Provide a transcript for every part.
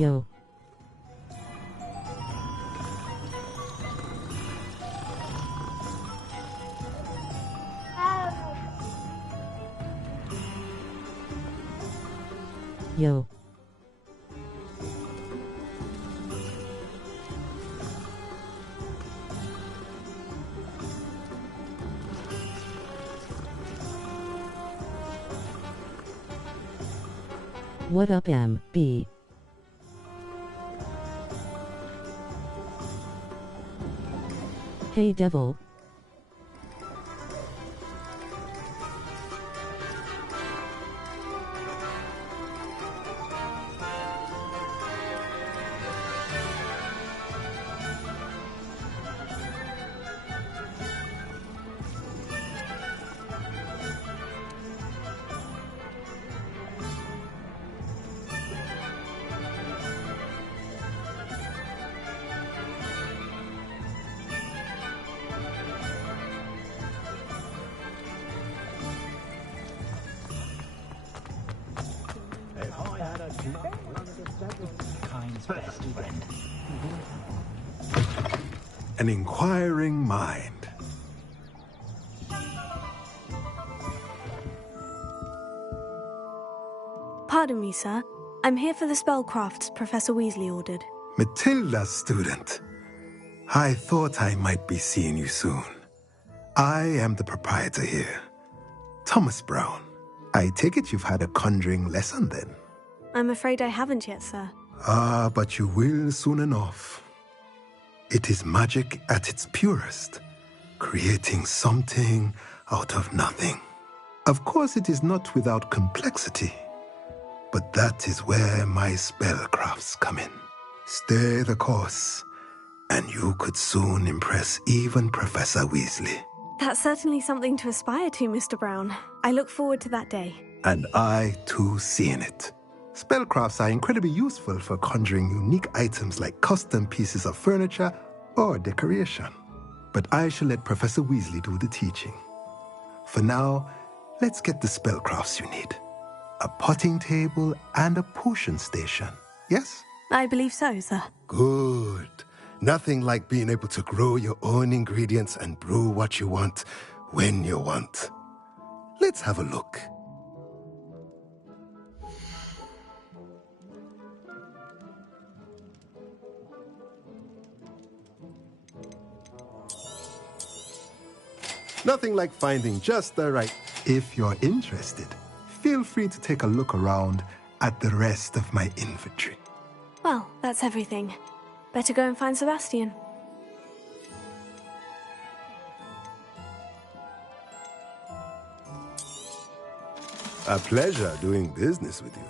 Yo. Yo. What up, MB? Hey, devil. An inquiring mind. Pardon me, sir. I'm here for the spellcrafts Professor Weasley ordered. Matilda, student. I thought I might be seeing you soon. I am the proprietor here, Thomas Brown. I take it you've had a conjuring lesson then? I'm afraid I haven't yet, sir. Ah, but you will soon enough. It is magic at its purest, creating something out of nothing. Of course, it is not without complexity, but that is where my spellcrafts come in. Stay the course, and you could soon impress even Professor Weasley. That's certainly something to aspire to, Mr. Brown. I look forward to that day. And I, too, seeing it. Spellcrafts are incredibly useful for conjuring unique items like custom pieces of furniture or decoration. But I shall let Professor Weasley do the teaching. For now, let's get the spellcrafts you need. A potting table and a potion station, yes? I believe so, sir. Good. Nothing like being able to grow your own ingredients and brew what you want when you want. Let's have a look. Nothing like finding just the right. If you're interested, feel free to take a look around at the rest of my inventory. Well, that's everything. Better go and find Sebastian. A pleasure doing business with you.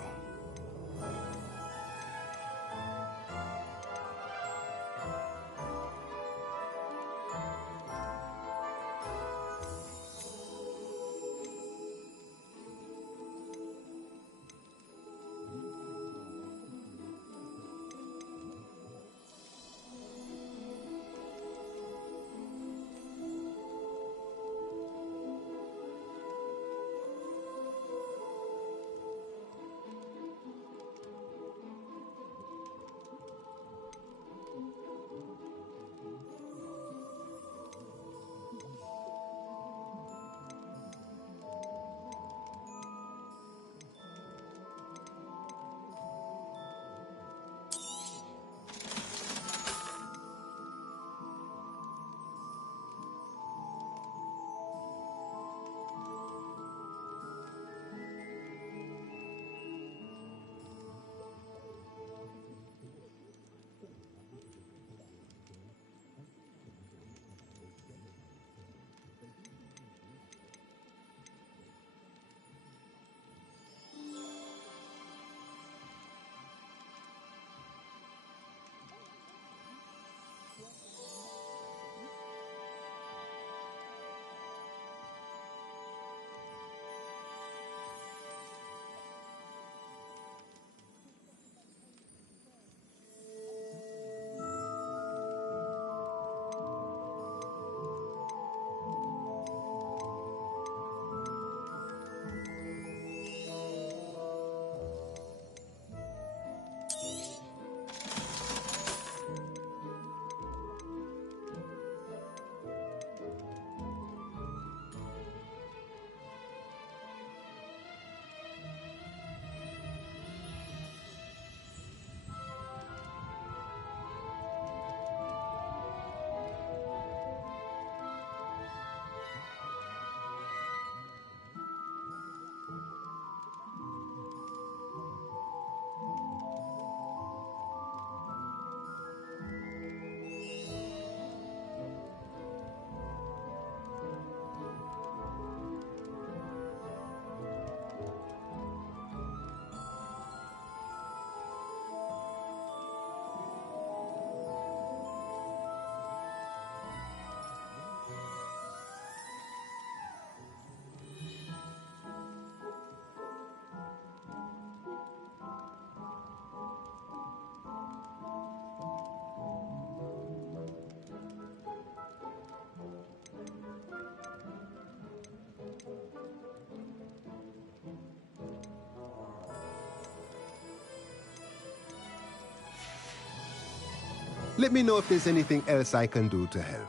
Let me know if there's anything else I can do to help.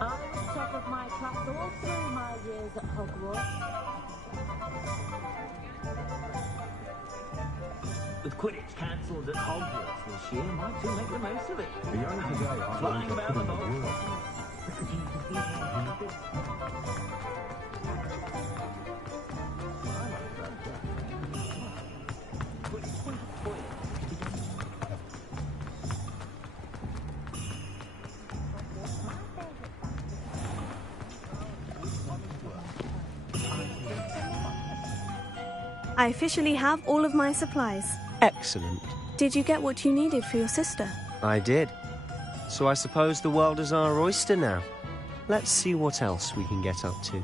I was top of my class all through my years at Hogwarts. With Quidditch cancelled at Hogwarts this year, might too make the most of it. The young today are Flying willing to about put the in the moat. work. I officially have all of my supplies. Excellent. Did you get what you needed for your sister? I did. So I suppose the world is our oyster now. Let's see what else we can get up to.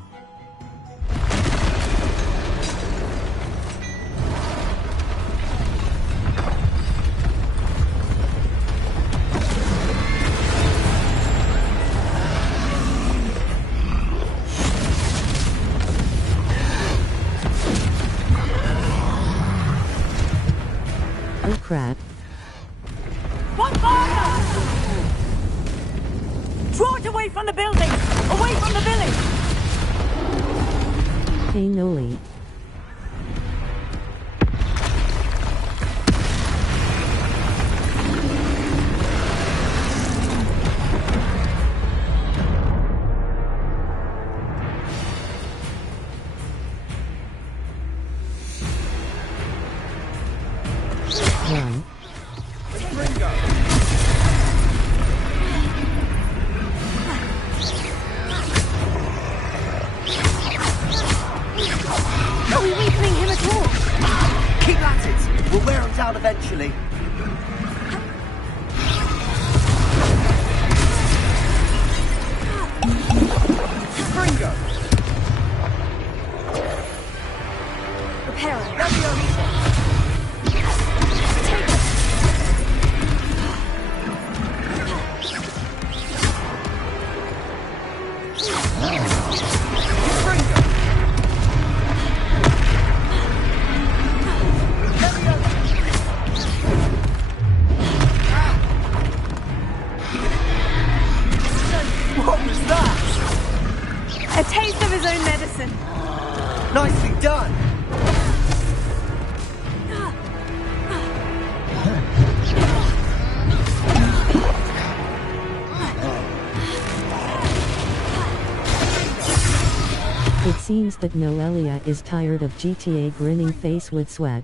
Oh crap. What fire? Draw it away from the building! Away from the village! Hey Noli. Run. Are we weakening him at all? Keep at it! We'll wear him down eventually. Springo! Repairing. Leviosa! Take it! Springo! What was that? A taste of his own medicine. Nicely done! It seems that Noelia is tired of GTA grinning face with sweat.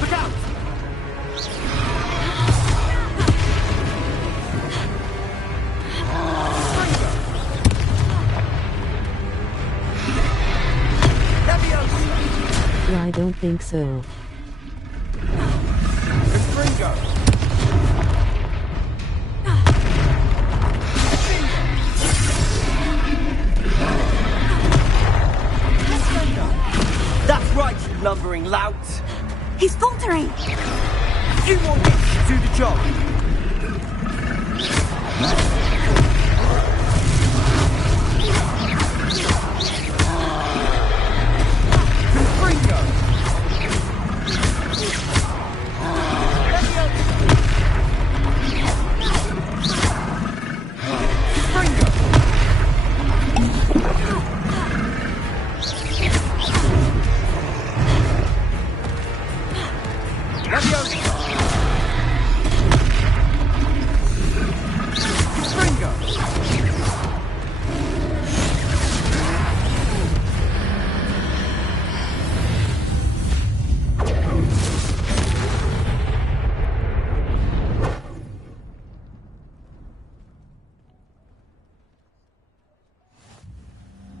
Look out! Leviosa! I don't think so. Springo! That's right, you lumbering lout! He's faltering. You want me to do the job? Confringo! Confringo! Leviosa! Confringo!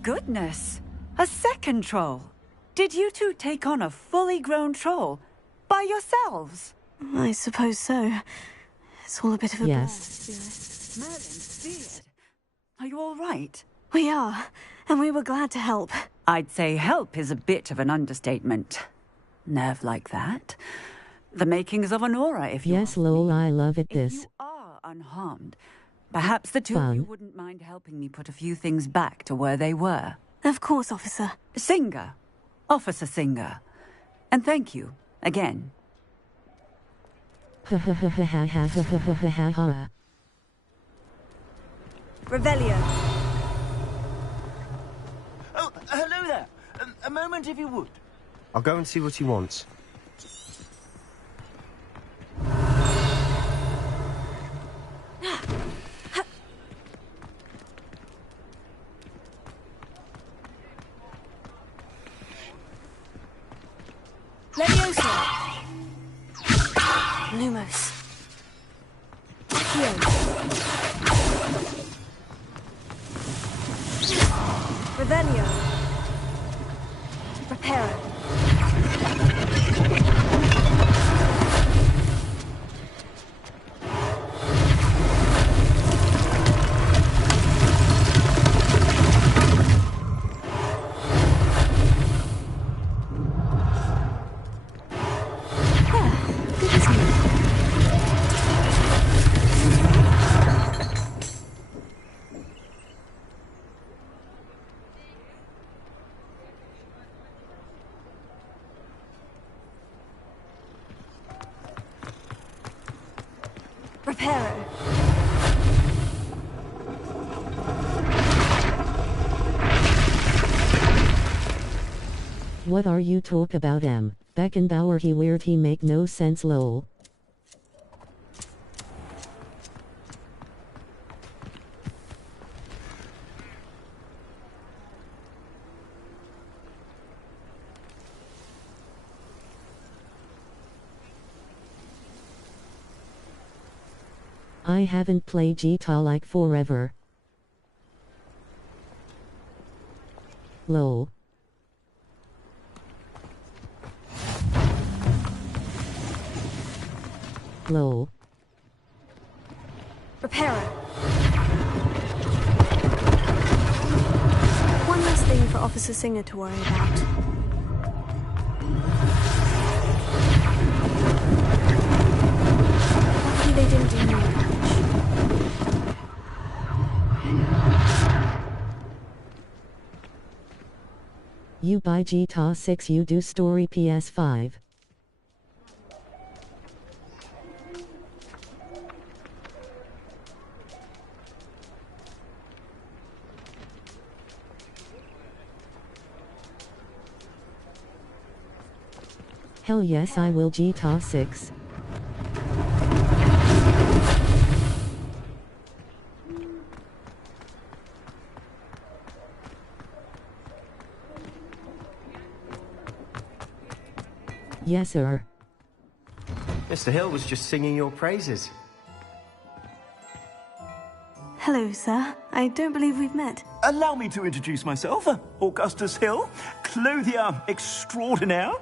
Goodness! A second troll! Did you two take on a fully grown troll? By yourselves? I suppose so. It's all a bit of a blur, Yes. to be honest. Merlin's beard. Are you all right? We are, and we were glad to help. I'd say help is a bit of an understatement. Nerve like that. The makings of an aura, if you Yes ask me. lol, I love it If this. you are unharmed. Perhaps the two of you Fun. wouldn't mind helping me put a few things back to where they were. Of course, officer. Singer. Officer Singer. And thank you, again. Revelio. Oh, hello there. A moment, if you would. I'll go and see what he wants. Leviosa. Lumos. Accio. Revelio. Reparo. Reparo. What are you talk about Beckenbauer he weird he make no sense lol. I haven't played GTA like forever. Lol. Lol. Reparo. One less thing for Officer Singer to worry about. Luckily they didn't do more damage. You buy GTA 6 you do story PS5. Hell yes I will GTA 6. Yes sir. Mr. Hill was just singing your praises. Hello, sir. I don't believe we've met. Allow me to introduce myself, Augustus Hill, clothier extraordinaire.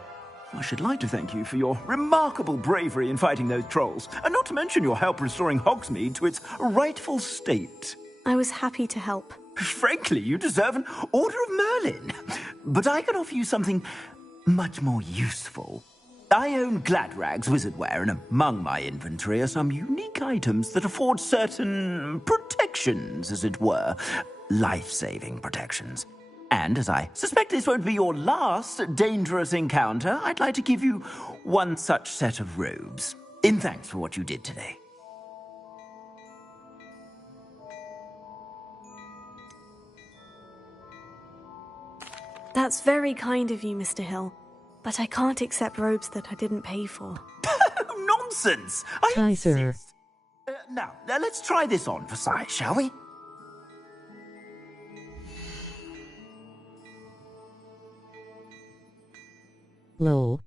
I should like to thank you for your remarkable bravery in fighting those trolls, and not to mention your help restoring Hogsmeade to its rightful state. I was happy to help. Frankly, you deserve an Order of Merlin. But I can offer you something much more useful. I own Gladrags wizardware, and among my inventory are some unique items that afford certain protections, as it were. Life-saving protections. And as I suspect this won't be your last dangerous encounter, I'd like to give you one such set of robes, in thanks for what you did today. That's very kind of you, Mr. Hill. But I can't accept robes that I didn't pay for. Nonsense! I Hi, sir. insist. Now, let's try this on for size, shall we? Lol.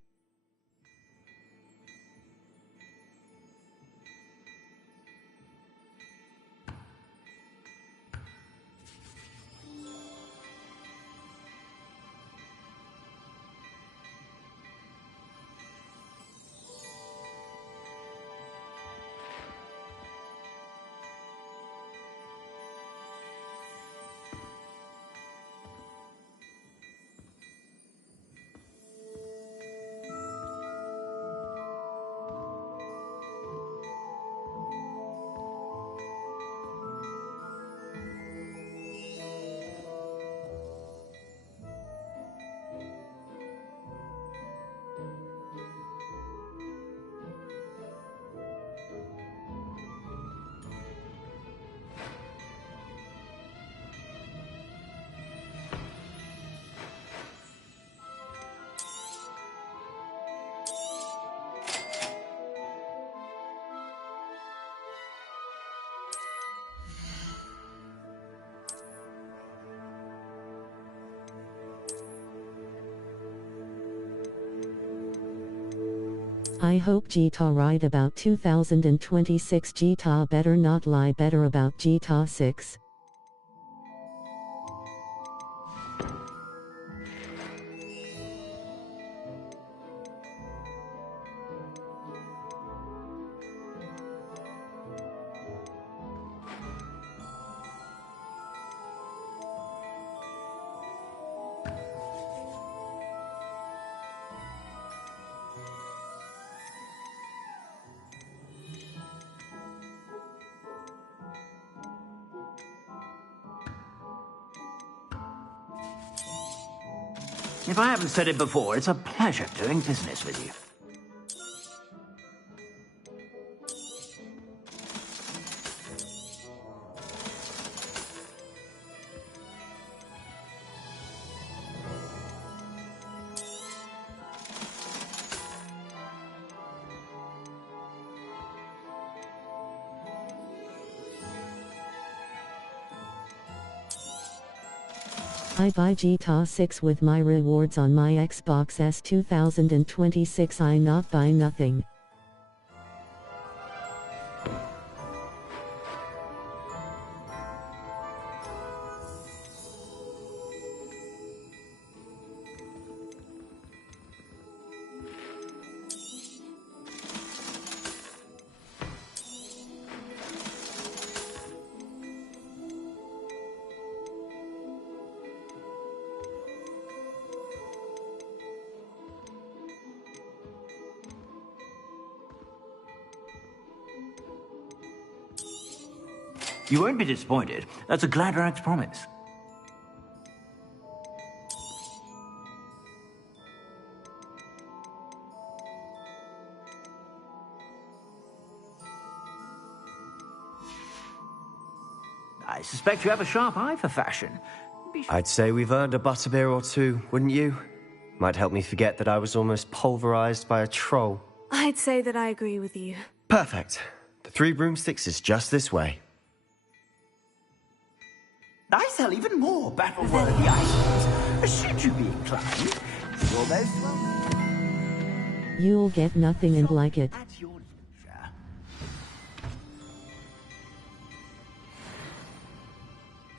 I hope GTA right about 2026 GTA better not lie better about GTA 6. If I haven't said it before, it's a pleasure doing business with you. I buy GTA 6 with my rewards on my Xbox S 2026. I not buy nothing. You won't be disappointed. That's a Gladrags promise. I suspect you have a sharp eye for fashion. I'd say we've earned a butterbeer or two, wouldn't you? Might help me forget that I was almost pulverized by a troll. I'd say that I agree with you. Perfect. The 3 broomsticks is just this way. I sell even more battle-worthy items. Should you be inclined, you're most welcome. You'll get nothing and like it. At your leisure.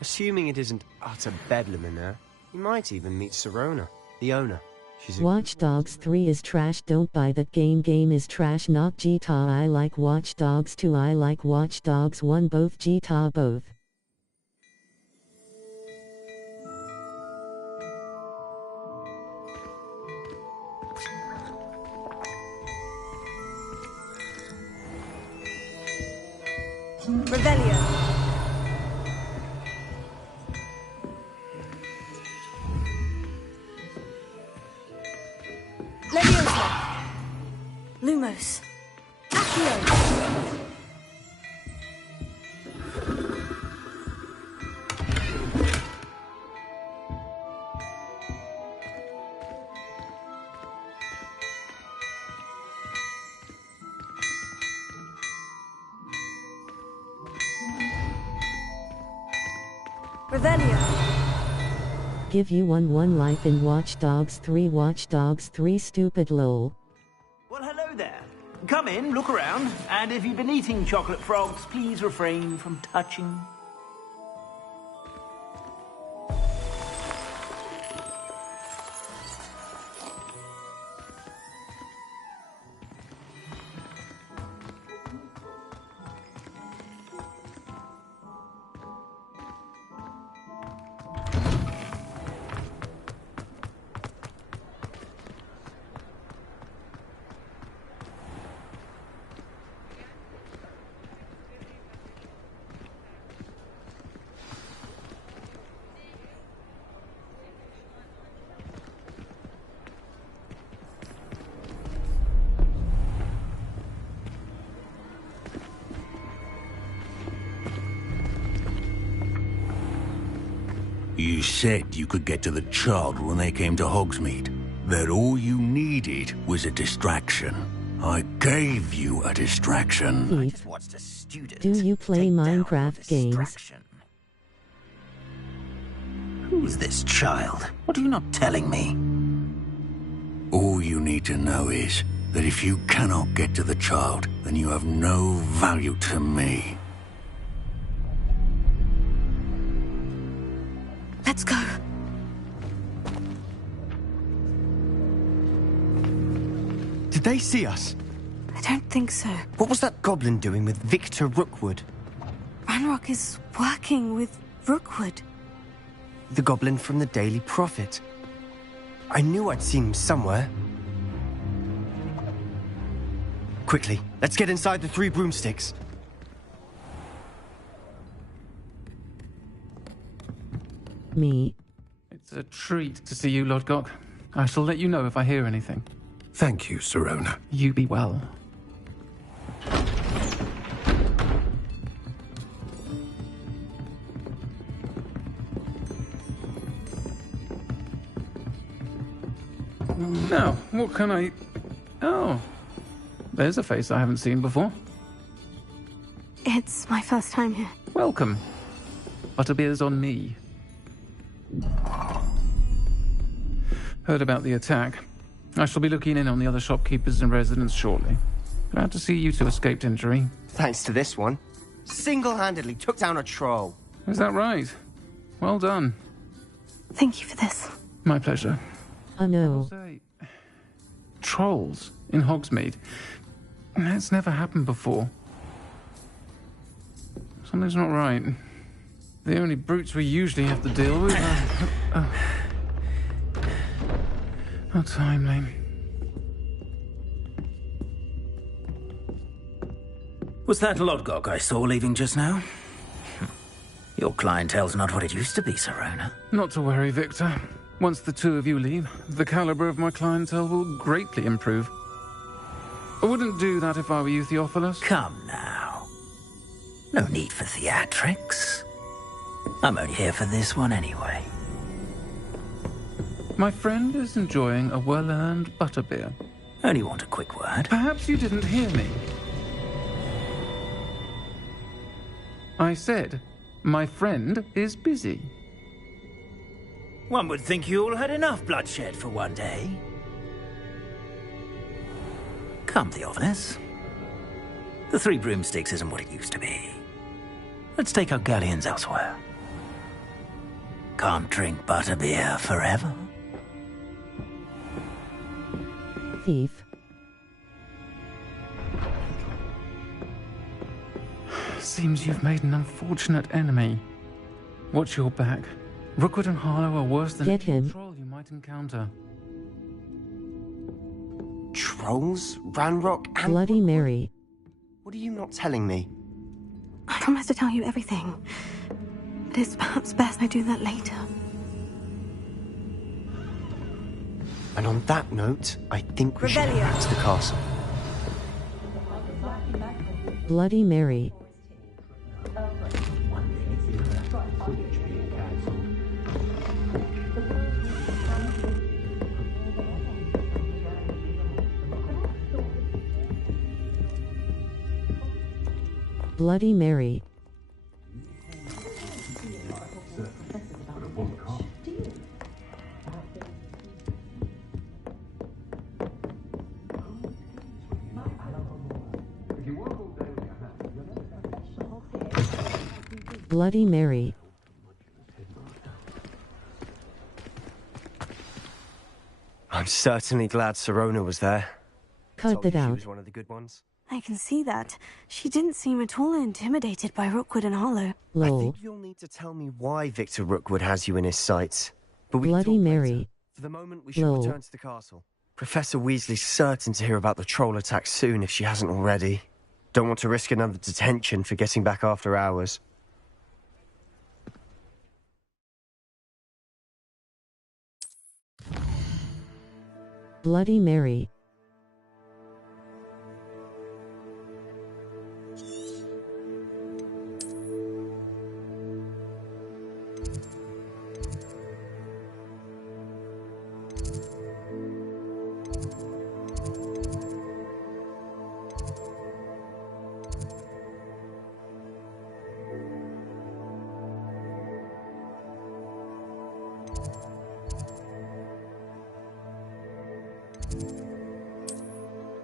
Assuming it isn't utter bedlam in there, you might even meet Sirona, the owner. She's Watch Dogs 3 is trash. Don't buy that game. Game is trash, not GTA. I like Watch Dogs 2. I like Watch Dogs 1. Both GTA both. Revelio. Leviosa. Lumos. Accio. Revelio. Give you one life in Watch Dogs 3. Watch Dogs 3 stupid lol. Well, hello there. Come in, look around, and if you've been eating chocolate frogs, please refrain from touching. You said you could get to the child when they came to Hogsmeade. That all you needed was a distraction. I gave you a distraction. Eve, do you play Minecraft games? Who's this child? What are you not telling me? All you need to know is, that if you cannot get to the child, then you have no value to me. Let's go. Did they see us? I don't think so. What was that goblin doing with Victor Rookwood? Ranrock is working with Rookwood. The goblin from the Daily Prophet. I knew I'd seen him somewhere. Quickly, let's get inside the 3 broomsticks. Me. It's a treat to see you, Lodgok. I shall let you know if I hear anything. Thank you, Sirona. You be well. Now, what can I... Oh, there's a face I haven't seen before. It's my first time here. Welcome. Butterbeer's on me. Heard about the attack. I shall be looking in on the other shopkeepers and residents shortly. Glad to see you two escaped injury. Thanks to this one. Single-handedly took down a troll. Is that right? Well done. Thank you for this. My pleasure. Oh no. Trolls in Hogsmeade. That's never happened before. Something's not right. The only brutes we usually have to deal with are... How timely. Was that Lodgok I saw leaving just now? Your clientele's not what it used to be, Sirona. Not to worry, Victor. Once the two of you leave, the caliber of my clientele will greatly improve. I wouldn't do that if I were you, Theophilus. Come now. No need for theatrics. I'm only here for this one anyway. My friend is enjoying a well-earned butterbeer. Only want a quick word. Perhaps you didn't hear me. I said, my friend is busy. One would think you all had enough bloodshed for one day. Come, Theophilus. The 3 broomsticks isn't what it used to be. Let's take our galleons elsewhere. Can't drink butterbeer forever. Thief. Seems you've made an unfortunate enemy. Watch your back. Rookwood and Harlow are worse than Get him. any troll you might encounter. Trolls? Ranrock and... Bloody Mary. What are you not telling me? I promise to tell you everything. But it's perhaps best I do that later. And on that note, I think we should head back to the castle. Bloody Mary. Bloody Mary. Bloody Mary. I'm certainly glad Sirona was there. Cut that She out. was one of the good ones. I can see that. She didn't seem at all intimidated by Rookwood and Harlow. I Lol. think you'll need to tell me why Victor Rookwood has you in his sights. But we can Bloody talk Mary. later. For the moment, we should Lol. return to the castle. Professor Weasley's certain to hear about the troll attack soon if she hasn't already. Don't want to risk another detention for getting back after hours. Bloody Mary.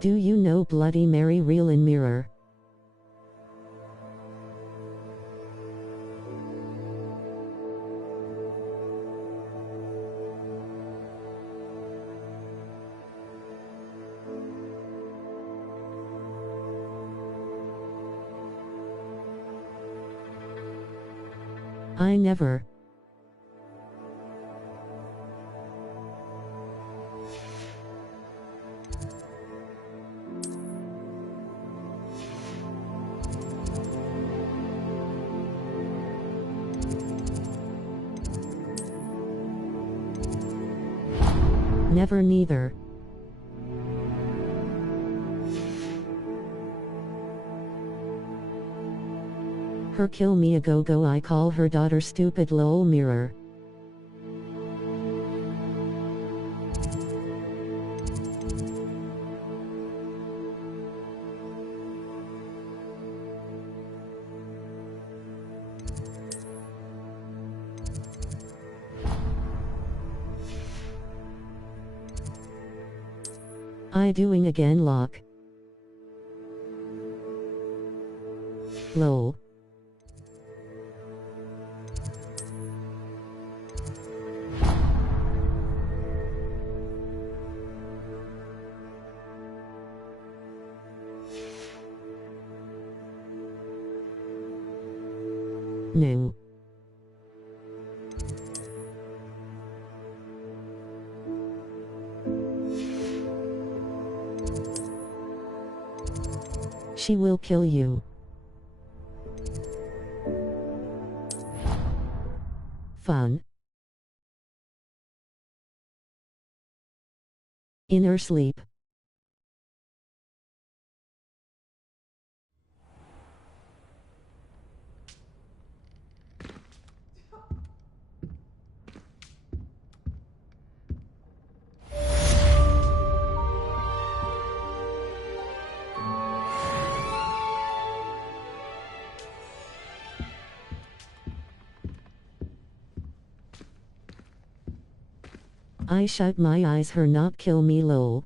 Do you know Bloody Mary real in mirror? I never. Never neither. Her kill me a go-go, I call her daughter stupid lol mirror. I doing again lock. Lol. No. She will kill you. Fun. Inner sleep. I shut my eyes, her not kill me lol.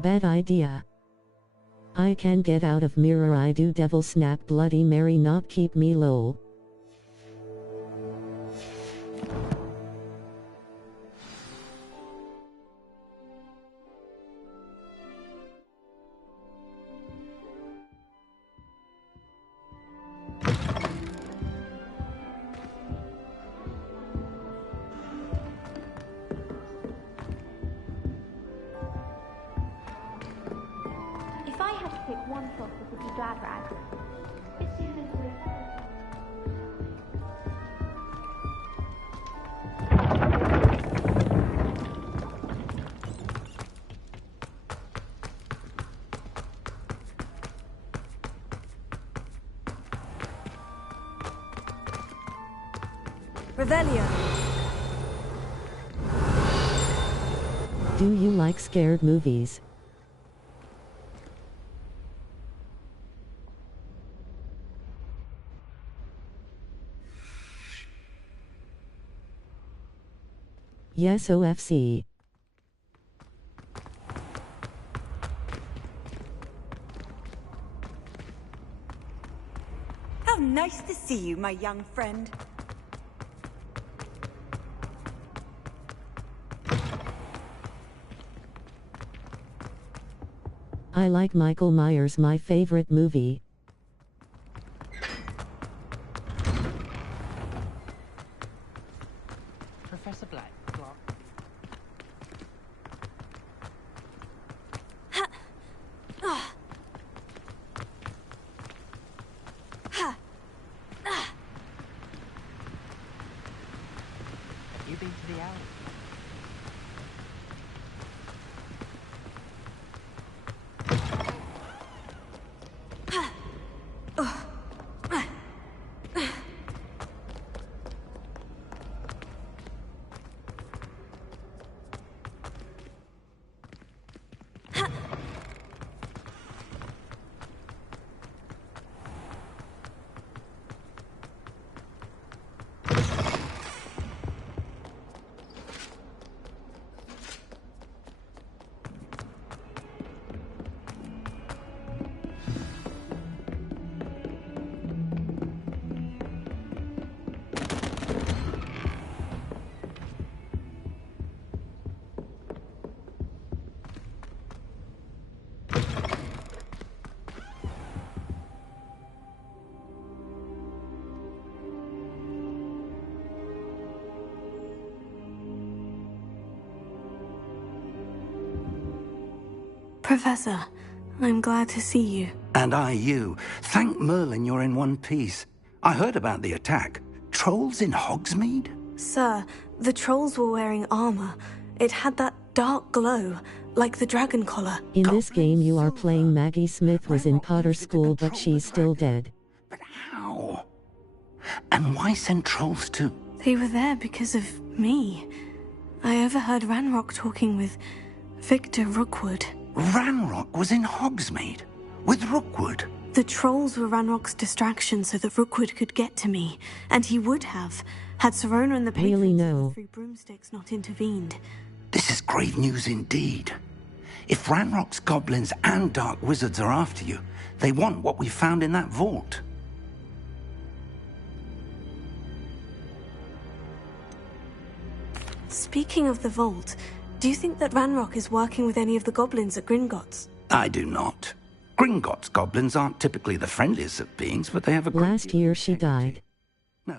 Bad idea. I can get out of mirror, I do devil snap Bloody Mary not keep me lol. If I had to pick one choice, it would be Gladrags. Revelio. Do you like scared movies? Yes, OFC. How nice to see you, my young friend. I like Michael Myers, my favorite movie. Professor Black, Clark. else. Professor, I'm glad to see you. And I you. Thank Merlin you're in one piece. I heard about the attack. Trolls in Hogsmeade? Sir, the trolls were wearing armor. It had that dark glow, like the dragon collar. In this game you are playing Maggie Smith was in Potter School but she's still dead. But how? And why send trolls to... They were there because of me. I overheard Ranrock talking with Victor Rookwood. Ranrock was in Hogsmeade? With Rookwood? The trolls were Ranrock's distraction so that Rookwood could get to me. And he would have, had Serona and the patrons of the Three Broomsticks not intervened. This is grave news indeed. If Ranrock's goblins and dark wizards are after you, they want what we found in that vault. Speaking of the vault, do you think that Ranrock is working with any of the goblins at Gringotts? I do not. Gringotts goblins aren't typically the friendliest of beings, but they have a great Last year she died. No.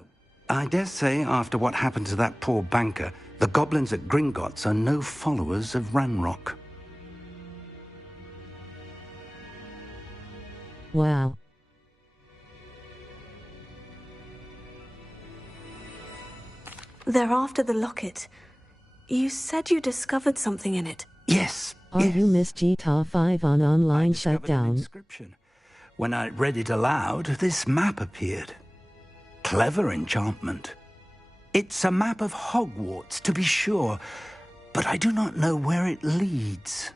I dare say after what happened to that poor banker, the goblins at Gringotts are no followers of Ranrock. Wow. They're after the locket. You said you discovered something in it. Yes. You missed GTA 5 on online shutdown. When I read it aloud, this map appeared. Clever enchantment. It's a map of Hogwarts, to be sure, but I do not know where it leads.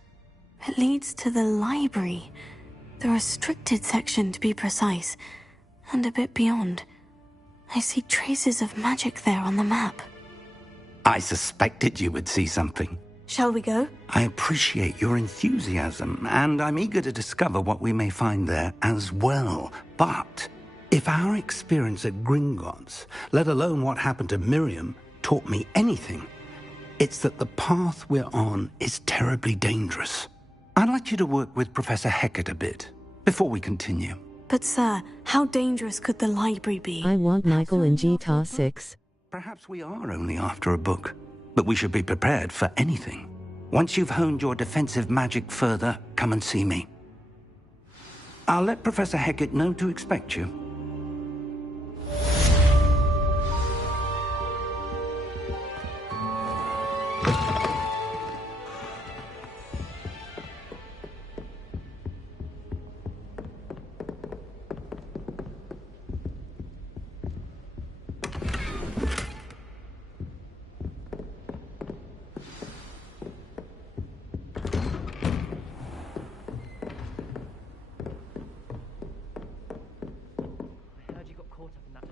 It leads to the library. The restricted section, to be precise, and a bit beyond. I see traces of magic there on the map. I suspected you would see something. Shall we go? I appreciate your enthusiasm, and I'm eager to discover what we may find there as well. But if our experience at Gringotts, let alone what happened to Miriam, taught me anything, it's that the path we're on is terribly dangerous. I'd like you to work with Professor Hecat a bit before we continue. But sir, how dangerous could the library be? I want Michael in GTA 6. Perhaps we are only after a book, but we should be prepared for anything. Once you've honed your defensive magic further, come and see me. I'll let Professor Hecat know to expect you.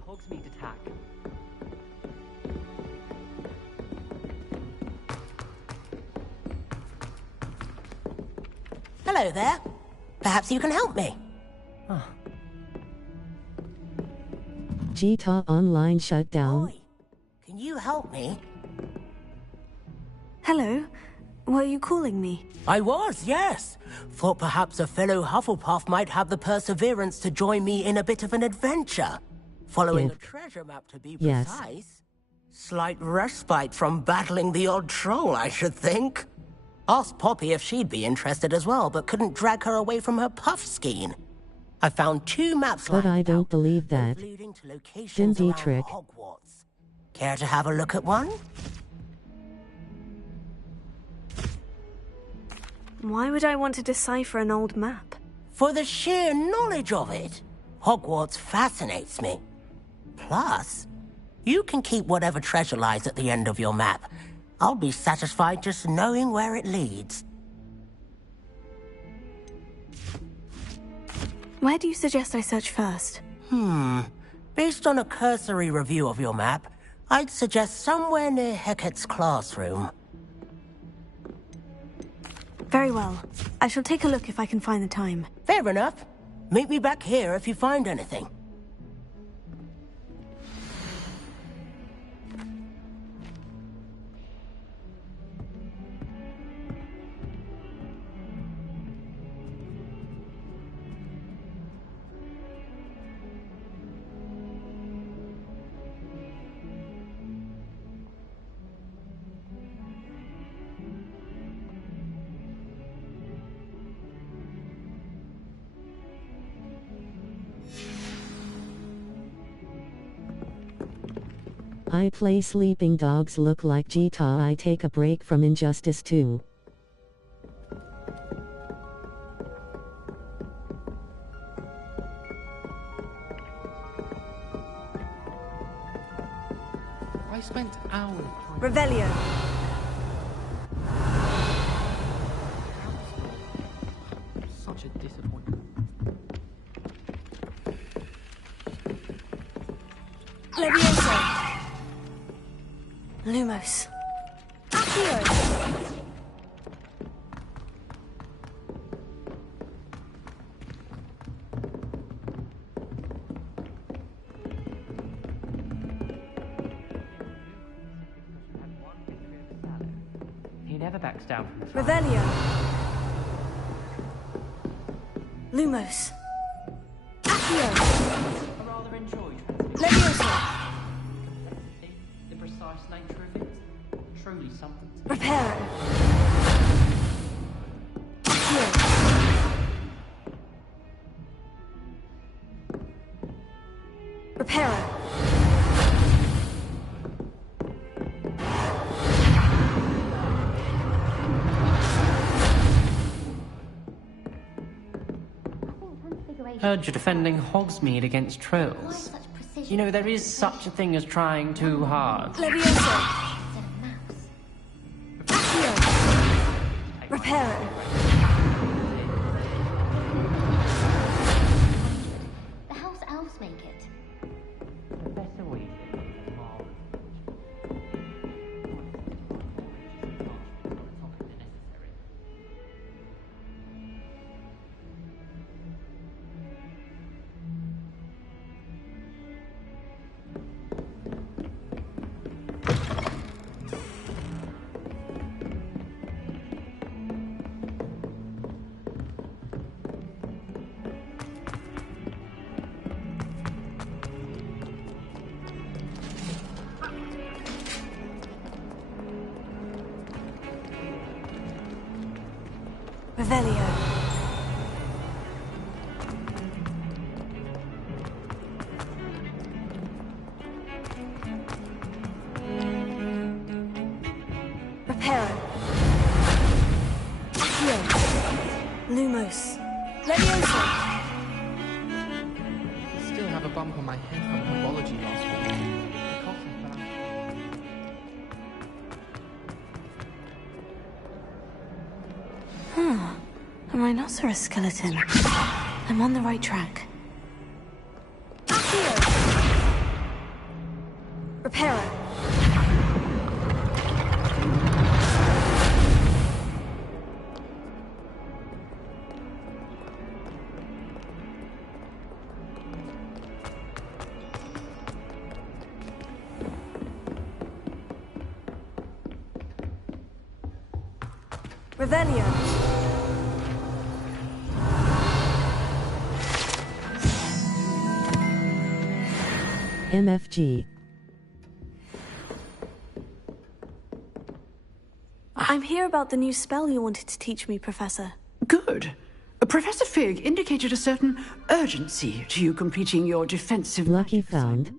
Hogsmeade attack. Hello there. Perhaps you can help me. GTA Online shutdown. Boy, can you help me? Hello. Were you calling me? I was, yes. Thought perhaps a fellow Hufflepuff might have the perseverance to join me in a bit of an adventure. Following a treasure map, to be precise. Slight respite from battling the odd troll, I should think. Asked Poppy if she'd be interested as well, but couldn't drag her away from her puff skein. I found 2 maps But I don't believe that. leading to Jim locations around Dietrich. Hogwarts. Care to have a look at one? Why would I want to decipher an old map? For the sheer knowledge of it. Hogwarts fascinates me. Plus, you can keep whatever treasure lies at the end of your map. I'll be satisfied just knowing where it leads. Where do you suggest I search first? Based on a cursory review of your map, I'd suggest somewhere near Hecat's classroom. Very well. I shall take a look if I can find the time. Fair enough. Meet me back here if you find anything. I play Sleeping Dogs look like Jita. I take a break from Injustice 2. I spent hours. Revelio. Such a disappointment. Levioso. Lumos. Accio. He never backs down from the Revelio. Lumos. Accio. I rather enjoyed Levioso. the precise nature of it. Truly something. Reparo. Accio. Reparo. Heard you're defending Hogsmeade against trolls. You know, there is such a thing as trying too hard. Levioso. Accio. Reparo. The house elves make it. Professor Weasley. Revelio. Reparo. Accio. Lumos. Levioso. I still have a bump on my head from herbology last week. The cough is bad. A rhinoceros skeleton. I'm on the right track. Accio. Reparo. Revelio. MFG. I'm here about the new spell you wanted to teach me, Professor. Good. Professor Fig indicated a certain urgency to you completing your defensive Lucky found.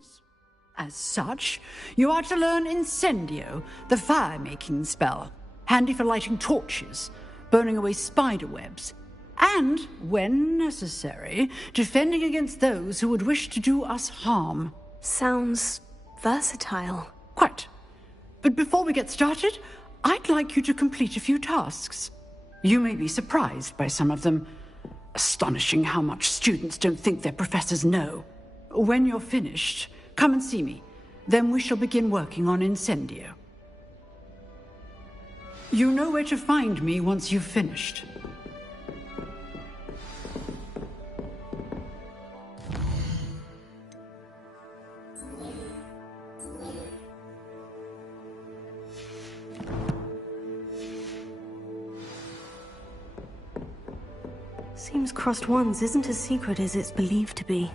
As such, you are to learn Incendio, the fire-making spell, handy for lighting torches, burning away spider webs, and, when necessary, defending against those who would wish to do us harm. Sounds versatile. Quite. But before we get started, I'd like you to complete a few tasks. You may be surprised by some of them. Astonishing how much students don't think their professors know. When you're finished, come and see me. Then we shall begin working on Incendio. You know where to find me once you've finished. Seems Crossed Wands isn't as secret as it's believed to be.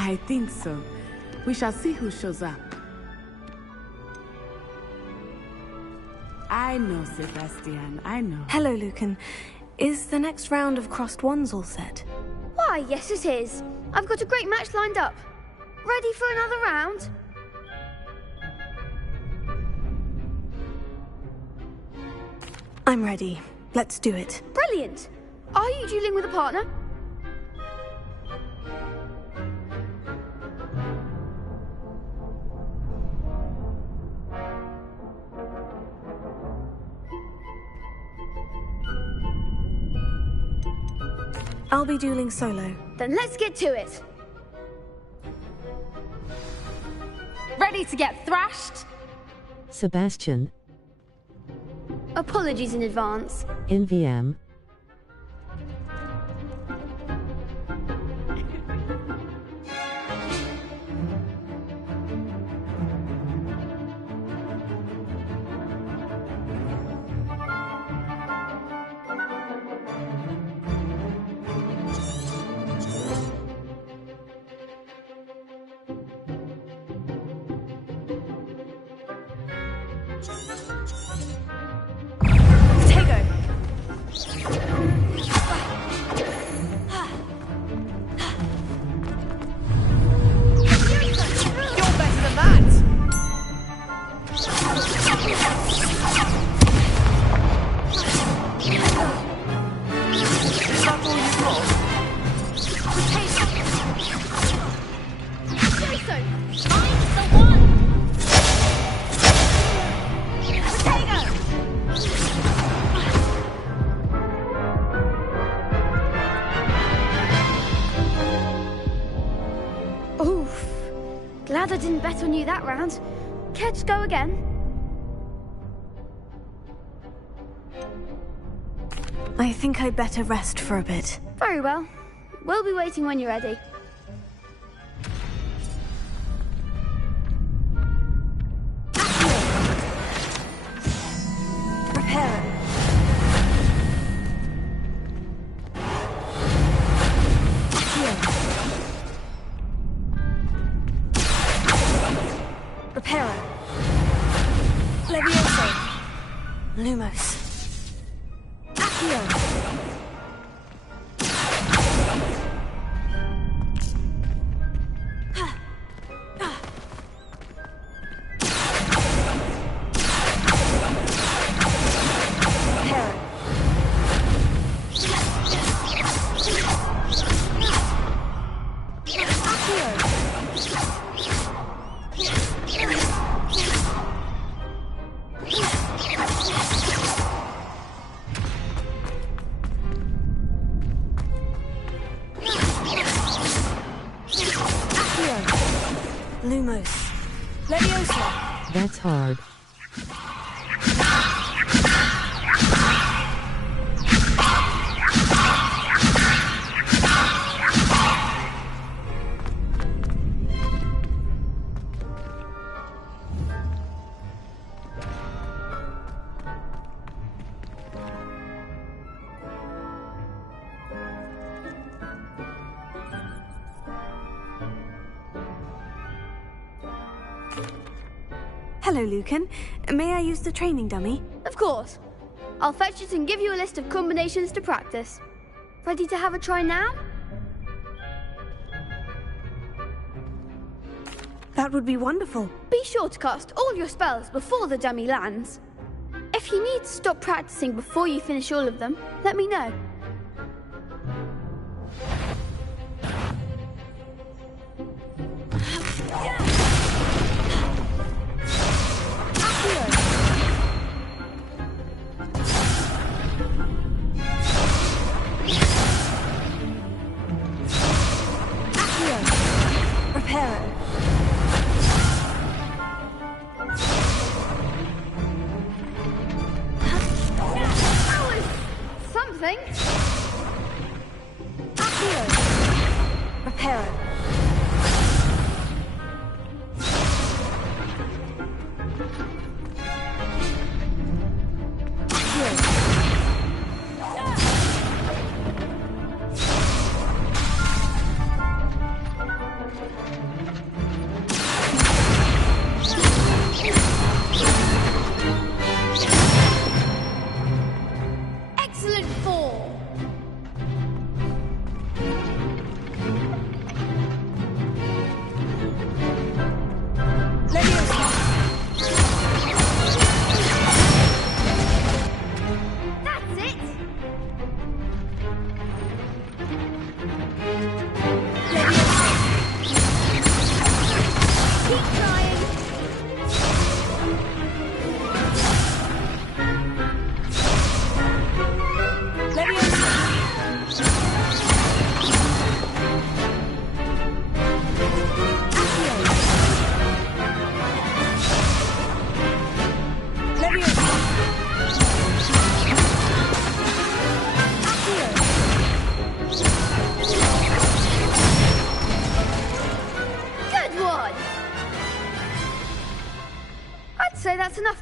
I think so. We shall see who shows up. I know, Sebastian, I know. Hello, Lucan. Is the next round of Crossed Wands all set? Why, yes it is. I've got a great match lined up. Ready for another round? I'm ready. Let's do it. Brilliant. Are you dueling with a partner? I'll be dueling solo. Then let's get to it. Ready to get thrashed? Sebastian. Apologies in advance. In VM. Glad I didn't bet on you that round. Care to go again? I think I'd better rest for a bit. Very well. We'll be waiting when you're ready. Prepare. Reparo. Levioso. Lumos. Accio. Lumos. Leviosa. That's hard. Hello, Lucan. May I use the training dummy? Of course. I'll fetch it and give you a list of combinations to practice. Ready to have a try now? That would be wonderful. Be sure to cast all your spells before the dummy lands. If you need to stop practicing before you finish all of them, let me know.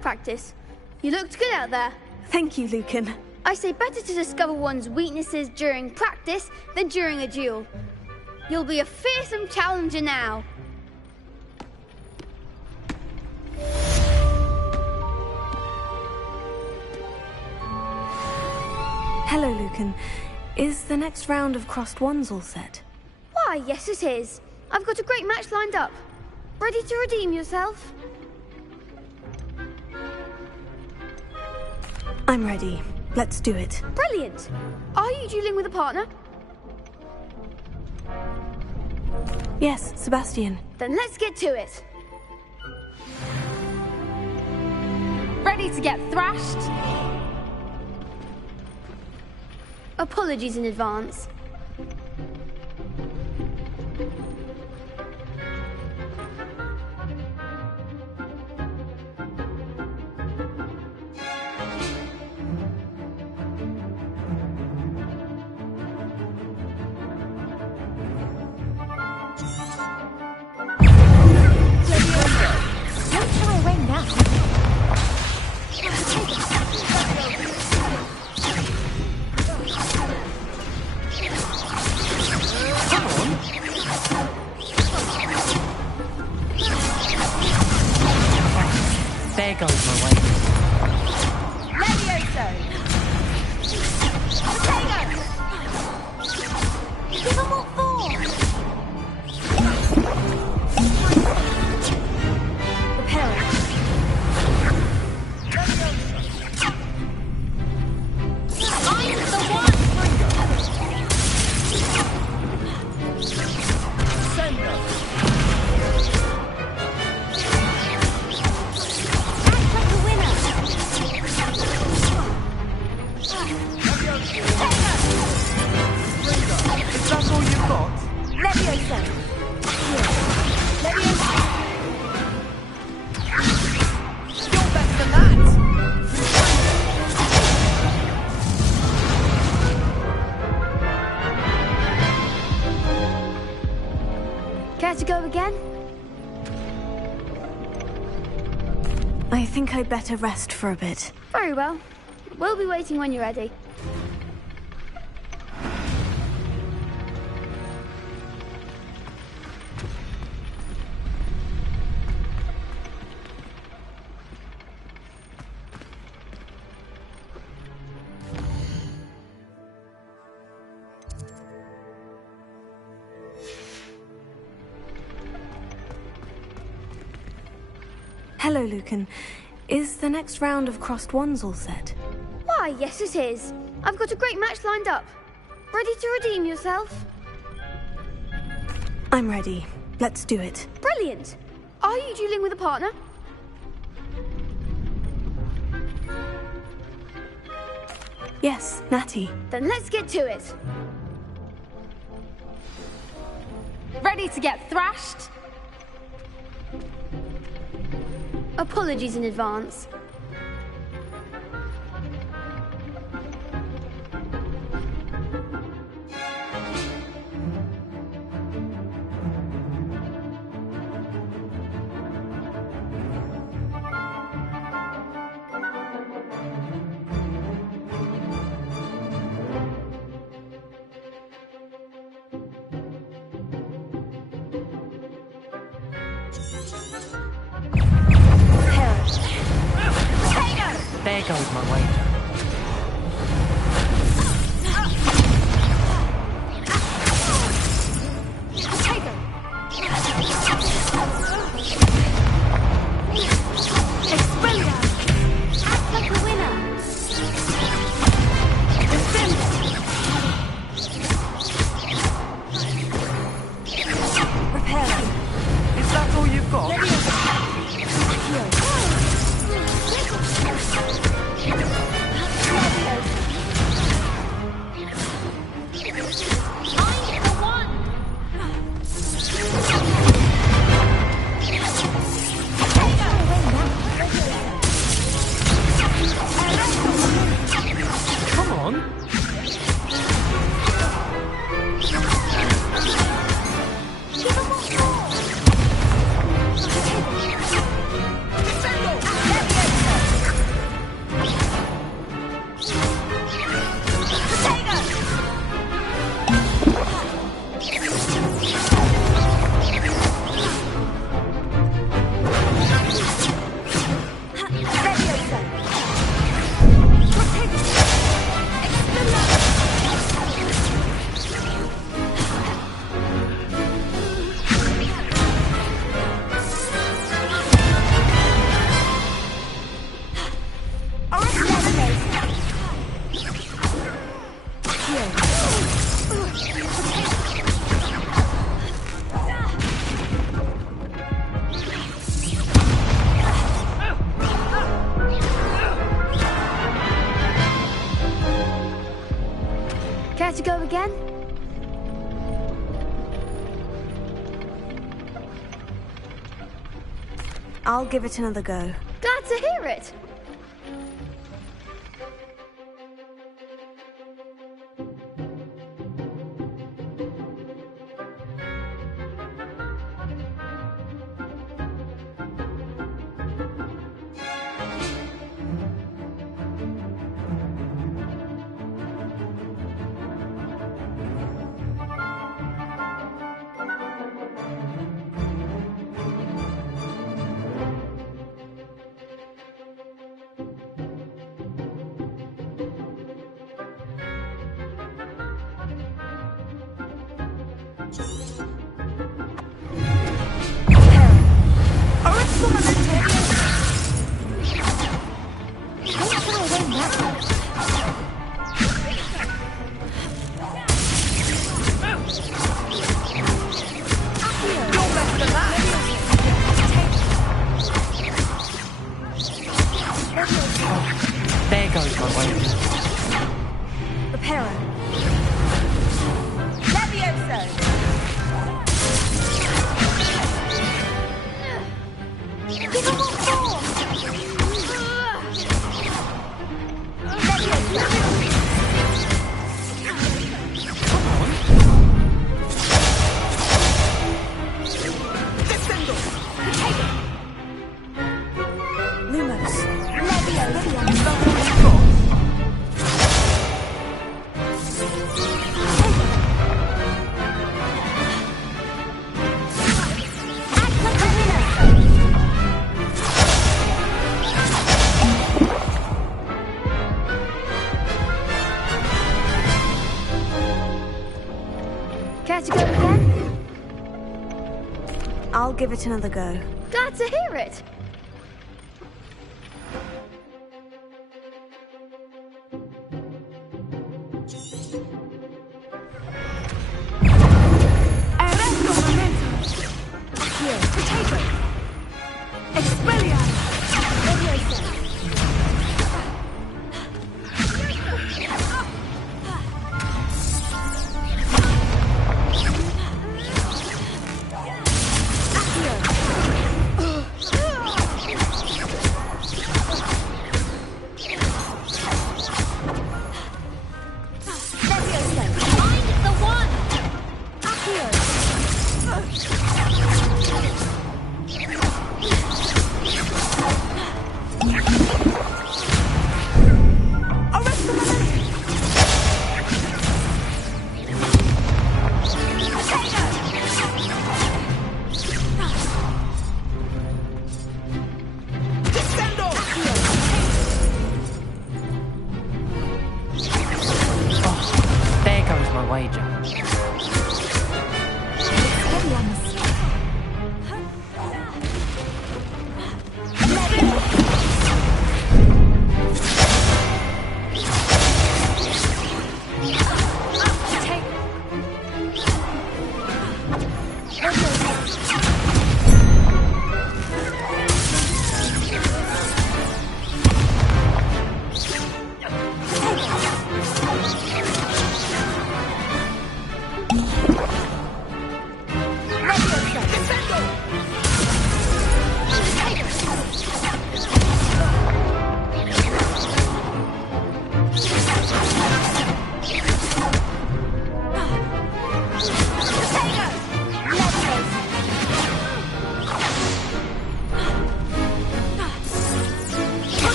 Practice. You looked good out there. Thank you, Lucan. I say better to discover one's weaknesses during practice than during a duel. You'll be a fearsome challenger now. Hello, Lucan. Is the next round of crossed wands all set? Why, yes it is. I've got a great match lined up. Ready to redeem yourself? I'm ready. Let's do it. Brilliant! Are you dueling with a partner? Yes, Sebastian. Then let's get to it. Ready to get thrashed? Apologies in advance. There goes my way. Levioso! Potato! Give them what for! Repair it. I'm the one! Send us! to go again? I think I'd better rest for a bit. Very well. We'll be waiting when you're ready. Hello, Lucan. Is the next round of crossed wands all set? Why, yes it is. I've got a great match lined up. Ready to redeem yourself? I'm ready. Let's do it. Brilliant. Are you dueling with a partner? Yes, Natty. Then let's get to it. Ready to get thrashed? Apologies in advance. There goes my wager. Care to go again? I'll give it another go. Glad to hear it. There goes my way. Reparo. Levioso! Care to go again? I'll give it another go. Glad to hear it.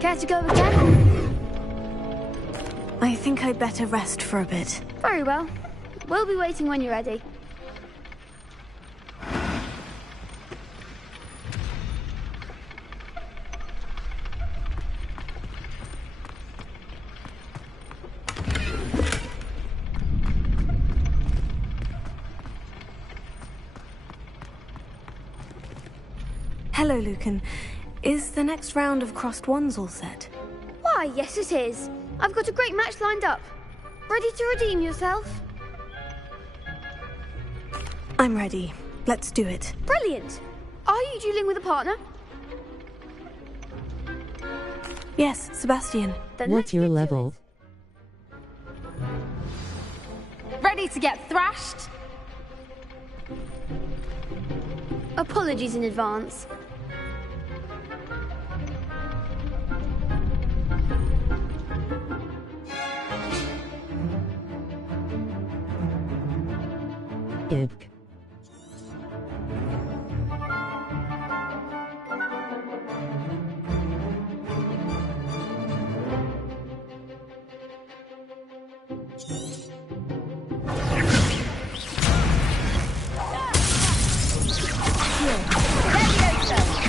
Care to go again? I think I'd better rest for a bit. Very well. We'll be waiting when you're ready. Hello, Lucan. Is the next round of crossed ones all set? Why, yes it is. I've got a great match lined up. Ready to redeem yourself? I'm ready. Let's do it. Brilliant. Are you dueling with a partner? Yes, Sebastian. Then what's your level? Ready to get thrashed? Apologies in advance. Ibk.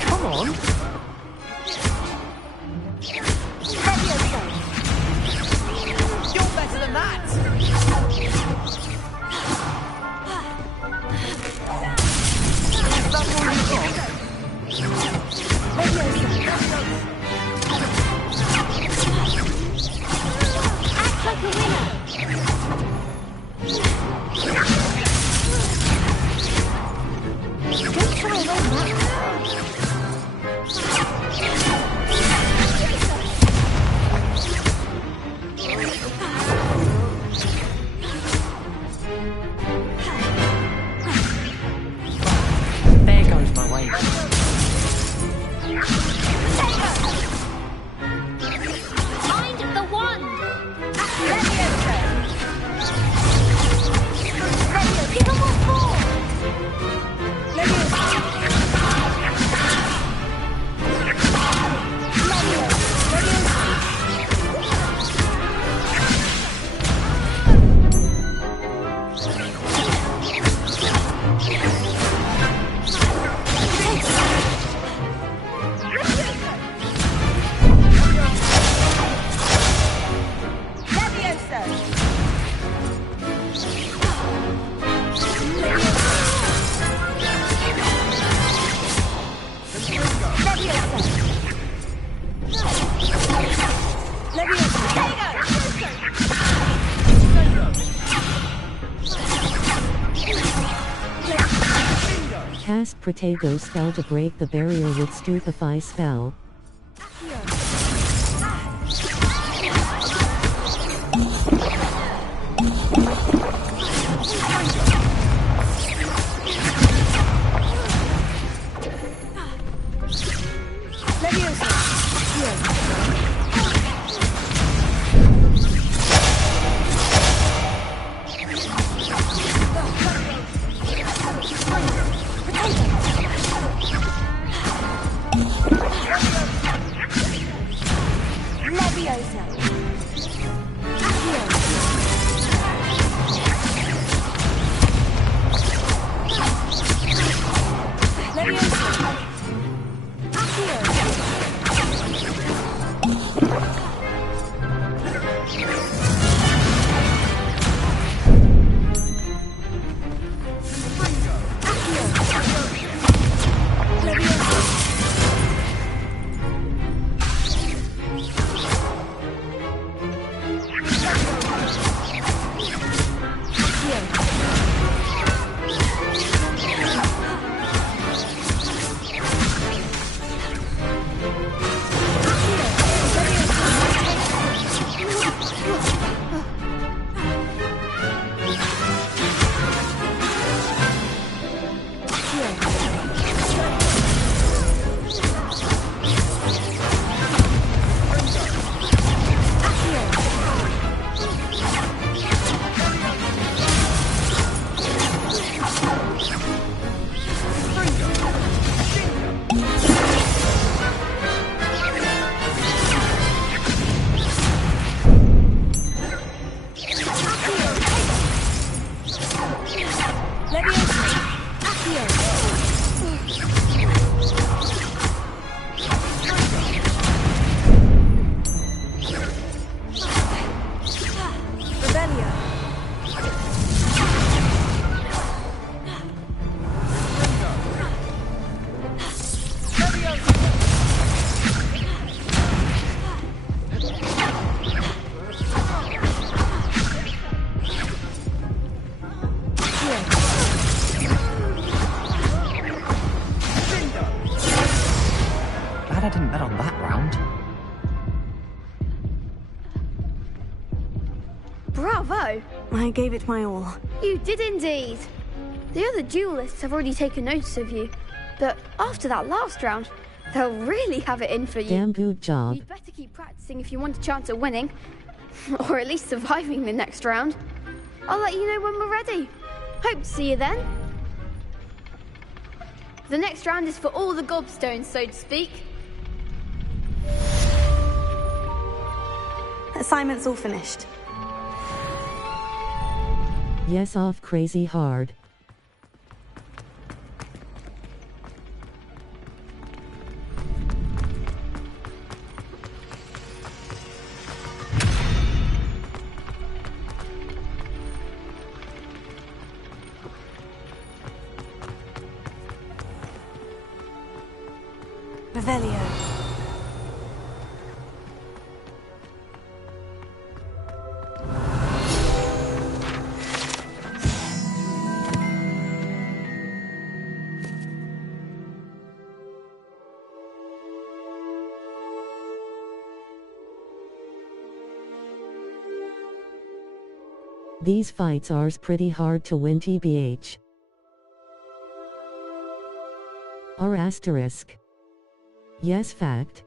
Come on. You're better than that. Act like a winner. Don't try and roll back. There goes my wage. Find the one. Cast Protego spell to break the barrier with Stupefy spell. I didn't bet on that round. Bravo! I gave it my all. You did indeed. The other duelists have already taken notice of you, but after that last round, they'll really have it in for you. Damn good job. You'd better keep practicing if you want a chance at winning, or at least surviving the next round. I'll let you know when we're ready. Hope to see you then. The next round is for all the gobstones, so to speak. Assignment's all finished. Yes, off crazy hard. Revelio. These fights are's pretty hard to win tbh. R asterisk. Yes fact.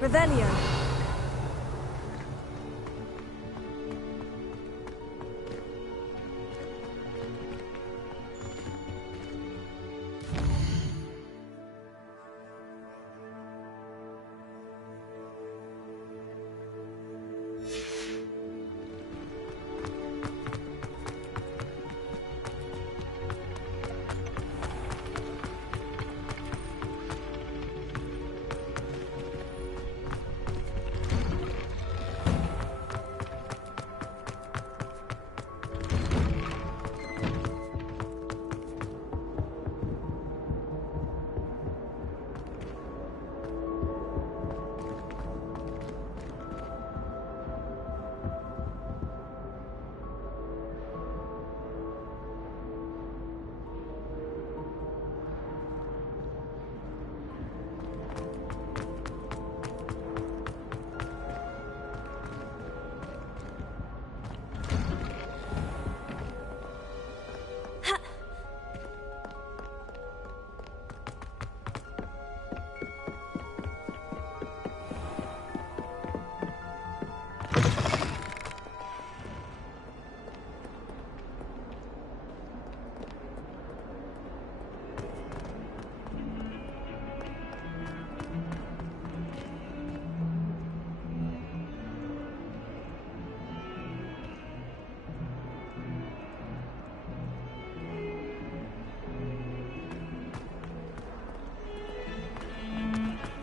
Revelio.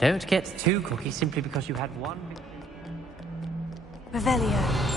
Don't get too cocky simply because you had one. Revelio.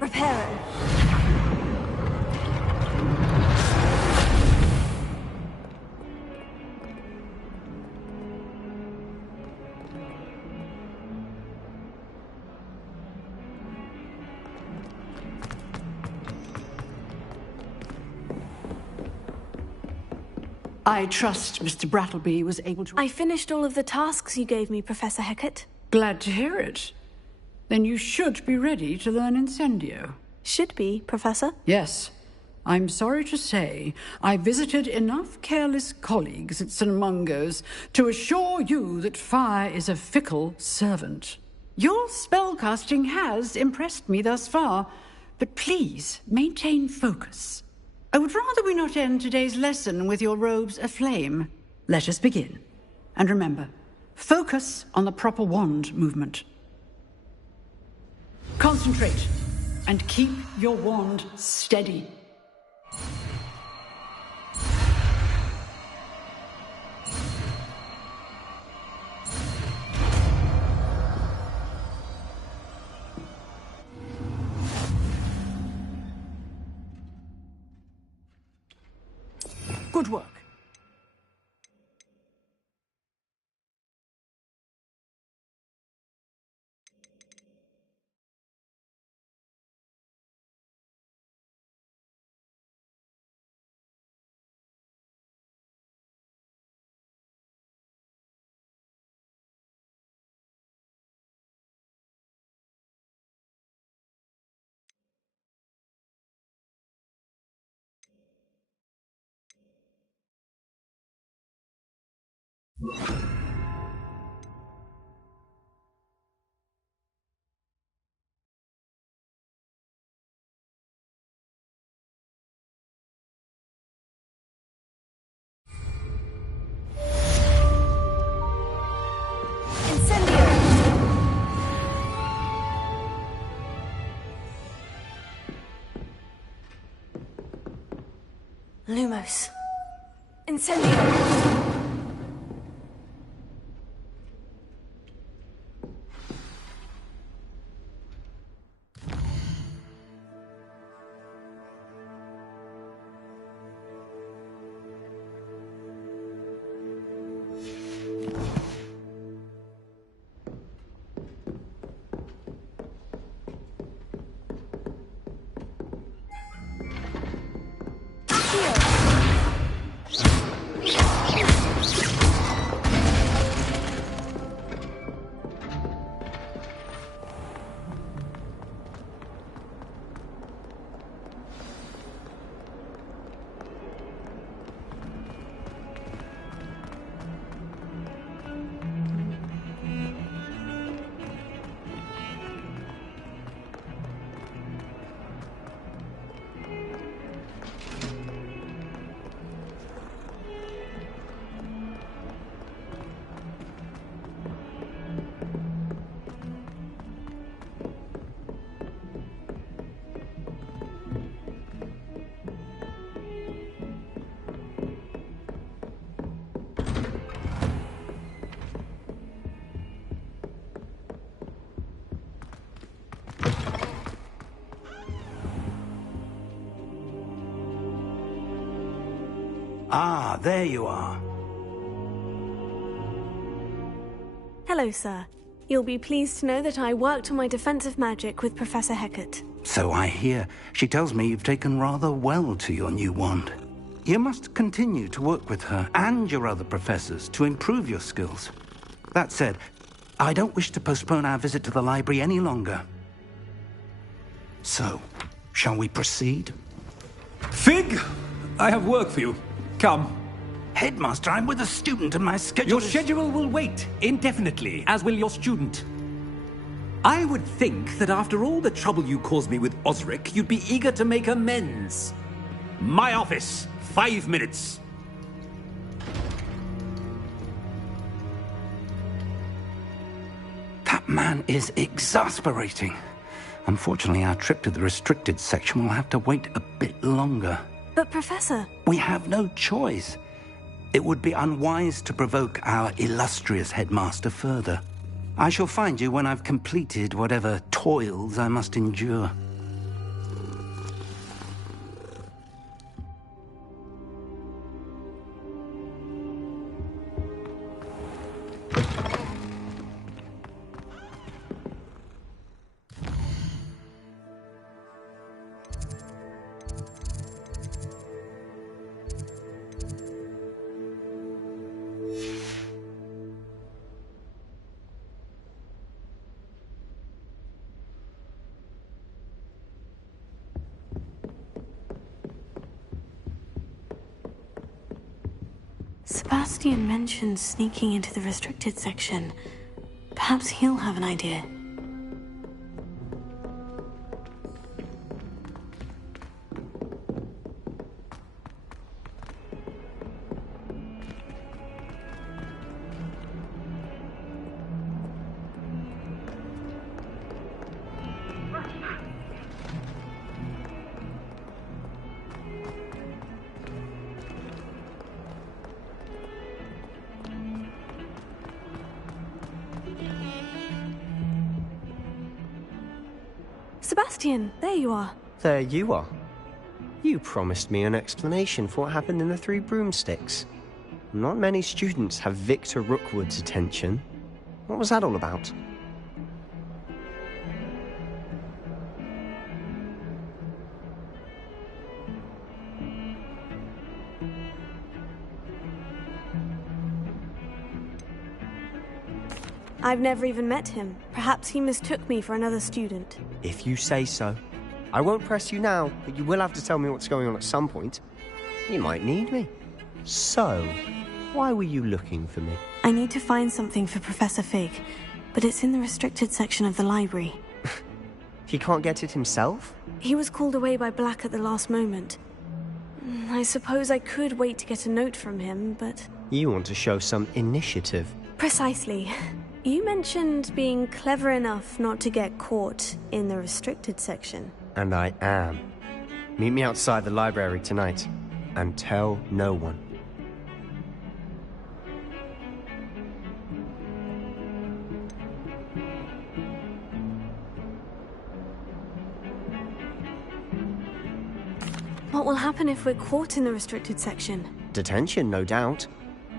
Reparo. I trust Mr. Brattleby was able to... I finished all of the tasks you gave me, Professor Hecat. Glad to hear it. Then you should be ready to learn Incendio. Should be, Professor? Yes. I'm sorry to say, I visited enough careless colleagues at St. Mungo's to assure you that fire is a fickle servant. Your spellcasting has impressed me thus far, but please maintain focus. I would rather we not end today's lesson with your robes aflame. Let us begin. And remember, focus on the proper wand movement. Concentrate, and keep your wand steady. Good work. Lumos. Incendio. Ah, there you are. Hello, sir. You'll be pleased to know that I worked on my defensive magic with Professor Hecat. So I hear. She tells me you've taken rather well to your new wand. You must continue to work with her and your other professors to improve your skills. That said, I don't wish to postpone our visit to the library any longer. So, shall we proceed? Fig! I have work for you. Come. Headmaster, I'm with a student and my schedule Your schedule will wait indefinitely, as will your student. I would think that after all the trouble you caused me with Osric, you'd be eager to make amends. My office, 5 minutes. That man is exasperating. Unfortunately, our trip to the restricted section will have to wait a bit longer. But, Professor... We have no choice. It would be unwise to provoke our illustrious headmaster further. I shall find you when I've completed whatever toils I must endure. Sebastian mentioned sneaking into the restricted section. Perhaps he'll have an idea. Sebastian, there you are. There you are. You promised me an explanation for what happened in the Three Broomsticks. Not many students have Victor Rookwood's attention. What was that all about? I've never even met him. Perhaps he mistook me for another student. If you say so. I won't press you now, but you will have to tell me what's going on at some point. You might need me. So, why were you looking for me? I need to find something for Professor Fig, but it's in the restricted section of the library. He can't get it himself? He was called away by Black at the last moment. I suppose I could wait to get a note from him, but... You want to show some initiative. Precisely. You mentioned being clever enough not to get caught in the restricted section. And I am. Meet me outside the library tonight. and tell no one. What will happen if we're caught in the restricted section? Detention, no doubt.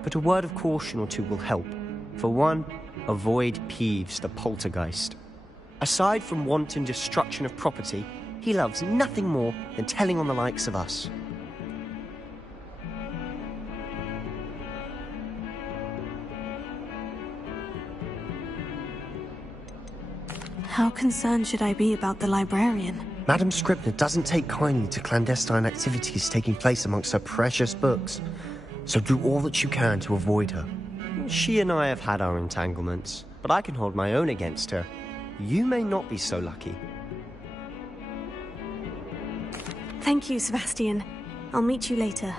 But a word of caution or two will help. For one, avoid Peeves, the poltergeist. Aside from wanton destruction of property, he loves nothing more than telling on the likes of us. How concerned should I be about the librarian? Madam Scribner doesn't take kindly to clandestine activities taking place amongst her precious books, so do all that you can to avoid her. She and I have had our entanglements, but I can hold my own against her. You may not be so lucky. Thank you, Sebastian. I'll meet you later.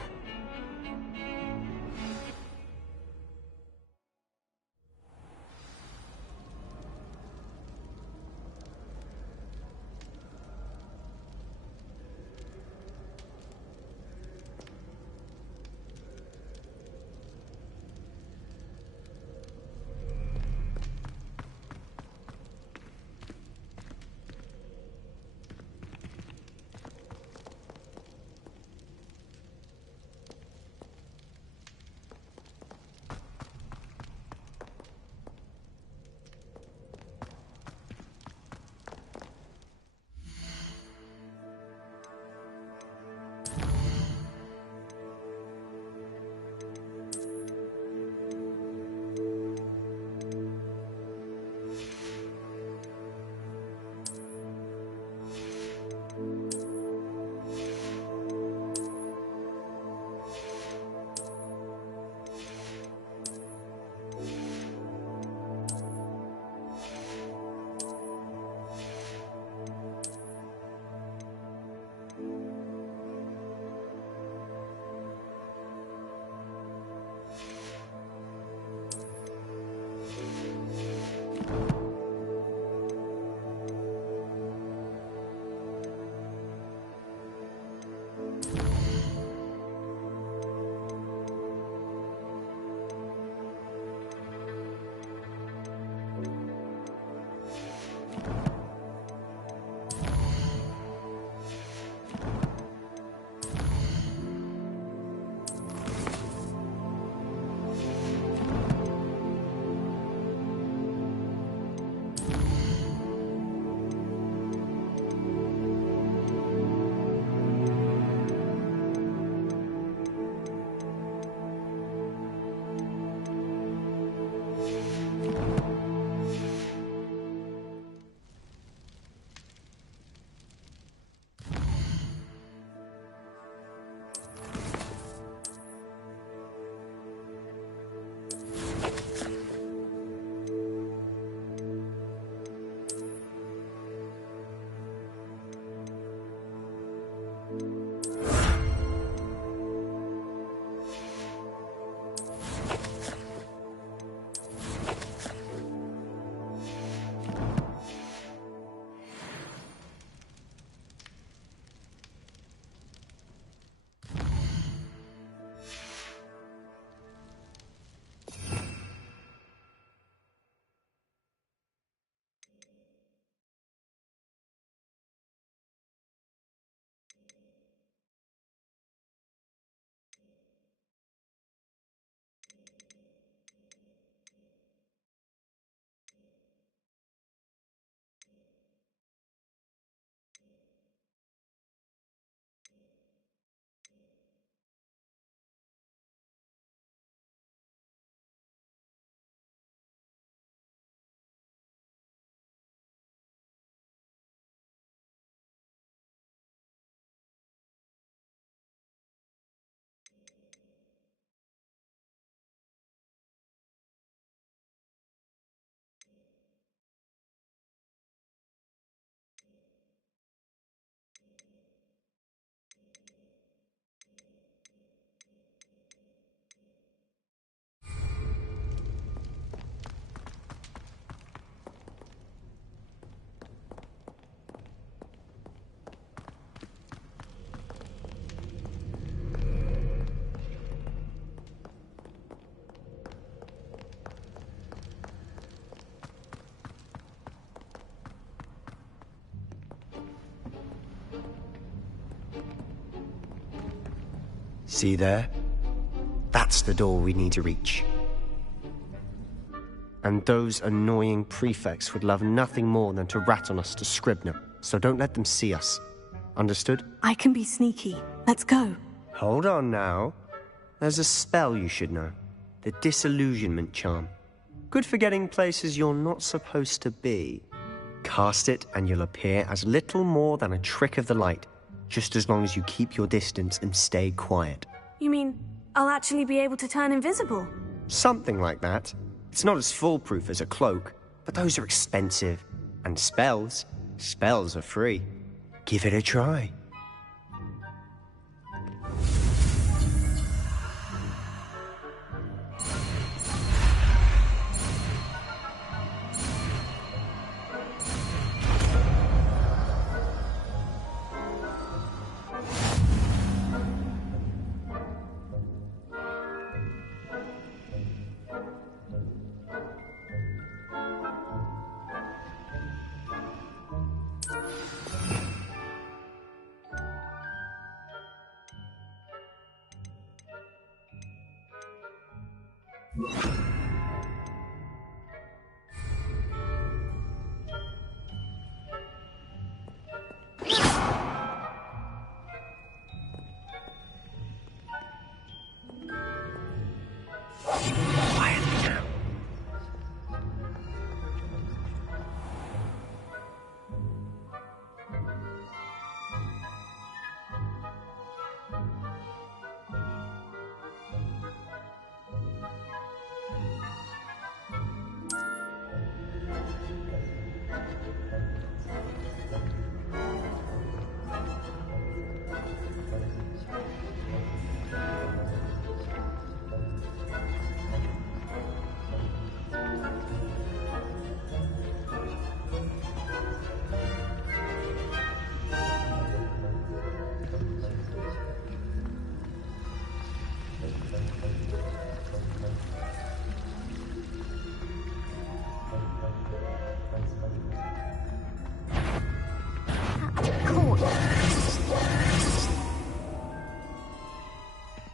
See there? That's the door we need to reach. And those annoying prefects would love nothing more than to rat on us to Scribner, so don't let them see us. Understood? I can be sneaky. Let's go. Hold on now. There's a spell you should know. The Disillusionment Charm. Good for getting places you're not supposed to be. Cast it and you'll appear as little more than a trick of the light, just as long as you keep your distance and stay quiet. You mean I'll actually be able to turn invisible? Something like that. It's not as foolproof as a cloak, but those are expensive. And spells are free. Give it a try.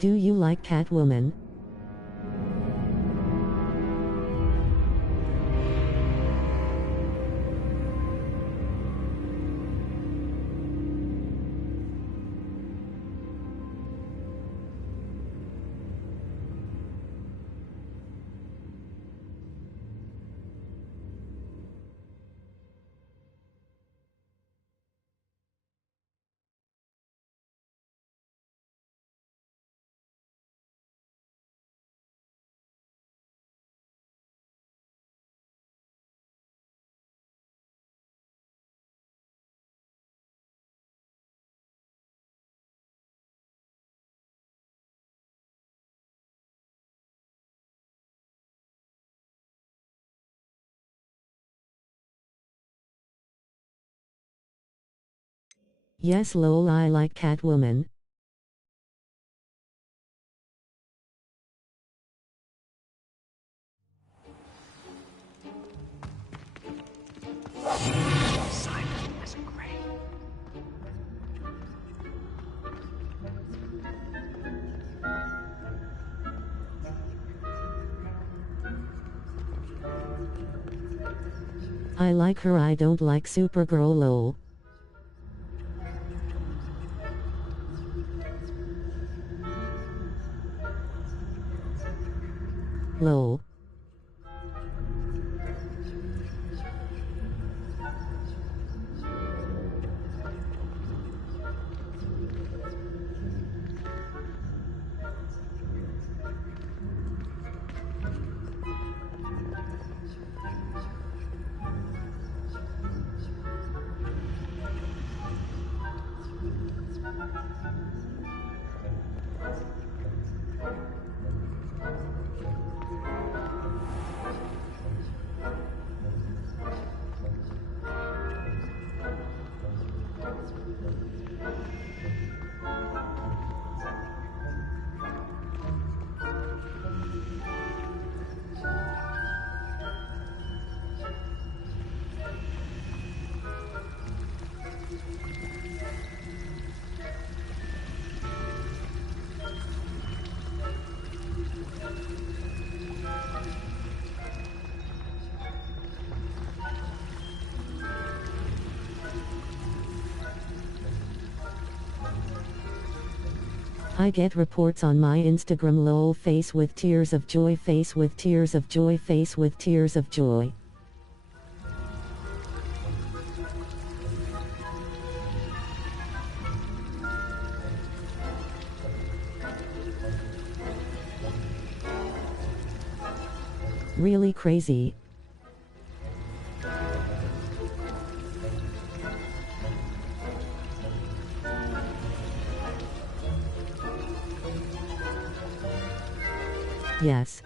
Do you like Catwoman? Yes lol, I like Catwoman. I like her, I don't like Supergirl lol. Lol. I get reports on my Instagram lol face with tears of joy face with tears of joy face with tears of joy. Really crazy. Yes.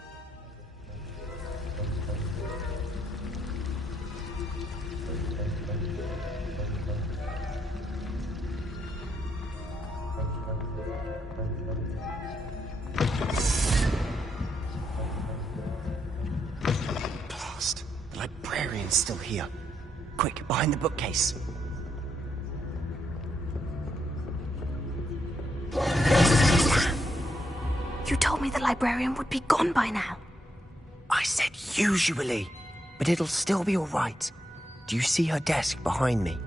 Blast. The librarian's still here. Quick, behind the bookcase. You told me the librarian would be gone by now. I said usually, but it'll still be all right. Do you see her desk behind me?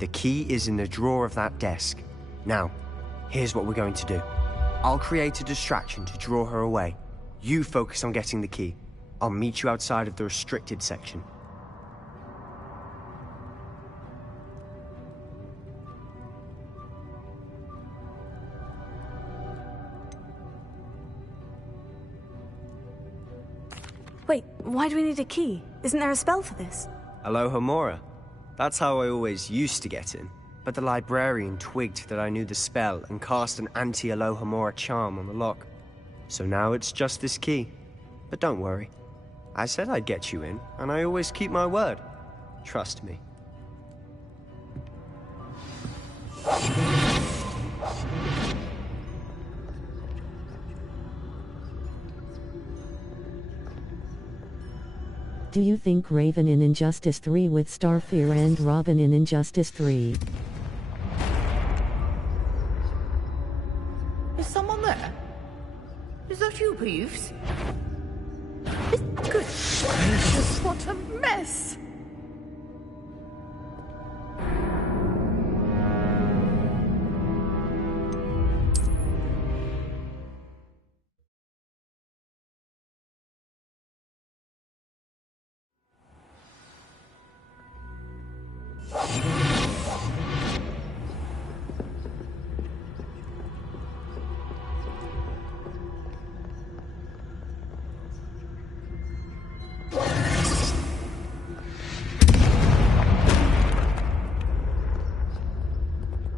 The key is in the drawer of that desk. Now, here's what we're going to do. I'll create a distraction to draw her away. You focus on getting the key. I'll meet you outside of the restricted section. Wait, why do we need a key? Isn't there a spell for this? Alohomora. That's how I always used to get in. But the librarian twigged that I knew the spell and cast an anti-Alohomora charm on the lock. So now it's just this key. But don't worry. I said I'd get you in, and I always keep my word. Trust me. Do you think Raven in Injustice 3 with Starfear and Robin in Injustice 3? Is someone there? Is that you, Peeves? Good gracious, what a mess!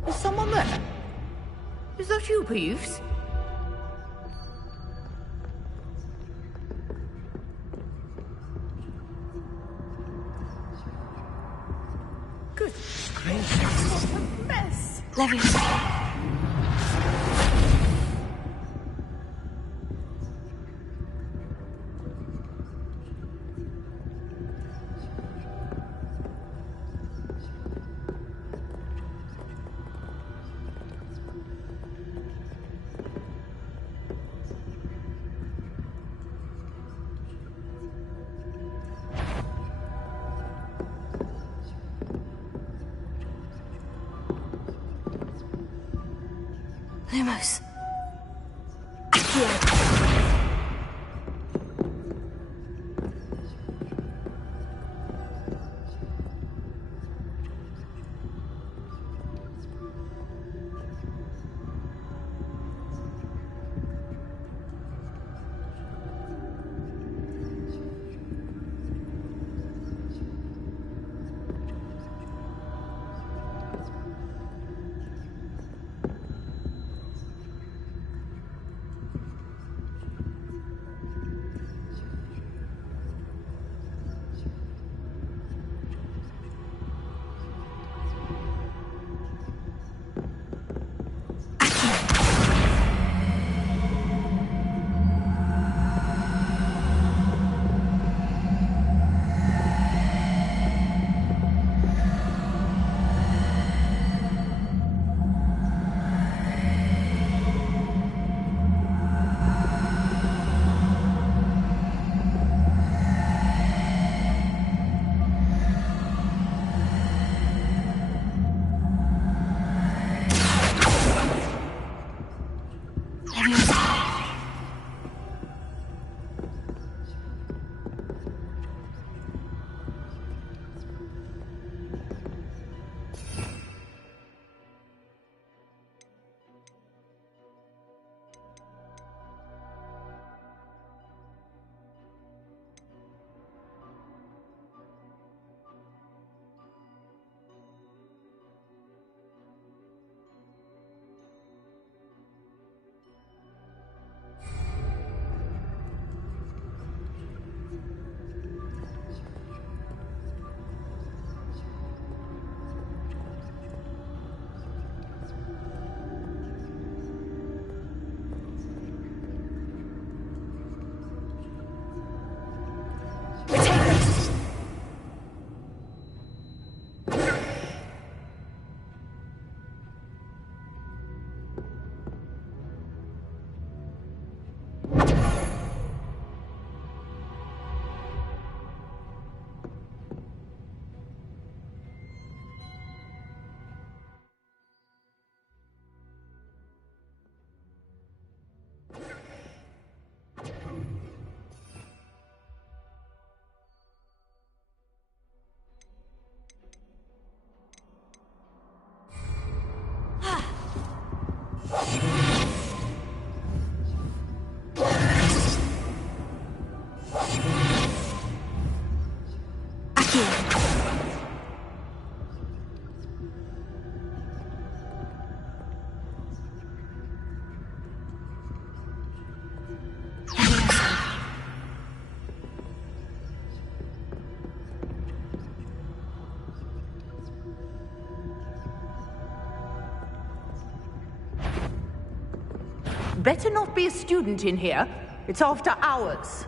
Is someone there? Is that you, Peeves? Good gracious, what a mess! Leviosa. Lumos. Accio. Better not be a student in here. It's after hours.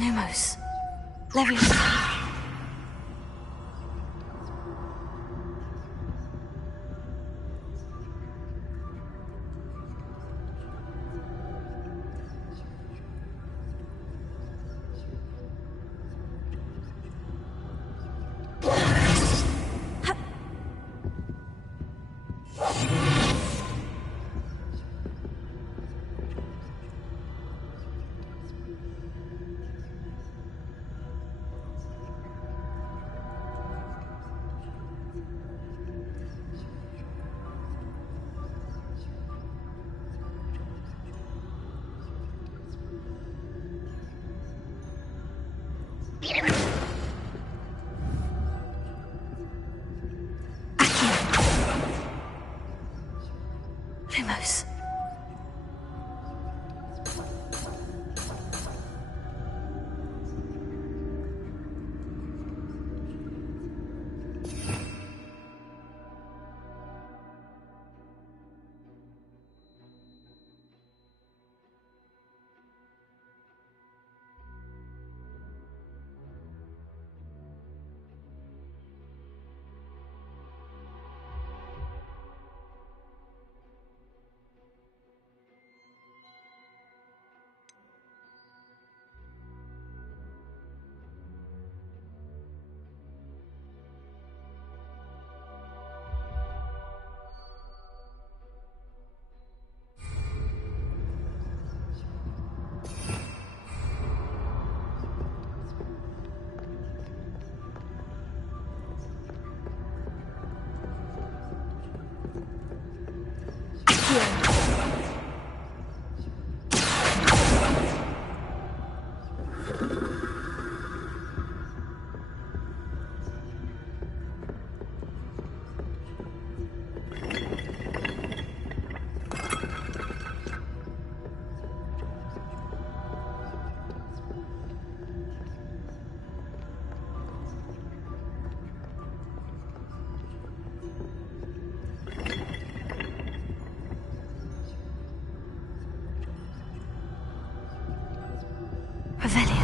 Lumos. Leviosa. Lumos. Revelia.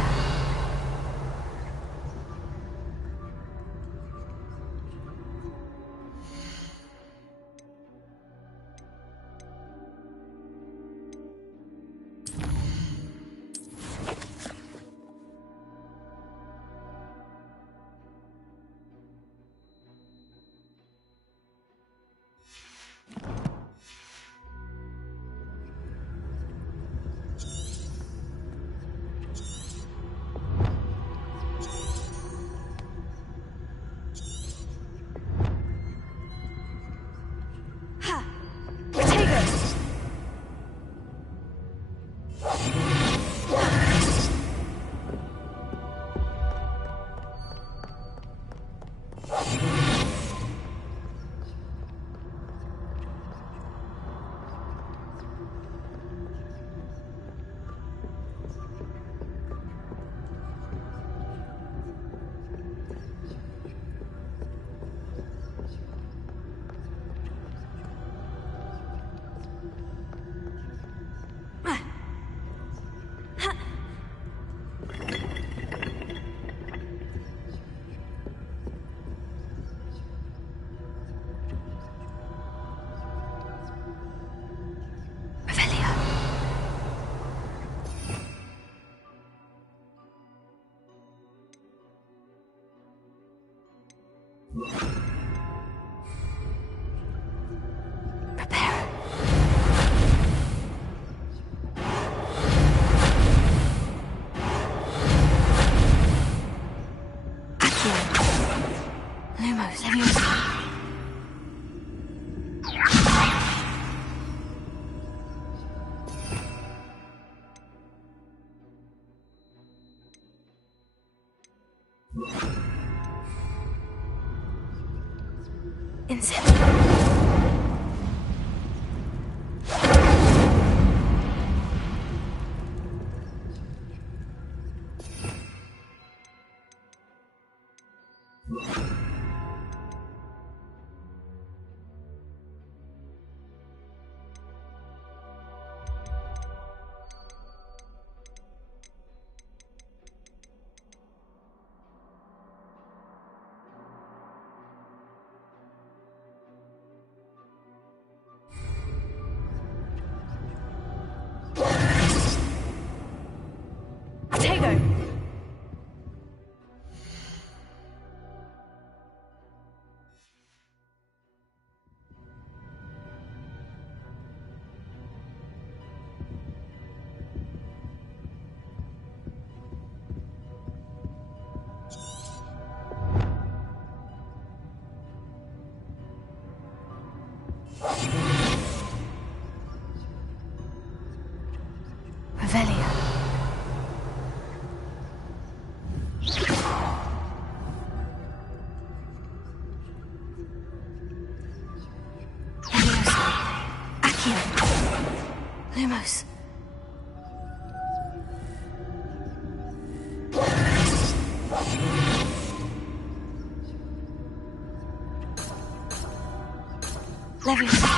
Revelia. Lumos. Leviosa.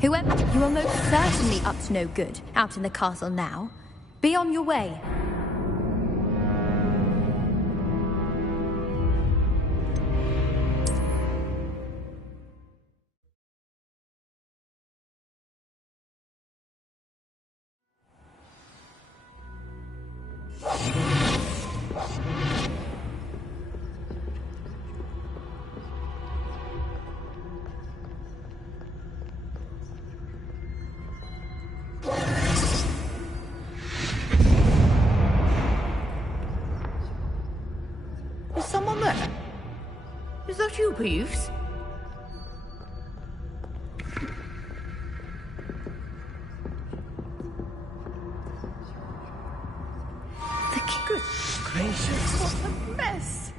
Whoever, you are most certainly up to no good out in the castle now. Be on your way. Is someone there? Is that you, Peeves? The key. Good gracious, what a mess!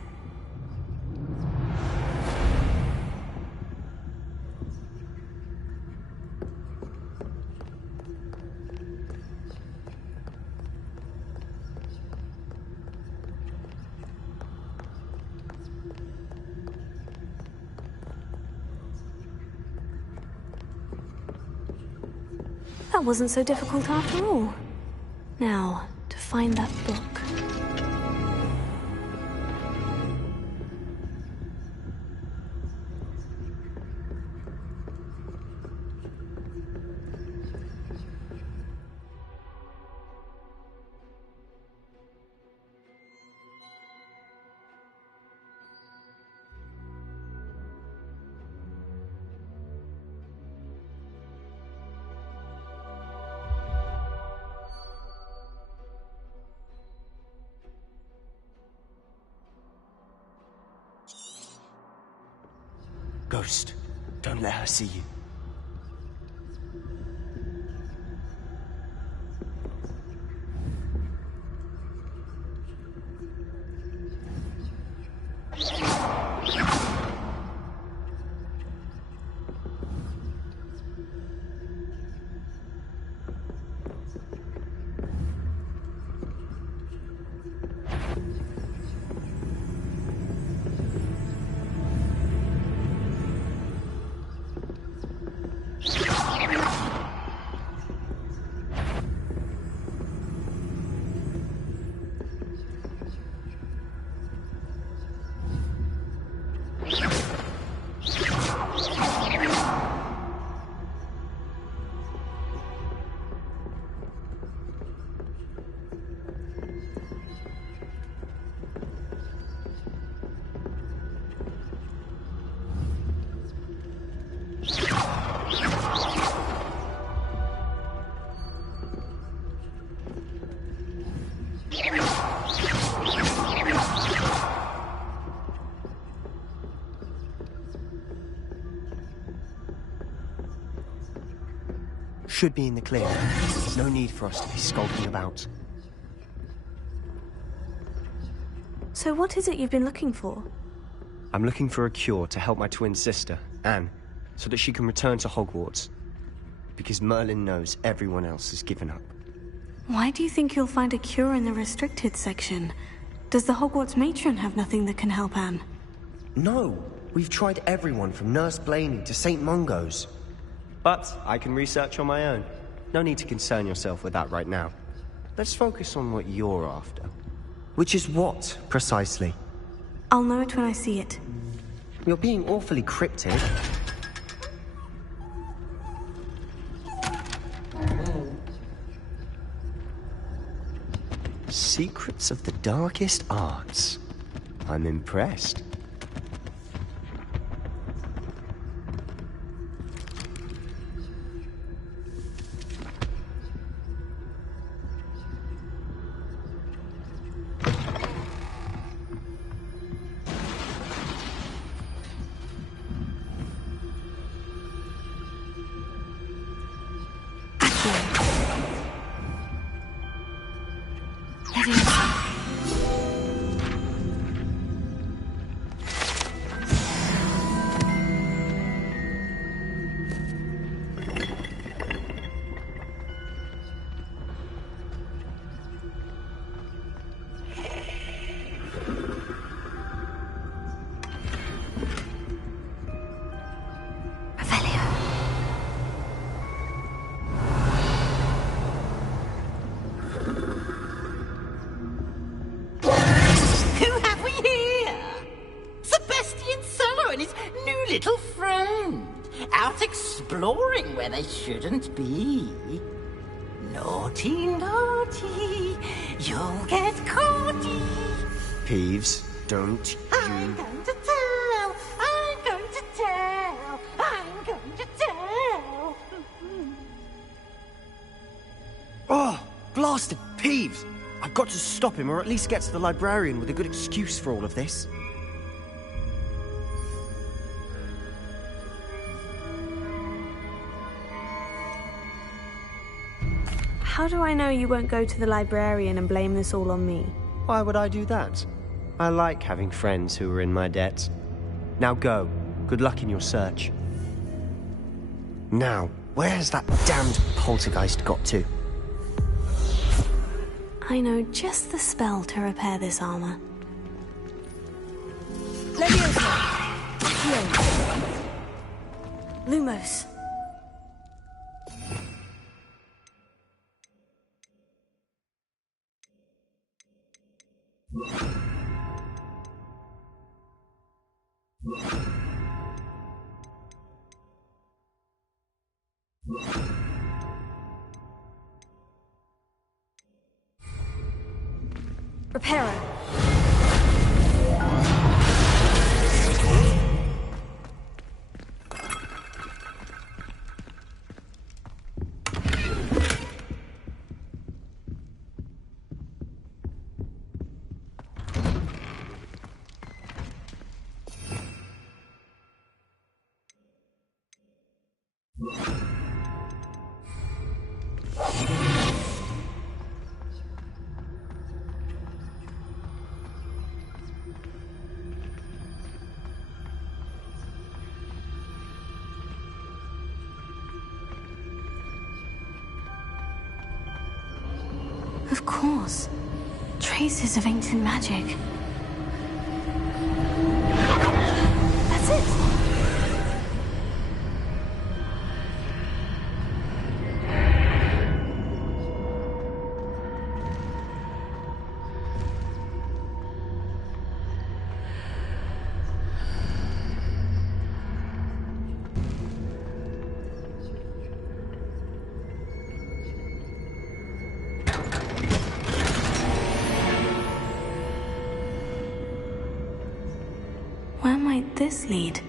That wasn't so difficult after all. Now, to find that book. Ghost, don't let her see you. Should be in the clear. No need for us to be skulking about. So what is it you've been looking for? I'm looking for a cure to help my twin sister, Anne, so that she can return to Hogwarts. Because Merlin knows everyone else has given up. Why do you think you'll find a cure in the restricted section? Does the Hogwarts matron have nothing that can help Anne? No! We've tried everyone from Nurse Blaney to St. Mungo's. But I can research on my own. No need to concern yourself with that right now. Let's focus on what you're after. Which is what, precisely? I'll know it when I see it. You're being awfully cryptic. Secrets of the darkest arts. I'm impressed. we here? Sebastian Solo and his new little friend. Out exploring where they shouldn't be. Naughty, naughty. You'll get caughty. Peeves, don't I'm going to tell. I'm going to tell. I'm going to tell. Oh, blasted Peeves! I've got to stop him, or at least get to the librarian with a good excuse for all of this. How do I know you won't go to the librarian and blame this all on me? Why would I do that? I like having friends who are in my debt. Now go. Good luck in your search. Now, where's that damned poltergeist got to? I know just the spell to repair this armor. Lumos. Reparo. Of course. Traces of ancient magic. That's it. Where might this lead?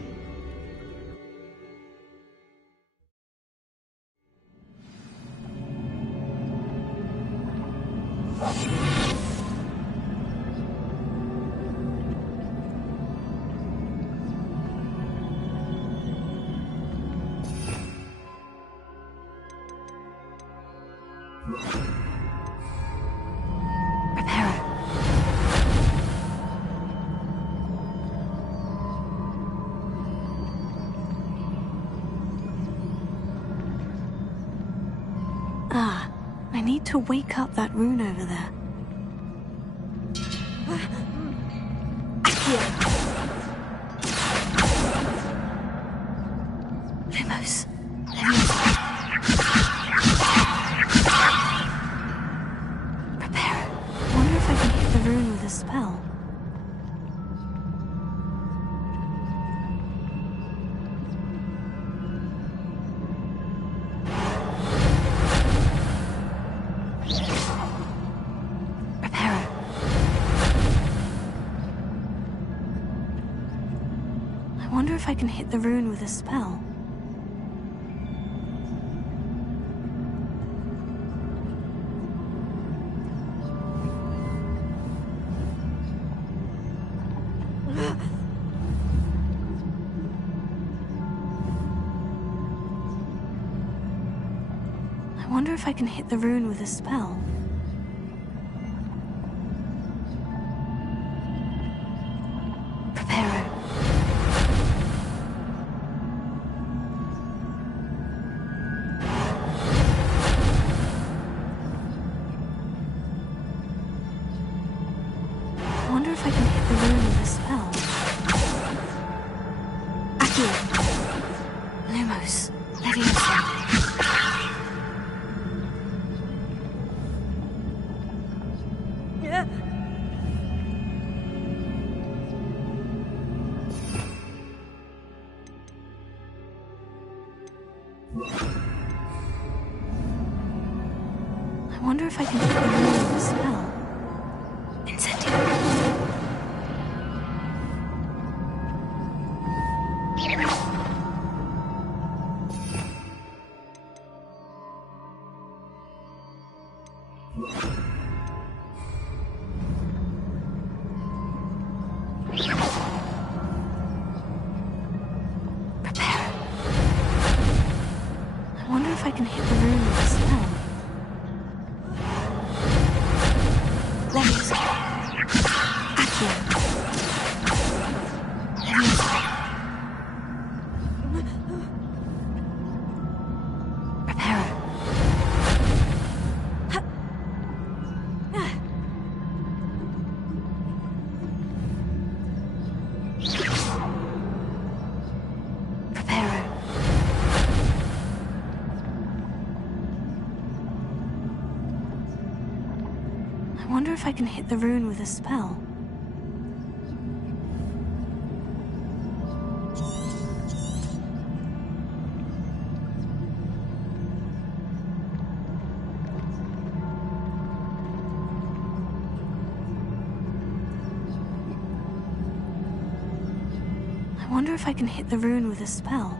I need to wake up that rune over there. Limos. Prepare. I wonder if I can hit the rune with a spell. I wonder if I can hit the rune with a spell. I wonder if I can hit the rune with a spell. I wonder if I can hit the rune with a spell. Accio. Lumos. Leviosa. wonder if I can hit the room with a spell. Incendio. I wonder if I can hit the rune with a spell. I wonder if I can hit the rune with a spell.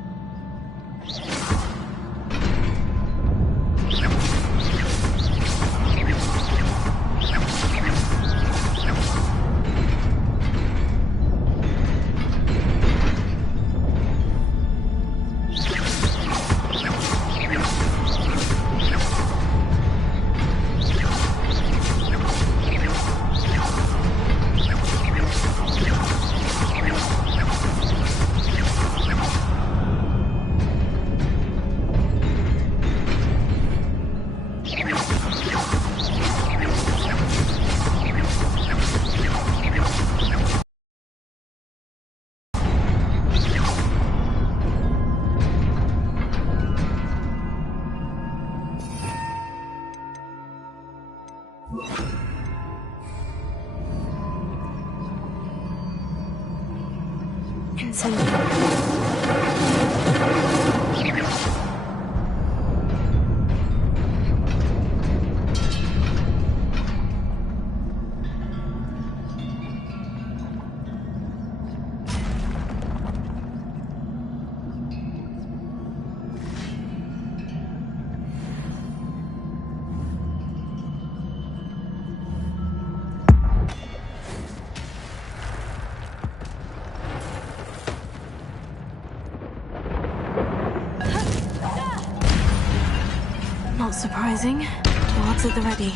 Not surprising. Guards at the ready.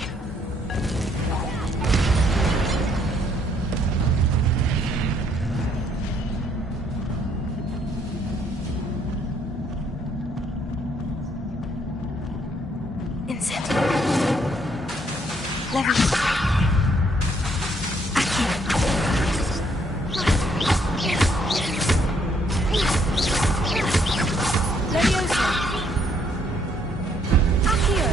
Incendio. Leviosa. Leviosa. Accio.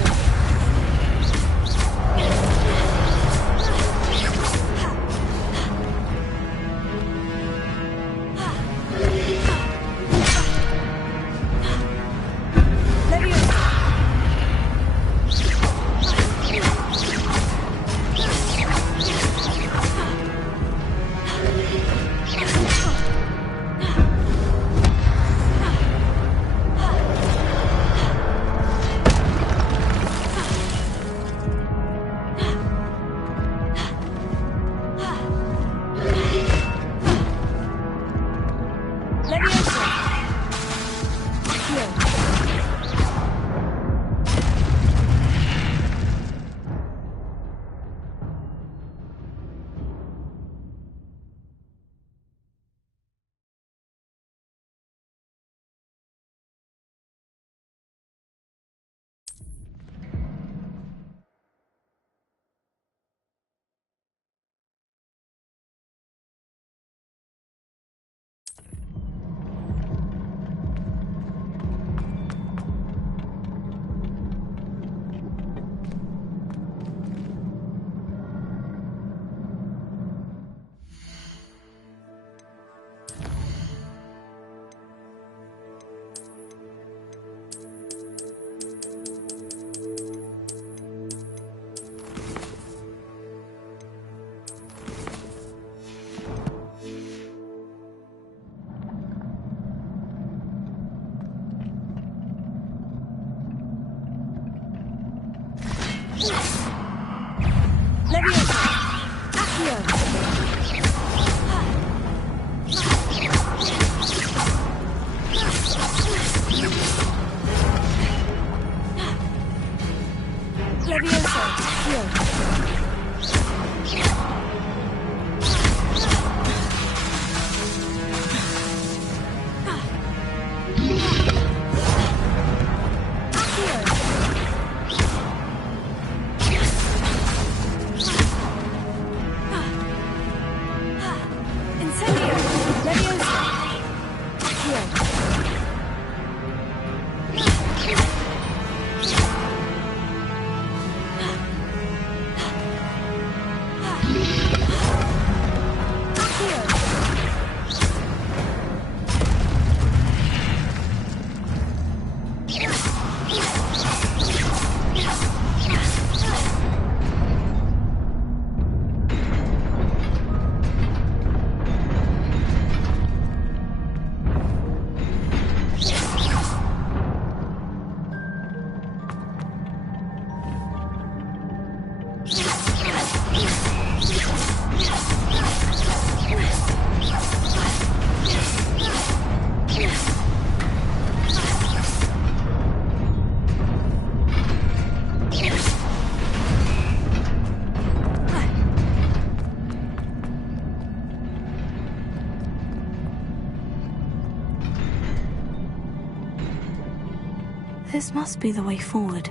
This must be the way forward.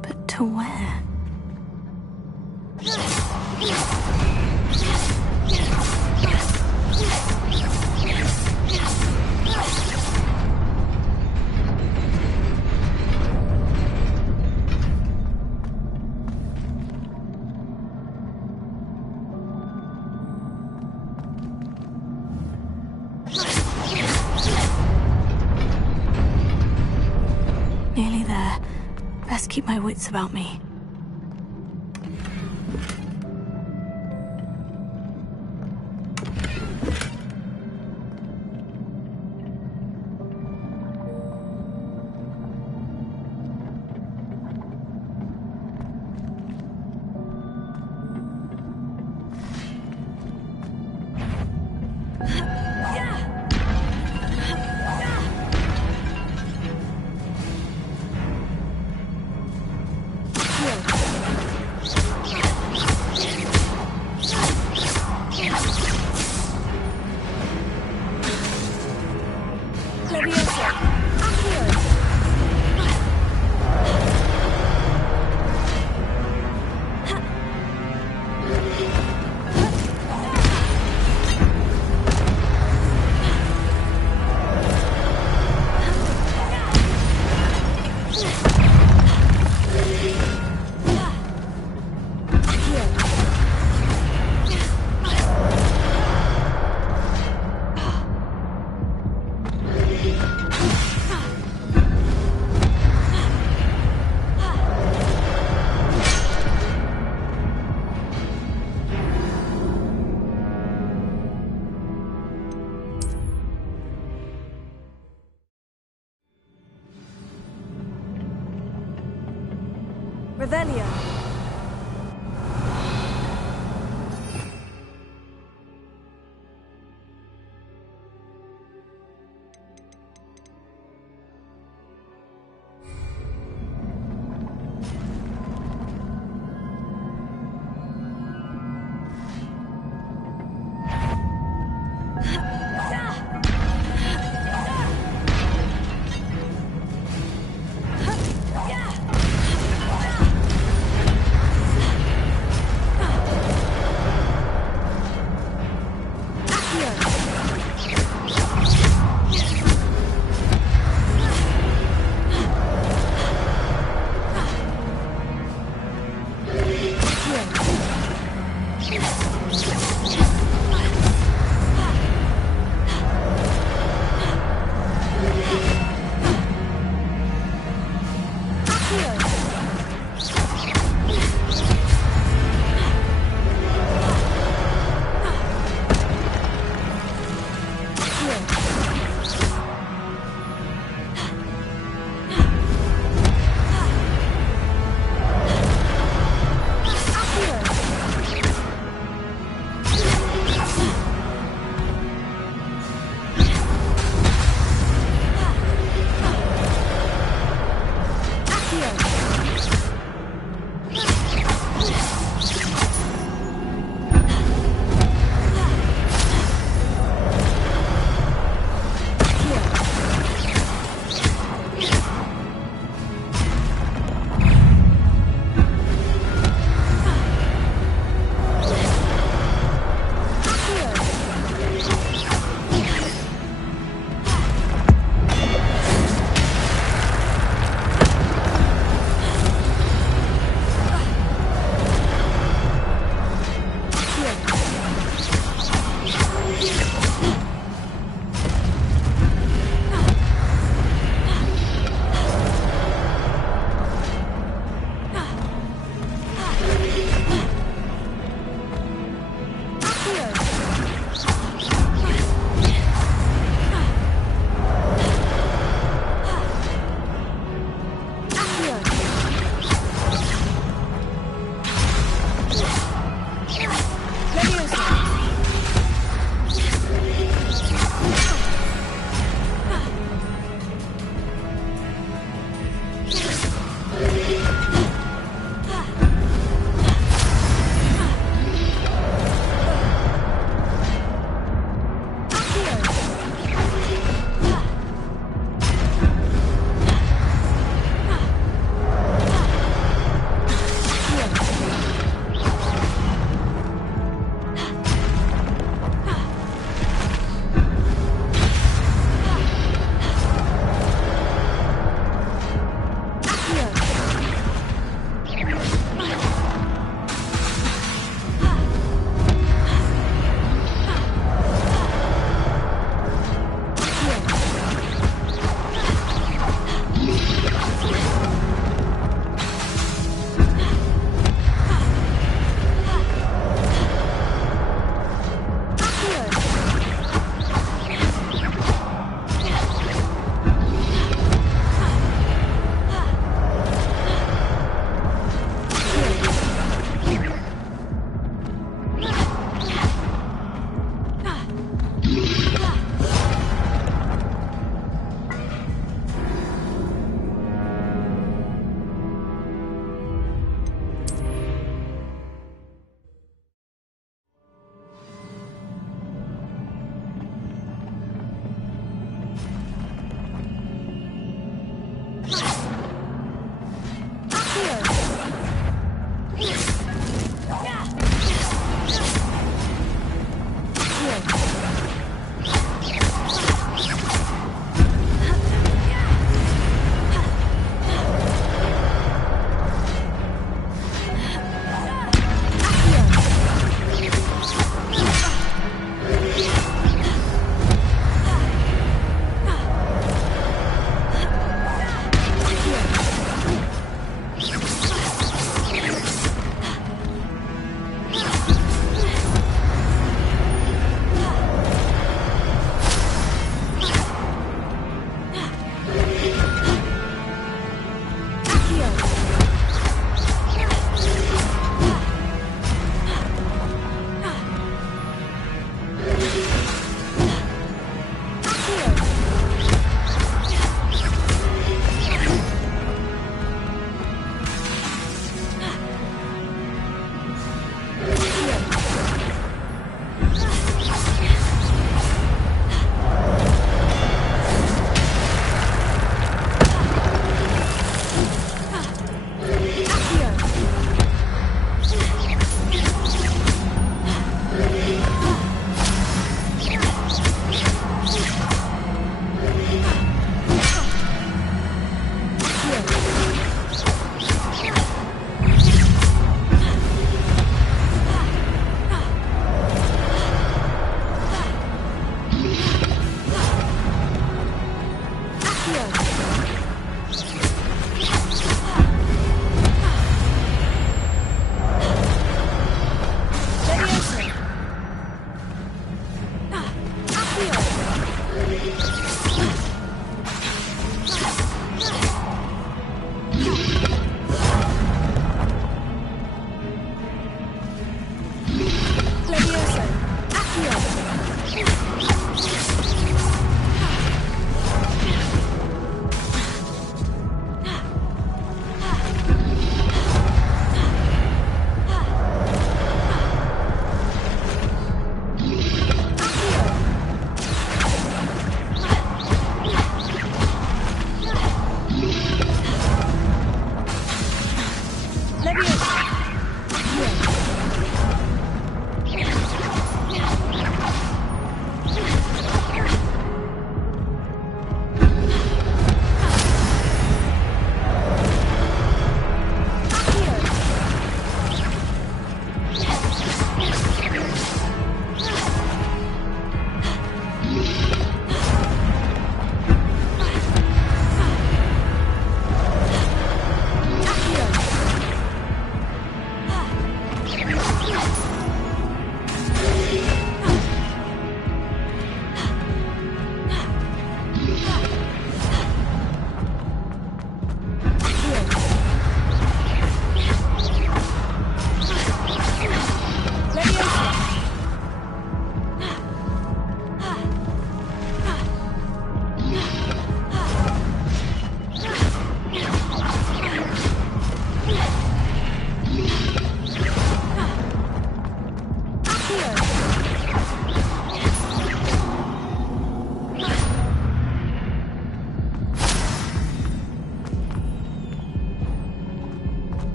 But to where? Nearly there. Best keep my wits about me. Revelio.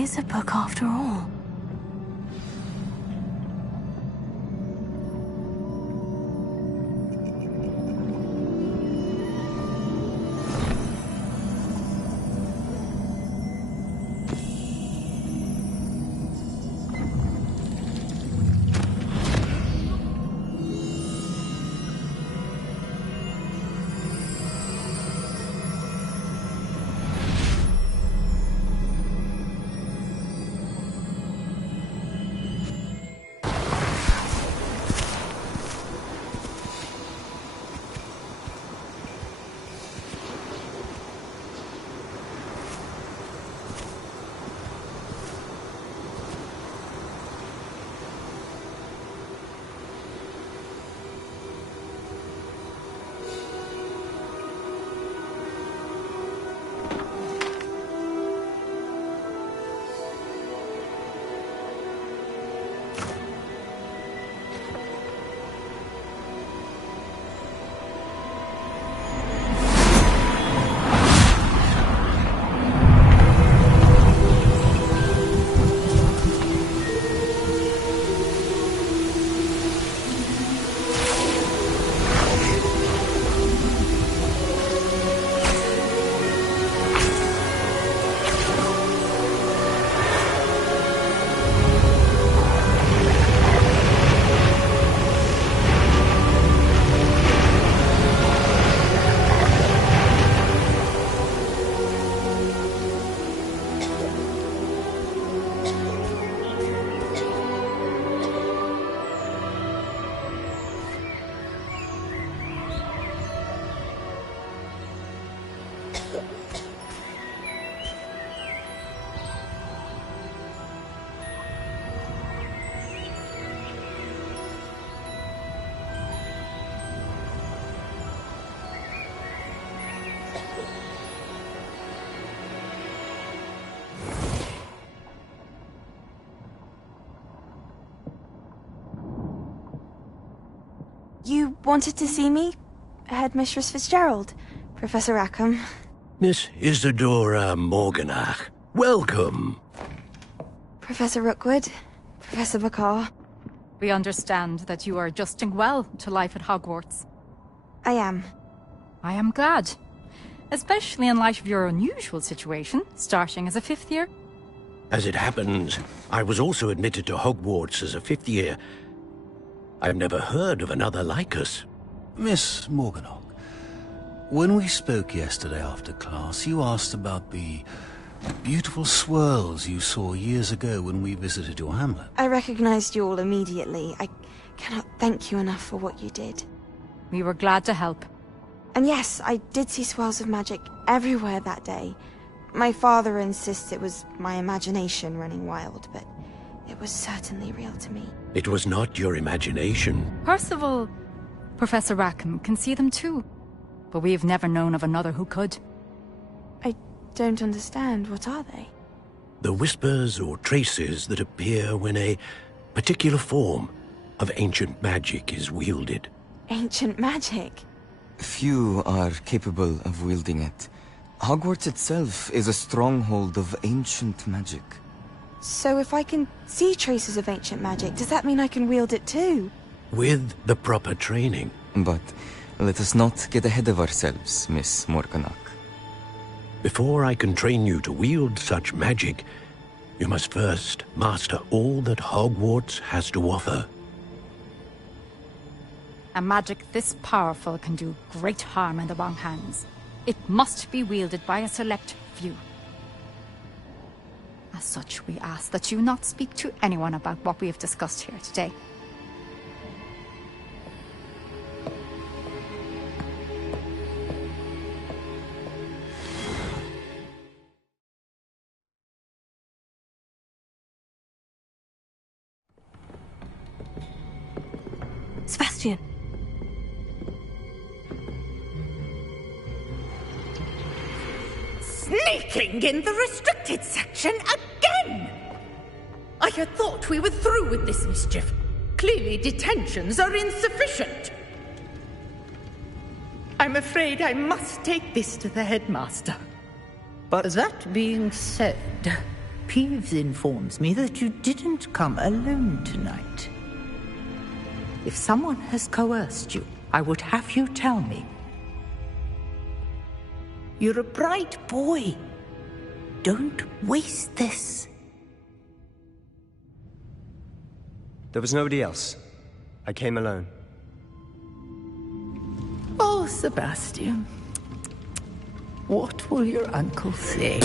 is a book after all. You wanted to see me? Headmistress Fitzgerald, Professor Rackham. Miss Isadora Morganach, welcome. Professor Rookwood, Professor Bakar. We understand that you are adjusting well to life at Hogwarts. I am. I am glad. Especially in light of your unusual situation, starting as a 5th year. As it happens, I was also admitted to Hogwarts as a 5th year. I've never heard of another like us. Miss Morganach, when we spoke yesterday after class, you asked about the beautiful swirls you saw years ago when we visited your hamlet. I recognized you all immediately. I cannot thank you enough for what you did. We were glad to help. And yes, I did see swirls of magic everywhere that day. My father insists it was my imagination running wild, but it was certainly real to me. It was not your imagination. Percival, Professor Rackham can see them too. But we've never known of another who could. I don't understand. What are they? The whispers or traces that appear when a particular form of ancient magic is wielded. Ancient magic? Few are capable of wielding it. Hogwarts itself is a stronghold of ancient magic. So if I can see traces of ancient magic, does that mean I can wield it too? With the proper training. But let us not get ahead of ourselves, Miss Morganach. Before I can train you to wield such magic, you must first master all that Hogwarts has to offer. A magic this powerful can do great harm in the wrong hands. It must be wielded by a select few. As such, we ask that you not speak to anyone about what we have discussed here today. Sebastian. Sneaking in the restricted section again! I had thought we were through with this mischief. Clearly detentions are insufficient. I'm afraid I must take this to the headmaster. But that being said, Peeves informs me that you didn't come alone tonight. If someone has coerced you, I would have you tell me. You're a bright boy. Don't waste this. There was nobody else. I came alone. Oh, Sebastian. What will your uncle say?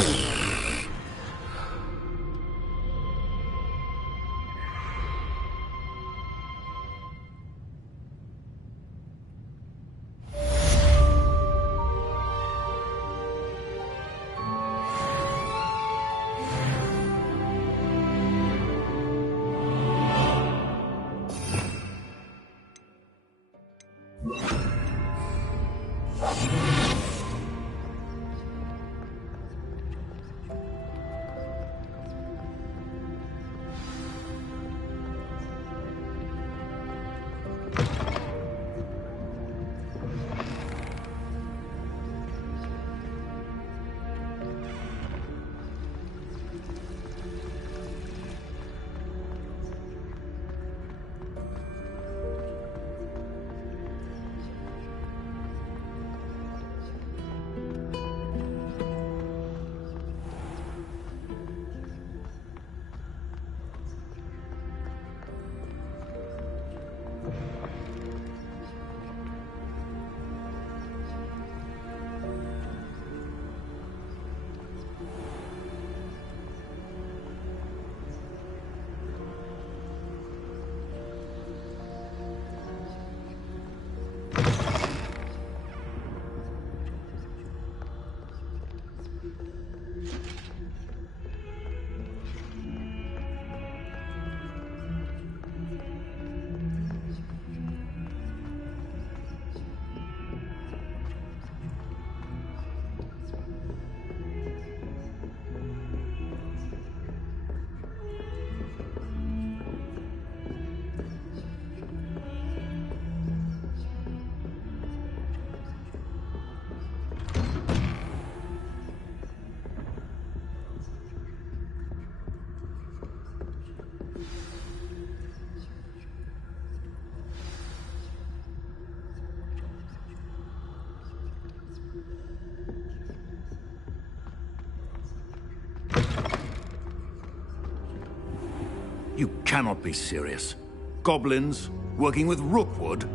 You cannot be serious. Goblins working with Rookwood?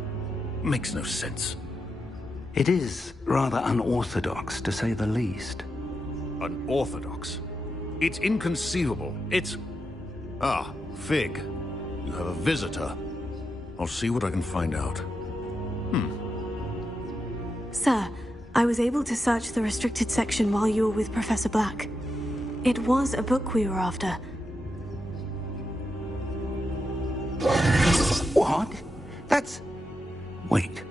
Makes no sense. It is rather unorthodox, to say the least. Unorthodox? It's inconceivable. It's... Ah, Fig. You have a visitor. I'll see what I can find out. Sir, I was able to search the restricted section while you were with Professor Black. It was a book we were after. What? That's... Wait.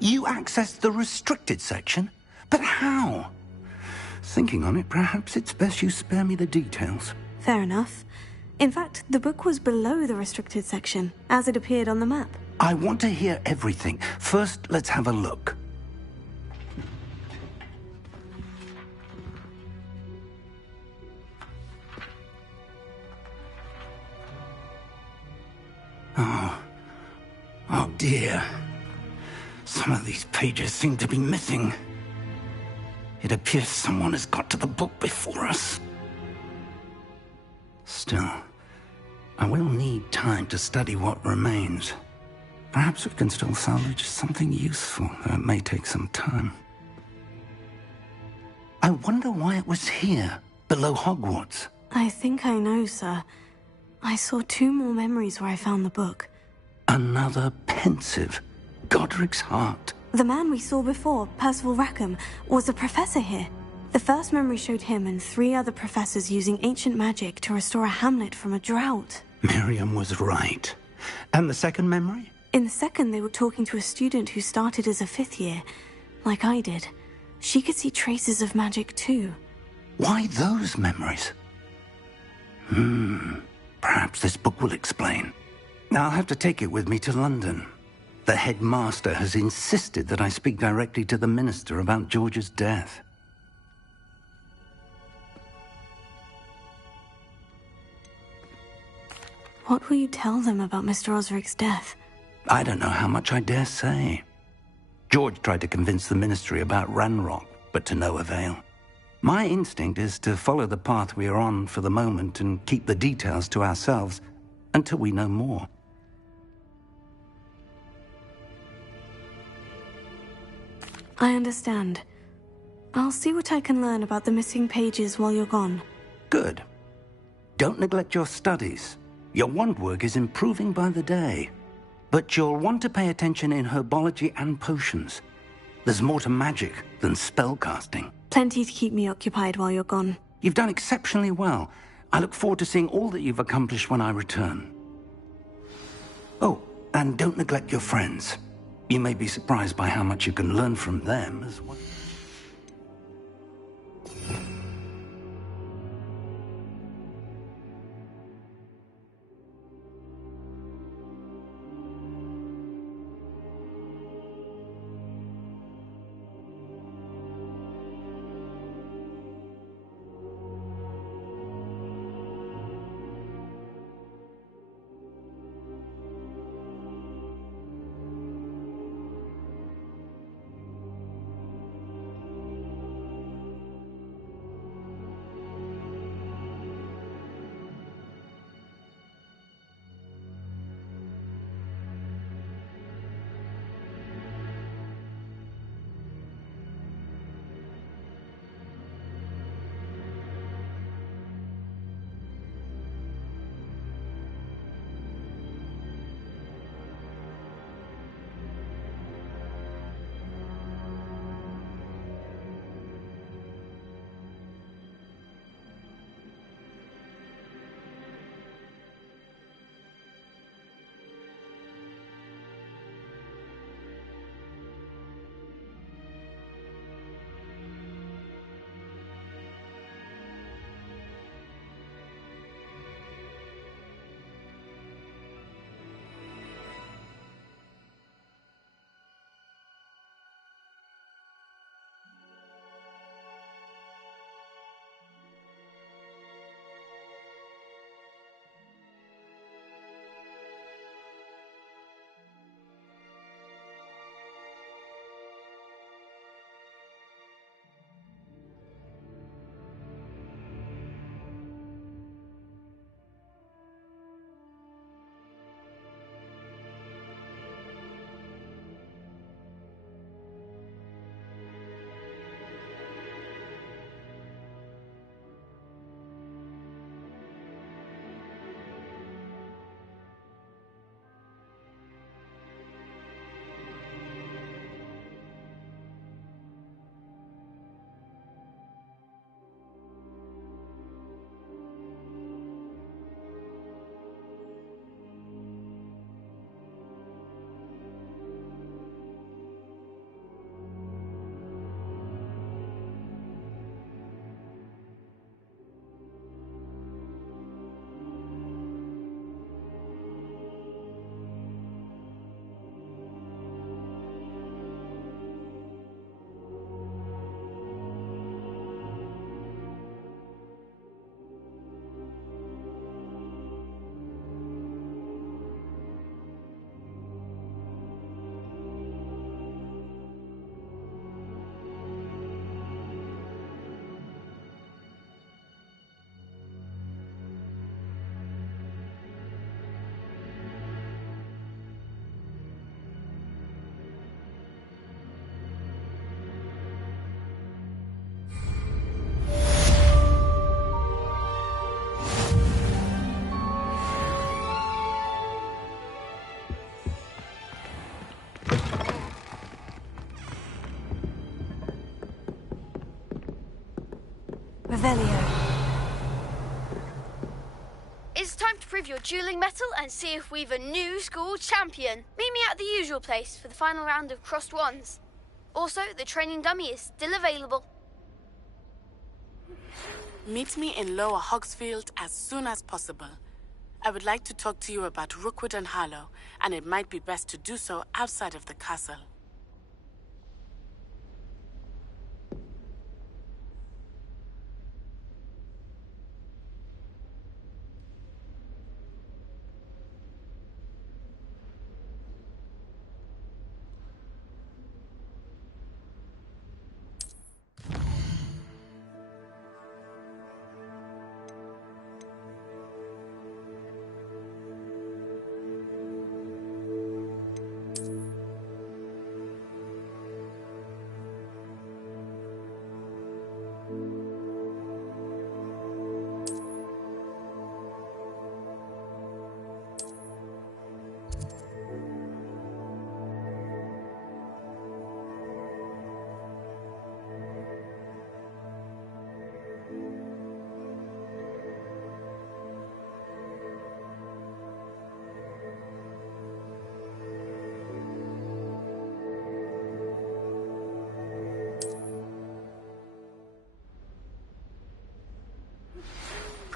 You accessed the restricted section? But how? Thinking on it, perhaps it's best you spare me the details. Fair enough. In fact, the book was below the restricted section, as it appeared on the map. I want to hear everything. First, let's have a look. Oh dear. Some of these pages seem to be missing. It appears someone has got to the book before us. Still, I will need time to study what remains. Perhaps we can still salvage something useful, though it may take some time. I wonder why it was here, below Hogwarts. I think I know, sir. I saw 2 more memories where I found the book. Another pensive. Godric's heart. The man we saw before, Percival Rackham, was a professor here. The first memory showed him and 3 other professors using ancient magic to restore a hamlet from a drought. Miriam was right. And the second memory? In the second, they were talking to a student who started as a 5th year, like I did. She could see traces of magic too. Why those memories? Perhaps this book will explain. I'll have to take it with me to London. The headmaster has insisted that I speak directly to the minister about George's death. What will you tell them about Mr. Osric's death? I don't know how much I dare say. George tried to convince the Ministry about Ranrock, but to no avail. My instinct is to follow the path we are on for the moment and keep the details to ourselves until we know more. I understand. I'll see what I can learn about the missing pages while you're gone. Good. Don't neglect your studies. Your wand work is improving by the day. But you'll want to pay attention in herbology and potions. There's more to magic than spellcasting. Plenty to keep me occupied while you're gone. You've done exceptionally well. I look forward to seeing all that you've accomplished when I return. Oh, and don't neglect your friends. You may be surprised by how much you can learn from them as well. It's time to prove your dueling mettle and see if we've a new school champion. Meet me at the usual place for the final round of crossed wands. Also, the training dummy is still available. Meet me in Lower Hogsfield as soon as possible. I would like to talk to you about Rookwood and Harlow, and it might be best to do so outside of the castle.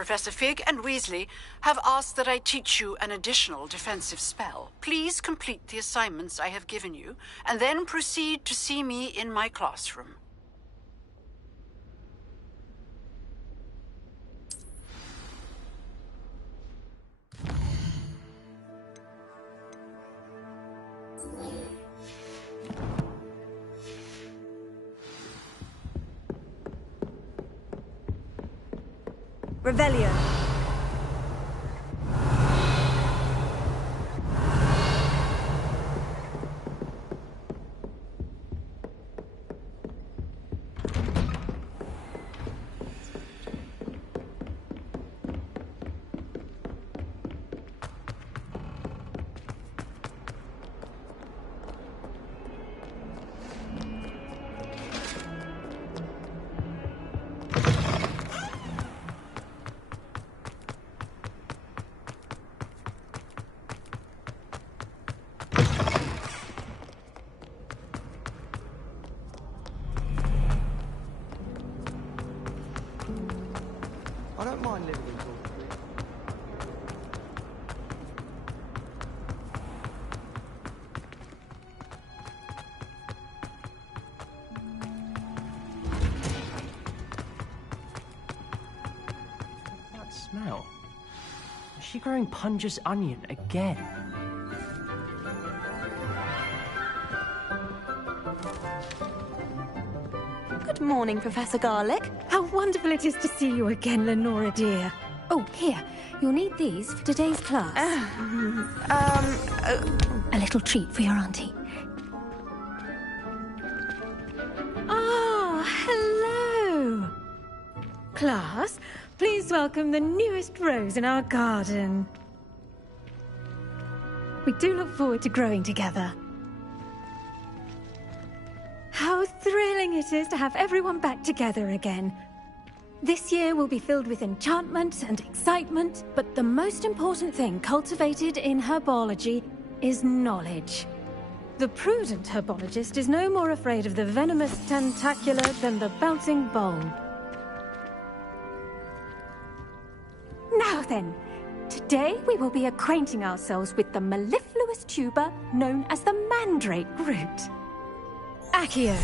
Professor Fig and Weasley have asked that I teach you an additional defensive spell. Please complete the assignments I have given you, and then proceed to see me in my classroom. Revelio. I don't mind living in Dorset. That smell. Is she growing Punja's onion again? Good morning, Professor Garlick. How wonderful it is to see you again, Lenora dear. Oh, here. You'll need these for today's class. A little treat for your auntie. Ah, hello. Class, please welcome the newest rose in our garden. We do look forward to growing together. How thrilling it is to have everyone back together again. This year will be filled with enchantment and excitement, but the most important thing cultivated in herbology is knowledge. The prudent herbologist is no more afraid of the venomous tentacular than the bouncing bulb. Now then, today we will be acquainting ourselves with the mellifluous tuber known as the mandrake root. Accio.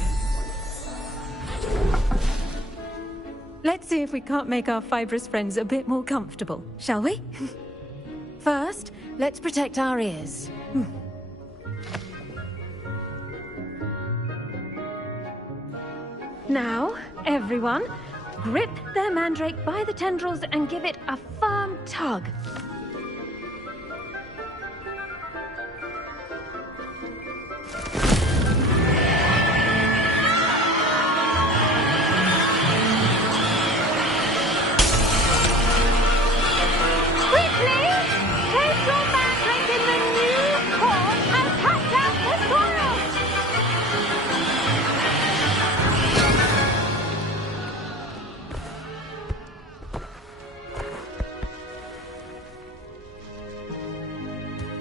Let's see if we can't make our fibrous friends a bit more comfortable, shall we? First, let's protect our ears. Now, everyone, grip their mandrake by the tendrils and give it a firm tug.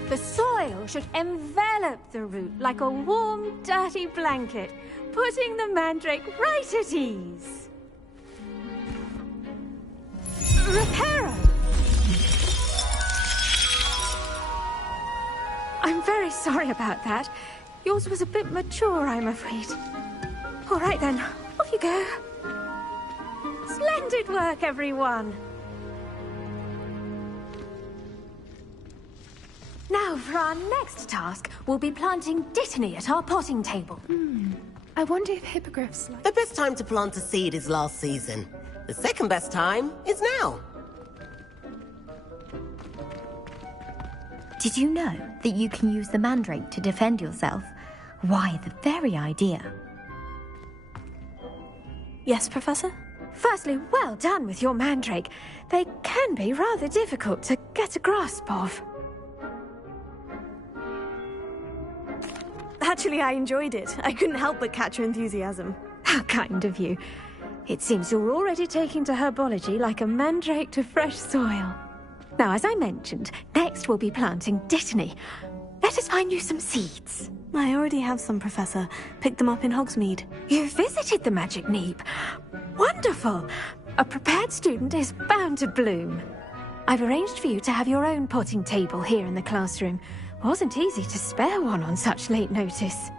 The soil should envelop the root like a warm, dirty blanket, putting the mandrake right at ease. Reparo! I'm very sorry about that. Yours was a bit mature, I'm afraid. All right then, off you go. Splendid work, everyone. Now, for our next task, we'll be planting Dittany at our potting table. I wonder if hippogriffs like... The best time to plant a seed is last season. The second best time is now. Did you know that you can use the mandrake to defend yourself? Why, the very idea. Yes, Professor? Firstly, well done with your mandrake. They can be rather difficult to get a grasp of. Actually, I enjoyed it. I couldn't help but catch your enthusiasm. How kind of you. It seems you're already taking to herbology like a mandrake to fresh soil. Now, as I mentioned, next we'll be planting Dittany. Let us find you some seeds. I already have some, Professor. Picked them up in Hogsmeade. You visited the Magic Neep. Wonderful. A prepared student is bound to bloom. I've arranged for you to have your own potting table here in the classroom. Wasn't easy to spare one on such late notice.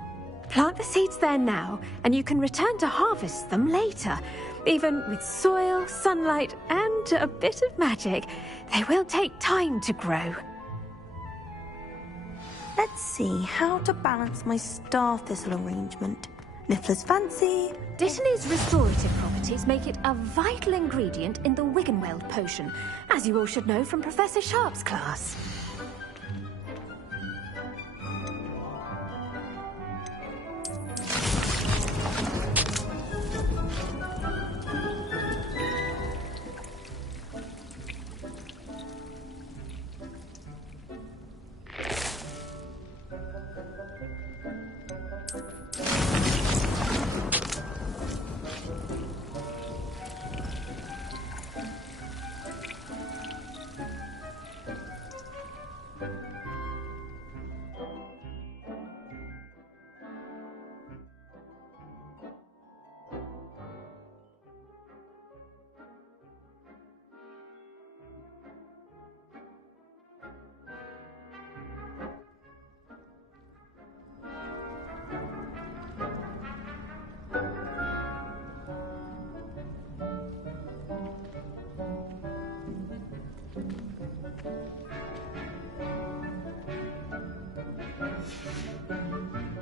Plant the seeds there now, and you can return to harvest them later. Even with soil, sunlight, and a bit of magic, they will take time to grow. Let's see how to balance my star thistle arrangement. Niffler's fancy. Dittany's restorative properties make it a vital ingredient in the Wiggenweld potion, as you all should know from Professor Sharp's class.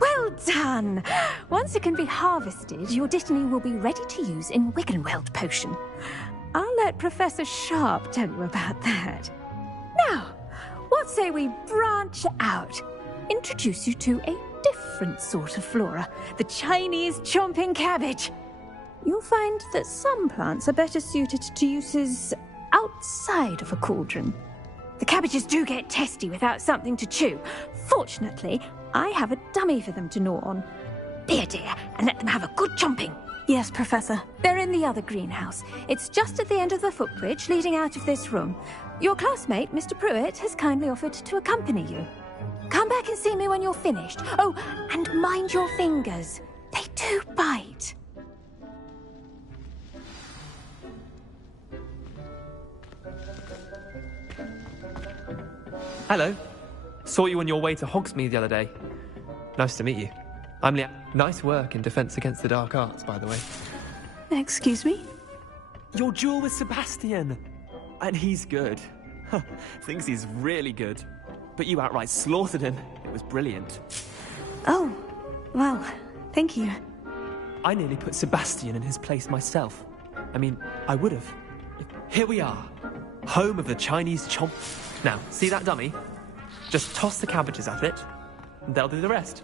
Well done! Once it can be harvested, your Dittany will be ready to use in Wiggenweld potion. I'll let Professor Sharp tell you about that. Now, what say we branch out? Introduce you to a different sort of flora, the Chinese chomping cabbage. You'll find that some plants are better suited to uses outside of a cauldron. The cabbages do get testy without something to chew. Fortunately, I have a dummy for them to gnaw on. Be a dear and let them have a good chomping. Yes, Professor. They're in the other greenhouse. It's just at the end of the footbridge leading out of this room. Your classmate, Mr. Pruitt, has kindly offered to accompany you. Come back and see me when you're finished. Oh, and mind your fingers. They do bite. Hello. Saw you on your way to Hogsmeade the other day. Nice to meet you. I'm Liam. Nice work in Defense Against the Dark Arts, by the way. Excuse me? Your duel with Sebastian. And he's good. Thinks he's really good. But you outright slaughtered him. It was brilliant. Oh, well, thank you. I nearly put Sebastian in his place myself. I mean, I would have. Here we are. Home of the Chinese chomp. Now, see that dummy? Just toss the cabbages at it, and they'll do the rest.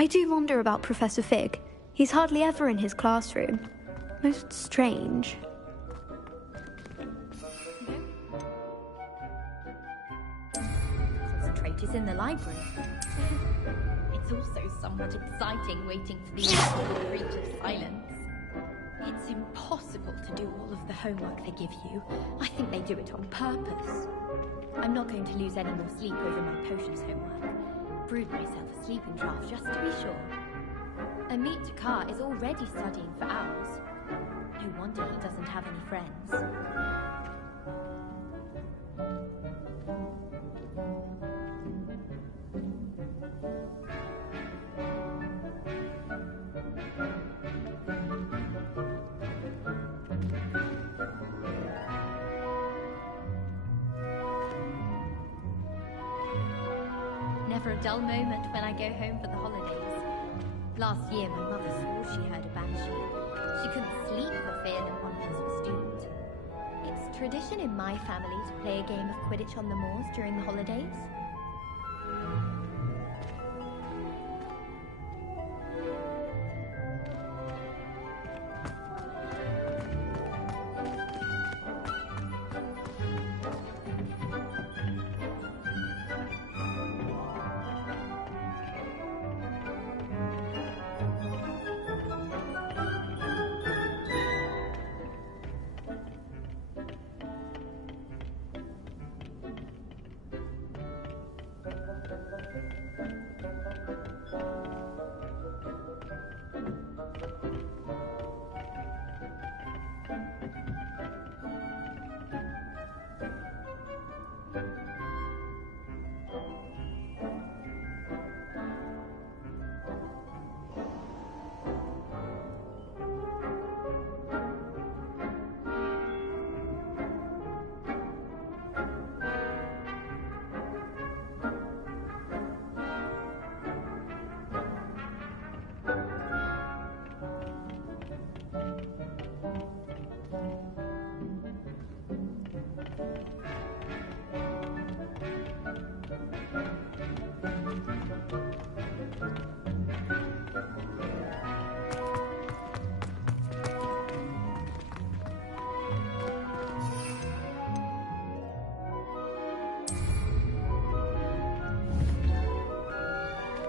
I do wonder about Professor Fig. He's hardly ever in his classroom. Most strange. Concentrators in the library. It's also somewhat exciting waiting for the inevitable breach of silence. It's impossible to do all of the homework they give you. I think they do it on purpose. I'm not going to lose any more sleep over my potions homework. Brewed myself a sleeping draft just to be sure. Amit Takar is already studying for owls. No wonder he doesn't have any friends. Never a dull moment when I go home for the holidays. Last year, my mother swore she heard a banshee. She couldn't sleep for fear that one of us was doomed. It's tradition in my family to play a game of Quidditch on the moors during the holidays.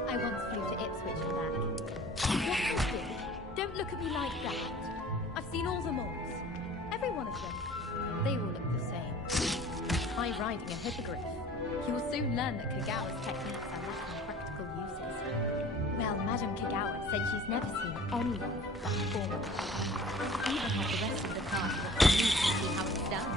I once flew to Ipswich and back. Yes, I did. Don't look at me like that. I've seen all the malls. Every one of them. They all look the same. Try riding a hippogriff. You'll soon learn that Kagawa's techniques are lacking practical uses. Well, Madame Kagawa said she's never seen anyone that form. Even had the rest of the cast look at me to see how it's done.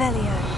Revelio.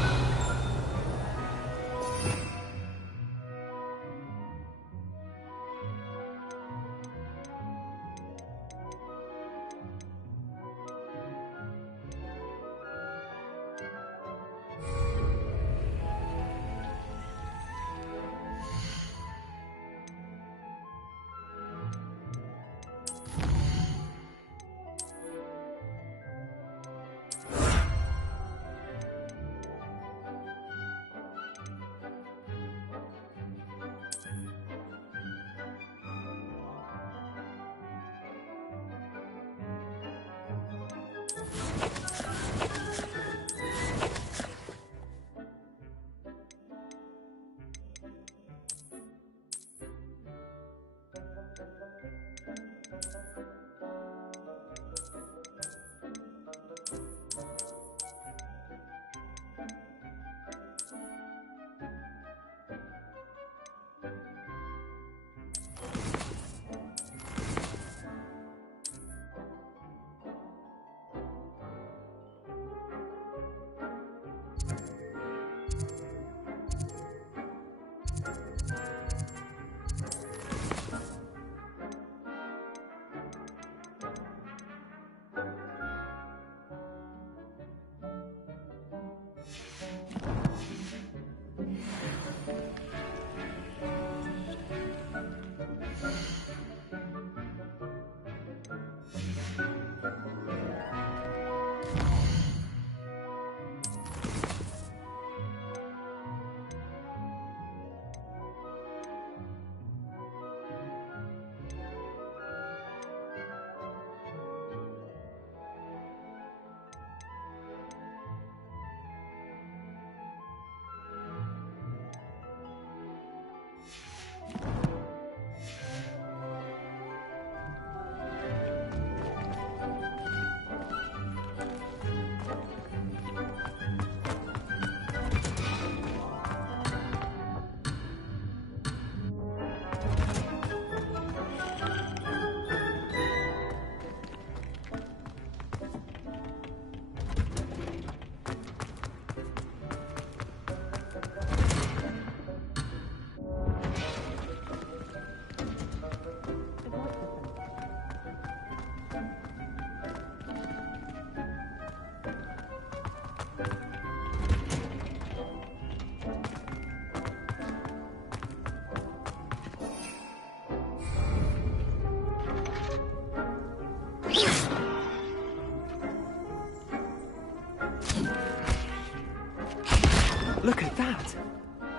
Look at that!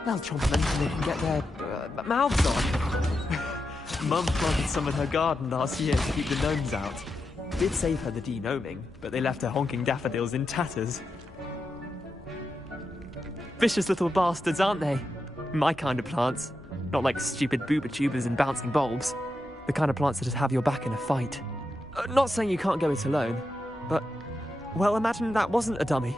They'll chomp them until they can get their mouths on. Mum planted some in her garden last year to keep the gnomes out. Did save her the de-gnoming, but they left her honking daffodils in tatters. Vicious little bastards, aren't they? My kind of plants. Not like stupid booba tubers and bouncing bulbs. The kind of plants that just have your back in a fight. Not saying you can't go it alone, but... well, imagine that wasn't a dummy.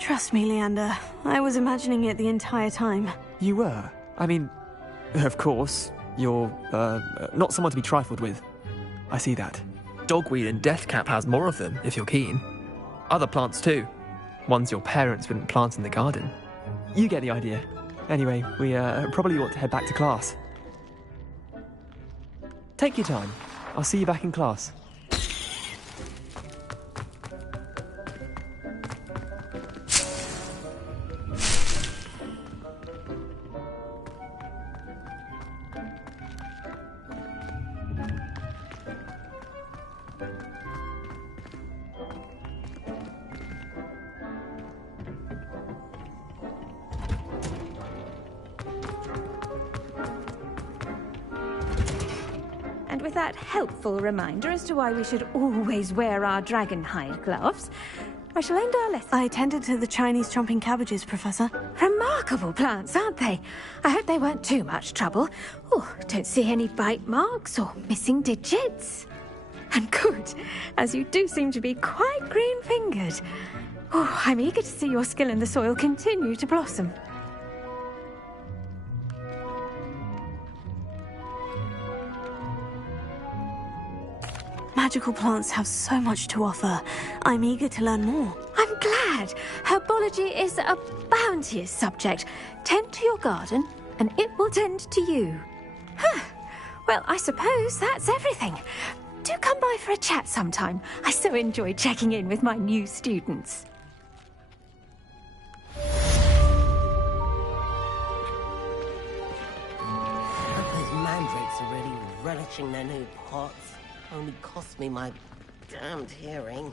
Trust me, Leander. I was imagining it the entire time. You were? I mean, of course, you're, not someone to be trifled with. I see that. Dogweed and deathcap has more of them, if you're keen. Other plants too. Ones your parents wouldn't plant in the garden. You get the idea. Anyway, we, probably ought to head back to class. Take your time. I'll see you back in class. Helpful reminder as to why we should always wear our dragon hide gloves, I shall end our lesson. I tended to the Chinese chomping cabbages, Professor. Remarkable plants, aren't they? I hope they weren't too much trouble. Oh, don't see any bite marks or missing digits. And good, as you do seem to be quite green-fingered. Oh, I'm eager to see your skill in the soil continue to blossom. Magical plants have so much to offer. I'm eager to learn more. I'm glad. Herbology is a bounteous subject. Tend to your garden, and it will tend to you. Huh. Well, I suppose that's everything. Do come by for a chat sometime. I so enjoy checking in with my new students. Those mandrakes are really relishing their new pots. Only cost me my damned hearing.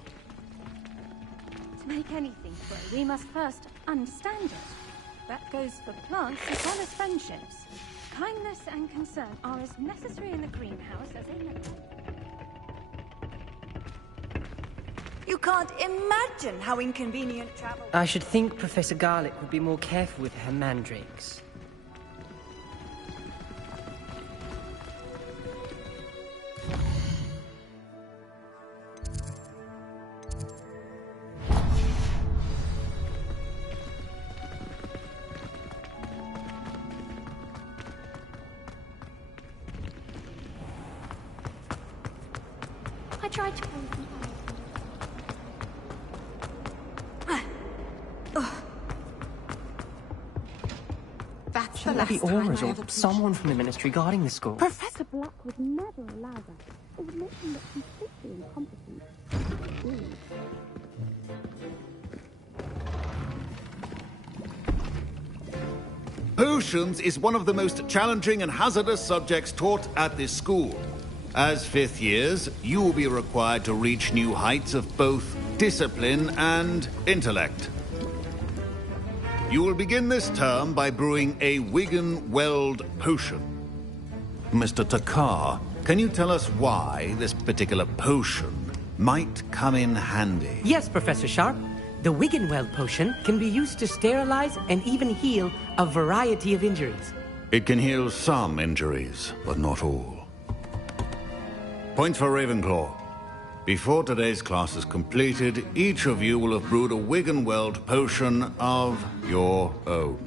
To make anything grow, we must first understand it. That goes for plants as well as friendships. Kindness and concern are as necessary in the greenhouse as in the... You can't imagine how inconvenient travel... I should think Professor Garlick would be more careful with her mandrakes. I tried to... That's the last time I ever... someone from the Ministry guarding the school. Professor Black would never allow that. It would make him look completely incompetent. Potions is one of the most challenging and hazardous subjects taught at this school. As fifth years, you will be required to reach new heights of both discipline and intellect. You will begin this term by brewing a Wigan-Weld potion. Mr. Takar, can you tell us why this particular potion might come in handy? Yes, Professor Sharp. The Wigan-Weld potion can be used to sterilize and even heal a variety of injuries. It can heal some injuries, but not all. Points for Ravenclaw. Before today's class is completed, each of you will have brewed a Wigan-Weld potion of your own.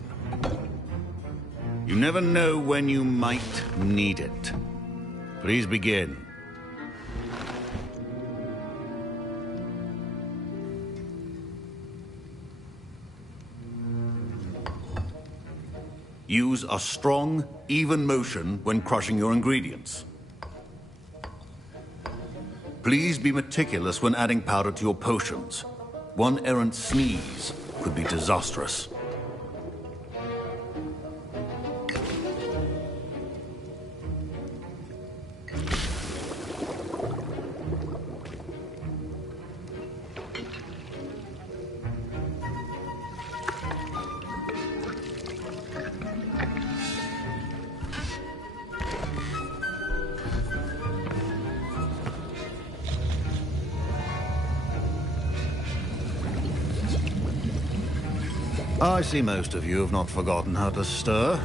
You never know when you might need it. Please begin. Use a strong, even motion when crushing your ingredients. Please be meticulous when adding powder to your potions. One errant sneeze could be disastrous. I see most of you have not forgotten how to stir.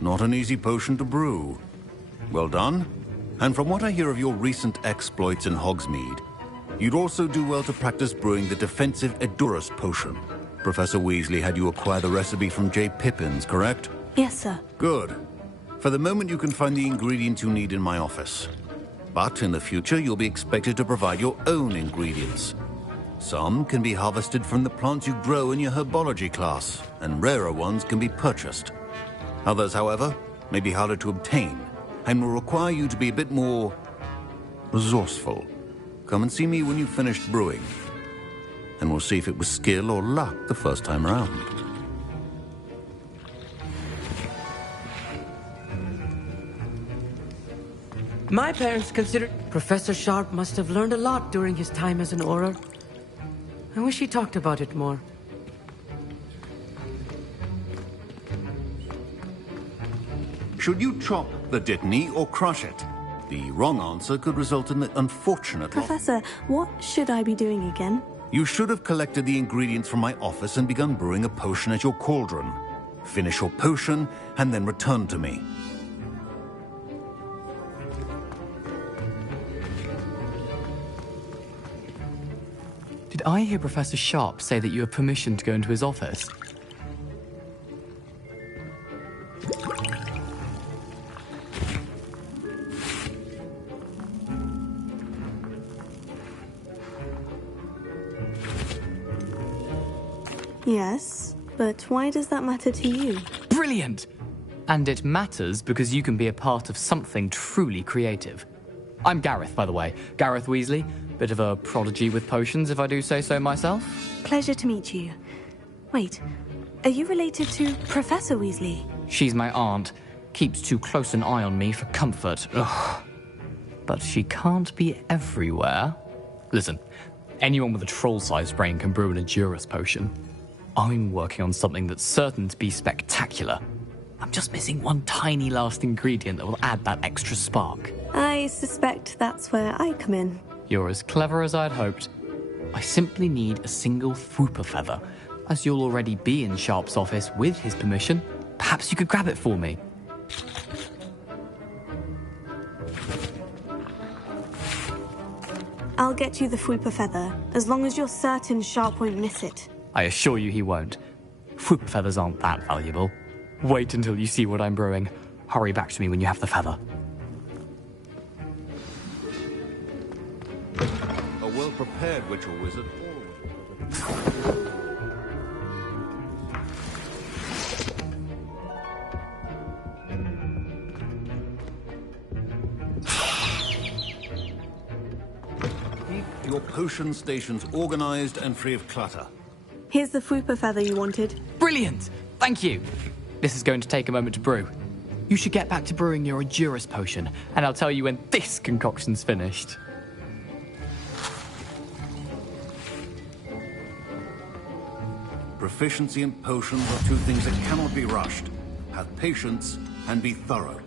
Not an easy potion to brew. Well done. And from what I hear of your recent exploits in Hogsmeade, you'd also do well to practice brewing the defensive Edurus potion. Professor Weasley had you acquire the recipe from J. Pippins, correct? Yes, sir. Good. For the moment, you can find the ingredients you need in my office. But in the future, you'll be expected to provide your own ingredients. Some can be harvested from the plants you grow in your herbology class, and rarer ones can be purchased. Others, however, may be harder to obtain, and will require you to be a bit more resourceful. Come and see me when you've finished brewing, and we'll see if it was skill or luck the first time around. My parents considered Professor Sharp must have learned a lot during his time as an Auror. I wish he talked about it more. Should you chop the Dittany or crush it? The wrong answer could result in the unfortunate loss. Professor, what should I be doing again? You should have collected the ingredients from my office and begun brewing a potion at your cauldron. Finish your potion and then return to me. I hear Professor Sharp say that you have permission to go into his office? Yes, but why does that matter to you? Brilliant! And it matters because you can be a part of something truly creative. I'm Gareth, by the way. Gareth Weasley. Bit of a prodigy with potions, if I do say so myself. Pleasure to meet you. Wait, are you related to Professor Weasley? She's my aunt. Keeps too close an eye on me for comfort. Ugh. But she can't be everywhere. Listen, anyone with a troll-sized brain can brew an Endurus potion. I'm working on something that's certain to be spectacular. I'm just missing one tiny last ingredient that will add that extra spark. I suspect that's where I come in. You're as clever as I'd hoped. I simply need a single Fwooper feather. As you'll already be in Sharp's office with his permission, perhaps you could grab it for me. I'll get you the Fwooper feather, as long as you're certain Sharp won't miss it. I assure you he won't. Fwooper feathers aren't that valuable. Wait until you see what I'm brewing. Hurry back to me when you have the feather. A well-prepared witch or wizard. Keep your potion stations organized and free of clutter. Here's the Fwooper feather you wanted. Brilliant! Thank you! This is going to take a moment to brew. You should get back to brewing your Endurus potion, and I'll tell you when this concoction's finished. Proficiency in potions are two things that cannot be rushed. Have patience and be thorough.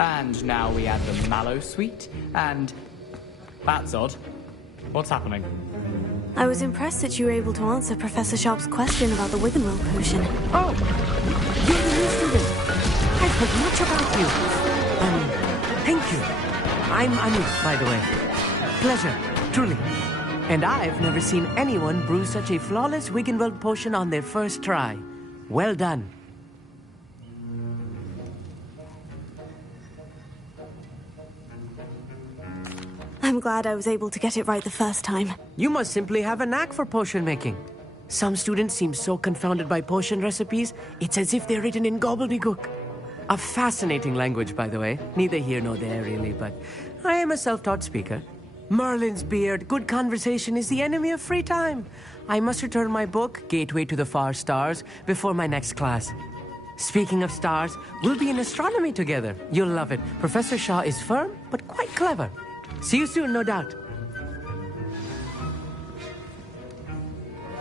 And now we add the Mallow Sweet, and... That's odd. What's happening? I was impressed that you were able to answer Professor Sharp's question about the Wiggenweld potion. Oh! You're the new student. I've heard much about you. Thank you. I'm Anu, by the way. Pleasure, truly. And I've never seen anyone brew such a flawless Wiggenweld potion on their first try. Well done. I'm glad I was able to get it right the first time. You must simply have a knack for potion making. Some students seem so confounded by potion recipes, it's as if they're written in gobbledygook. A fascinating language, by the way. Neither here nor there, really, but I am a self-taught speaker. Merlin's beard, good conversation is the enemy of free time. I must return my book, Gateway to the Far Stars, before my next class. Speaking of stars, we'll be in astronomy together. You'll love it. Professor Shaw is firm, but quite clever. See you soon, no doubt.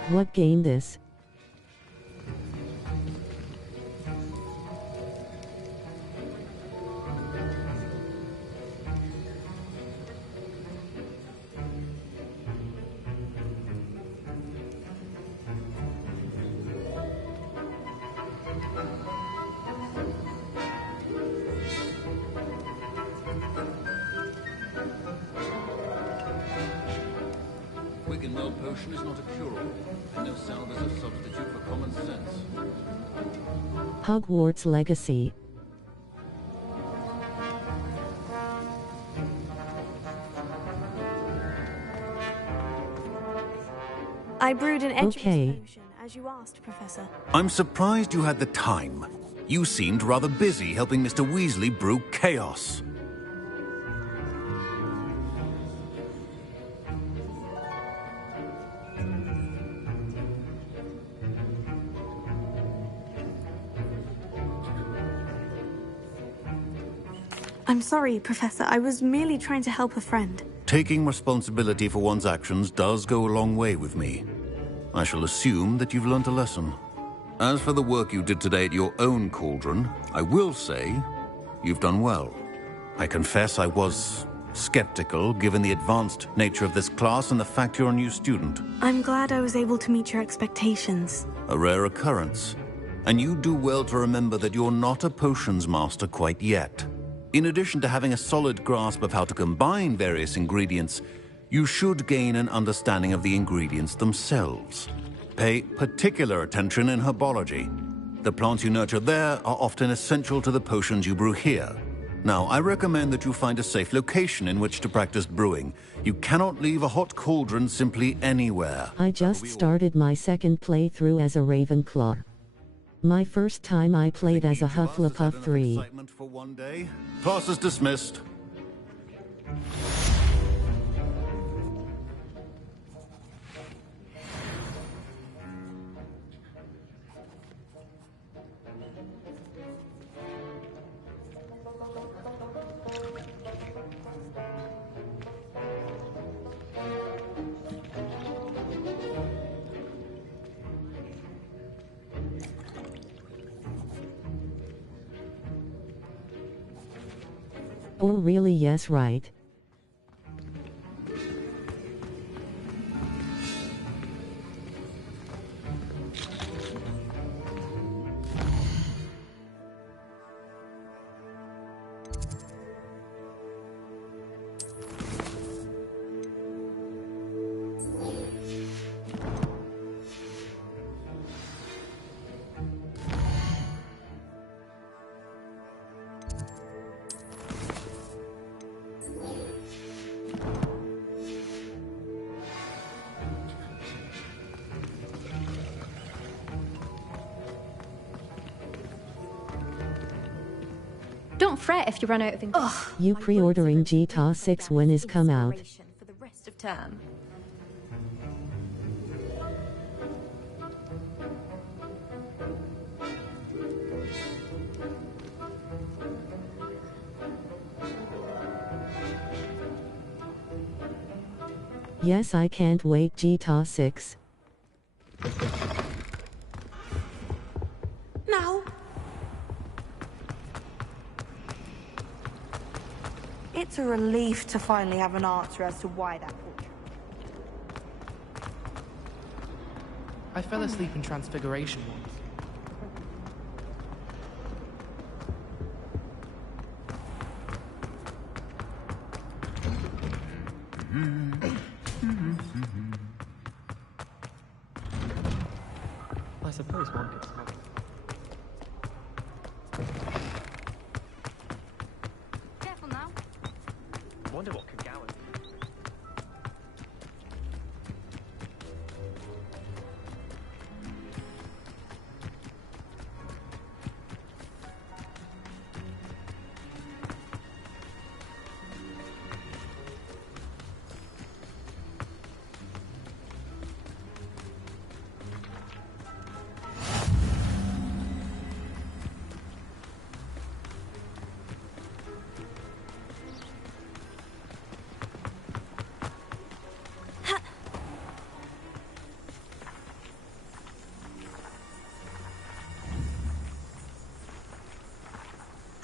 What game this? Wiggenweld potion is not a cure-all, and no salve is a substitute for common sense. Hogwarts Legacy. I brewed an entrance Okay. potion, as you asked, Professor. I'm surprised you had the time. You seemed rather busy helping Mr. Weasley brew chaos. I'm sorry, Professor. I was merely trying to help a friend. Taking responsibility for one's actions does go a long way with me. I shall assume that you've learnt a lesson. As for the work you did today at your own cauldron, I will say you've done well. I confess I was skeptical, given the advanced nature of this class and the fact you're a new student. I'm glad I was able to meet your expectations. A rare occurrence. And you do well to remember that you're not a potions master quite yet. In addition to having a solid grasp of how to combine various ingredients, you should gain an understanding of the ingredients themselves. Pay particular attention in herbology. The plants you nurture there are often essential to the potions you brew here. Now, I recommend that you find a safe location in which to practice brewing. You cannot leave a hot cauldron simply anywhere. I just started my second playthrough as a Ravenclaw. My first time I played as a Hufflepuff 3. Excitement for one day. Class is dismissed. Oh really, yes, right. Don't fret if you run out of ingredients. You pre-ordering GTA 6 when is come out? For the rest of term. Yes, I can't wait. GTA 6. Now. It's a relief to finally have an answer as to why that portrait. I fell asleep in Transfiguration once. this one could smell. Careful now. Wonder what Kagawa did.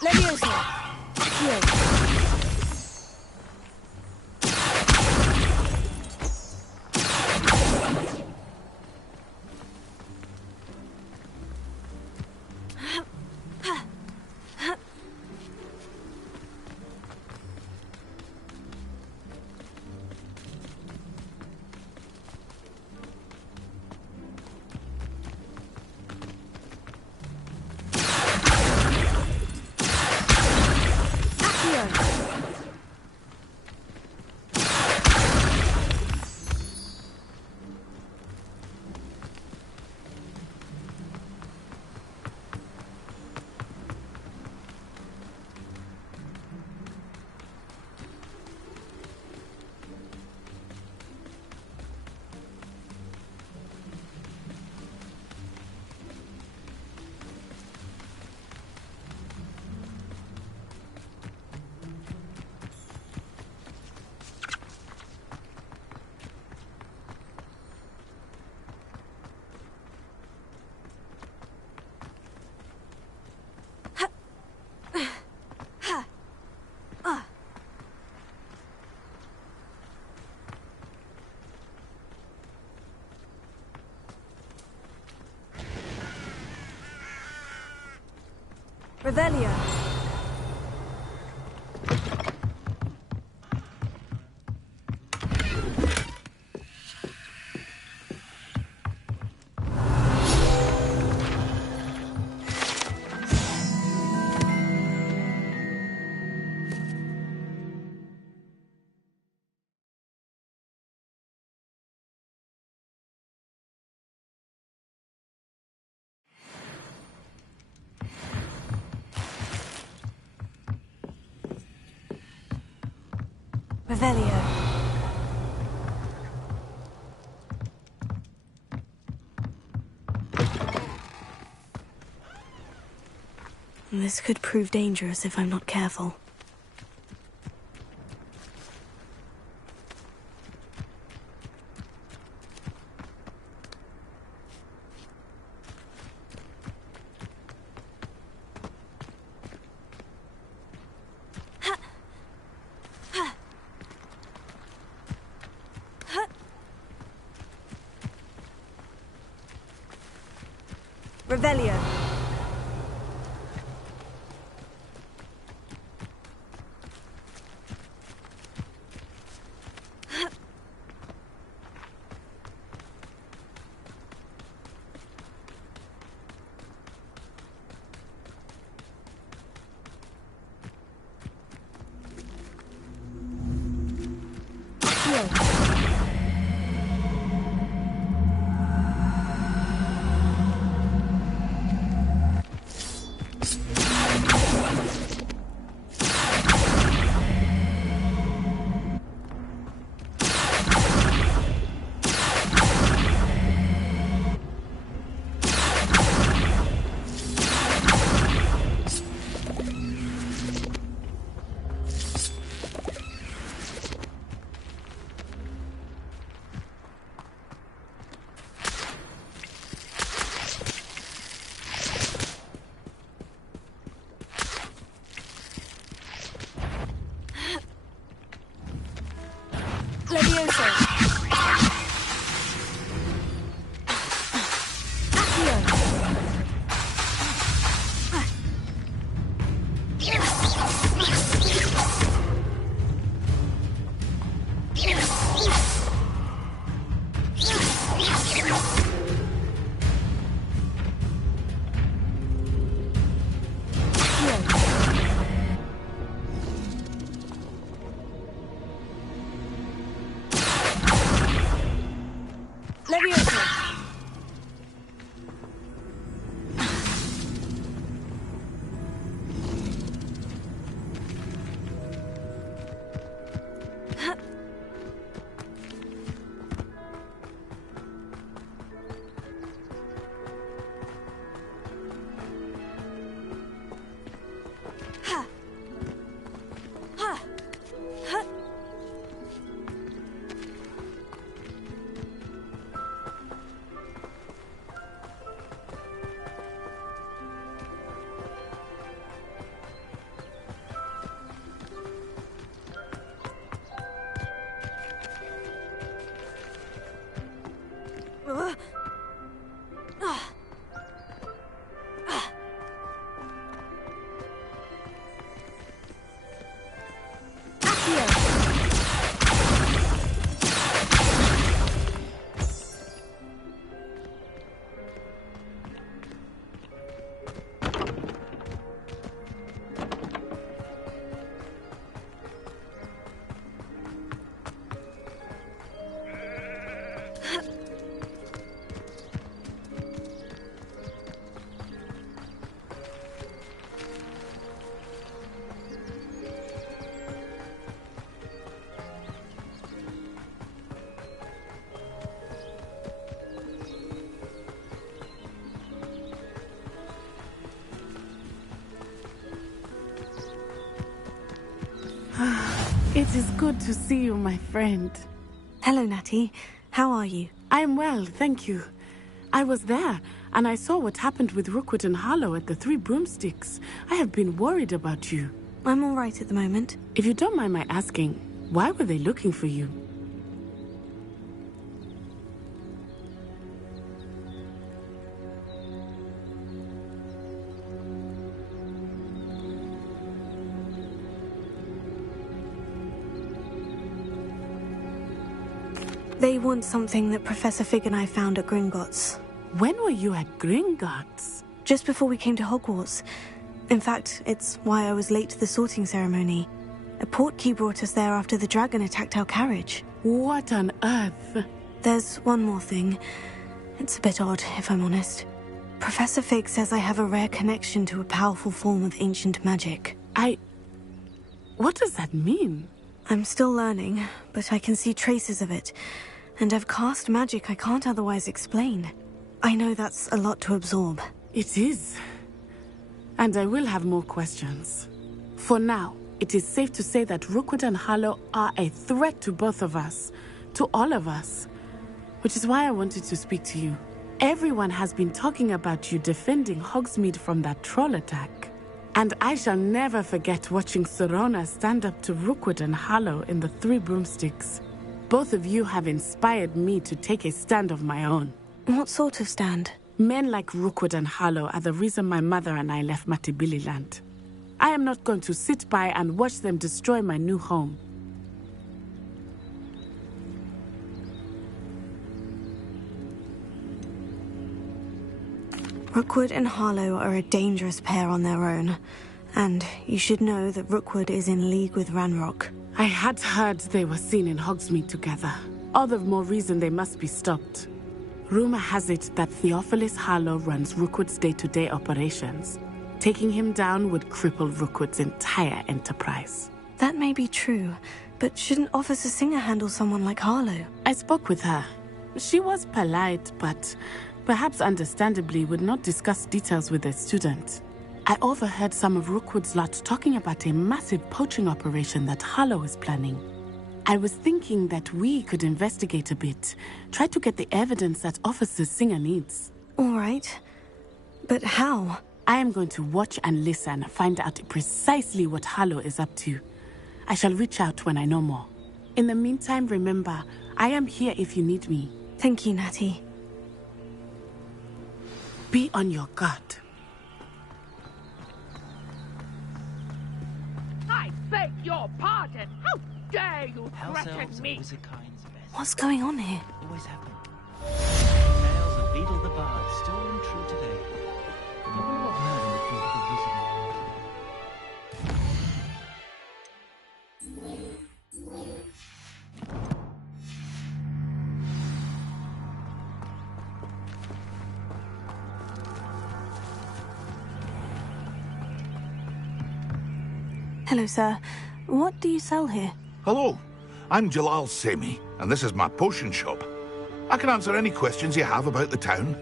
Leviosa! Here. Revelio. Revelio. This could prove dangerous if I'm not careful. Revelio. It is good to see you, my friend. Hello, Natty. How are you? I am well, thank you. I was there, and I saw what happened with Rookwood and Harlow at the Three Broomsticks. I have been worried about you. I'm all right at the moment. If you don't mind my asking, why were they looking for you? They want something that Professor Fig and I found at Gringotts. When were you at Gringotts? Just before we came to Hogwarts. In fact, it's why I was late to the sorting ceremony. A portkey brought us there after the dragon attacked our carriage. What on earth? There's one more thing. It's a bit odd, if I'm honest. Professor Fig says I have a rare connection to a powerful form of ancient magic. What does that mean? I'm still learning, but I can see traces of it. And I've cast magic I can't otherwise explain. I know that's a lot to absorb. It is. And I will have more questions. For now, it is safe to say that Rookwood and Harlow are a threat to both of us. To all of us. Which is why I wanted to speak to you. Everyone has been talking about you defending Hogsmeade from that troll attack. And I shall never forget watching Serona stand up to Rookwood and Harlow in the Three Broomsticks. Both of you have inspired me to take a stand of my own. What sort of stand? Men like Rookwood and Harlow are the reason my mother and I left Matibili land. I am not going to sit by and watch them destroy my new home. Rookwood and Harlow are a dangerous pair on their own. And you should know that Rookwood is in league with Ranrock. I had heard they were seen in Hogsmeade together. All the more reason they must be stopped. Rumor has it that Theophilus Harlow runs Rookwood's day-to-day operations. Taking him down would cripple Rookwood's entire enterprise. That may be true, but shouldn't Officer Singer handle someone like Harlow? I spoke with her. She was polite, but perhaps understandably would not discuss details with a student. I overheard some of Rookwood's lot talking about a massive poaching operation that Harlow is planning. I was thinking that we could investigate a bit, try to get the evidence that Officer Singer needs. All right. But how? I am going to watch and listen, find out precisely what Harlow is up to. I shall reach out when I know more. In the meantime, remember, I am here if you need me. Thank you, Natty. Be on your guard. I beg your pardon. How dare you threaten me? What's going on here? Always happen. Tales of Beetle the Bard, still and true today. I wonder what Merlin would think of the Hello, sir. What do you sell here? Hello, I'm Jalal Semi, and this is my potion shop. I can answer any questions you have about the town.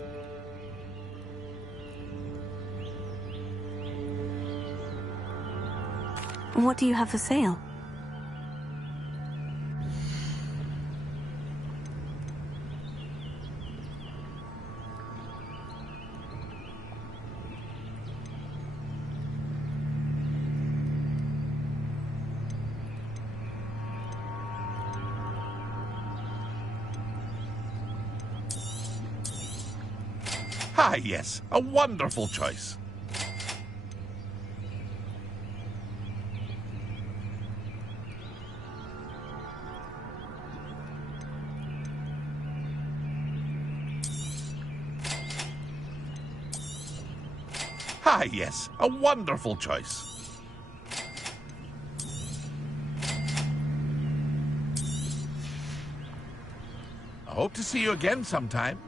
What do you have for sale? Ah, yes, a wonderful choice. Ah, yes, a wonderful choice. I hope to see you again sometime.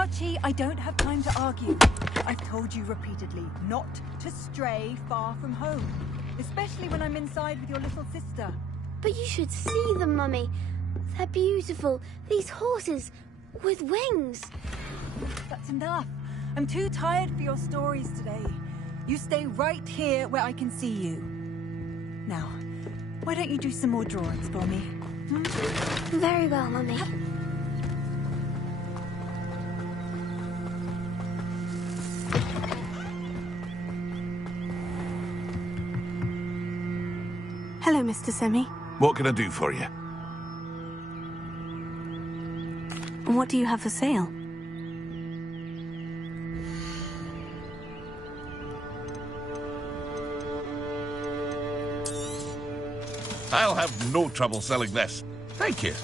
Archie, I don't have time to argue. I've told you repeatedly not to stray far from home, especially when I'm inside with your little sister. But you should see them, Mummy. They're beautiful. These horses with wings. That's enough. I'm too tired for your stories today. You stay right here where I can see you. Now, why don't you do some more drawings for me? Very well, Mummy. Hello, Mr. Semi. What can I do for you? And what do you have for sale? I'll have no trouble selling this. Thank you.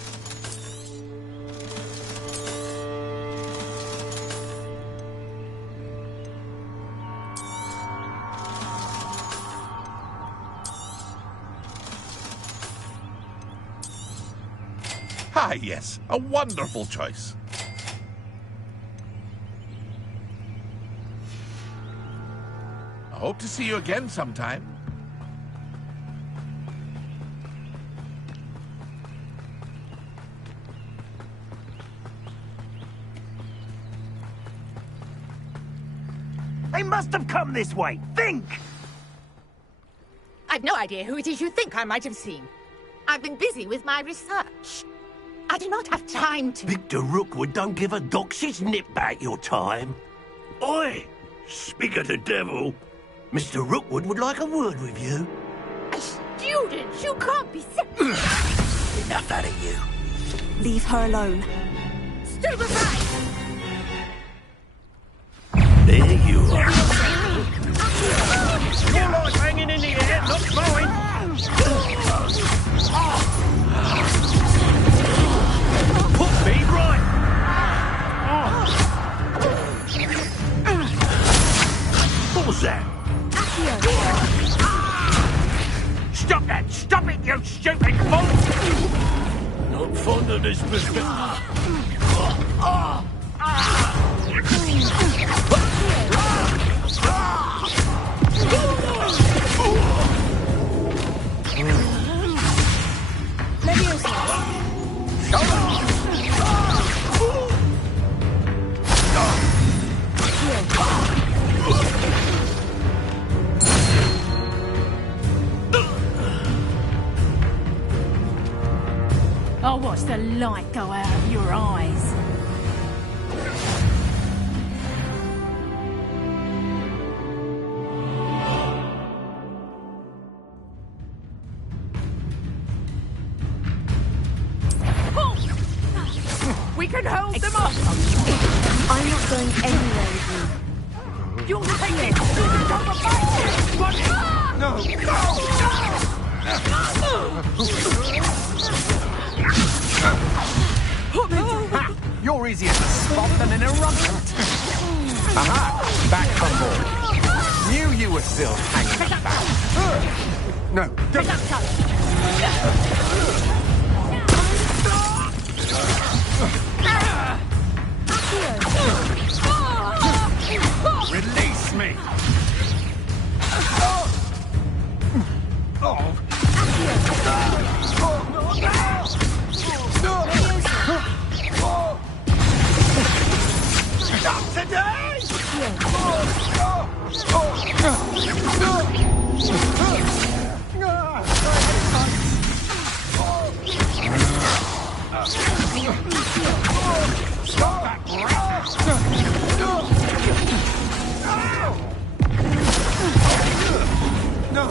Ah, yes. A wonderful choice. I hope to see you again sometime. They must have come this way. Think! I've no idea who it is you think I might have seen. I've been busy with my research. I do not have time to... Victor Rookwood don't give a dox's nip back your time. Oi! Speak of the devil. Mr. Rookwood would like a word with you. A student? You can't be... Enough out of you. Leave her alone. Stupefy! There you are. Your life hanging in the air, not mine! Put me right! What was that? Stop that! Stop it, you stupid fool! Not fond of this business. I'll watch the light go out of your eyes. We can hold them up! I'm not going anywhere with you. You'll take it! No! You're easier to spot than an eruptant. Aha! Back on board. Knew you were still hanging back. No, don't. Release me! Not today! Stop that no!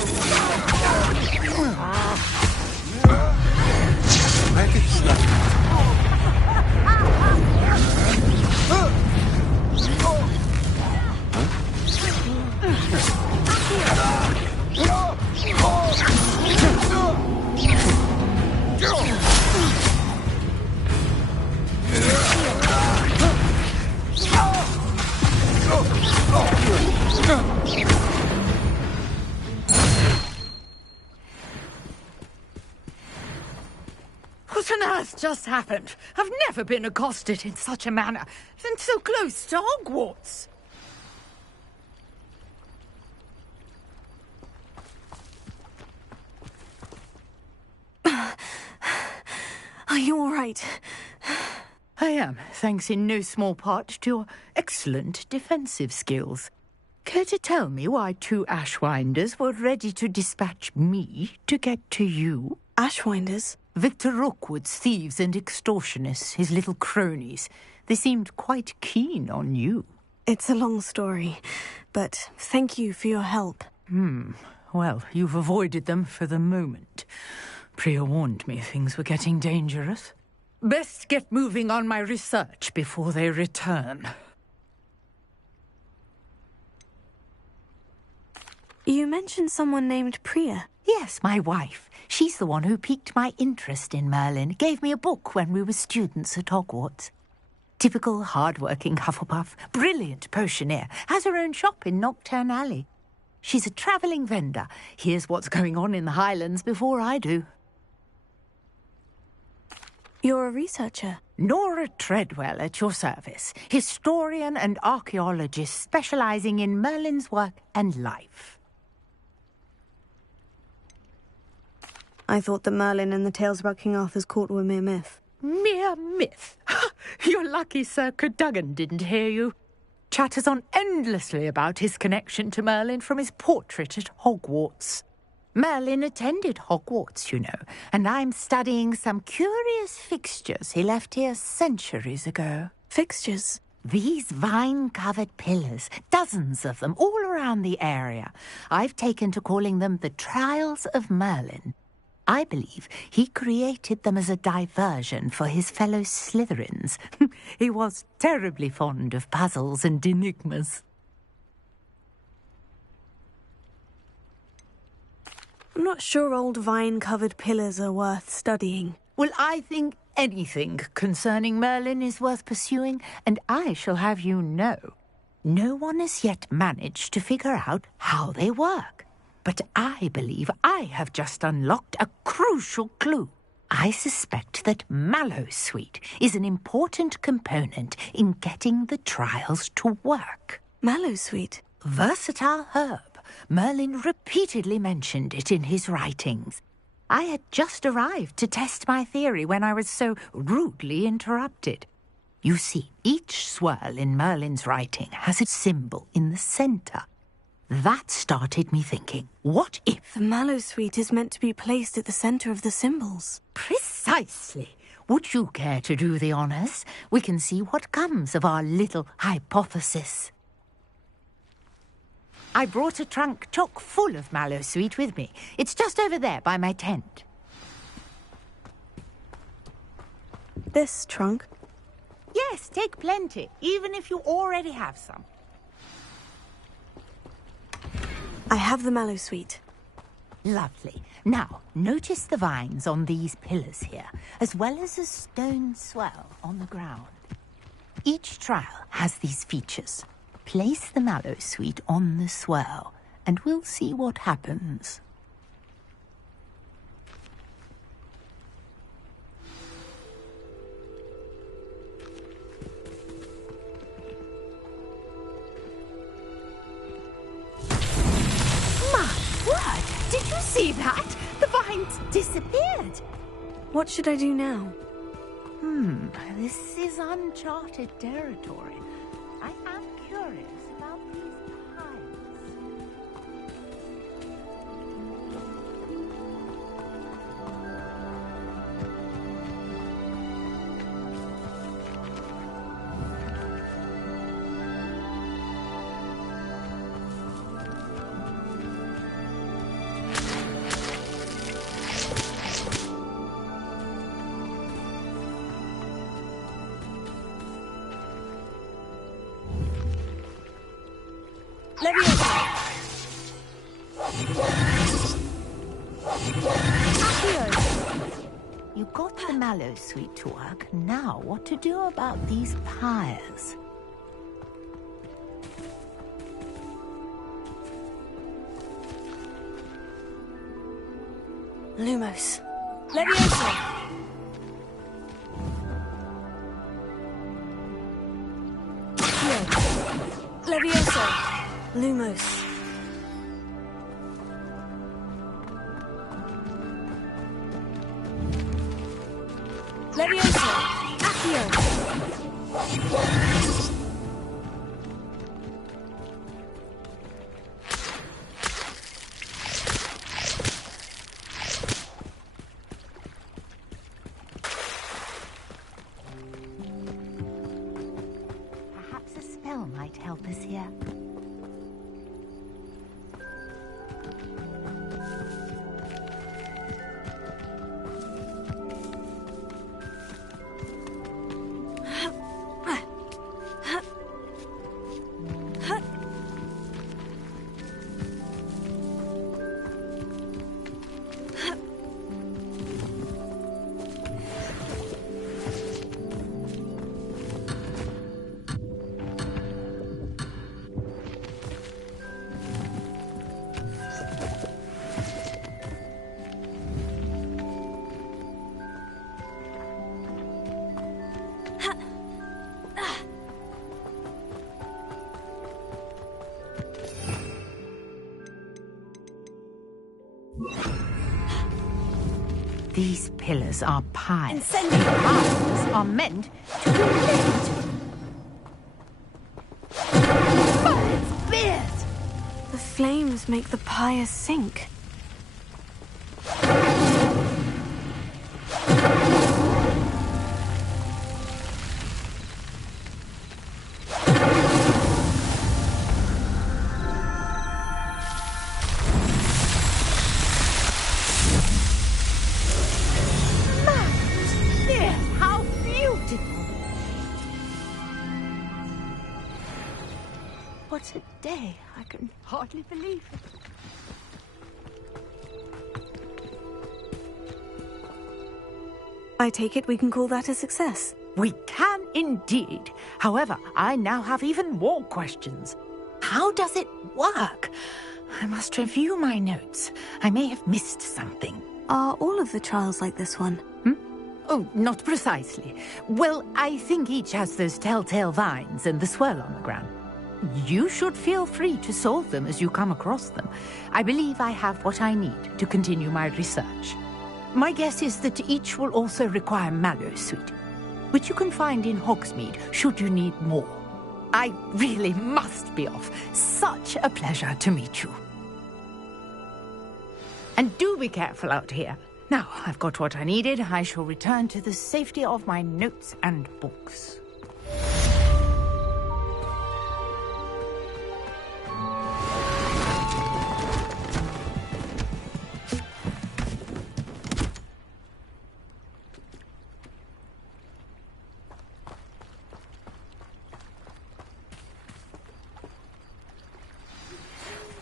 Make it stop. What on earth just happened? I've never been accosted in such a manner, and so close to Hogwarts. Are you all right? I am, thanks in no small part to your excellent defensive skills. Care to tell me why 2 Ashwinders were ready to dispatch me to get to you? Ashwinders? Victor Rookwood's thieves and extortionists, his little cronies. They seemed quite keen on you. It's a long story, but thank you for your help. Well, you've avoided them for the moment. Priya warned me things were getting dangerous. Best get moving on my research before they return. You mentioned someone named Priya. Yes, my wife. She's the one who piqued my interest in Merlin. Gave me a book when we were students at Hogwarts. Typical hard-working Hufflepuff, brilliant potioneer, has her own shop in Nocturne Alley. She's a travelling vendor. Hears what's going on in the Highlands before I do. You're a researcher? Nora Treadwell at your service. Historian and archaeologist specialising in Merlin's work and life. I thought that Merlin and the tales about King Arthur's court were mere myth. Mere myth? You're lucky Sir Cadogan didn't hear you. Chatters on endlessly about his connection to Merlin from his portrait at Hogwarts. Merlin attended Hogwarts, you know, and I'm studying some curious fixtures he left here centuries ago. Fixtures? These vine-covered pillars, dozens of them, all around the area. I've taken to calling them the Trials of Merlin. I believe he created them as a diversion for his fellow Slytherins. He was terribly fond of puzzles and enigmas. I'm not sure old vine-covered pillars are worth studying. Well, I think anything concerning Merlin is worth pursuing, and I shall have you know, no one has yet managed to figure out how they work. But I believe I have just unlocked a crucial clue. I suspect that Mallowsweet is an important component in getting the trials to work. Mallowsweet? Versatile herb. Merlin repeatedly mentioned it in his writings. I had just arrived to test my theory when I was so rudely interrupted. You see, each swirl in Merlin's writing has a symbol in the centre. That started me thinking, what if... The Mallowsweet is meant to be placed at the centre of the symbols. Precisely. Would you care to do the honours? We can see what comes of our little hypothesis. I brought a trunk chock full of Mallowsweet with me. It's just over there by my tent. This trunk? Yes, take plenty, even if you already have some. I have the Mallowsweet. Lovely. Now, notice the vines on these pillars here, as well as a stone swell on the ground. Each trial has these features. Place the Mallowsweet on the swirl, and we'll see what happens. My word! Did you see that? The vines disappeared. What should I do now? This is uncharted territory. I am curious about these piles. You got the Mallowsweet to work. Now, what to do about these pyres? Lumos. Leviosa! Lumos. Levioso! Accio! Perhaps a spell might help us here. These pillars are pious. And piles are meant to be lit. Oh, it's fierce! The flames make the pyre sink. What a day. I can hardly believe it. I take it we can call that a success. We can indeed. However, I now have even more questions. How does it work? I must review my notes. I may have missed something. Are all of the trials like this one? Oh, not precisely. Well, I think each has those telltale vines and the swirl on the ground. You should feel free to solve them as you come across them. I believe I have what I need to continue my research. My guess is that each will also require Mallow Sweet, which you can find in Hogsmeade should you need more. I really must be off. Such a pleasure to meet you. And do be careful out here. Now, I've got what I needed. I shall return to the safety of my notes and books.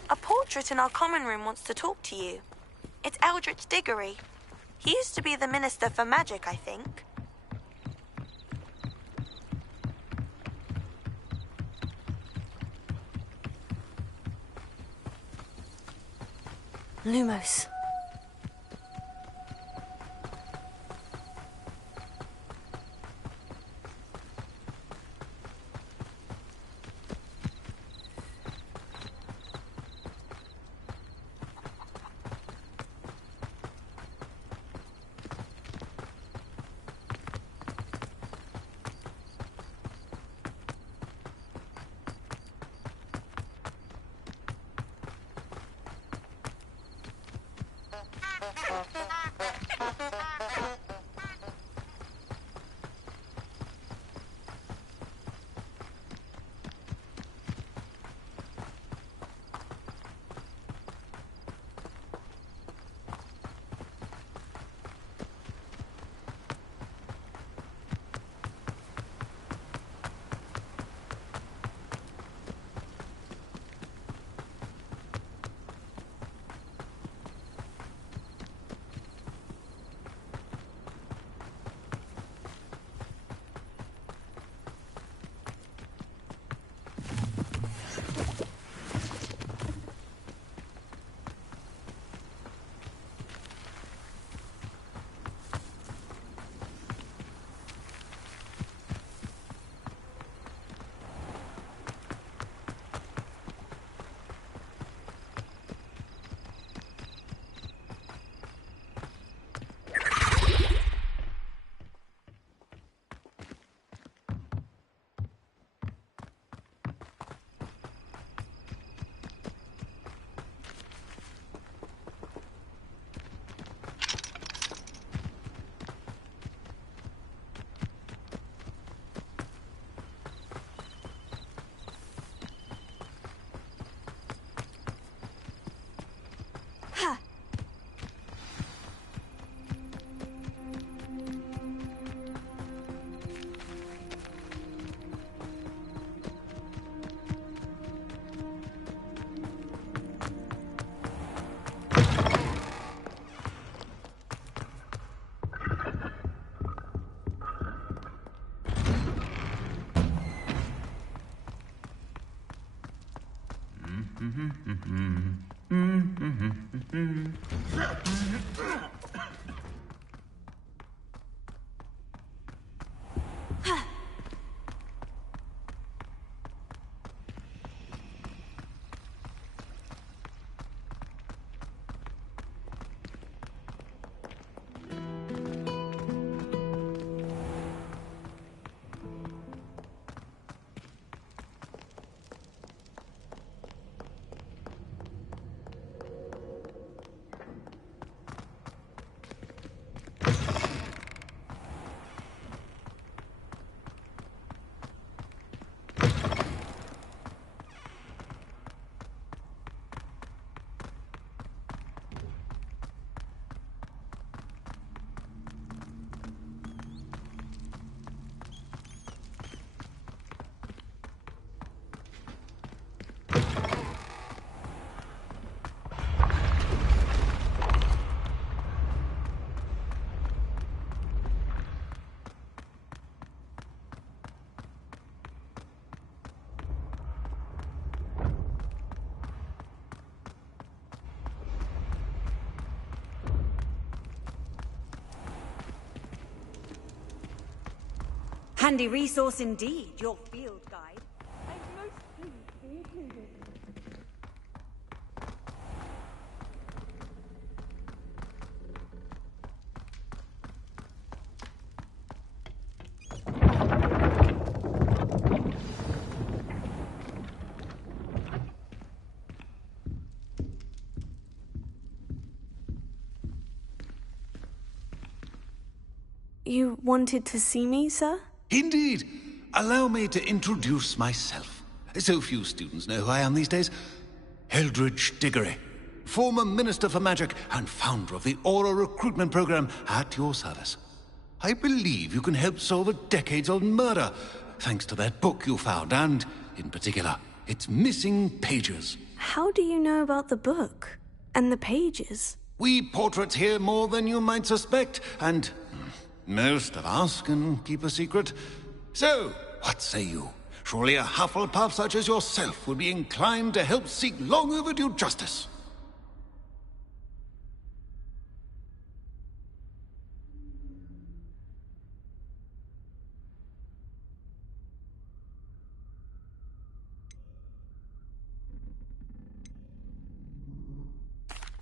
A portrait in our common room wants to talk to you. It's Eldritch Diggory. He used to be the Minister for Magic, I think. Lumos. Handy resource indeed, your field guide. You wanted to see me, sir? Indeed. Allow me to introduce myself. So few students know who I am these days. Eldridge Diggory, former Minister for Magic and founder of the Aura Recruitment Program, at your service. I believe you can help solve a decades-old murder, thanks to that book you found, and, in particular, its missing pages. How do you know about the book? And the pages? We portraits hear more than you might suspect, and most of us can keep a secret. So, what say you? Surely a Hufflepuff such as yourself would be inclined to help seek long overdue justice.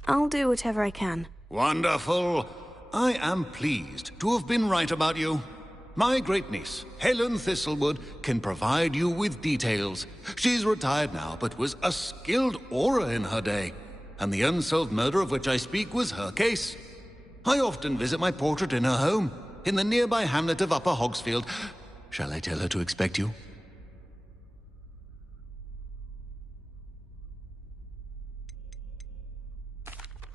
I'll do whatever I can. Wonderful. I am pleased to have been right about you. My great-niece, Helen Thistlewood, can provide you with details. She's retired now, but was a skilled aura in her day. And the unsolved murder of which I speak was her case. I often visit my portrait in her home, in the nearby hamlet of Upper Hogsfield. Shall I tell her to expect you?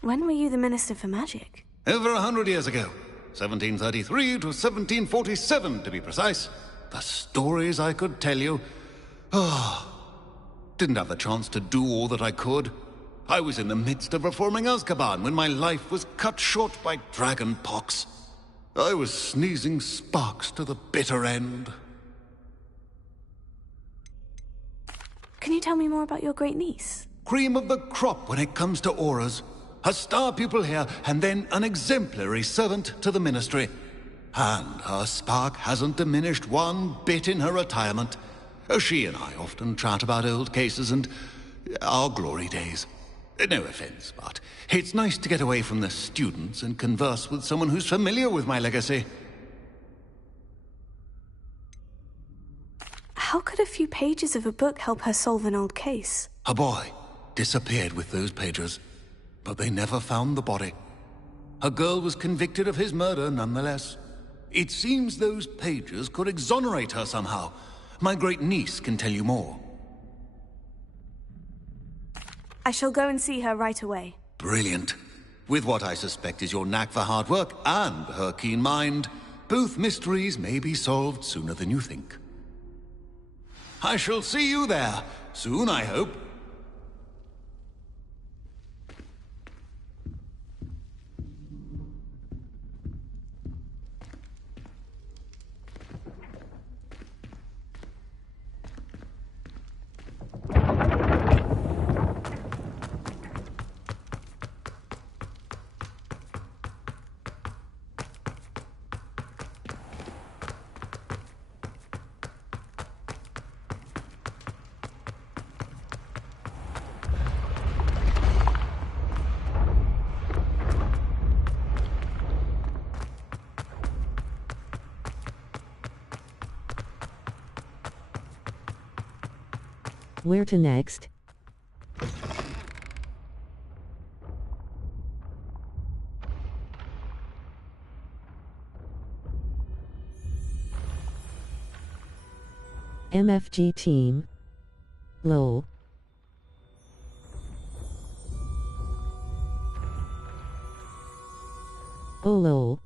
When were you the Minister for Magic? Over 100 years ago. 1733 to 1747, to be precise. The stories I could tell you. Didn't have the chance to do all that I could. I was in the midst of reforming Azkaban when my life was cut short by dragon pox. I was sneezing sparks to the bitter end. Can you tell me more about your great-niece? Cream of the crop when it comes to auras. A star pupil here, and then an exemplary servant to the ministry. And her spark hasn't diminished one bit in her retirement. She and I often chat about old cases and our glory days. No offense, but it's nice to get away from the students and converse with someone who's familiar with my legacy. How could a few pages of a book help her solve an old case? A boy disappeared with those pages, but they never found the body. A girl was convicted of his murder nonetheless. It seems those pages could exonerate her somehow. My great-niece can tell you more. I shall go and see her right away. Brilliant. With what I suspect is your knack for hard work and her keen mind, both mysteries may be solved sooner than you think. I shall see you there, soon I hope. Where to next? MFG team. Lol. Oh lol.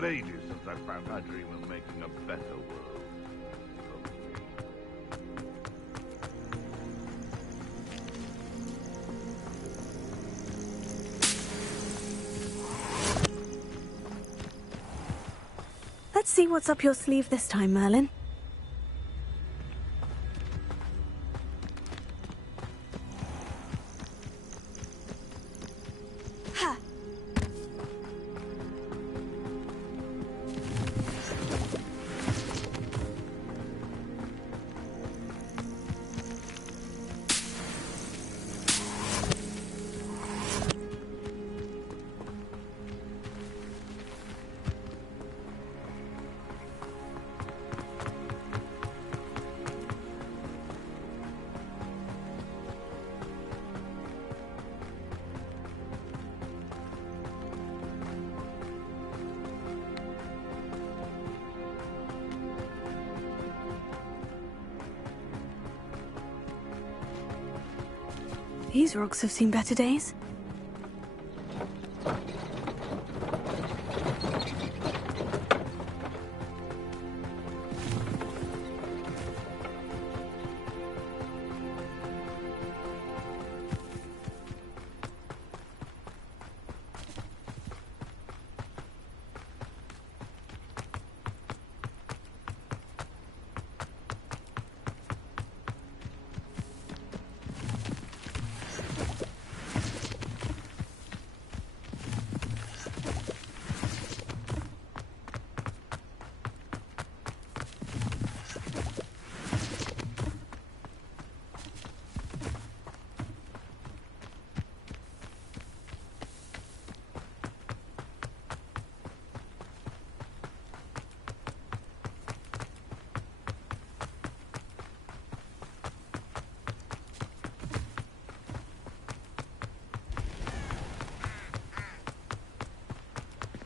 been ages since I found I dream of making a better world. Let's see what's up your sleeve this time, Merlin. These rocks have seen better days.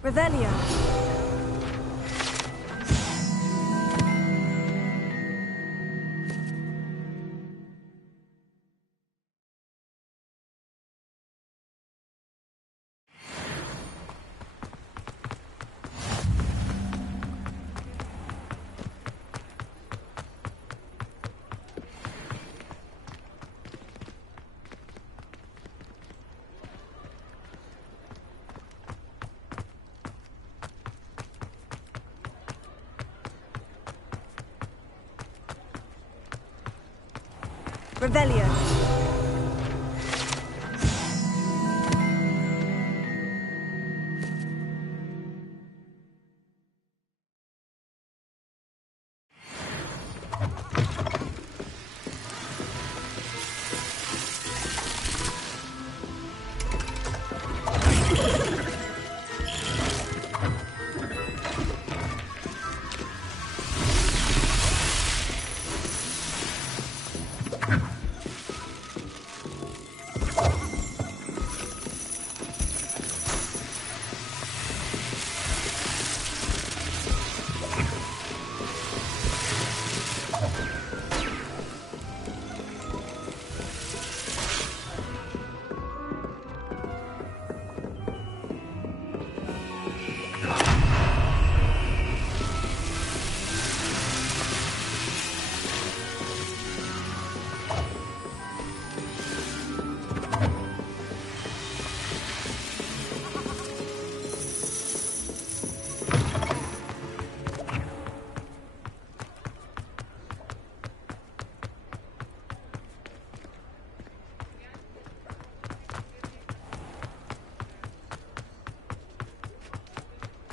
Revelio. Revelio.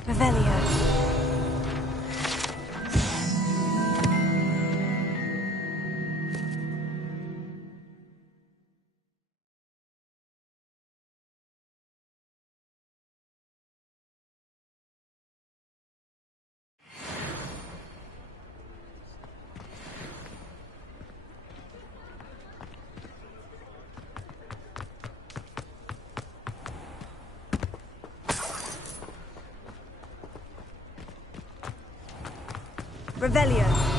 Revelio. Revelio.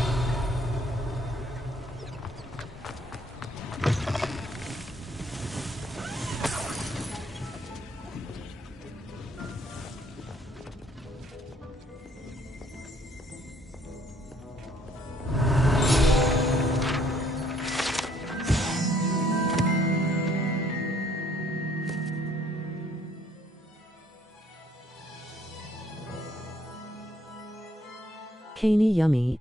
Caney yummy.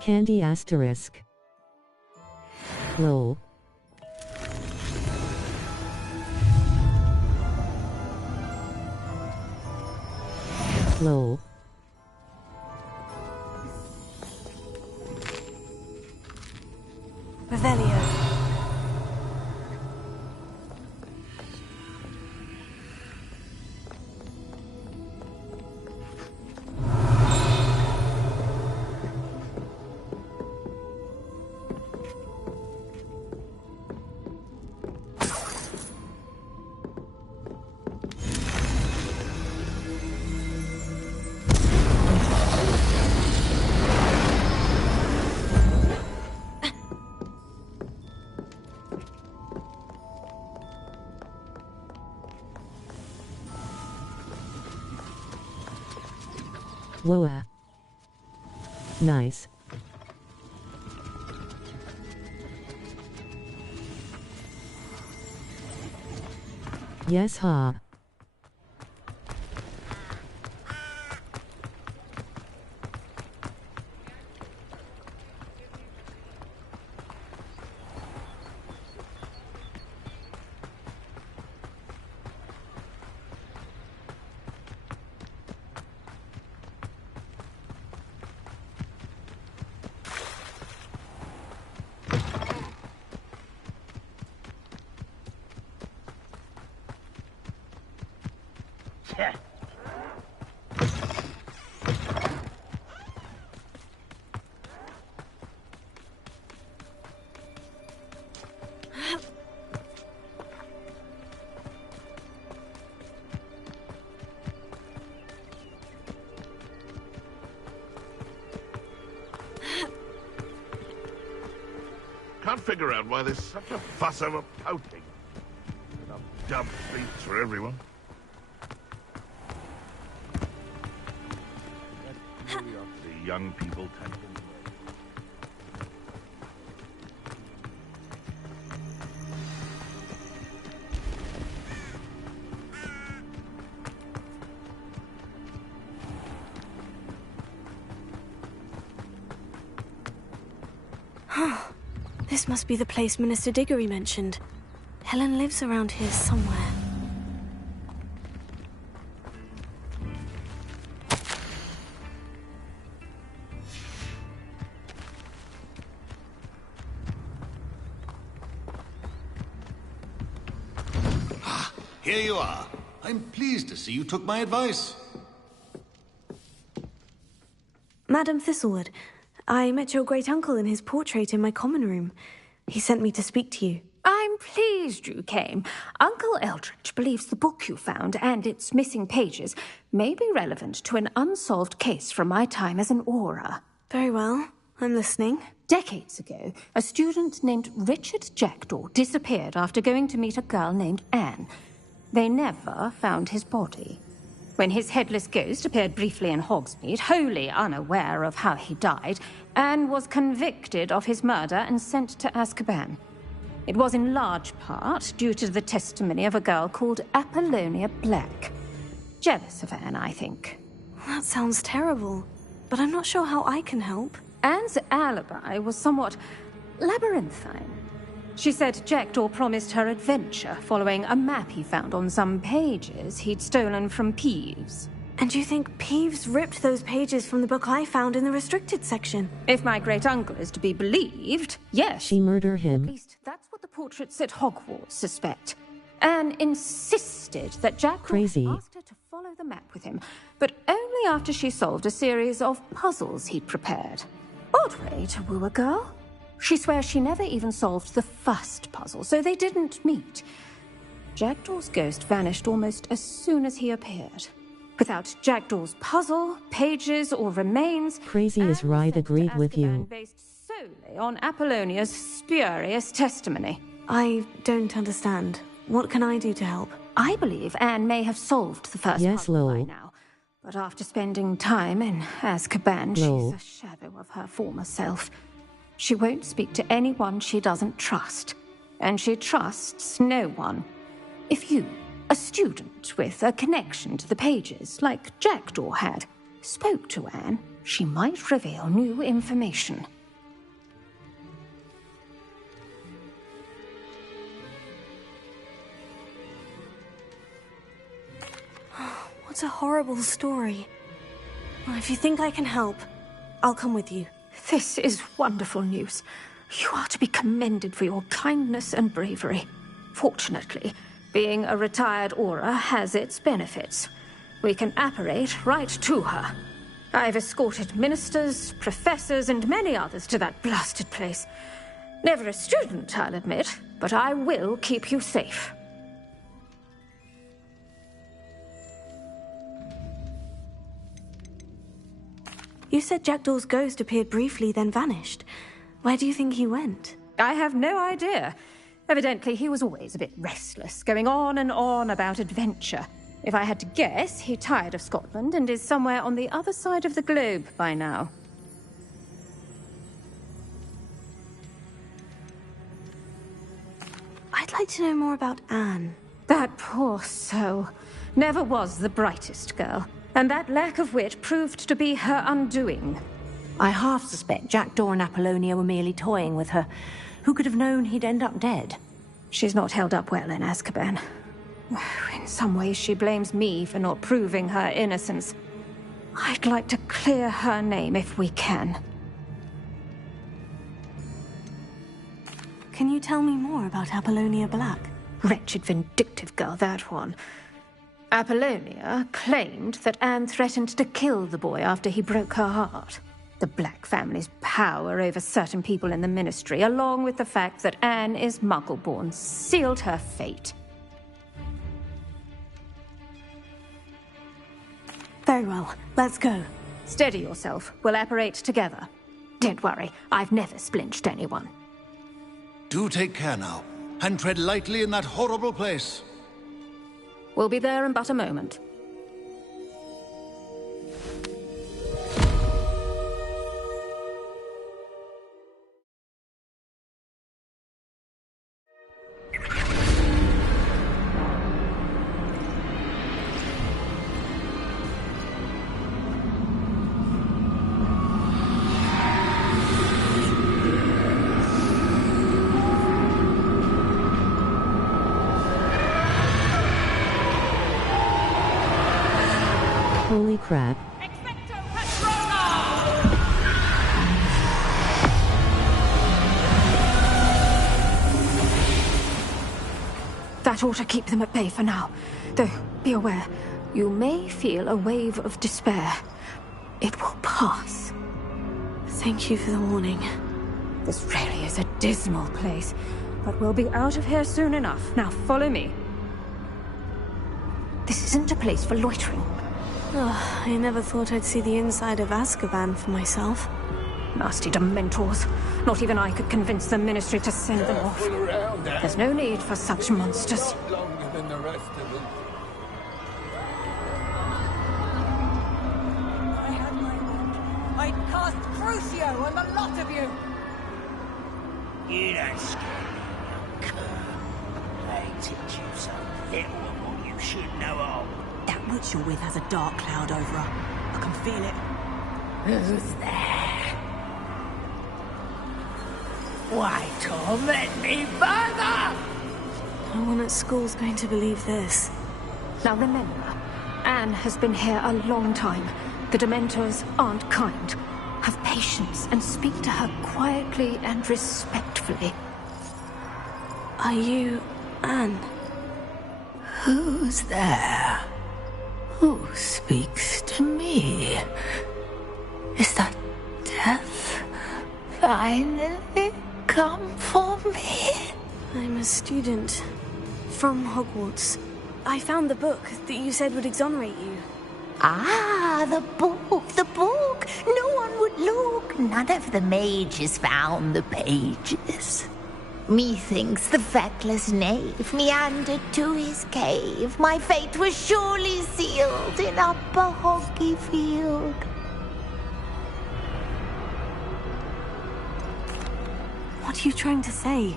Candy asterisk. Lol. Lol. Revelio. Whoa. Nice. Yes, ha. Can't figure out why there's such a fuss over pouting. Enough dumb treats for everyone. The young people tend to... This must be the place Minister Diggory mentioned. Helen lives around here somewhere. Here you are. I'm pleased to see you took my advice. Madam Thistlewood, I met your great-uncle in his portrait in my common room. He sent me to speak to you. I'm pleased you came. Uncle Eldridge believes the book you found and its missing pages may be relevant to an unsolved case from my time as an aura. Very well. I'm listening. Decades ago, a student named Richard Jackdaw disappeared after going to meet a girl named Anne. They never found his body. When his headless ghost appeared briefly in Hogsmeade, wholly unaware of how he died, Anne was convicted of his murder and sent to Azkaban. It was in large part due to the testimony of a girl called Apollonia Black. Jealous of Anne, I think. That sounds terrible, but I'm not sure how I can help. Anne's alibi was somewhat labyrinthine. She said Jackdaw promised her adventure following a map he found on some pages he'd stolen from Peeves. And you think Peeves ripped those pages from the book I found in the restricted section? If my great-uncle is to be believed, yes. She murdered him. At least that's what the portraits at Hogwarts suspect. Anne insisted that Jackdaw asked her to follow the map with him, but only after she solved a series of puzzles he'd prepared. Odd way to woo a girl. She swears she never even solved the first puzzle, so they didn't meet. Jackdaw's ghost vanished almost as soon as he appeared. Without Jackdaw's puzzle, pages, or remains... Crazy is right, agreed with you. ...based solely on Apollonia's spurious testimony. I don't understand. What can I do to help? I believe Anne may have solved the first puzzle by now. But after spending time in Azkaban, she's a shadow of her former self. She won't speak to anyone she doesn't trust. and she trusts no one. If you, a student with a connection to the pages, like Jackdaw had, spoke to Anne, she might reveal new information. What a horrible story. Well, if you think I can help, I'll come with you. This is wonderful news. You are to be commended for your kindness and bravery. Fortunately, being a retired Aura has its benefits. We can apparate right to her. I've escorted ministers, professors, and many others to that blasted place. Never a student, I'll admit, but I will keep you safe. You said Jackdaw's ghost appeared briefly, then vanished. Where do you think he went? I have no idea. Evidently, he was always a bit restless, going on and on about adventure. If I had to guess, he tired of Scotland and is somewhere on the other side of the globe by now. I'd like to know more about Anne. That poor soul. Never was the brightest girl. And that lack of wit proved to be her undoing. I half suspect Jackdaw and Apollonia were merely toying with her. Who could have known he'd end up dead? She's not held up well in Azkaban. In some ways, she blames me for not proving her innocence. I'd like to clear her name if we can. Can you tell me more about Apollonia Black? Wretched, vindictive girl, that one. Apollonia claimed that Anne threatened to kill the boy after he broke her heart. The Black family's power over certain people in the Ministry, along with the fact that Anne is Muggle-born, sealed her fate. Very well. Let's go. Steady yourself. We'll apparate together. Don't worry. I've never splinched anyone. Do take care now, and tread lightly in that horrible place. We'll be there in but a moment. Holy crap. That ought to keep them at bay for now. Though, be aware, you may feel a wave of despair. It will pass. Thank you for the warning. This really is a dismal place, but we'll be out of here soon enough. Now follow me. This isn't a place for loitering. Oh, I never thought I'd see the inside of Azkaban for myself. Nasty Dementors. Not even I could convince the Ministry to send them off. There's no need for such monsters. Longer than the rest of them. I had my wish. I'd cast Crucio on the lot of you. You don't scare me, cur. They teach you so little of what you should know of. That witch you're with has a dark cloud over her. I can feel it. Who's there? Why torment me further? No one at school's going to believe this. Now remember, Anne has been here a long time. The Dementors aren't kind. Have patience and speak to her quietly and respectfully. Are you Anne? Who's there? Who speaks to me? Is that death finally come for me? I'm a student from Hogwarts. I found the book that you said would exonerate you. Ah, the book, the book. No one would look. None of the mages found the pages. Methinks the feckless knave meandered to his cave. My fate was surely sealed in Upper Hogsmeade. What are you trying to say?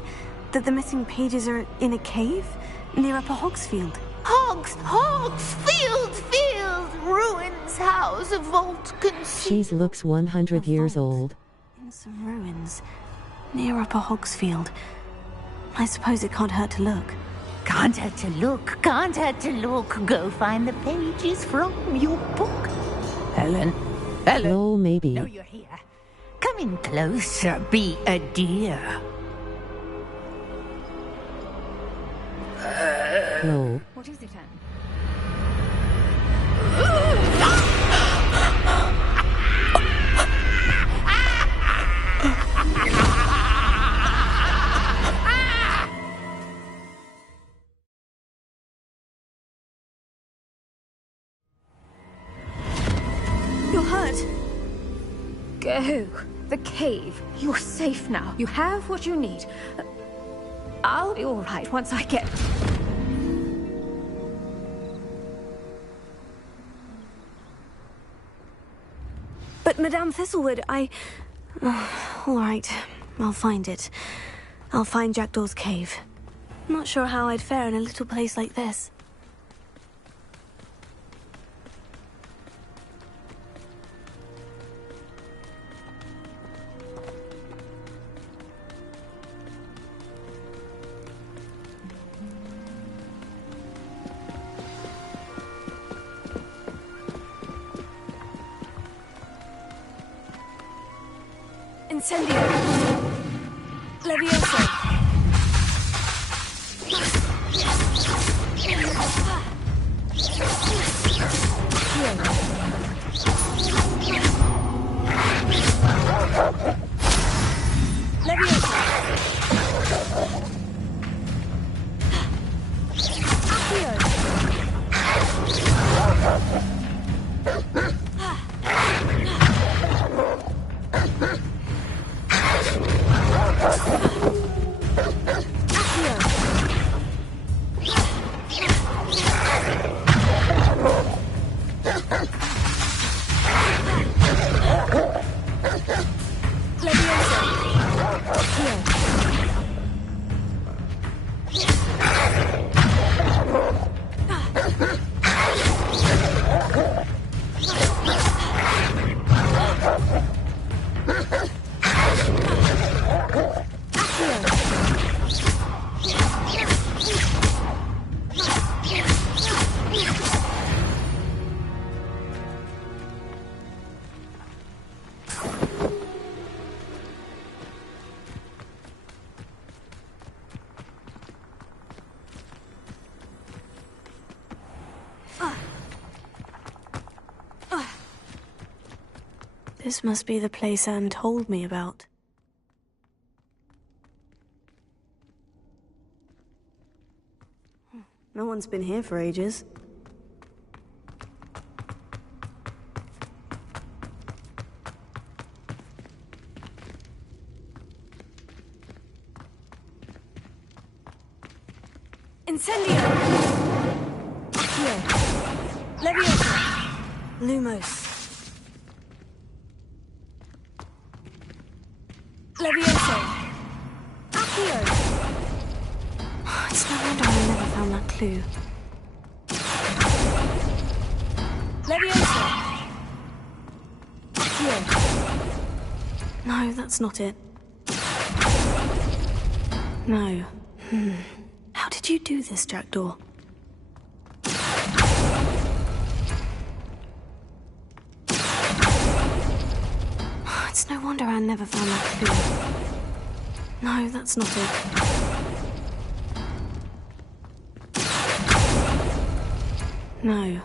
that the missing pages are in a cave near Upper Hogsfield. Field, ruins house, a vault concealed. She looks 100 years old. In some ruins near Upper Hogsfield. I suppose it can't hurt to look. Can't hurt to look. Go find the pages from your book. Helen? Oh, maybe. No, you're here. Come in closer, be a dear. No. What is it, Anne? You're hurt. Go. The cave. You're safe now. You have what you need. I'll be all right once I get... But Madame Thistlewood, all right, I'll find it. I'll find Jackdaw's cave. Not sure how I'd fare in a little place like this. Incendio! Levioso! Levioso! This must be the place Anne told me about. No one's been here for ages. Incendio! Accio! Leviosa! Lumos! Levioso! Accio! It's no wonder I never found that clue. Leviosa! Accio! No, that's not it. No. How did you do this, Jackdaw? It's no wonder Anne never found that clue. No, that's not it. No.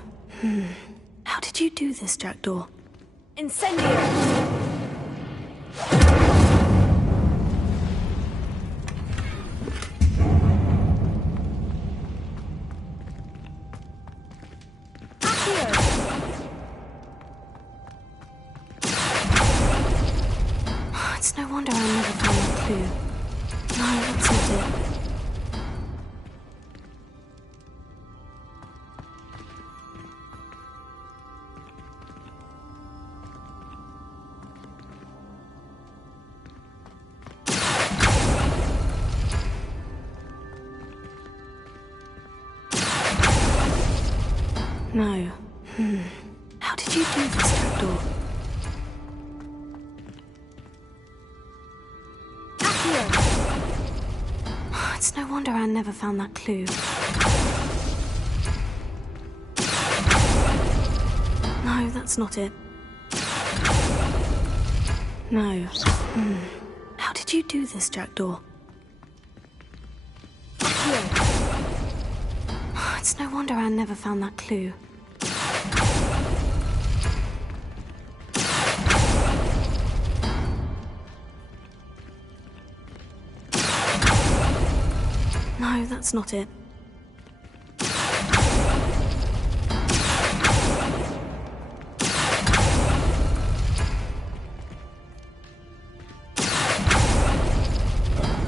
How did you do this, Jackdaw? Incendio! It's no wonder I never found that clue. No, that's not it. No. How did you do this, Jackdaw? It's no wonder Anne never found that clue. No, that's not it. No. How did you do this, Jackdaw? It's no wonder Anne never found that clue. No, that's not it.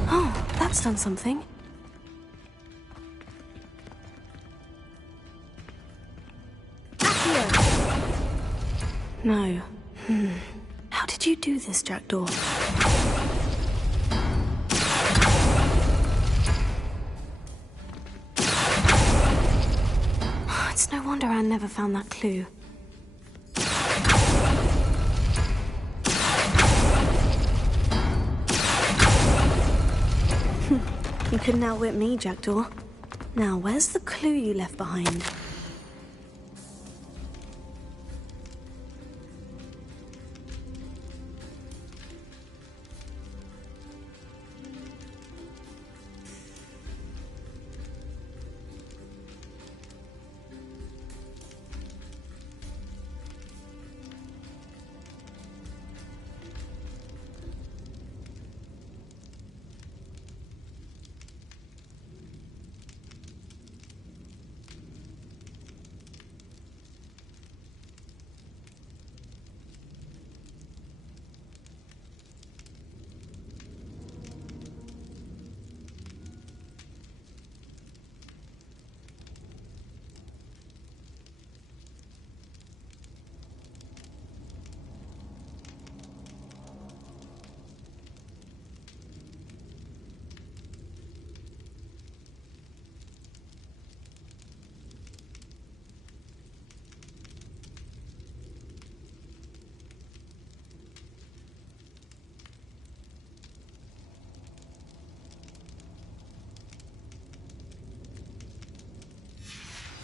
Oh, that's done something. No. How did you do this, Jackdaw? It's no wonder Anne never found that clue. You couldn't outwit me, Jackdaw. Now, where's the clue you left behind?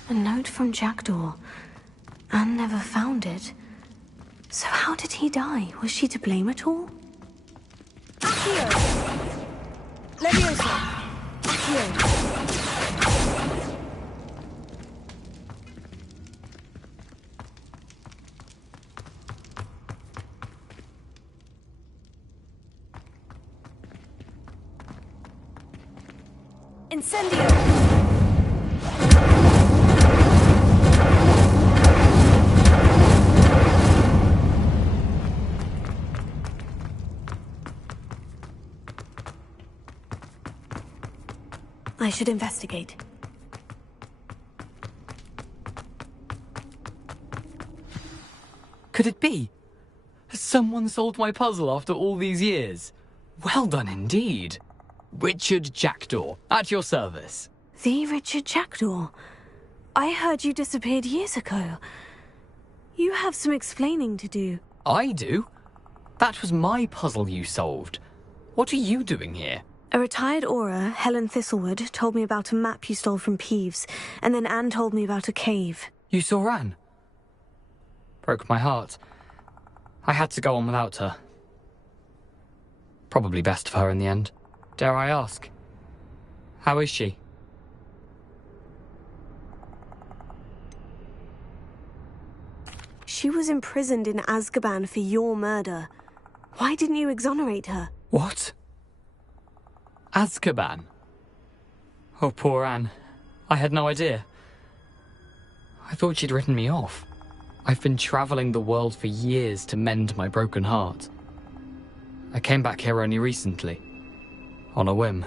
A note from Jackdaw. Anne never found it. So how did he die? Was she to blame at all? Accio! Leviosa! Accio! Incendio! I should investigate. Could it be? Has someone solved my puzzle after all these years? Well done indeed. Richard Jackdaw, at your service. The Richard Jackdaw? I heard you disappeared years ago. You have some explaining to do. I do? That was my puzzle you solved. What are you doing here? A retired Aura, Helen Thistlewood, told me about a map you stole from Peeves, and then Anne told me about a cave. You saw Anne? Broke my heart. I had to go on without her. Probably best of her in the end. Dare I ask? How is she? She was imprisoned in Azkaban for your murder. Why didn't you exonerate her? What? Azkaban? Oh, poor Anne. I had no idea. I thought she'd written me off. I've been traveling the world for years to mend my broken heart. I came back here only recently. On a whim.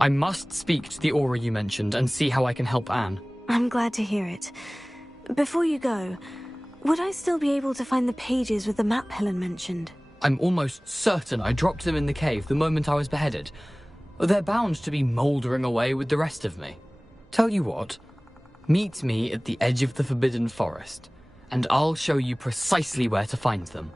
I must speak to the Aura you mentioned and see how I can help Anne. I'm glad to hear it. Before you go, would I still be able to find the pages with the map Helen mentioned? I'm almost certain I dropped them in the cave the moment I was beheaded. They're bound to be mouldering away with the rest of me. Tell you what, Meet me at the edge of the Forbidden Forest, and I'll show you precisely where to find them.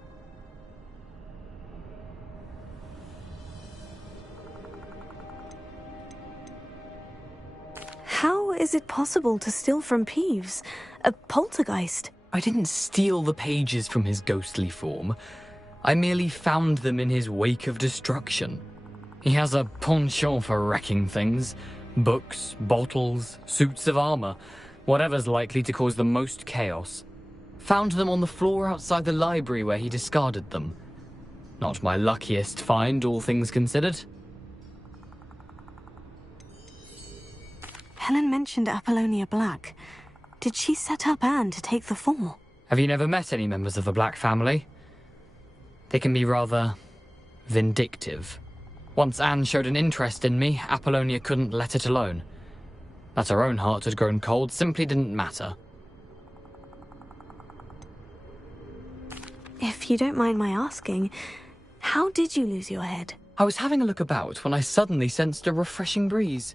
How is it possible to steal from Peeves? A poltergeist? I didn't steal the pages from his ghostly form. I merely found them in his wake of destruction. He has a penchant for wrecking things. Books, bottles, suits of armor, whatever's likely to cause the most chaos. Found them on the floor outside the library where he discarded them. Not my luckiest find, all things considered. Helen mentioned Apollonia Black. Did she set up Anne to take the fall? Have you never met any members of the Black family? They can be rather vindictive. Once Anne showed an interest in me, Apollonia couldn't let it alone. That her own heart had grown cold simply didn't matter. If you don't mind my asking, how did you lose your head? I was having a look about when I suddenly sensed a refreshing breeze,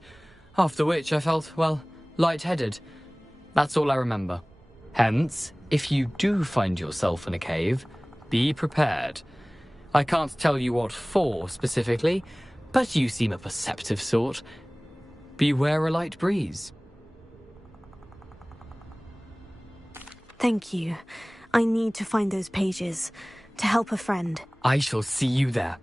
after which I felt, well, lightheaded. That's all I remember. Hence, if you do find yourself in a cave, be prepared. I can't tell you what for specifically, but you seem a perceptive sort. Beware a light breeze. Thank you. I need to find those pages to help a friend. I shall see you there.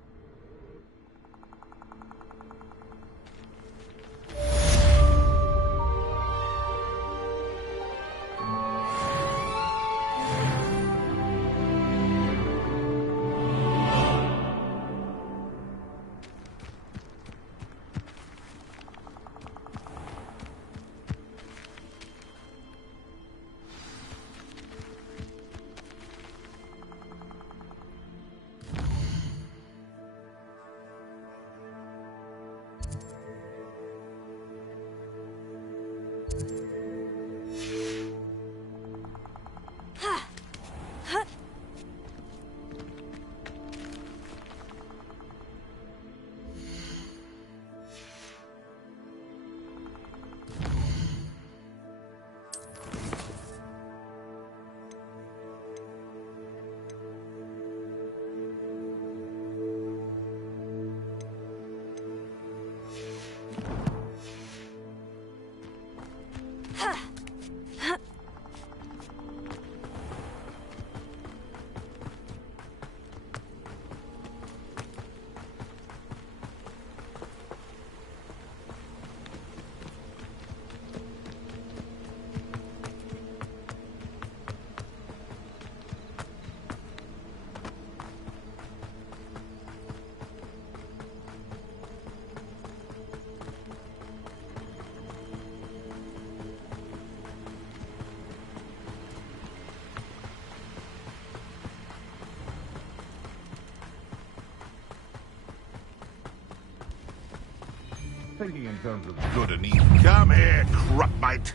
Thinking in terms of good and evil. Come here, crupmate.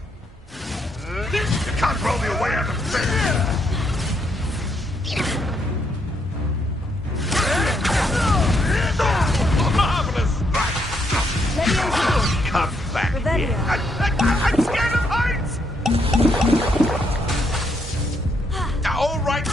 You can't roll me away out of bed. Marvelous! Come back here. I'm scared of heights! All right.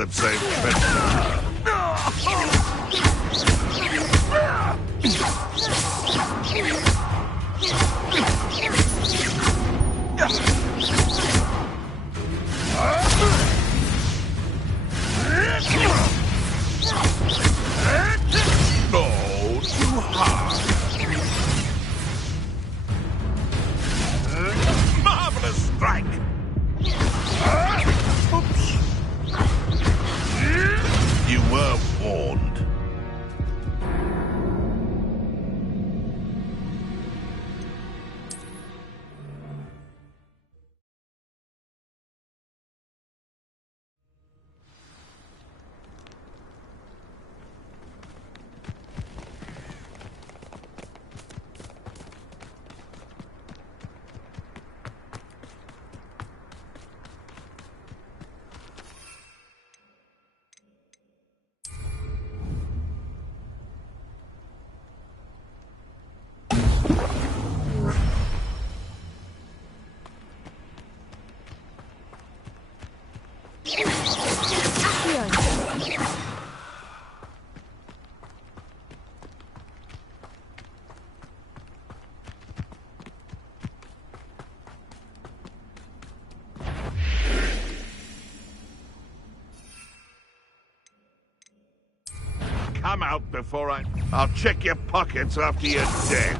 that saved Trent. No, too hard. Marvelous strike. Oops. You were warned. Come out before I'll check your pockets after you're dead.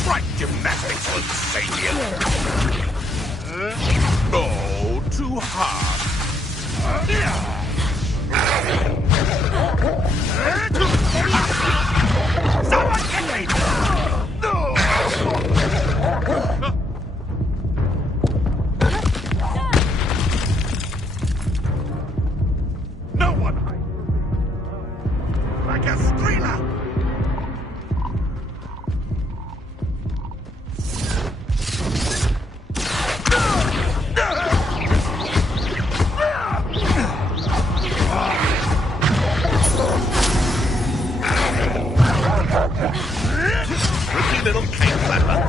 Strike gymnastics will save you. Oh, too hard. Someone get me! No one hide. Like a streamer. Pretty little cake flapper.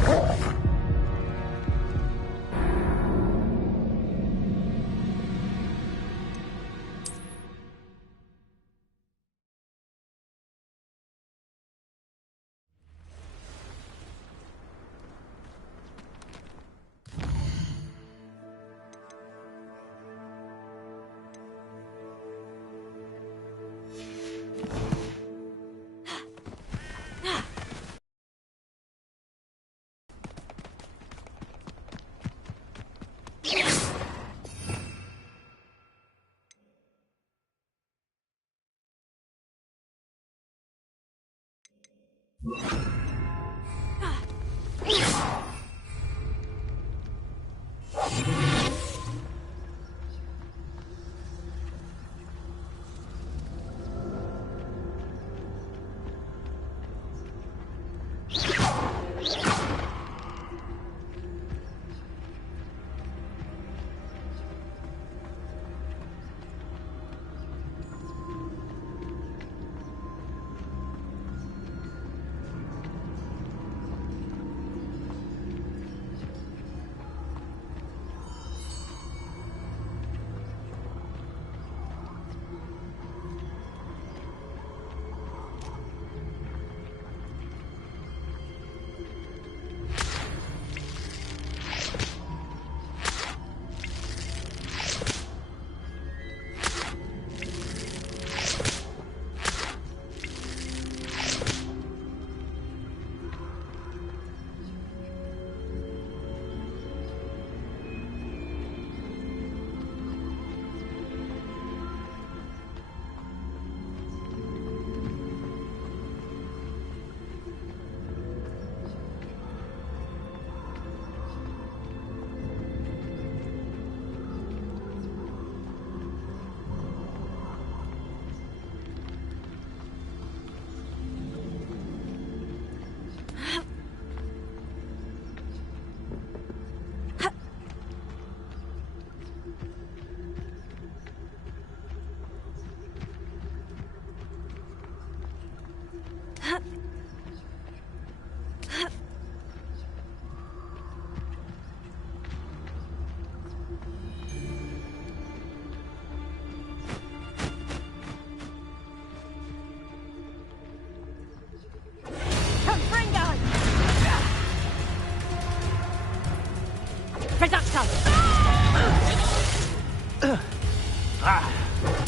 Reducto!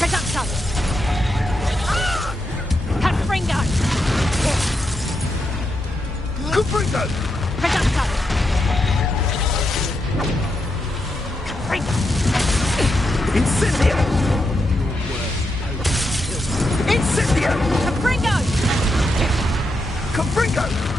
Reducto! Confringo! Confringo! Reducto! Confringo! Incendio! Incendio! Confringo! Confringo!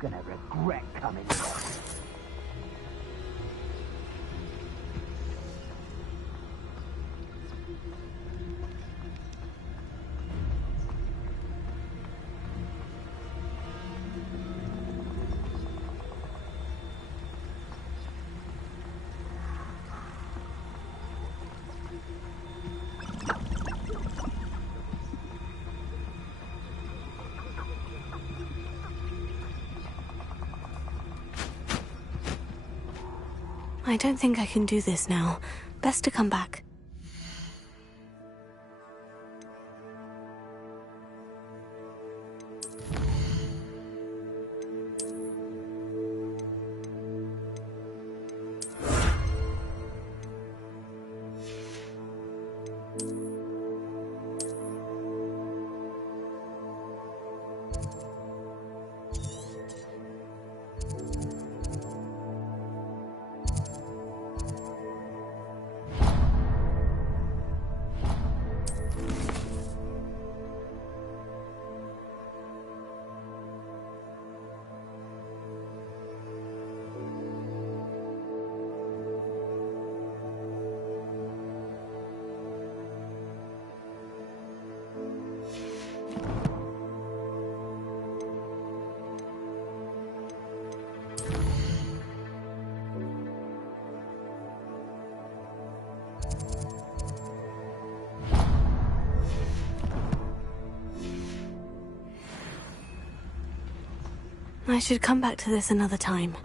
gonna regret coming here. I don't think I can do this now. Best to come back. I should come back to this another time.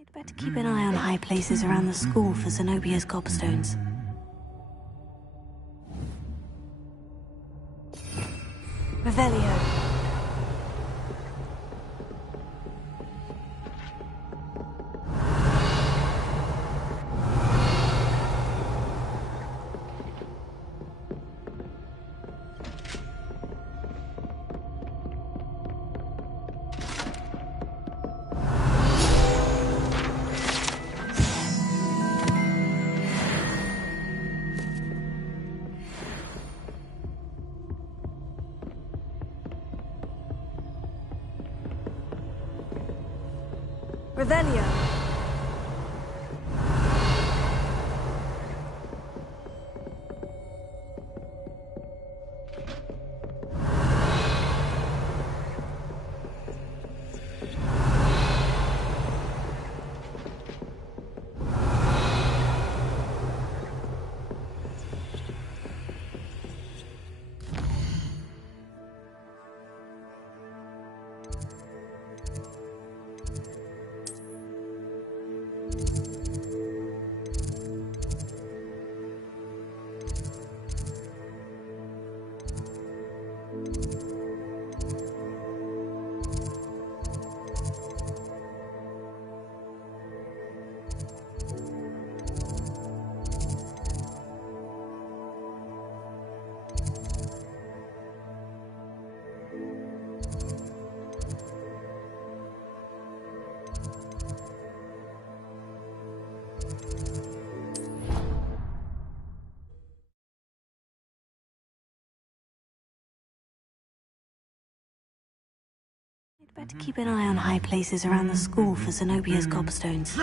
I'd better keep an eye on high places around the school for Zenobia's gobstones. Revelio. Revelio. Better keep an eye on high places around the school for Zenobia's gobstones.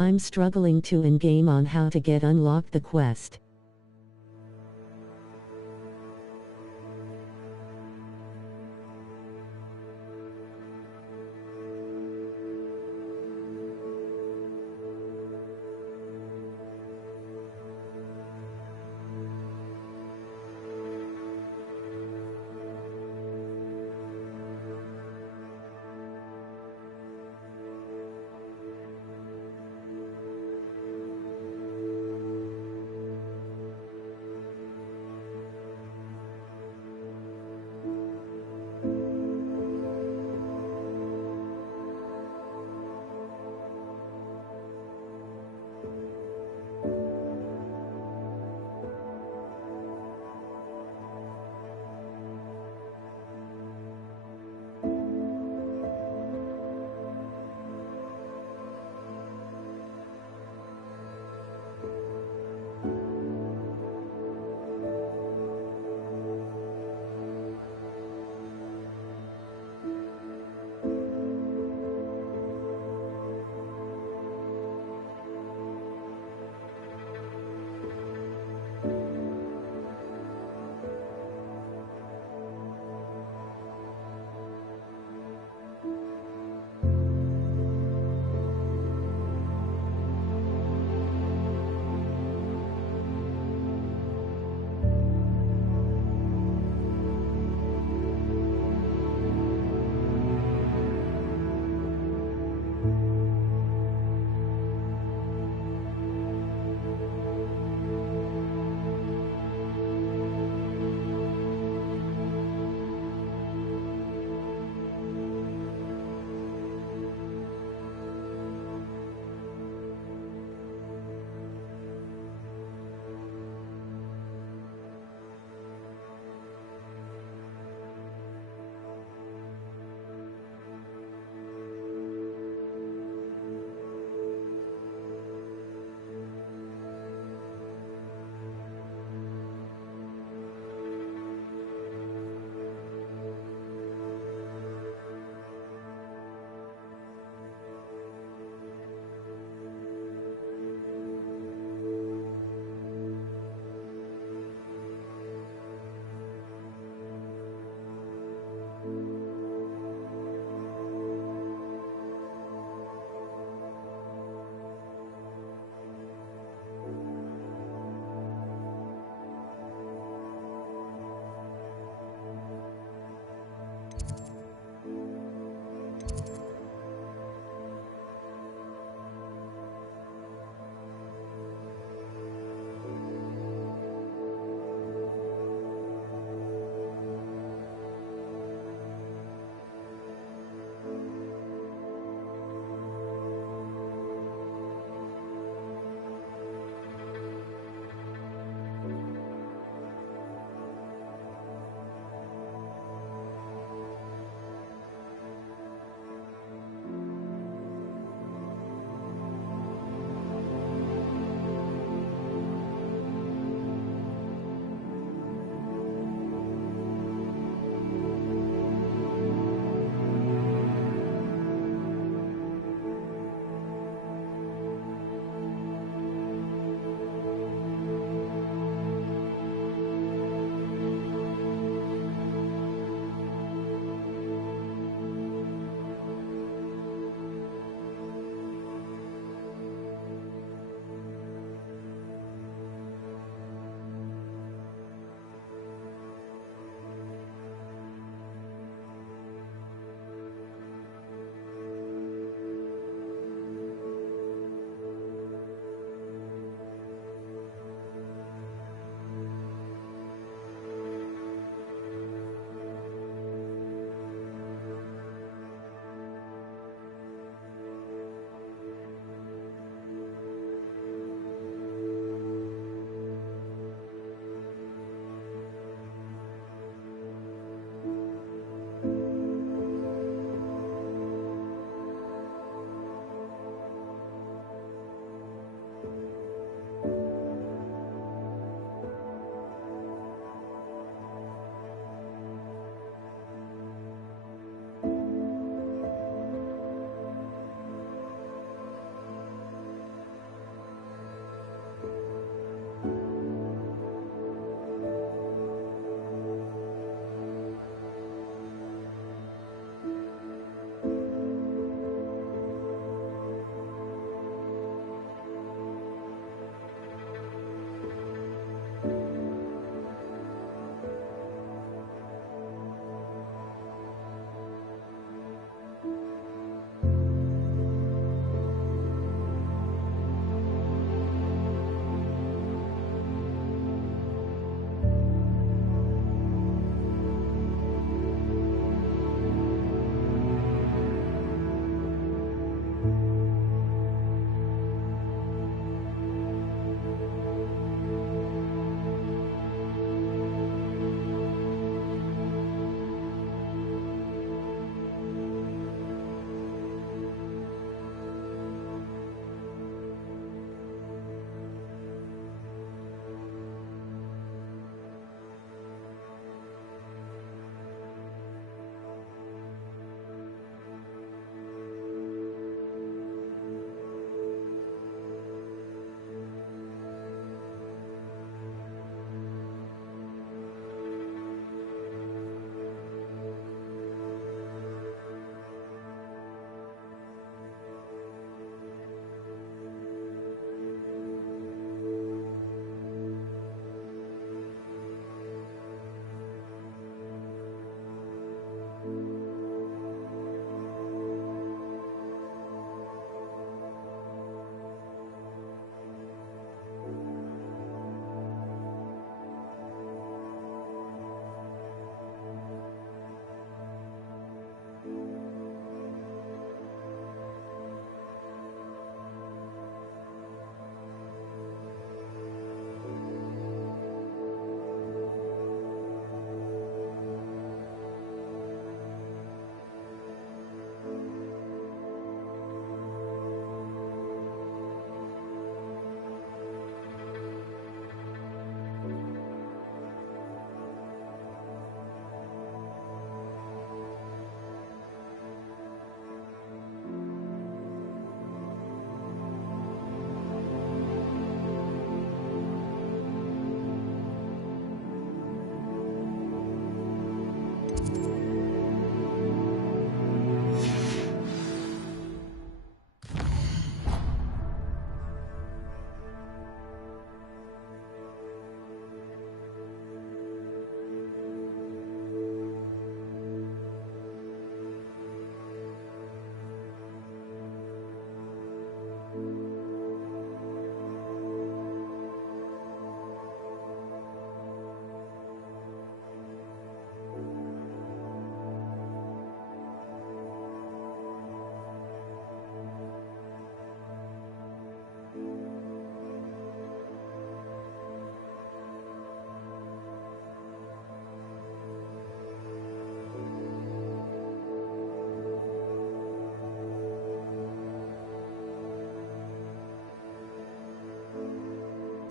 I'm struggling to in-game on how to get unlock the quest.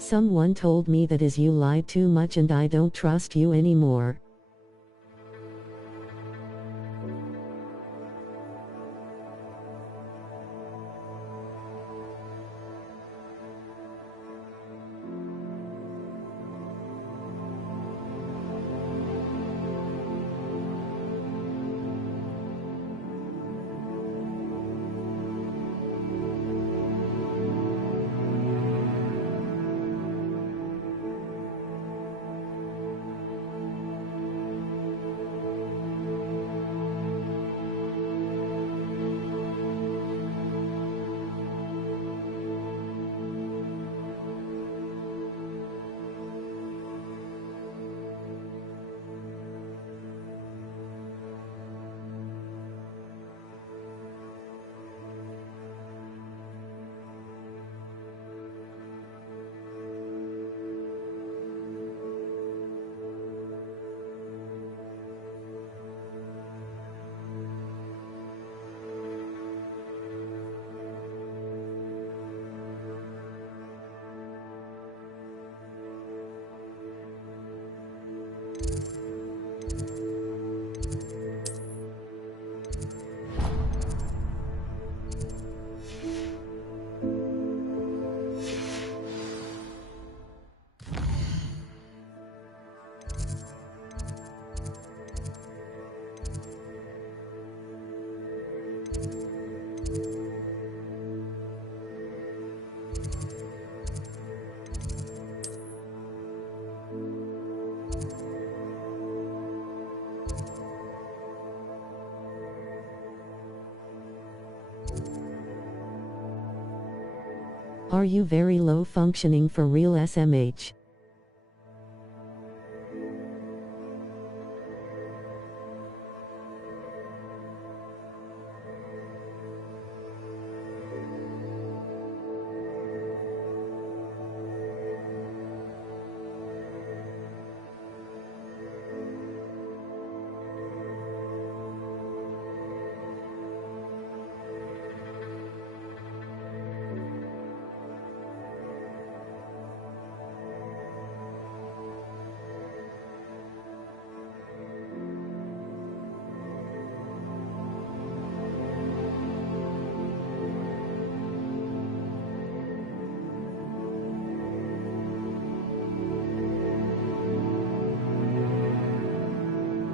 Someone told me that is you lied too much and I don't trust you anymore. Are you very low functioning for real SMH?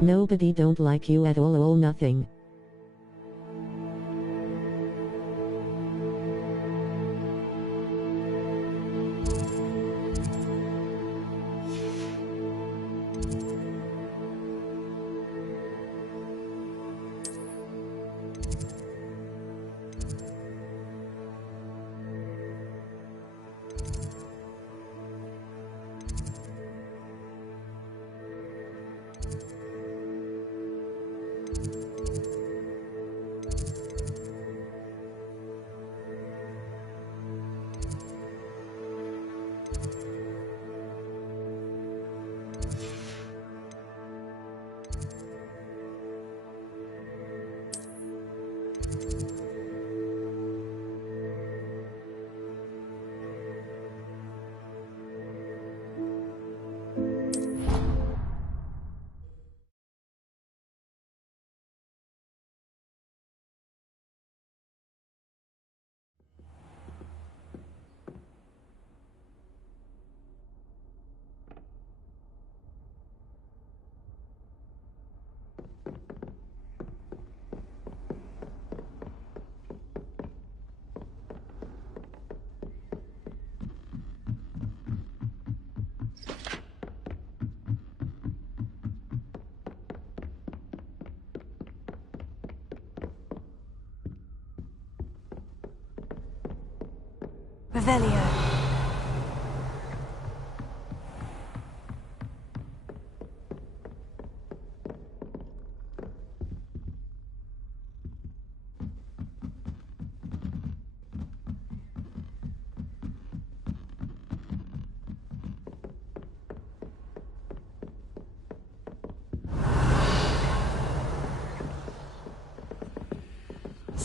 Nobody don't like you at all nothing. Revelio.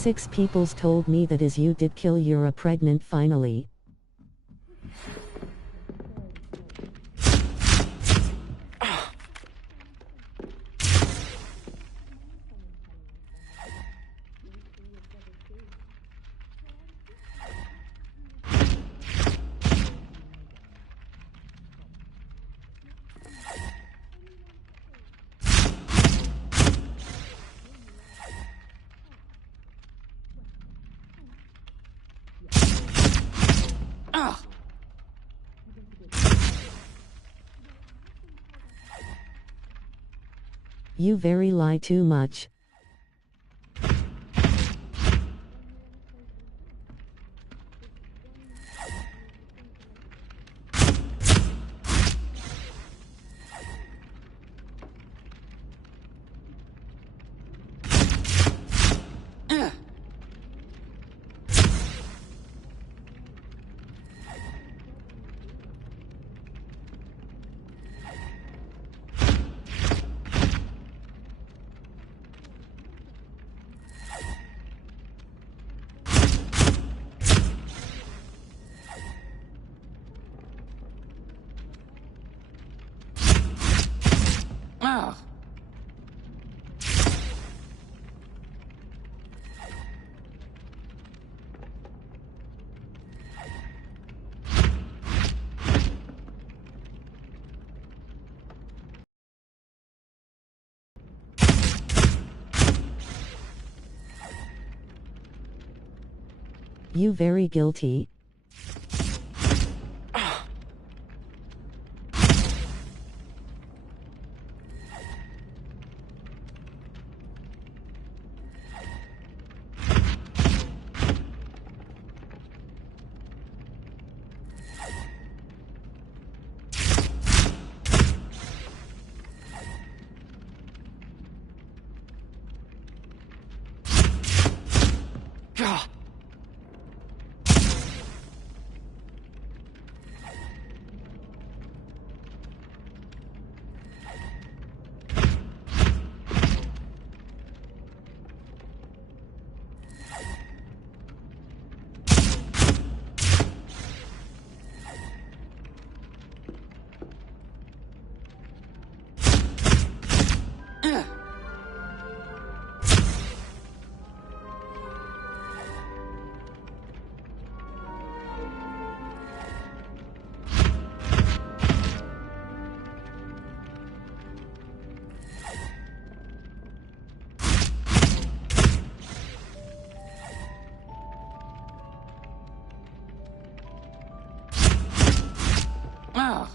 Six peoples told me that as you did kill you're pregnant finally. You very lie too much. Ah. You very guilty. Ah. Ah.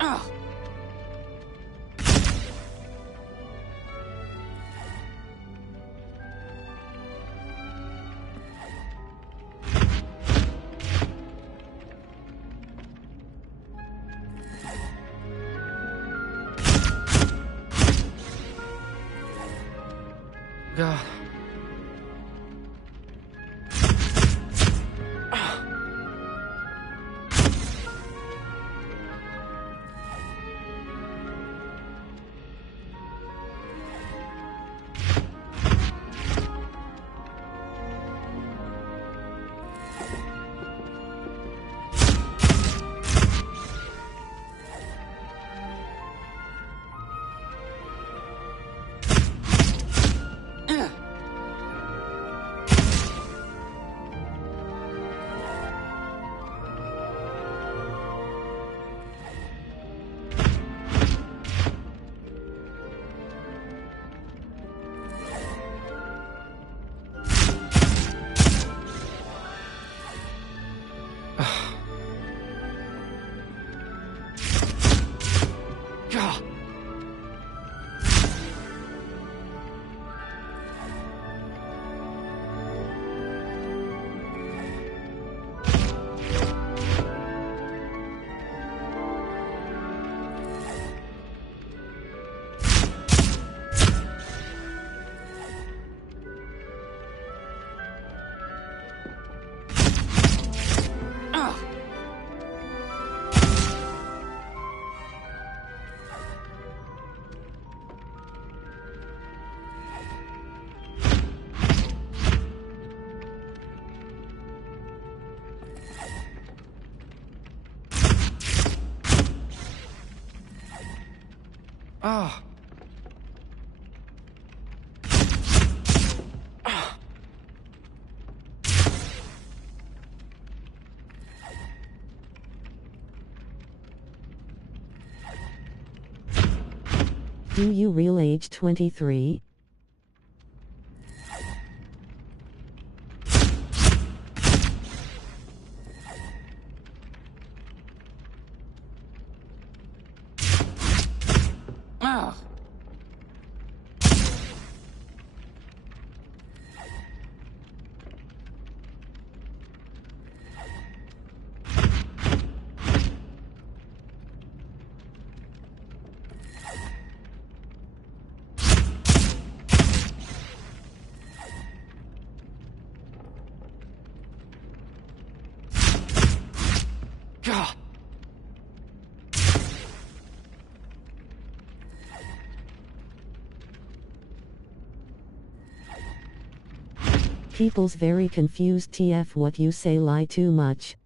Ah. God. God. Ah. Do you real age 23? Ah. God. People's very confused. TF, what you say lie too much.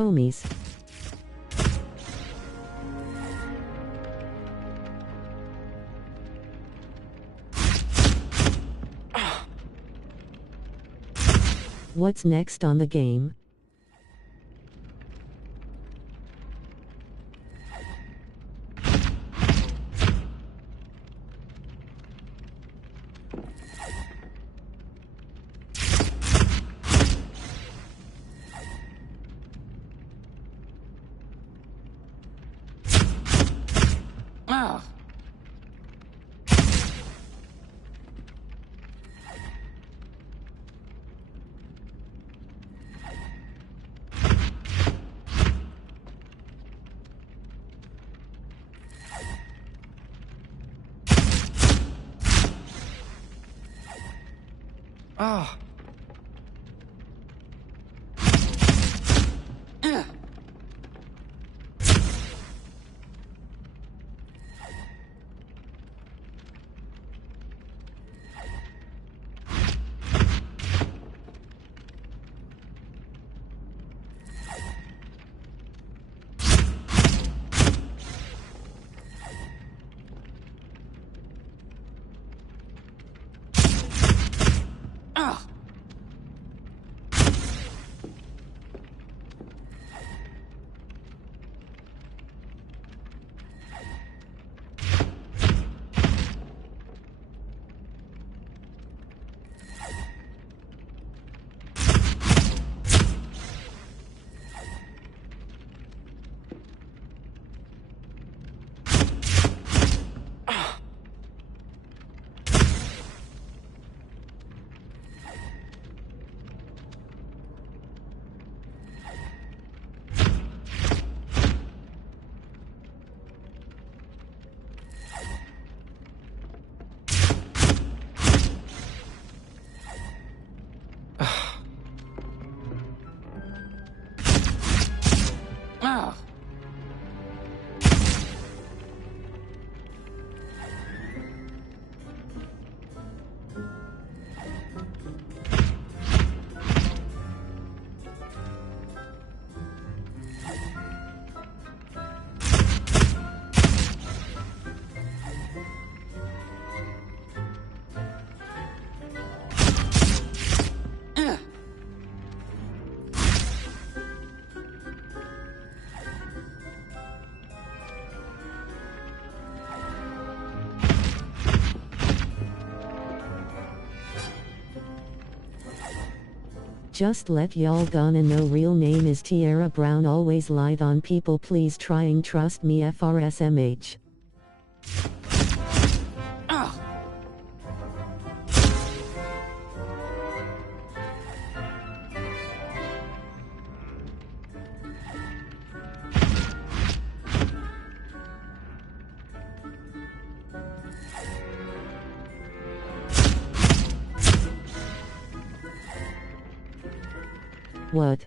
Homies. What's next on the game? Ah. Ah. Just let y'all gonna know real name is Tierra Brown, always lied on people, please trying trust me FRSMH. What?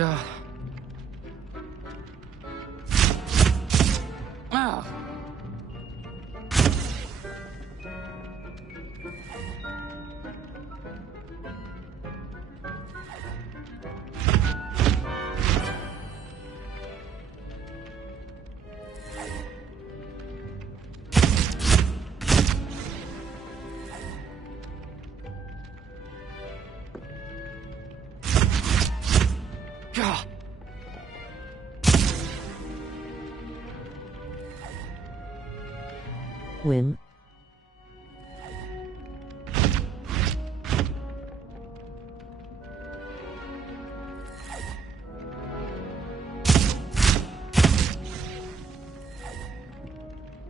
God. Oh. God. Win.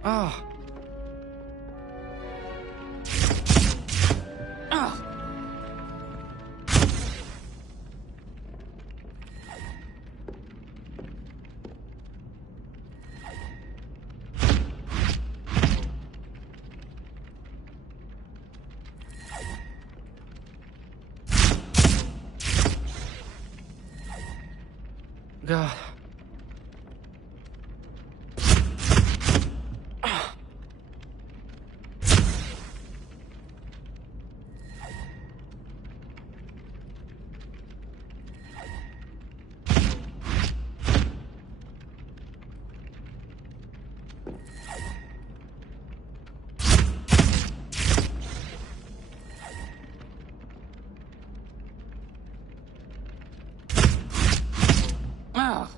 Oh. Oh. God. Oh.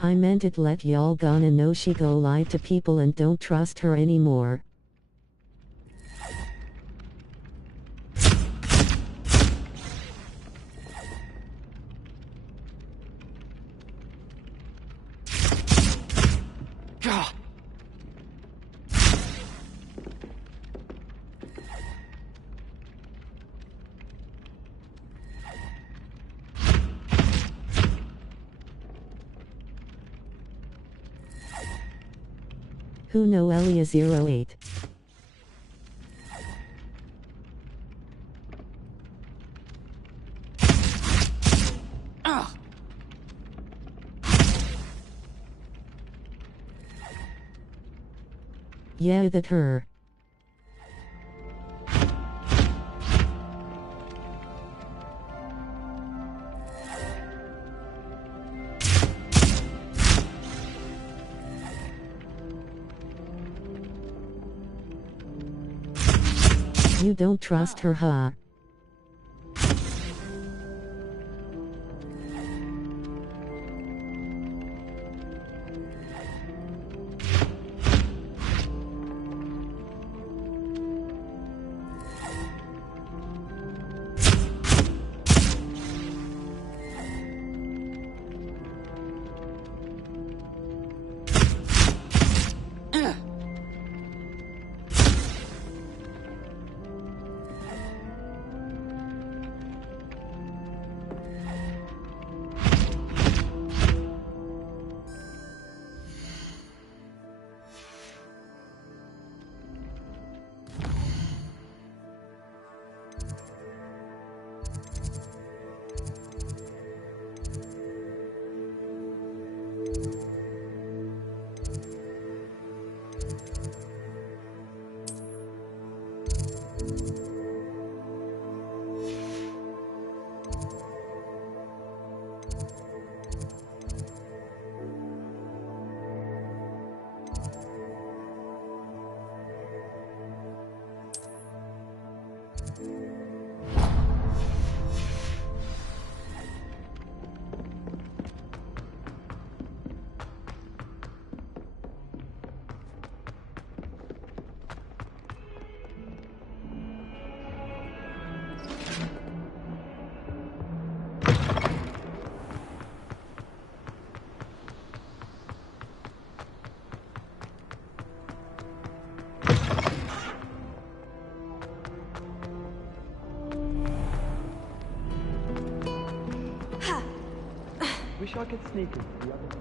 I meant it, let y'all gonna know she go lie to people and don't trust her anymore. God. Who know Elia 08? Oh. Yeah, that her. You don't trust her, huh? Wish I could sneak into the other.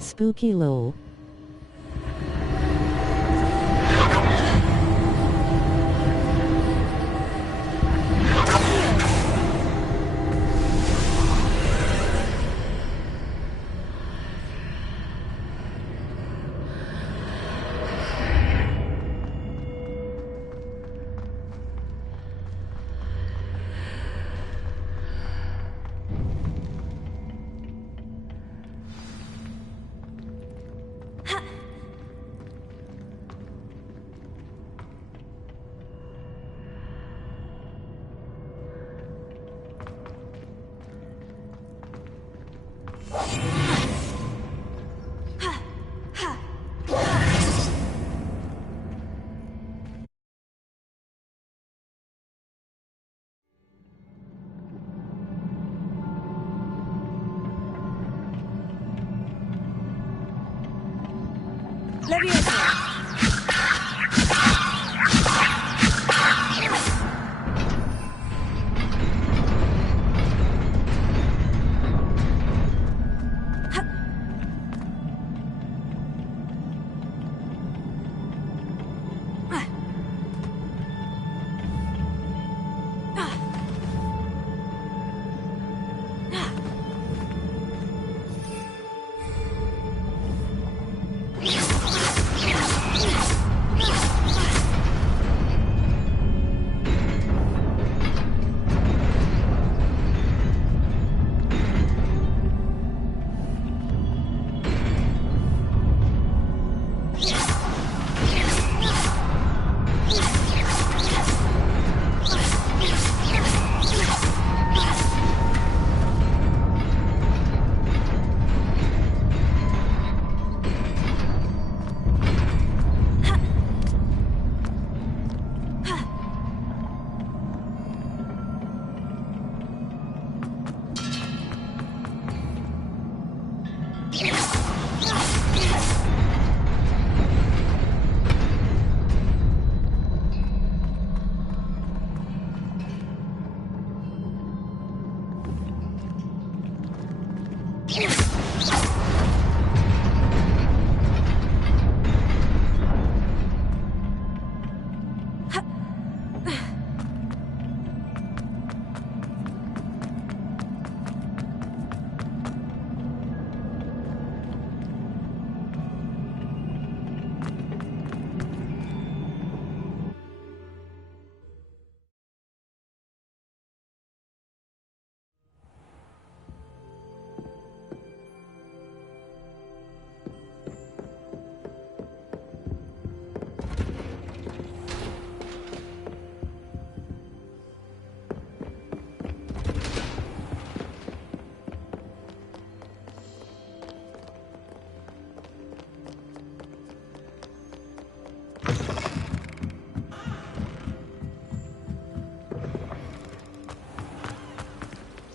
Spooky lol.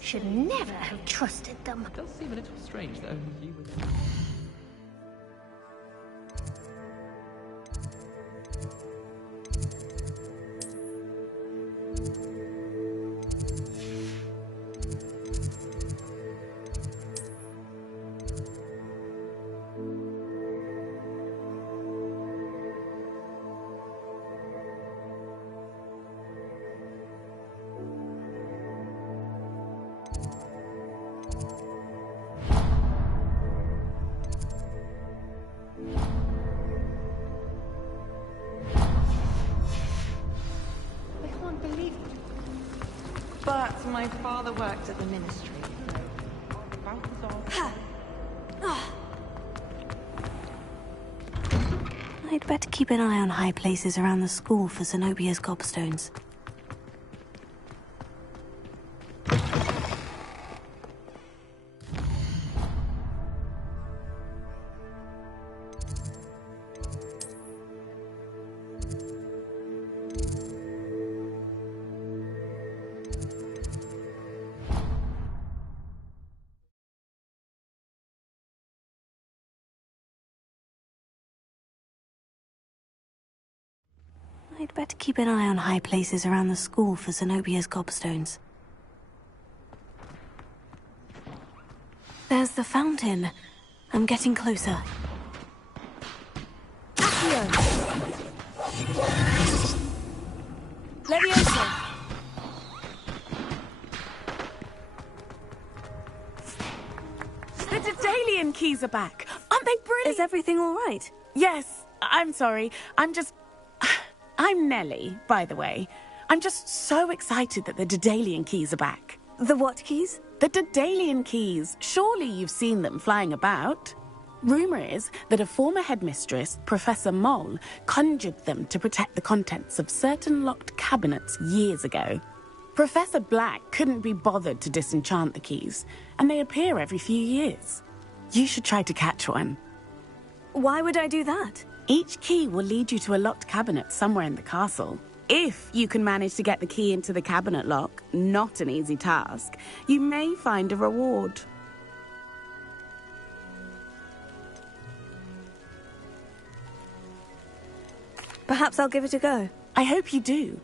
Should never have trusted them. It does seem a little strange that only you would... But my father worked at the ministry. I'd better keep an eye on high places around the school for Zenobia's gobstones. I'd better keep an eye on high places around the school for Zenobia's gobstones. There's the fountain. I'm getting closer. Accio! Leviosa! The Daedalian keys are back. Aren't they brilliant? Is everything all right? Yes. I'm sorry. I'm Nellie, by the way. I'm just so excited that the Daedalian keys are back. The what keys? The Daedalian keys. Surely you've seen them flying about. Rumour is that a former headmistress, Professor Moll, conjured them to protect the contents of certain locked cabinets years ago. Professor Black couldn't be bothered to disenchant the keys, and they appear every few years. You should try to catch one. Why would I do that? Each key will lead you to a locked cabinet somewhere in the castle. If you can manage to get the key into the cabinet lock, not an easy task, you may find a reward. Perhaps I'll give it a go. I hope you do.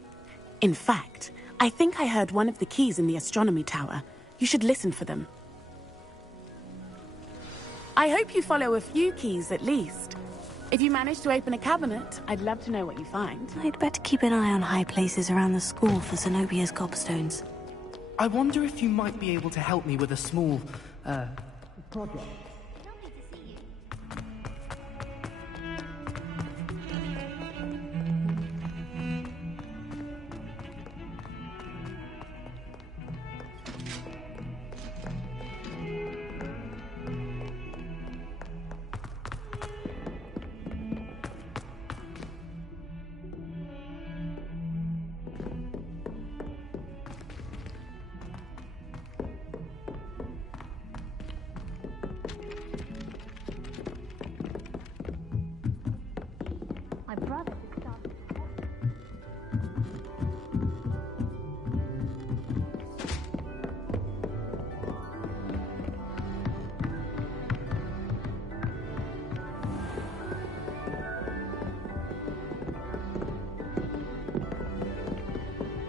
In fact, I think I heard one of the keys in the astronomy tower. You should listen for them. I hope you follow a few keys at least. If you manage to open a cabinet, I'd love to know what you find. I'd better keep an eye on high places around the school for Zenobia's gobstones. I wonder if you might be able to help me with a small, project.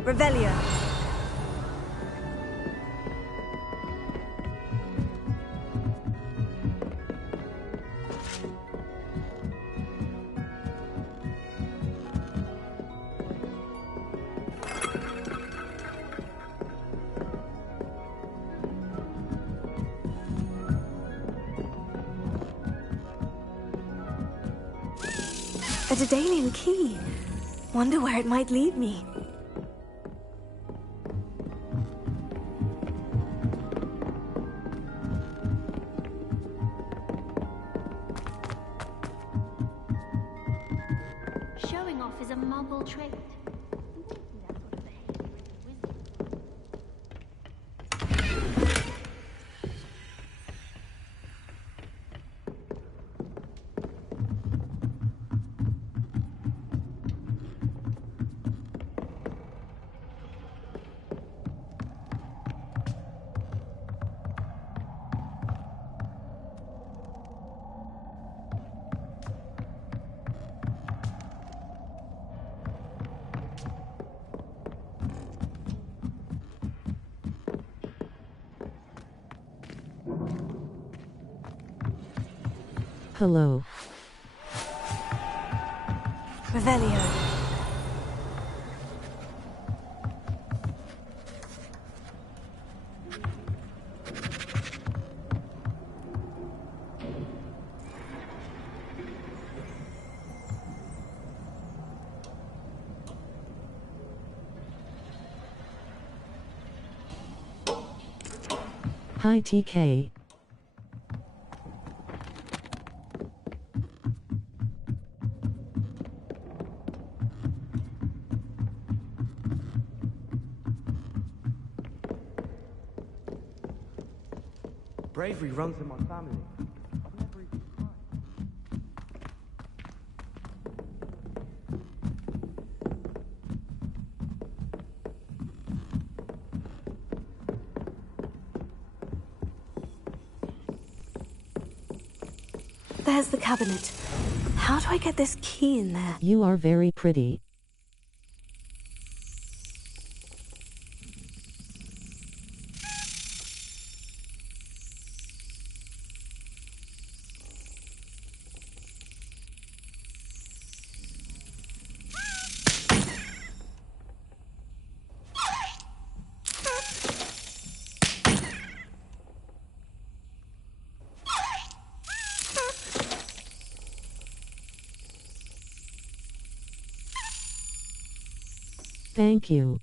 Revelio. a Dalian key. Wonder where it might lead me. Showing off is a muggle trait. Hello. Revelio. Hi TK. Bravery runs in my family. I've never even tried. There's the cabinet. How do I get this key in there? You are very pretty. Thank you.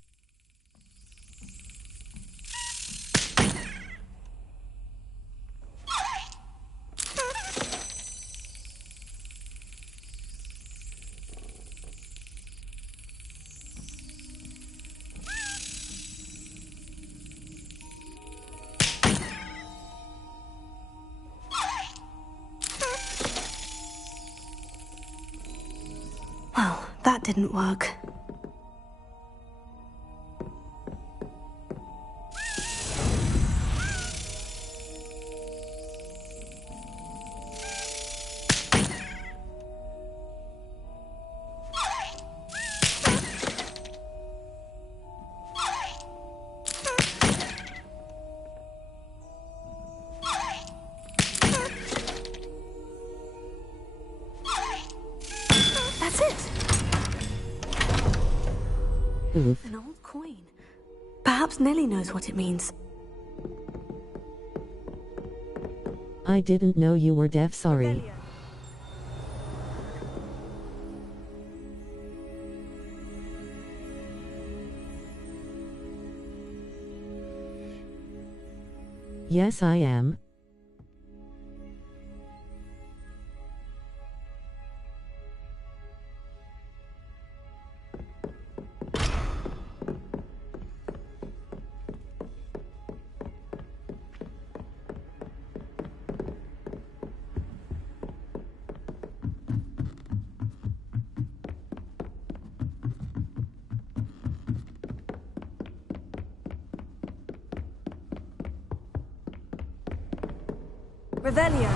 Well, that didn't work. That's it. Oof. An old coin. Perhaps Nellie knows what it means. I didn't know you were deaf, sorry. Yes, I am. Revelio.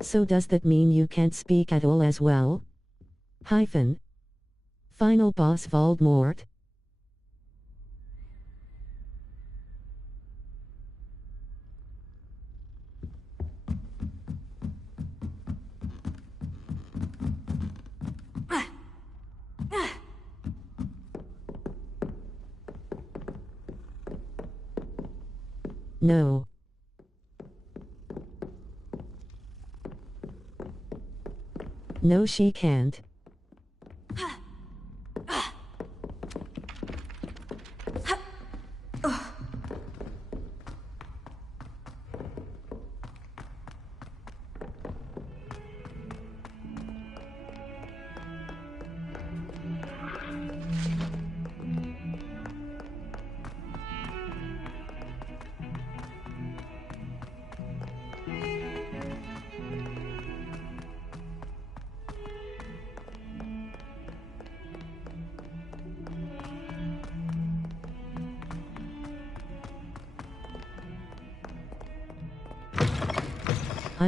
So does that mean you can't speak at all as well? Hyphen. Final boss Voldemort. No. No, she can't.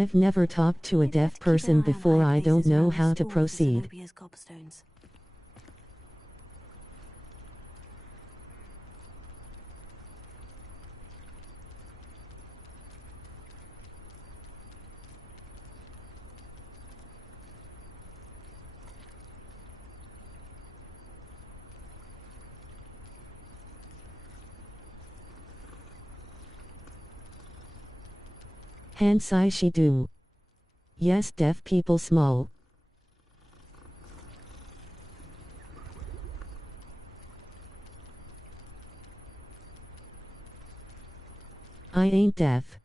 I've never talked to a deaf person before. I don't know how to proceed. Hansai she do. Yes, deaf people small. I ain't deaf.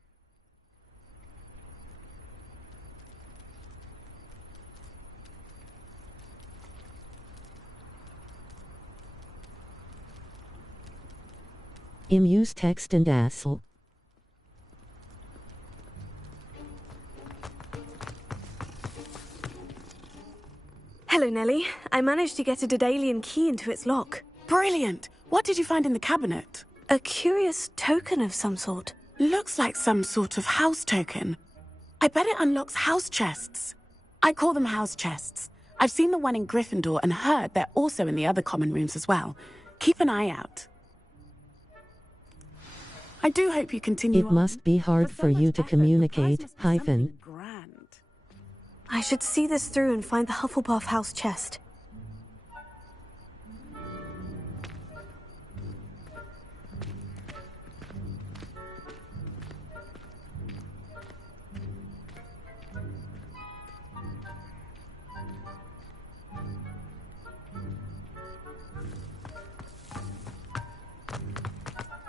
Use text and asshole. Hello, Nellie. I managed to get a Daedalian key into its lock. Brilliant! What did you find in the cabinet? A curious token of some sort. Looks like some sort of house token. I bet it unlocks house chests. I call them house chests. I've seen the one in Gryffindor and heard they're also in the other common rooms as well. Keep an eye out. I do hope you continue It must be hard for you to communicate, hyphen. I should see this through and find the Hufflepuff house chest.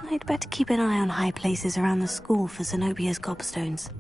I'd better keep an eye on high places around the school for Zenobia's gobstones.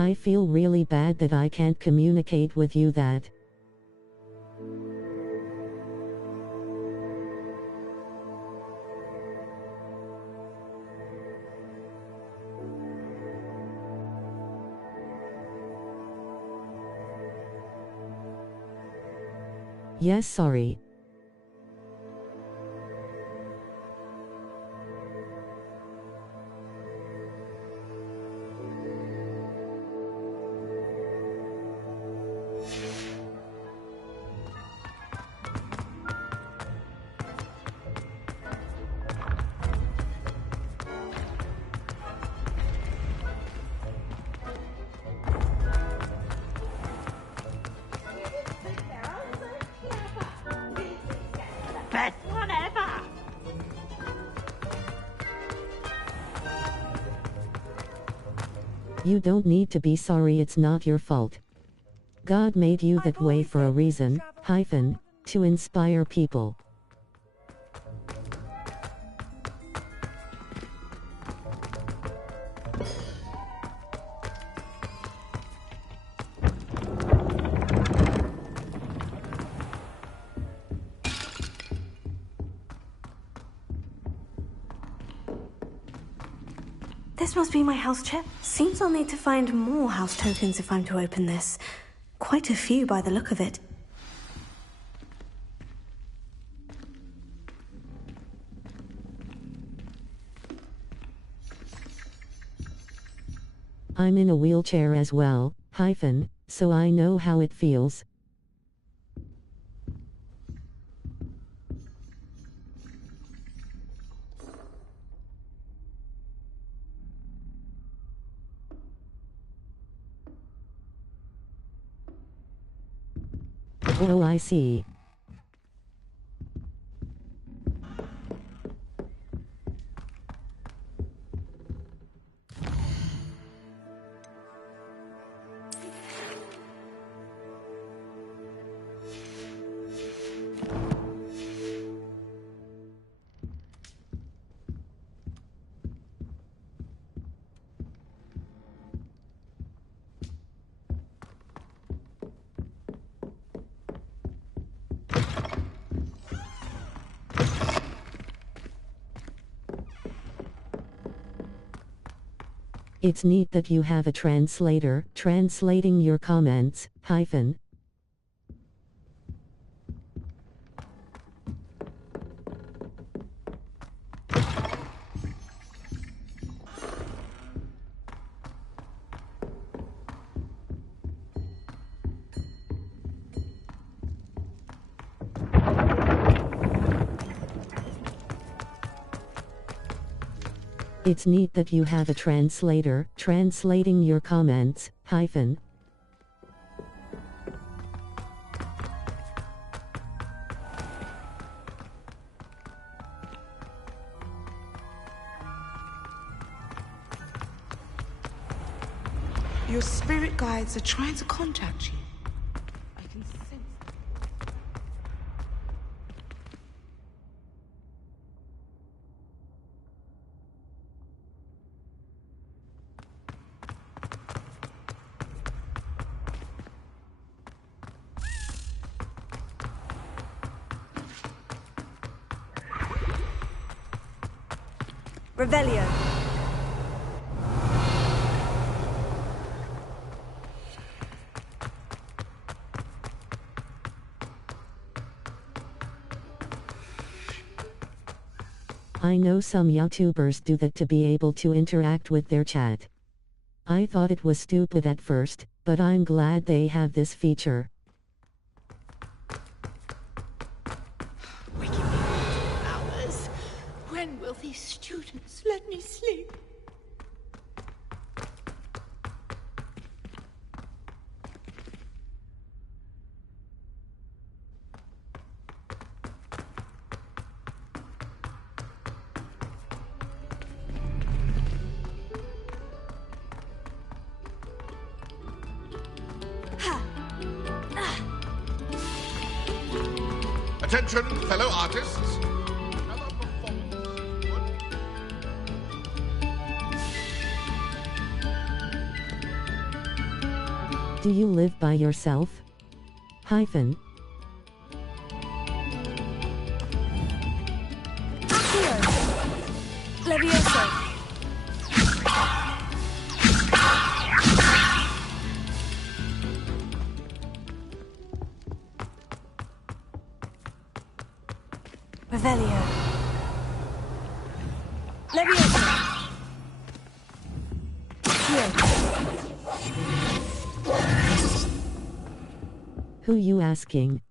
I feel really bad that I can't communicate with you that. Yes, sorry. You don't need to be sorry, it's not your fault. God made you that way for a reason, hyphen, to inspire people. This must be my house chip. Seems I'll need to find more house tokens if I'm to open this. Quite a few by the look of it. I'm in a wheelchair as well, so I know how it feels. Oh, I see. It's neat that you have a translator translating your comments, It's neat that you have a translator translating your comments, Your spirit guides are trying to contact you. I can sense. Revelio. I know some YouTubers do that to be able to interact with their chat. I thought it was stupid at first, but I'm glad they have this feature. Waking me up hours. When will these students let me sleep? Attention, fellow artists. Another performance. Do you live by yourself? Levioso. Revelio. Levioso. Who you asking?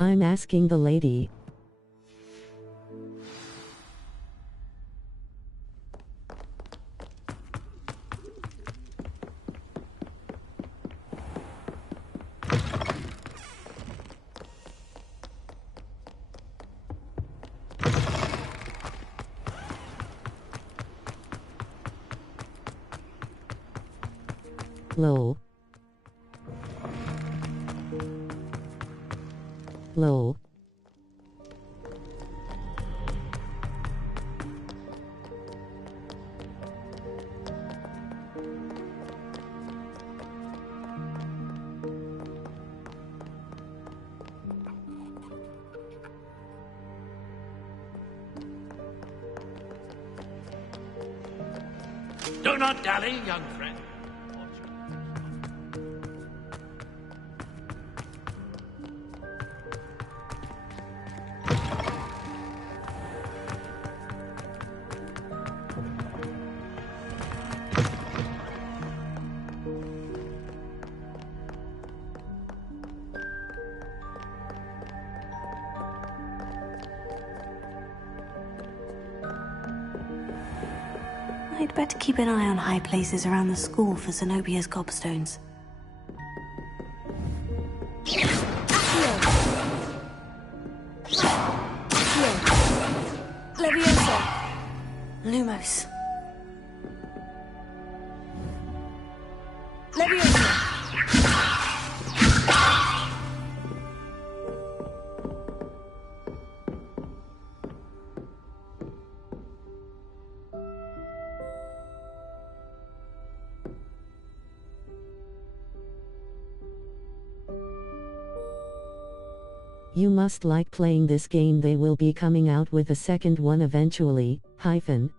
I'm asking the lady. Lol. Lol. Do not dally, young friend. I'd better keep an eye on high places around the school for Zenobia's gobstones. Leviosa! Lumos. Leviosa! You must like playing this game. They will be coming out with a second one eventually, hyphen.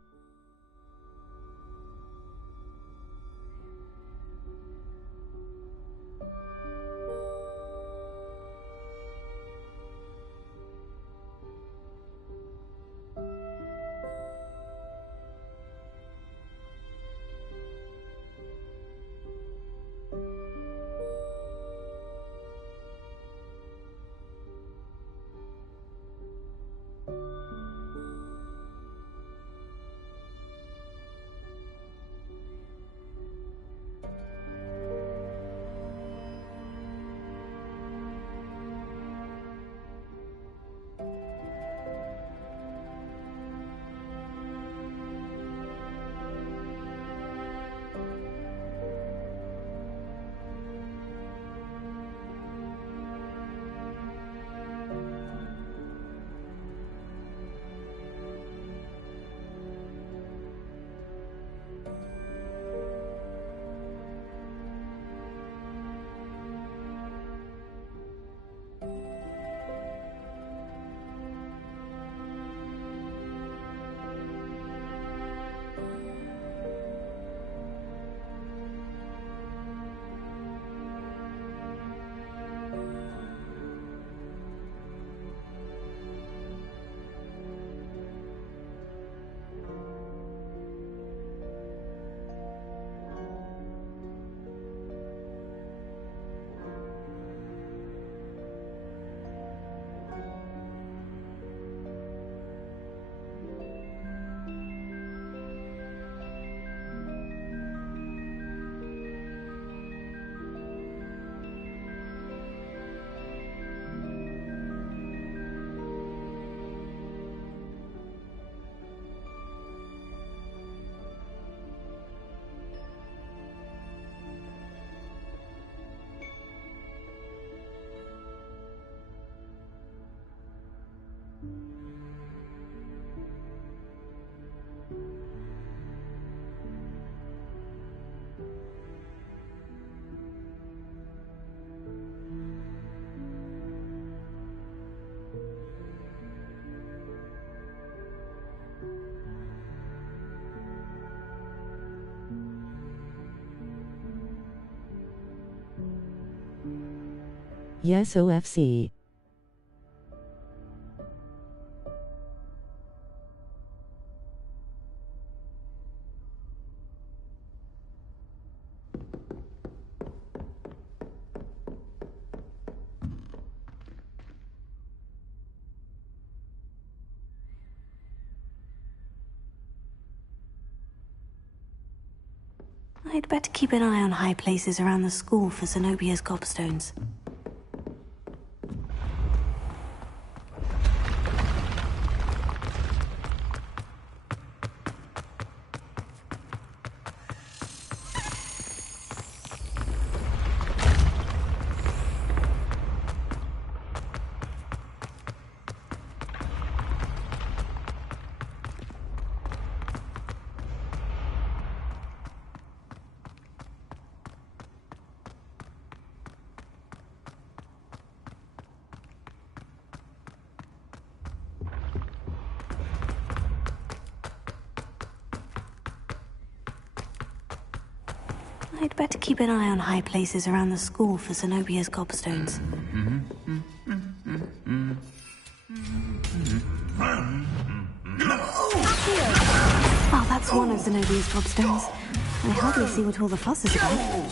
Yes, OFC. I'd better keep an eye on high places around the school for Zenobia's gobstones. I'd better keep an eye on high places around the school for Zenobia's gobstones. Oh, that's one of Zenobia's gobstones. I hardly see what all the fuss is about.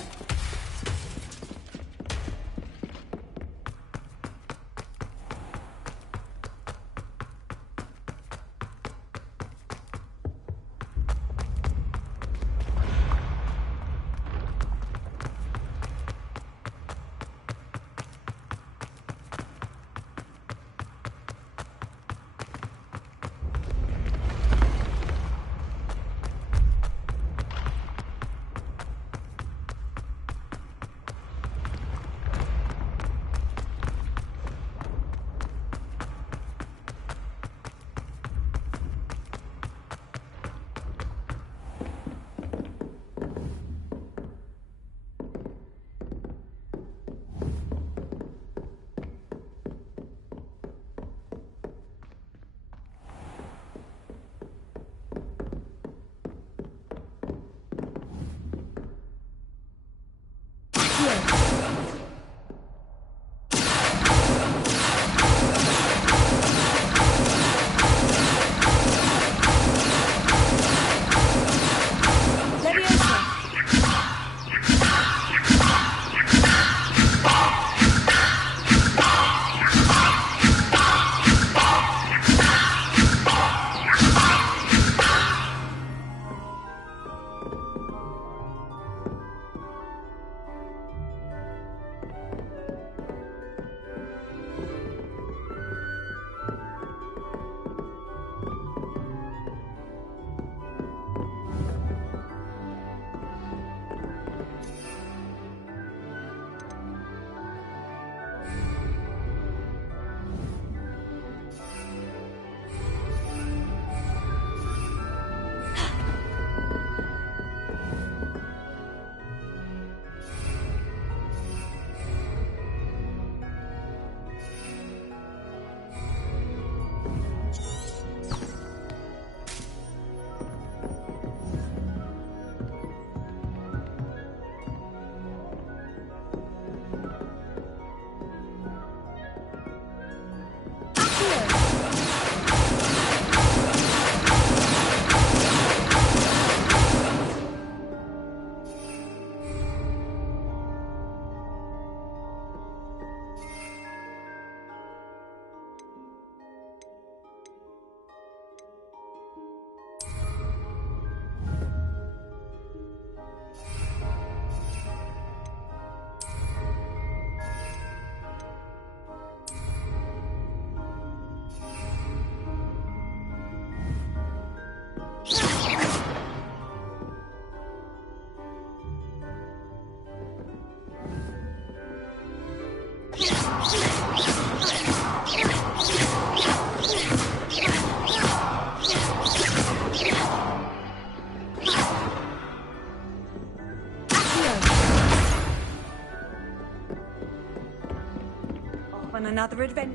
On another adventure.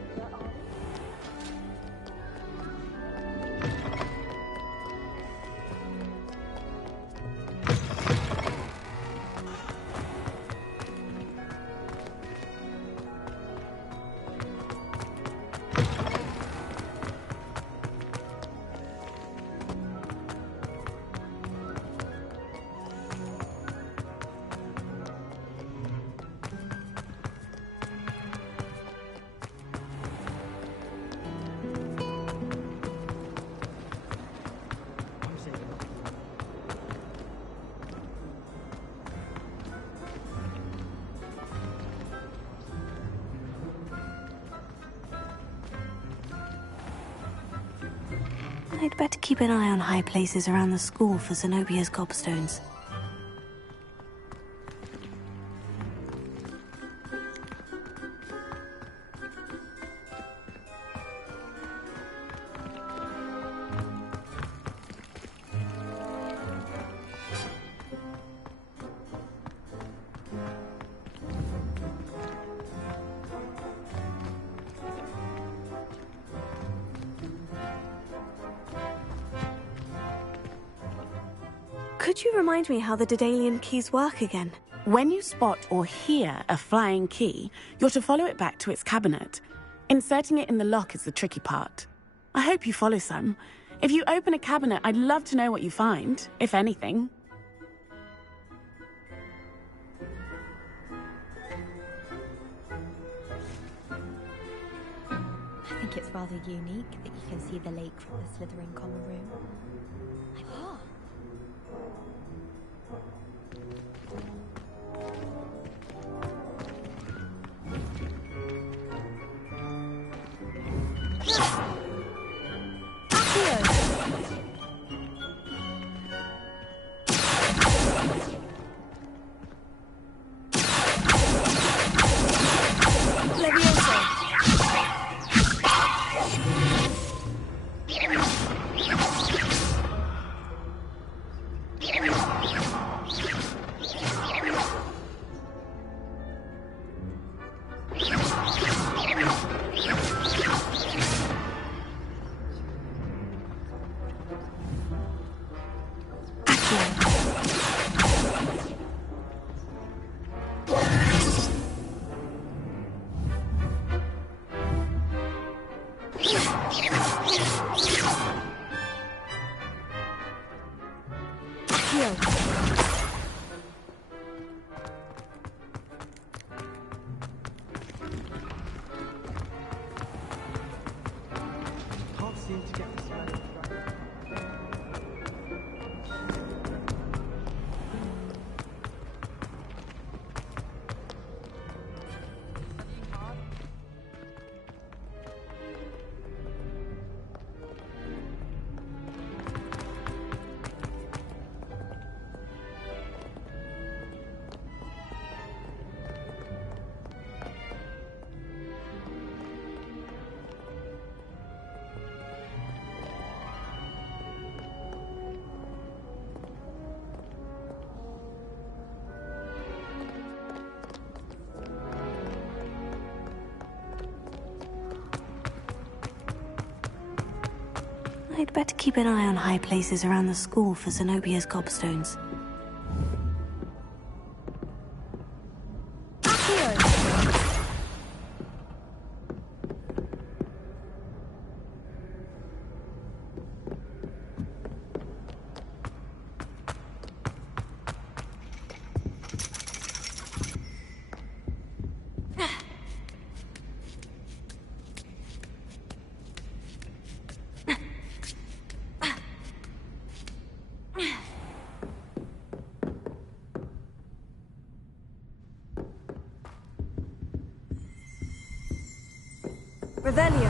I'd better keep an eye on high places around the school for Zenobia's gobstones. Could you remind me how the Daedalian keys work again? When you spot or hear a flying key, you're to follow it back to its cabinet. Inserting it in the lock is the tricky part. I hope you follow some. If you open a cabinet, I'd love to know what you find, if anything. I think it's rather unique that you can see the lake from the Slytherin common room. I'd better keep an eye on high places around the school for Zenobia's gobstones. Revelio.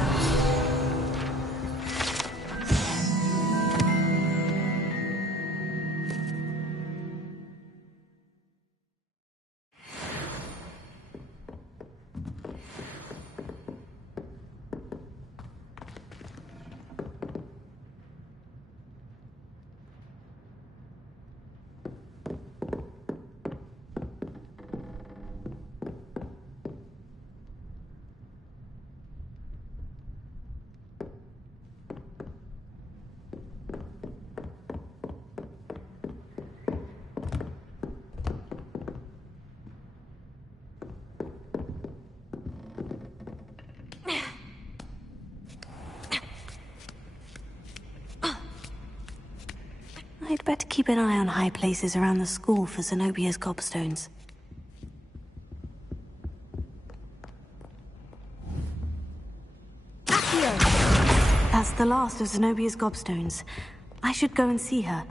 I'd better keep an eye on high places around the school for Zenobia's gobstones. That's the last of Zenobia's gobstones. I should go and see her.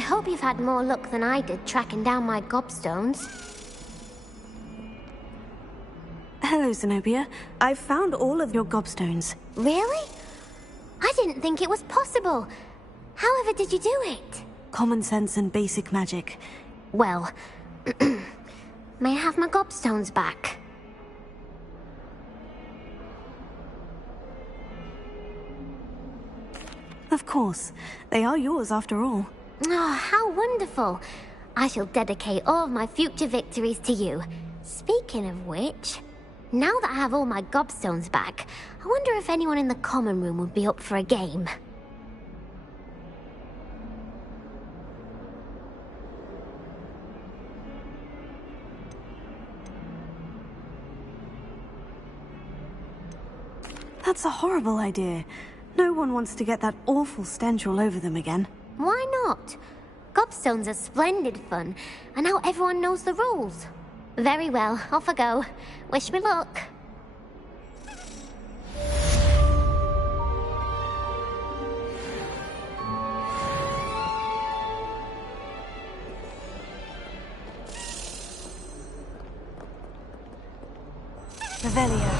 hope you've had more luck than I did tracking down my gobstones. Hello, Zenobia. I've found all of your gobstones. Really? I didn't think it was possible. However did you do it? Common sense and basic magic. Well, may I have my gobstones back? Of course. They are yours after all. Oh, how wonderful. I shall dedicate all of my future victories to you. Speaking of which, now that I have all my gobstones back, I wonder if anyone in the common room would be up for a game. That's a horrible idea. No one wants to get that awful stench all over them again. Why not? Gobstones are splendid fun, and now everyone knows the rules. Very well, off I go. Wish me luck. Revelio.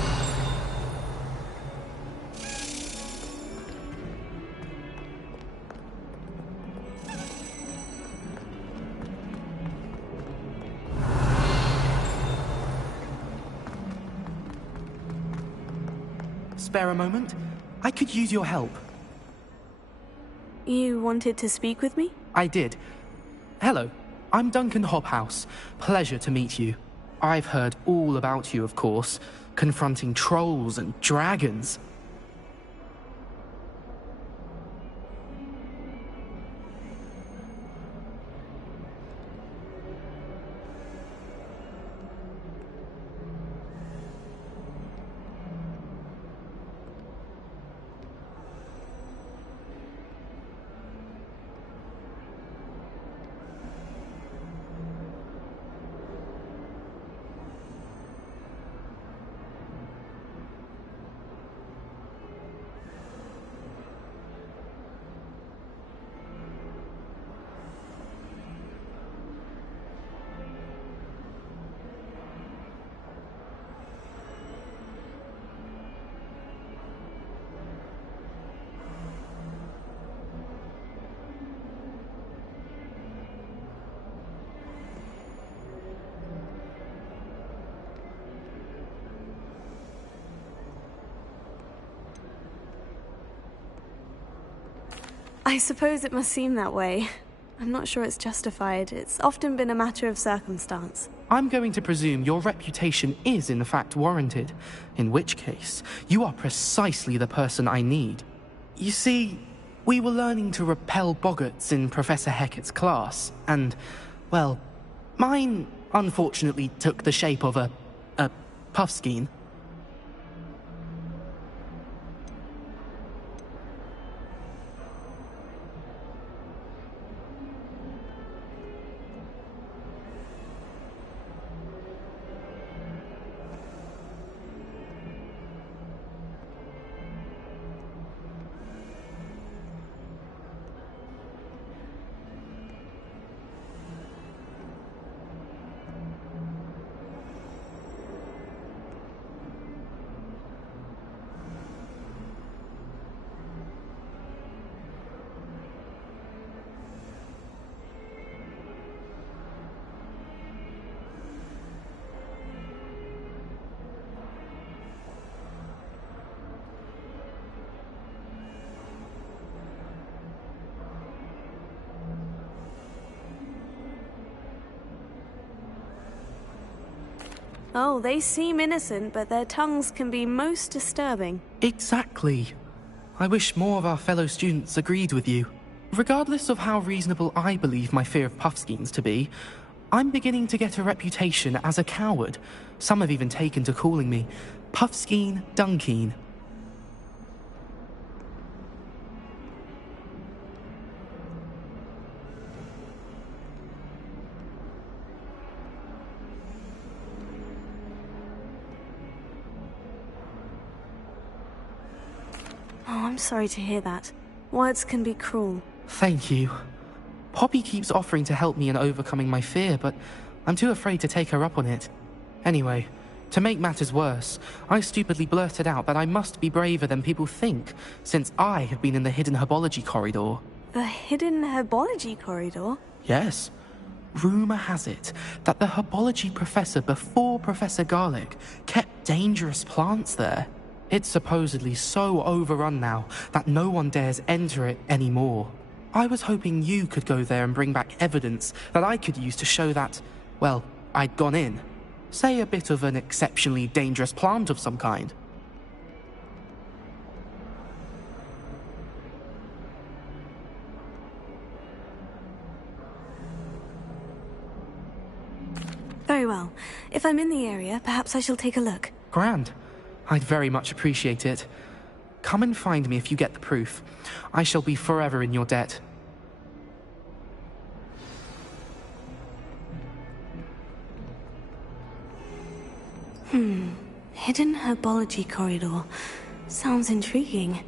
Spare a moment? I could use your help. You wanted to speak with me? I did. Hello, I'm Duncan Hobhouse. Pleasure to meet you. I've heard all about you, of course, confronting trolls and dragons. I suppose it must seem that way. I'm not sure it's justified. It's often been a matter of circumstance. I'm going to presume your reputation is in fact warranted, in which case, you are precisely the person I need. You see, we were learning to repel boggarts in Professor Hecat's class, and, well, mine unfortunately took the shape of a puffskein. Oh, they seem innocent, but their tongues can be most disturbing. Exactly. I wish more of our fellow students agreed with you. Regardless of how reasonable I believe my fear of puffskeins to be, I'm beginning to get a reputation as a coward. Some have even taken to calling me Puffskeen Dunkeen. Oh, I'm sorry to hear that. Words can be cruel. Thank you. Poppy keeps offering to help me in overcoming my fear, but I'm too afraid to take her up on it. Anyway, to make matters worse, I stupidly blurted out that I must be braver than people think, since I have been in the hidden herbology corridor. The hidden herbology corridor? Yes. Rumour has it that the herbology professor before Professor Garlic kept dangerous plants there. It's supposedly so overrun now that no one dares enter it anymore. I was hoping you could go there and bring back evidence that I could use to show that, well, I'd gone in. Say a bit of an exceptionally dangerous plant of some kind. Very well. If I'm in the area, perhaps I shall take a look. Grand. I'd very much appreciate it. Come and find me if you get the proof. I shall be forever in your debt. Hidden herbology corridor. Sounds intriguing.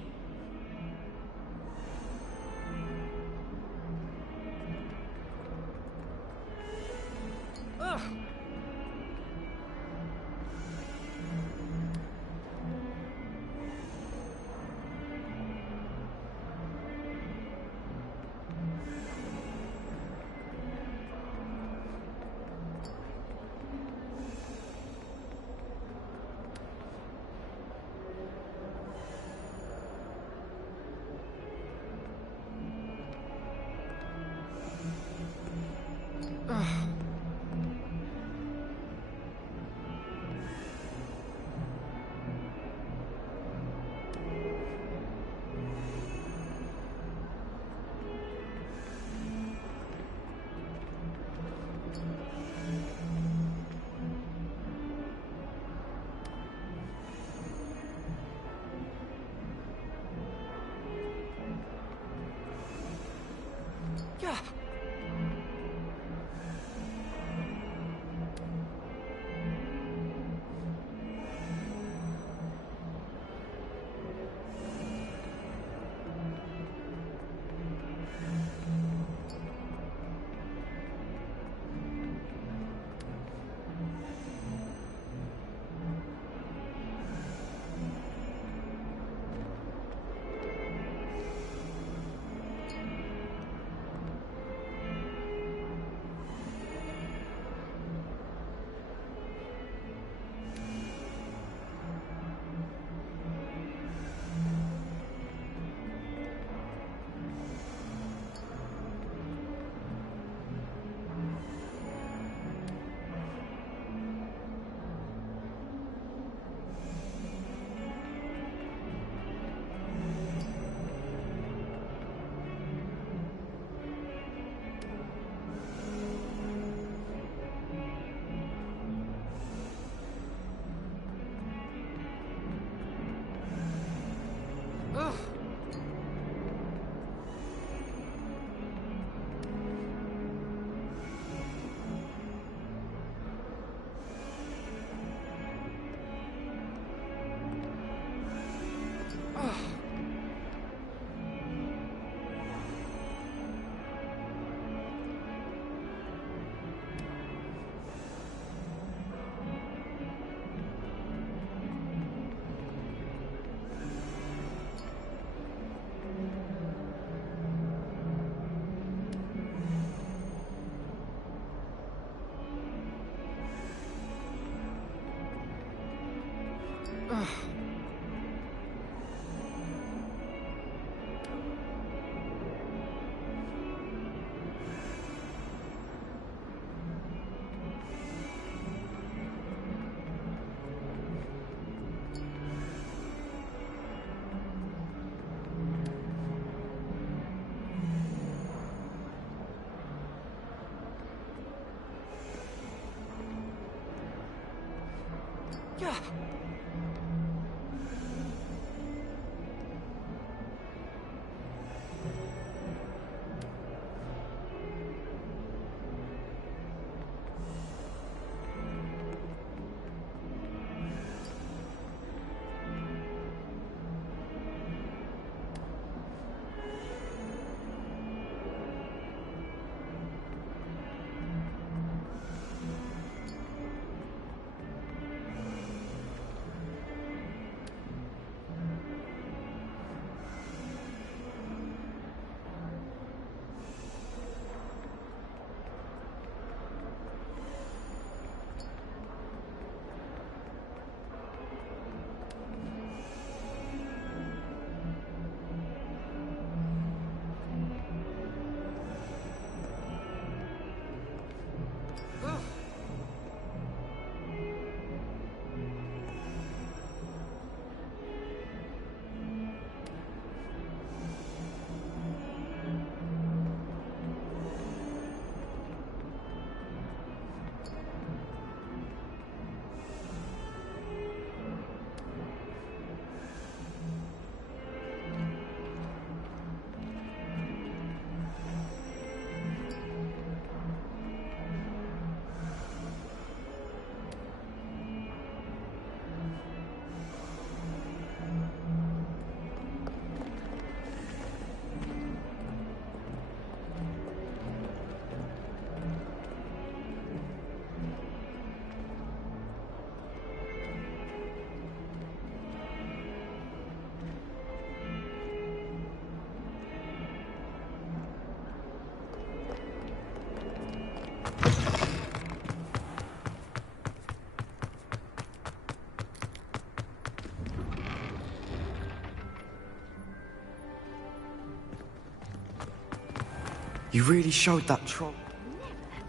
You really showed that troll.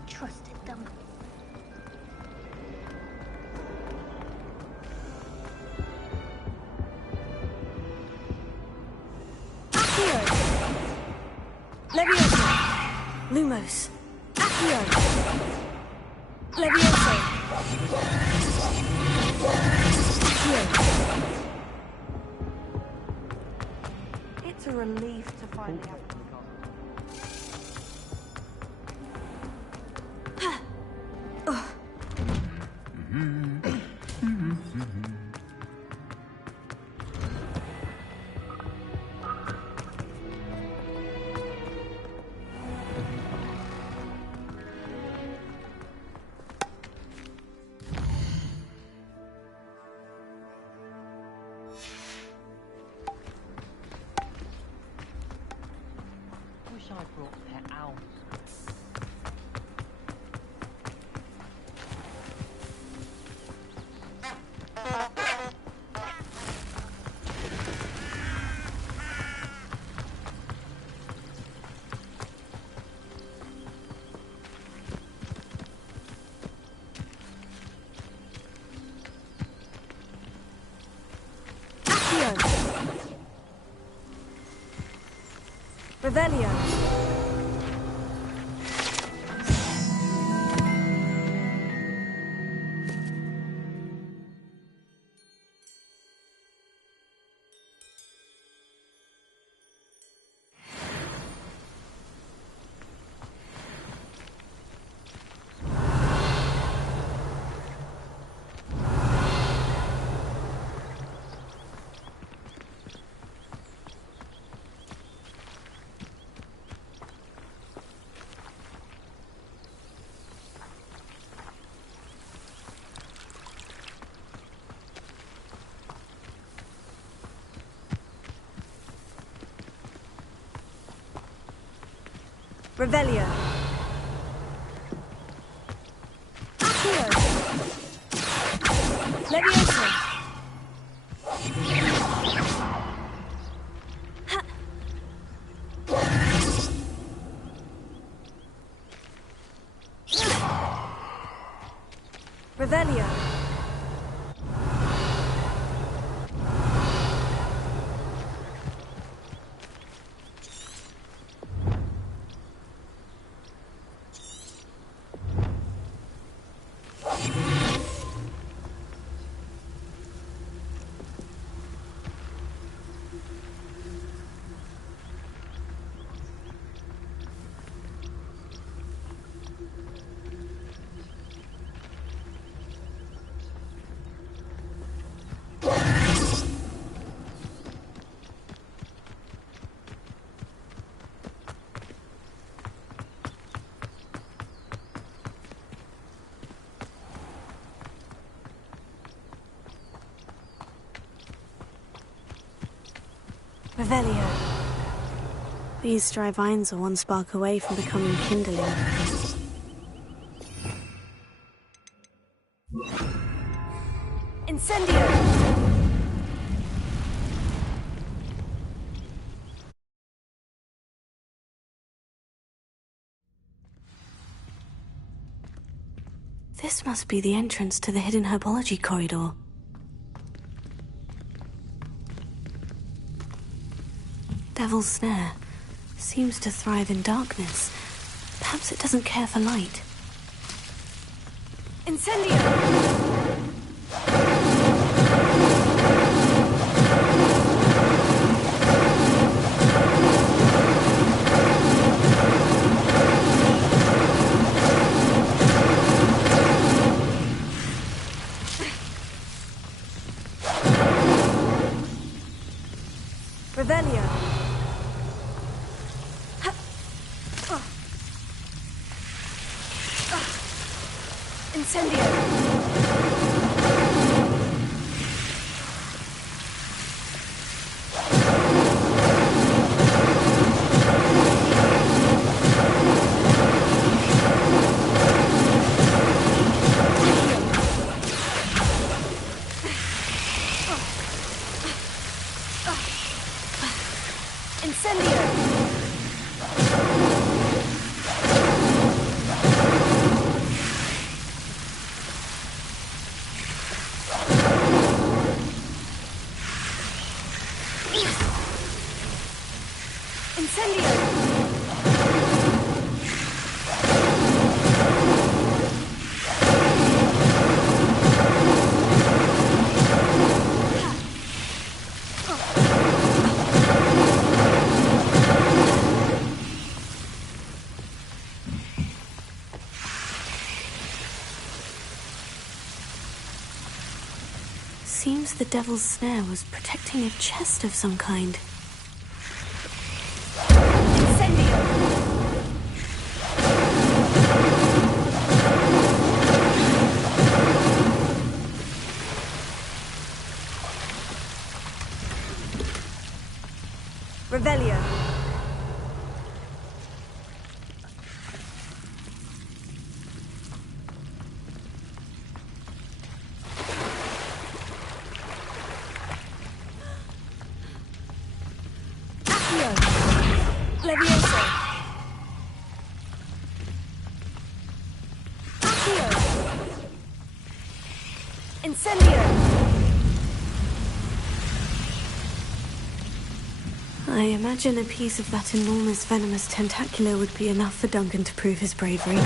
Trusted them. Leviosa! Lumos! Accio! Leviosa! Accio! It's a relief to finally have... Wish I brought pet owls. Revelio! Revelio. Accio. Leviosa. Revelio. Revelio. These dry vines are one spark away from becoming kindling. Incendio! This must be the entrance to the hidden herbology corridor. Devil's Snare seems to thrive in darkness. Perhaps it doesn't care for light. Incendio! Revelio. Incendio. Incendio. Seems the devil's snare was protecting a chest of some kind. Revelio. Levioso. Accio. Incendio. I imagine a piece of that enormous venomous tentacular would be enough for Duncan to prove his bravery.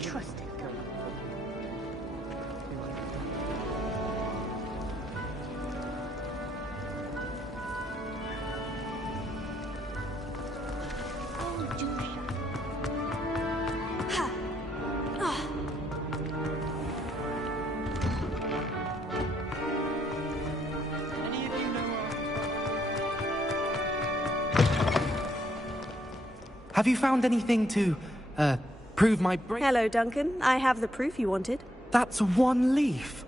Trust it. Have you found anything to, prove my brain. Hello, Duncan. I have the proof you wanted. That's one leaf.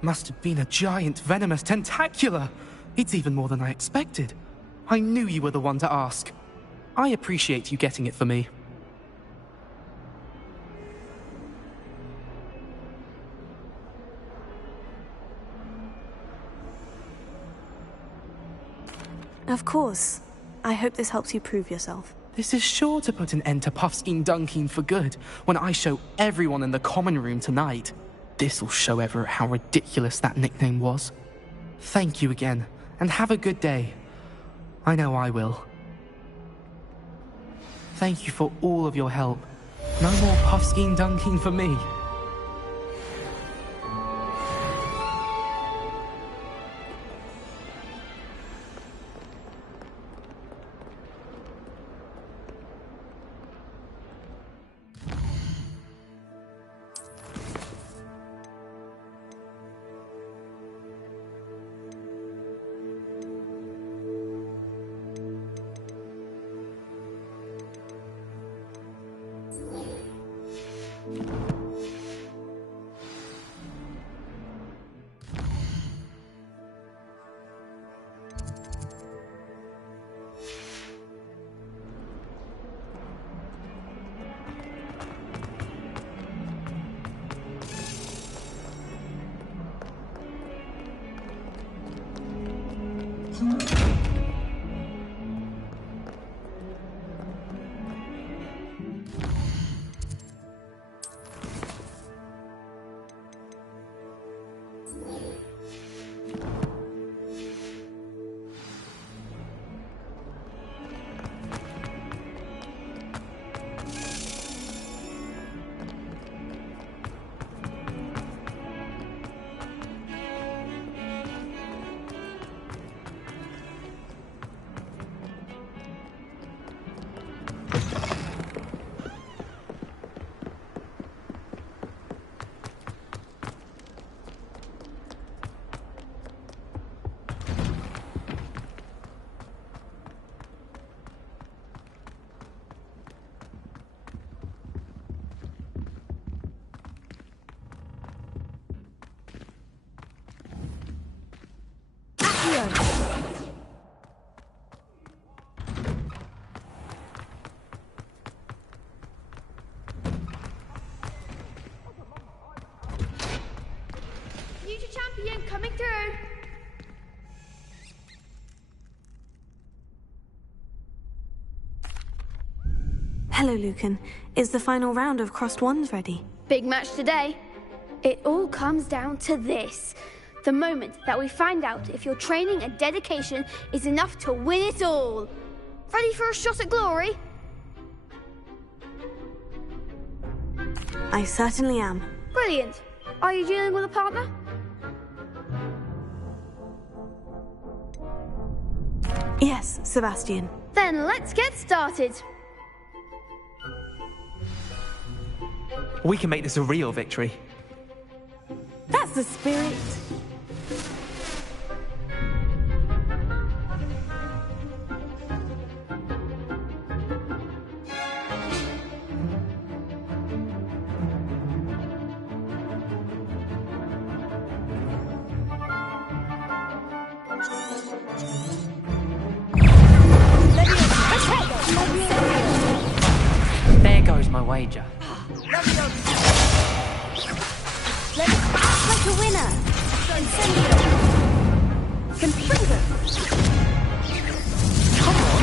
Must have been a giant venomous tentacula. It's even more than I expected. I knew you were the one to ask. I appreciate you getting it for me. Of course. I hope this helps you prove yourself. This is sure to put an end to Puffskein Dunkin for good when I show everyone in the common room tonight. This'll show Everett how ridiculous that nickname was. Thank you again, and have a good day. I know I will. Thank you for all of your help. No more Puffskein Dunkin for me. Future champion coming through. Hello, Lucan. Is the final round of Crossed Wands ready? Big match today. It all comes down to this. The moment that we find out if your training and dedication is enough to win it all. Ready for a shot at glory? I certainly am. Brilliant. Are you dealing with a partner? Yes, Sebastian. Then let's get started. We can make this a real victory. That's the spirit. There goes my wager. Like a winner. Confringo. Come on.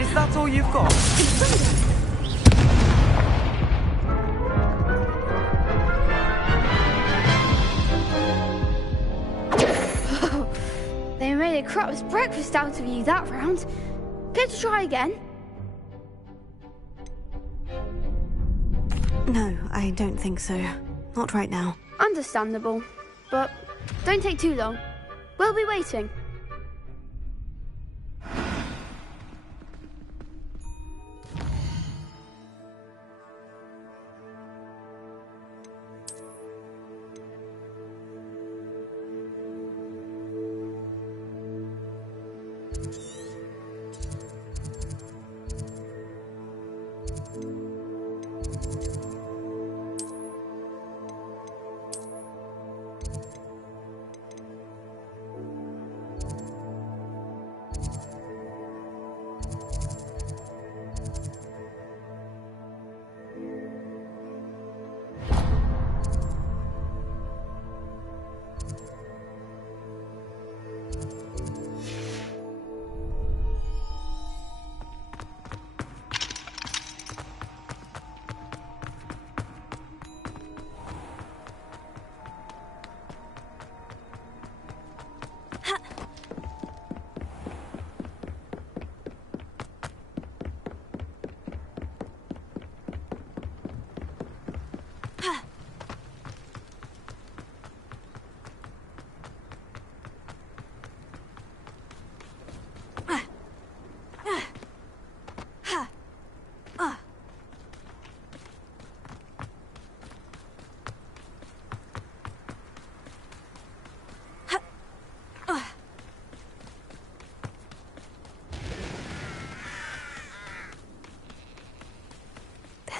Is that all you've got? They made a crap's breakfast out of you that round. Care to try again? No, I don't think so. Not right now. Understandable. But don't take too long. We'll be waiting.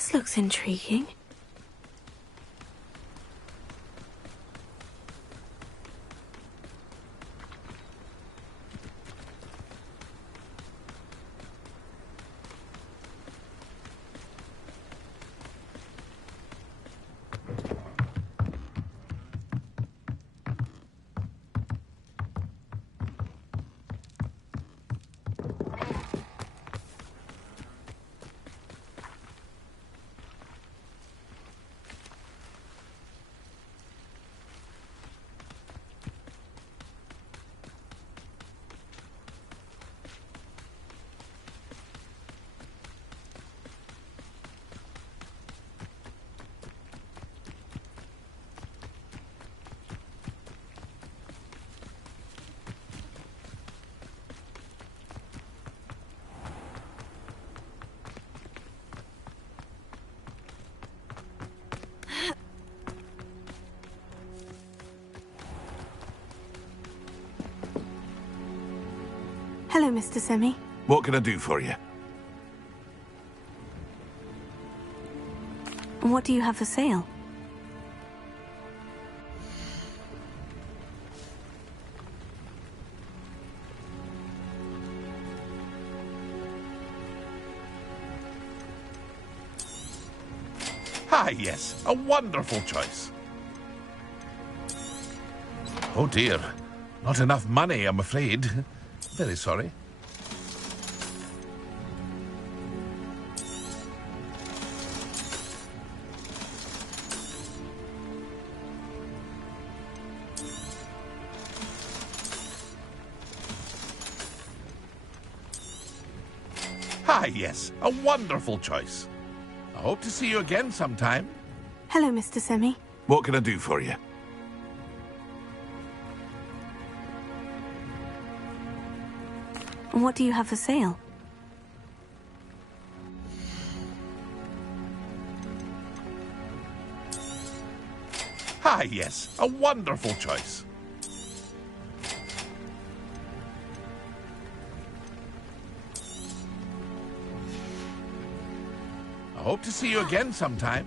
This looks intriguing. Hello, Mr. Semi. What can I do for you? What do you have for sale? Ah, yes, a wonderful choice. Oh dear, not enough money, I'm afraid. Very sorry. Ah, yes, a wonderful choice. I hope to see you again sometime. Hello, Mr. Semi. What can I do for you? What do you have for sale? Ah, yes, a wonderful choice. I hope to see you again sometime.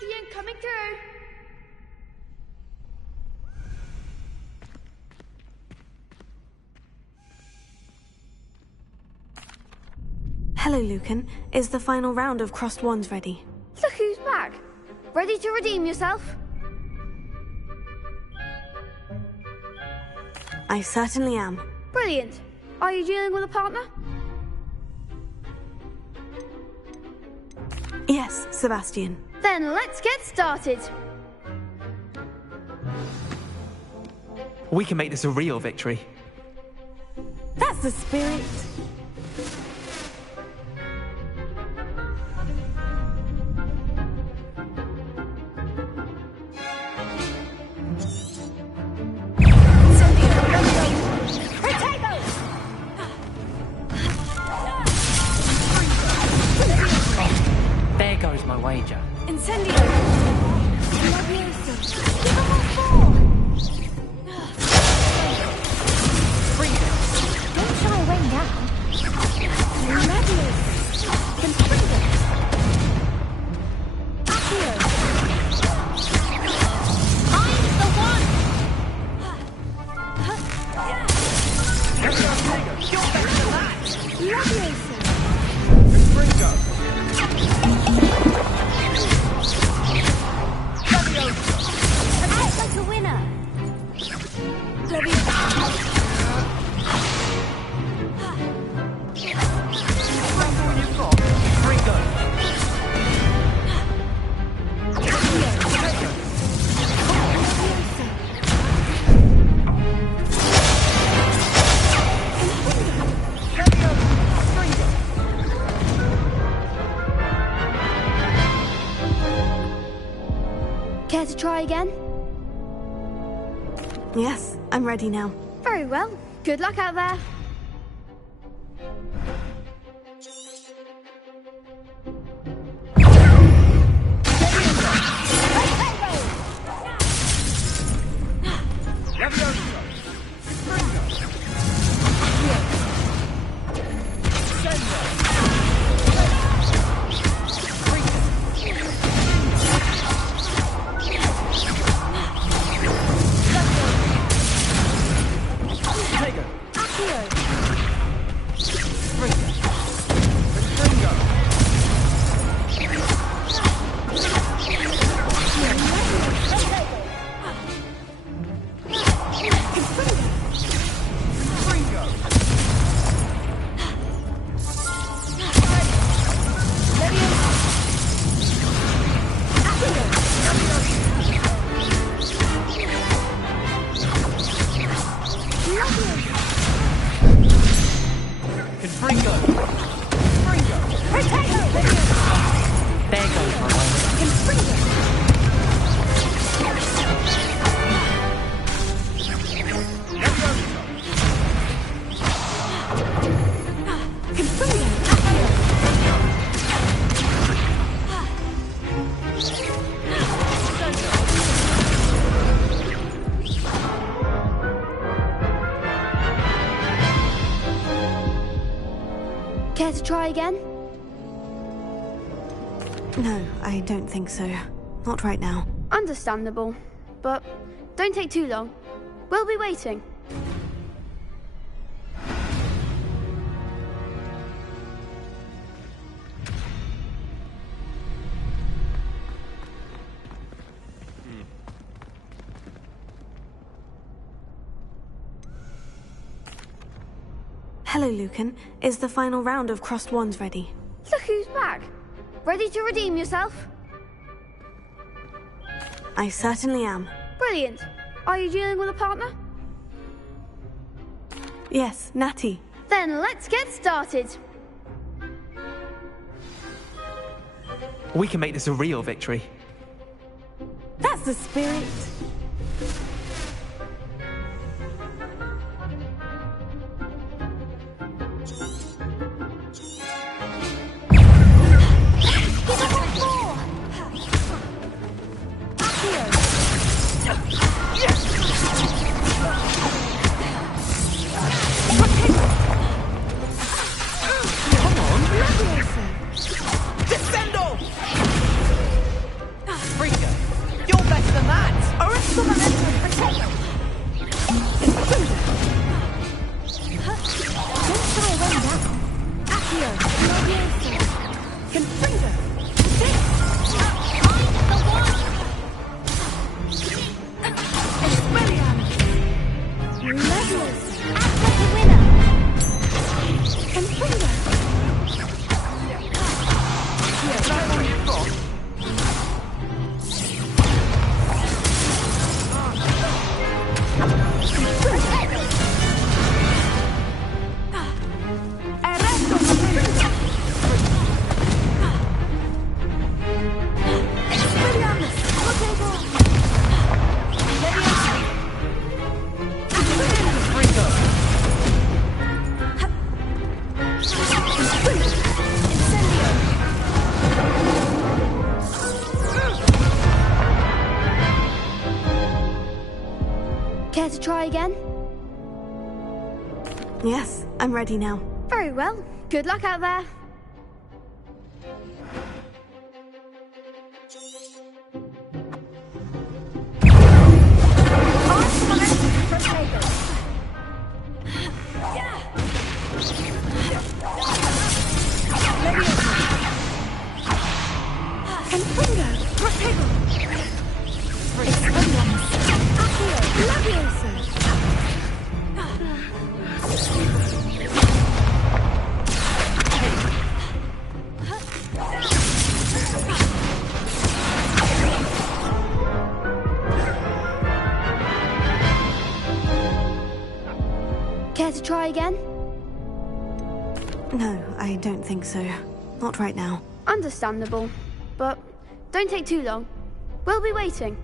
champion coming through. Hello, Lucan. Is the final round of Crossed Wands ready? Look who's back. Ready to redeem yourself? I certainly am. Brilliant. Are you dealing with a partner? Yes, Sebastian. Then let's get started. We can make this a real victory. That's the spirit. There goes my wager. Incendio! Don't shy away now. Like a winner. Care to try again? Yes, I'm ready now. Very well. Good luck out there. Care to try again? No, I don't think so. Not right now. Understandable. But don't take too long. We'll be waiting. Hello, Lucan. Is the final round of Crossed Wands ready? Look who's back. Ready to redeem yourself? I certainly am. Brilliant. Are you dealing with a partner? Yes, Natty. Then let's get started. We can make this a real victory. That's the spirit. Care to try again? Yes, I'm ready now. Very well. Good luck out there. Care to try again? No, I don't think so. Not right now. Understandable. But don't take too long. We'll be waiting.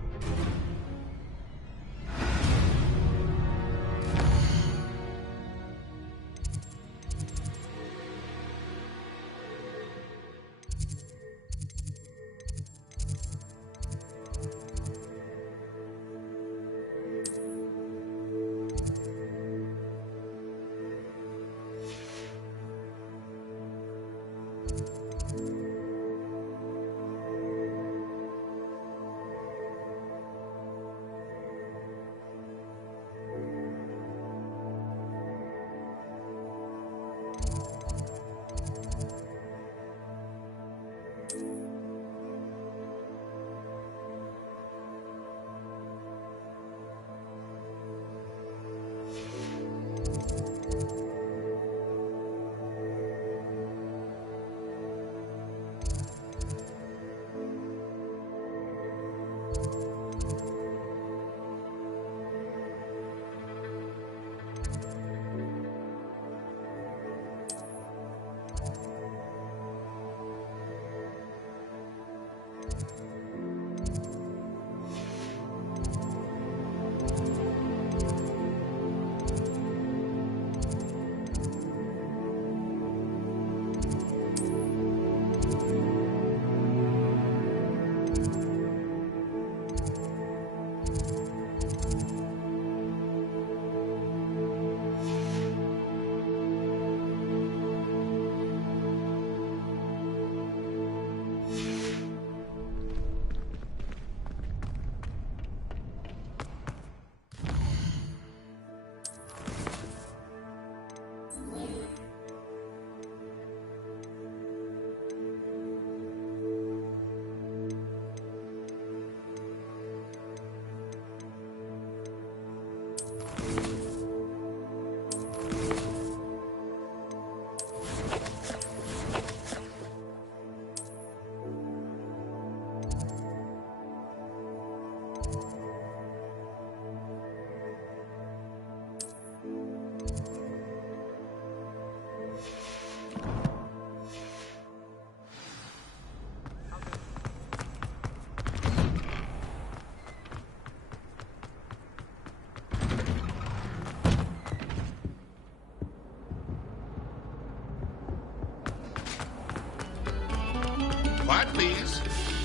Quiet, please.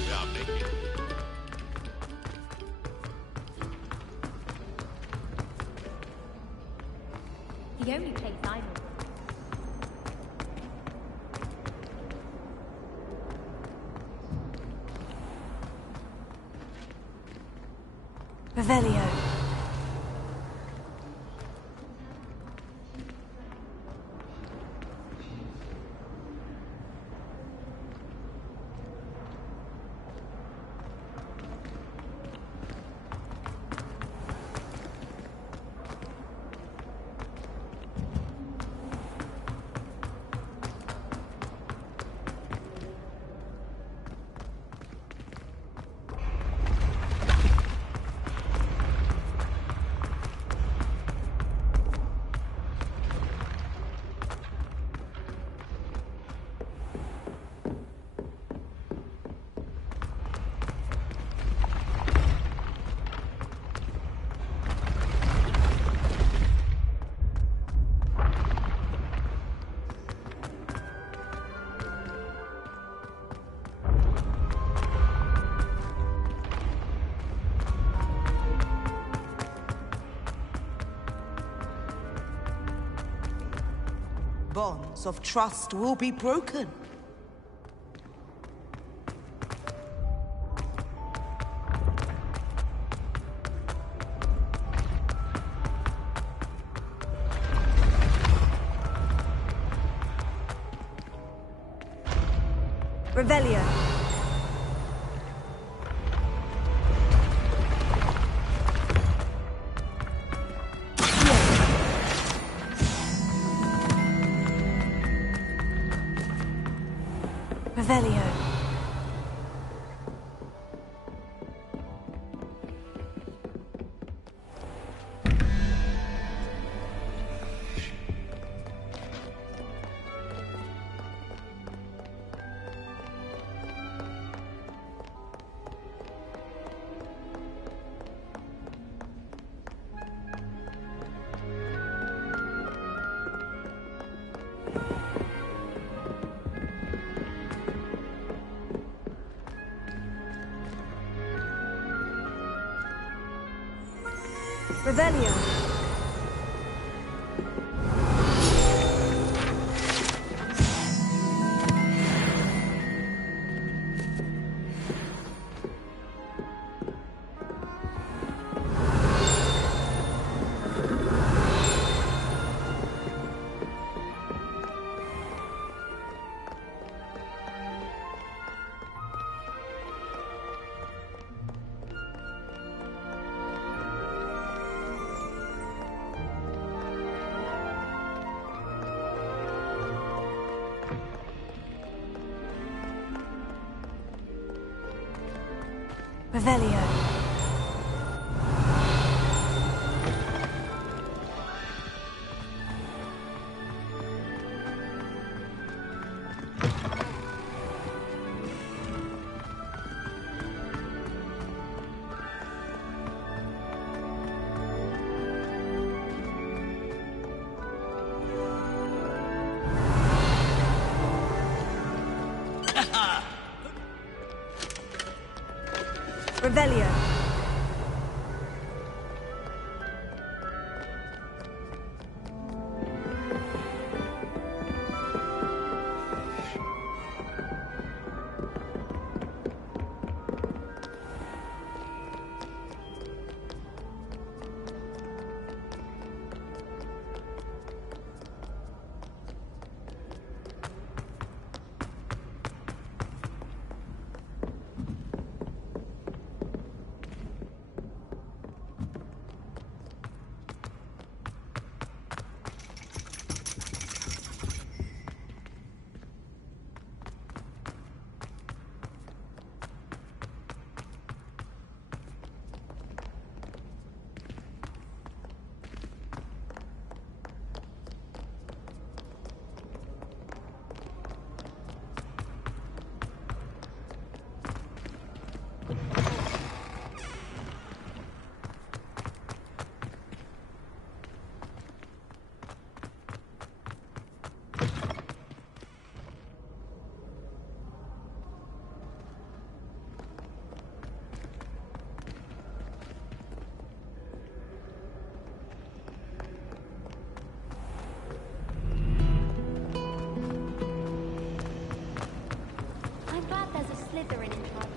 We are making... The only place I know. Revelio. bonds of trust will be broken. Revelio. Revelio. Revelio. Revelio. Revelio. I'm glad there's a Slytherin in charge.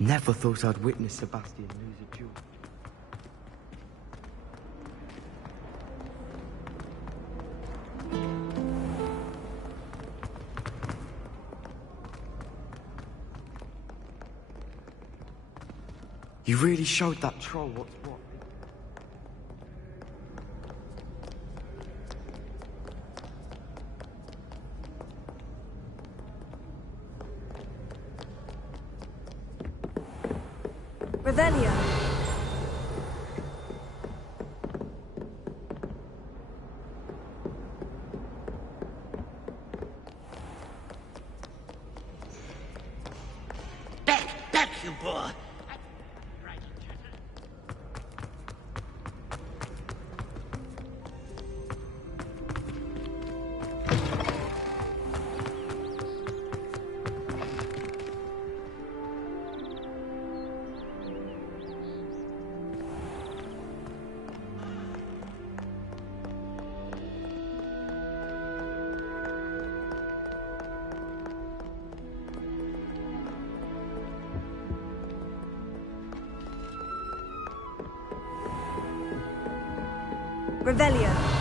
Never thought I'd witness Sebastian lose a duel. You really showed that troll what's what. Revelio. Back, you boy! Revelio.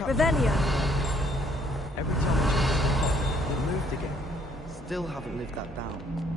Revelio. Every time I checked it moved again. Still haven't lived that down.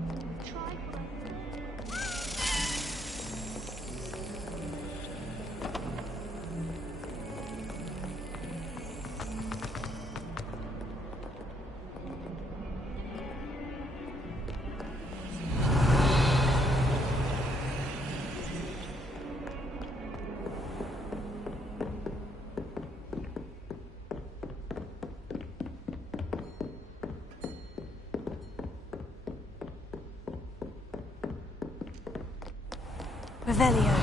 Revelio.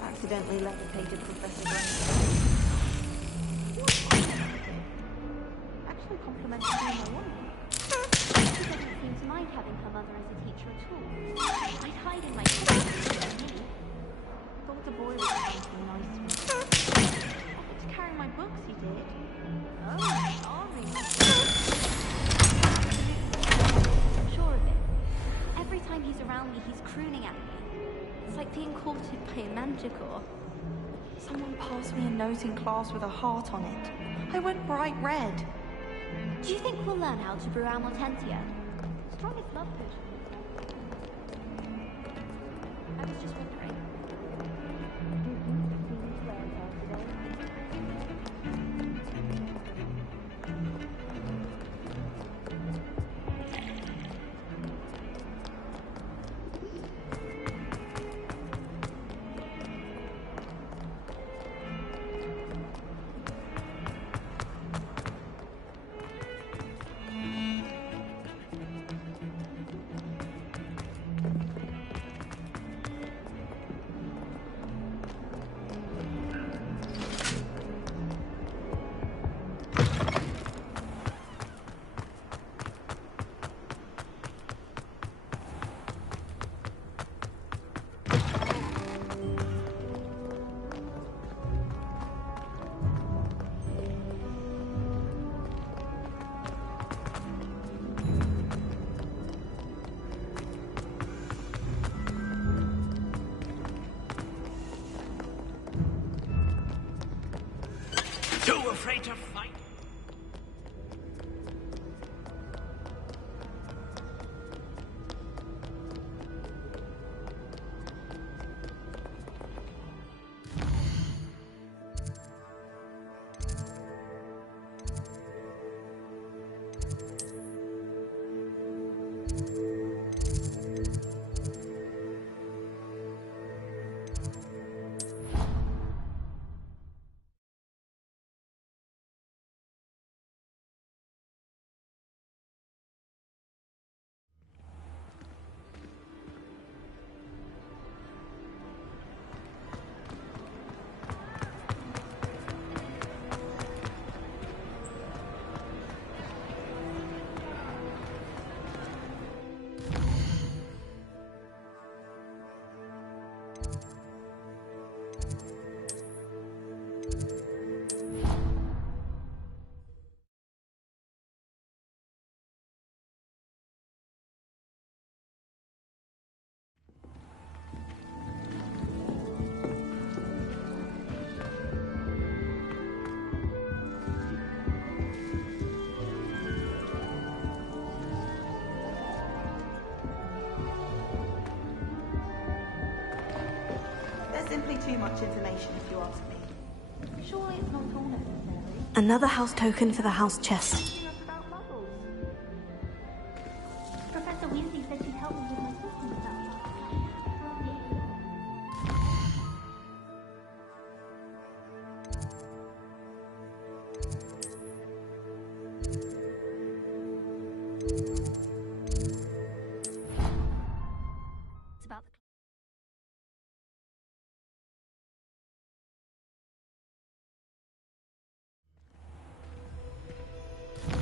Accidentally levitated Professor Grant. also complimented me on my own. She doesn't seem to mind having her mother as a teacher at all. I'd hide in my kitchen if me. Thought the boy was something nice to me. Offered to carry my books, he did. Oh, army. Sure of it. Every time he's around me, he's crooning at me. It's like being courted by a manticore. Someone passed me a note in class with a heart on it. I went bright red. Do you think we'll learn how to brew Amortentia? Strongest love potion. I was just wondering. Too afraid to fight? Simply too much information, if you ask me. Surely it's not all necessary. Another house token for the house chest. Professor Weasley said she'd help me with my system stuff. It's about the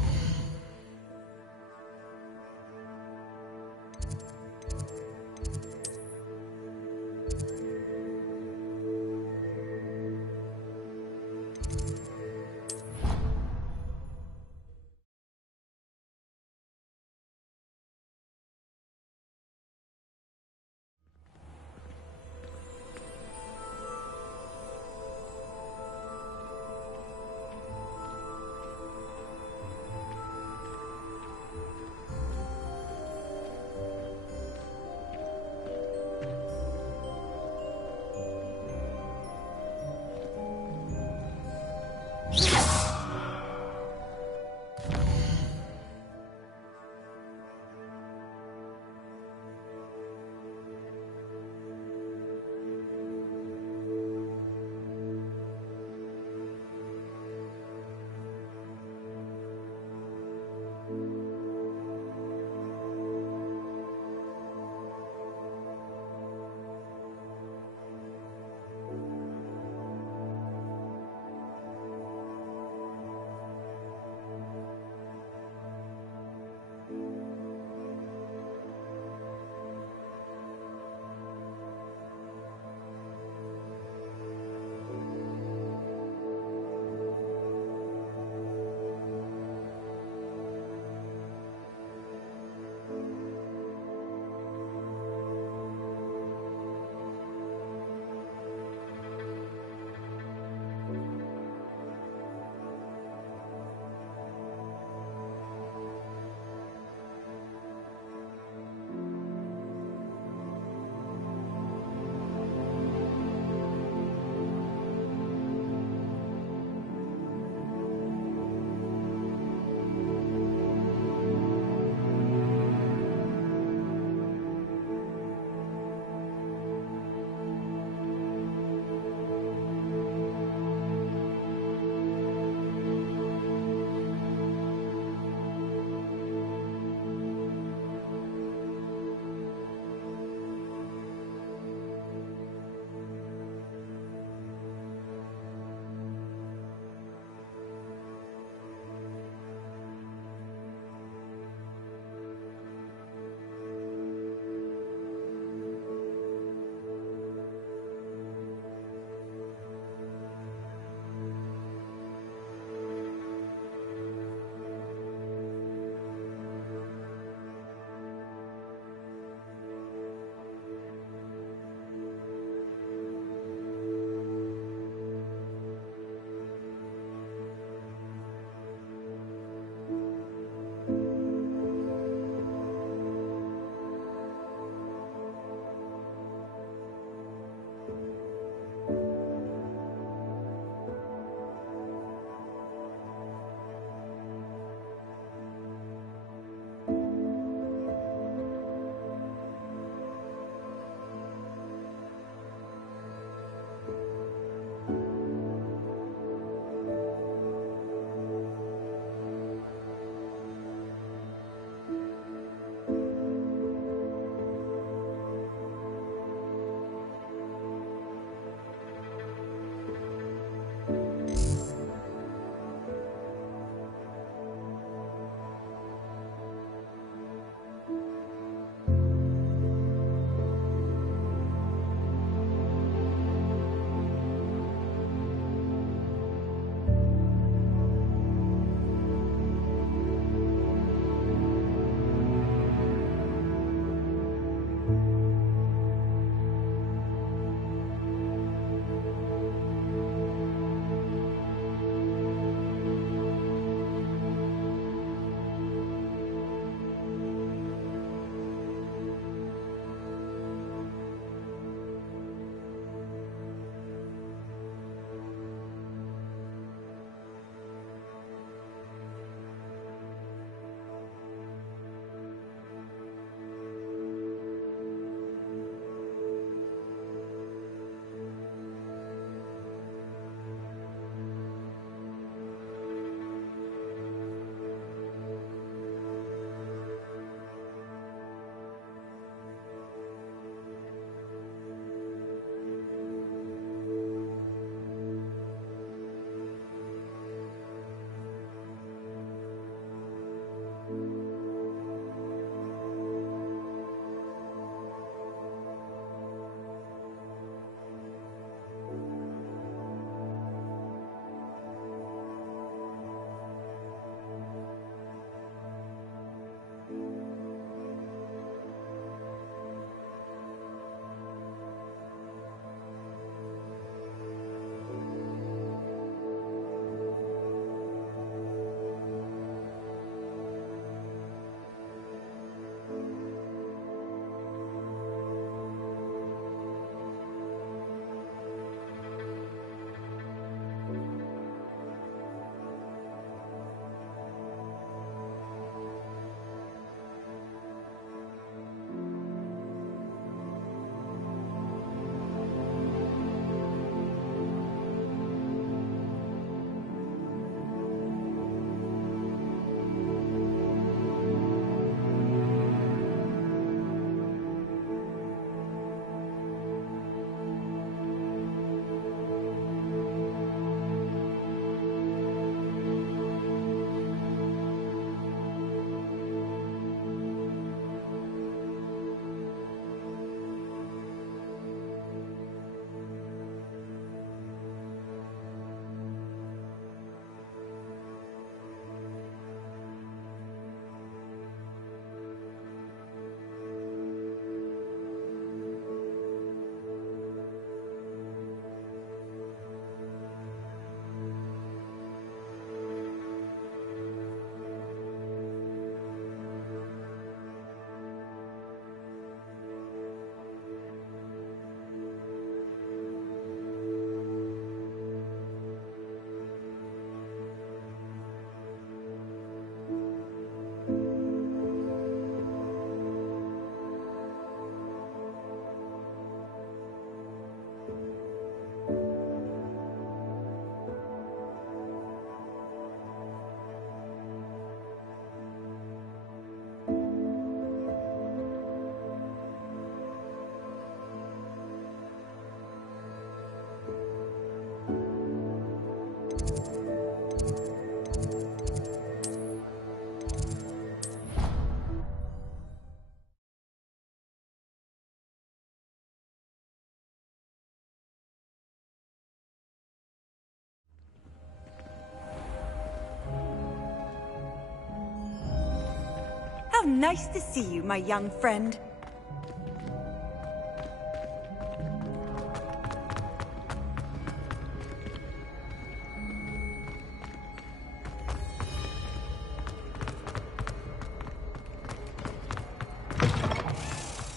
nice to see you, my young friend.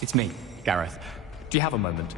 It's me, Gareth. Do you have a moment?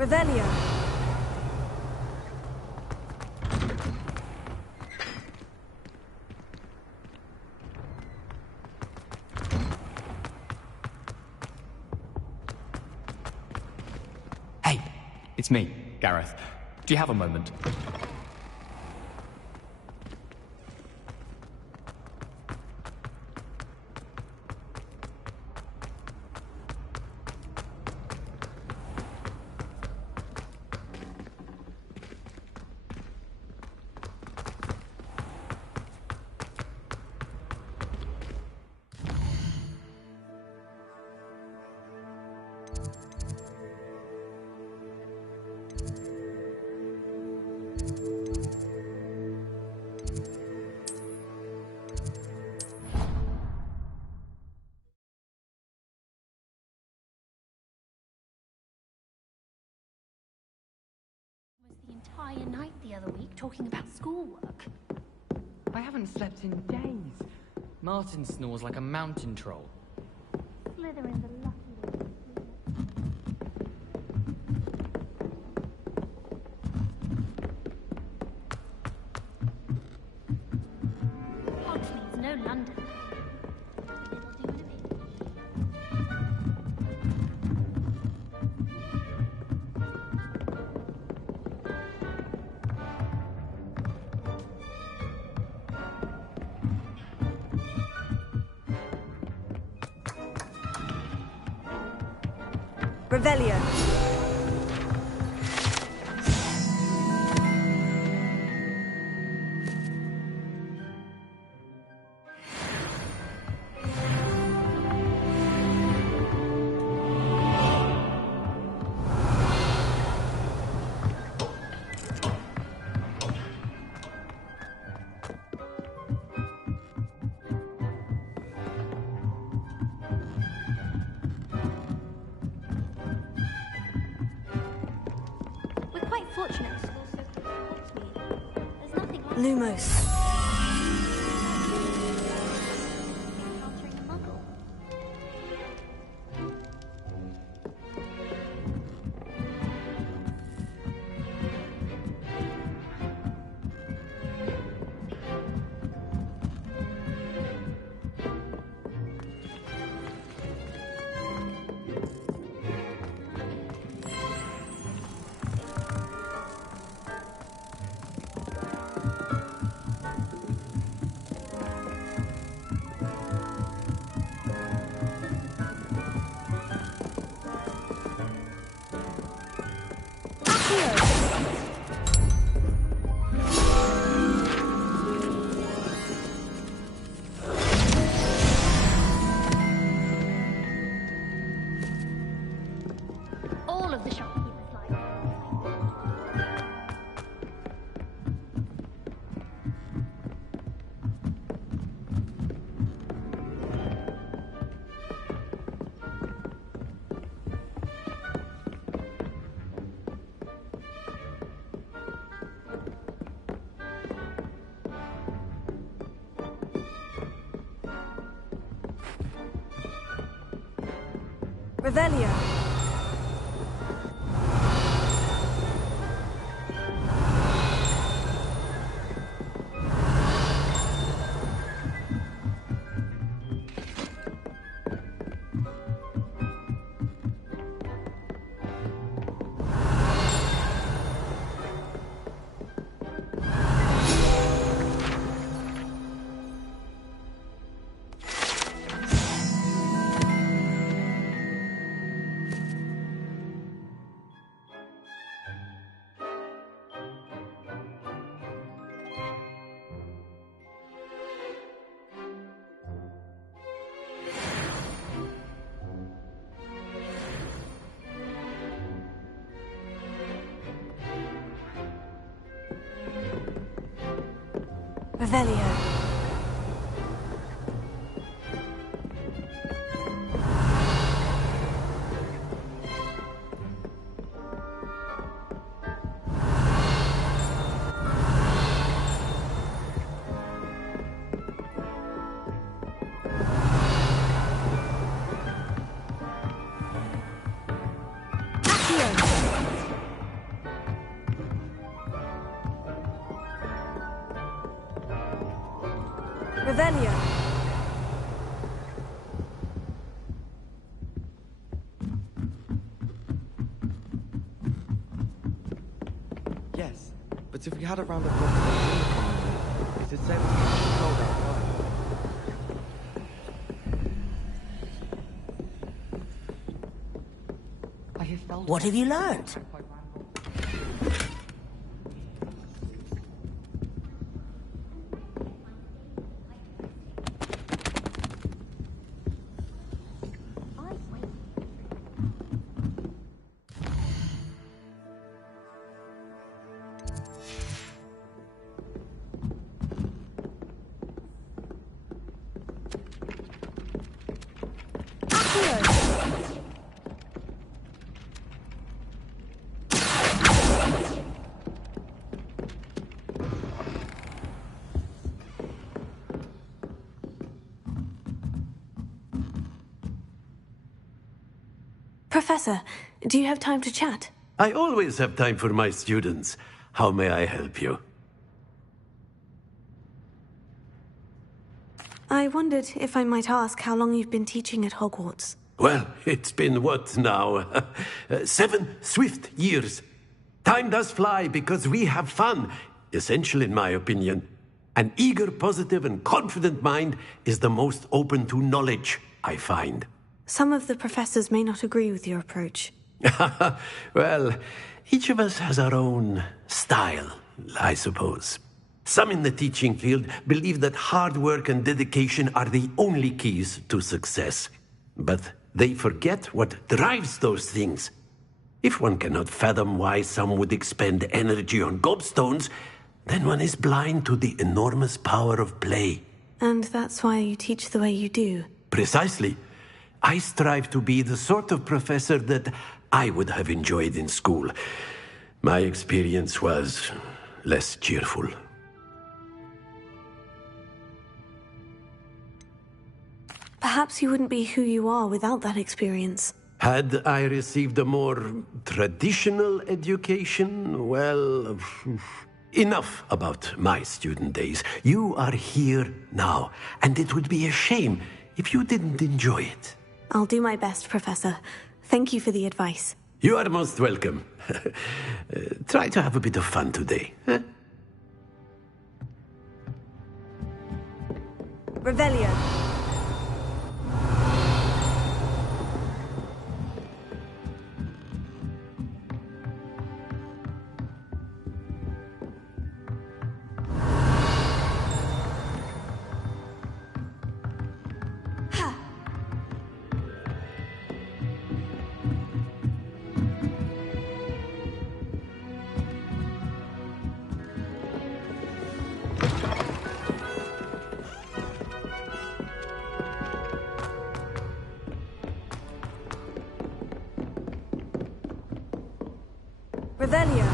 Revelio. Hey, it's me, Gareth. Do you have a moment? The entire night the other week talking about schoolwork. I haven't slept in days. Martin snores like a mountain troll. Slytherin's a lucky little Hogsmeade's no London. Revelio. Fortunate school so close to Hogsmeade. There's nothing like Lumos. encountering a muggle. Revelio. Revelio. Revelio. Yes, but if we had it round the block in the common room, it'd say we should hold outside. What have you learned? Professor, do you have time to chat? I always have time for my students. How may I help you? I wondered if I might ask how long you've been teaching at Hogwarts. Well, it's been what now? 7 swift years. Time does fly because we have fun. Essential in my opinion. An eager, positive, and confident mind is the most open to knowledge, I find. Some of the professors may not agree with your approach. Well, each of us has our own style, I suppose. Some in the teaching field believe that hard work and dedication are the only keys to success. But they forget what drives those things. If one cannot fathom why some would expend energy on gobstones, then one is blind to the enormous power of play. And that's why you teach the way you do. Precisely. I strive to be the sort of professor that I would have enjoyed in school. My experience was less cheerful. Perhaps you wouldn't be who you are without that experience. Had I received a more traditional education, well, enough about my student days. You are here now, and it would be a shame if you didn't enjoy it. I'll do my best, Professor. Thank you for the advice. You are most welcome. Try to have a bit of fun today. Huh? Revelio. Revelio.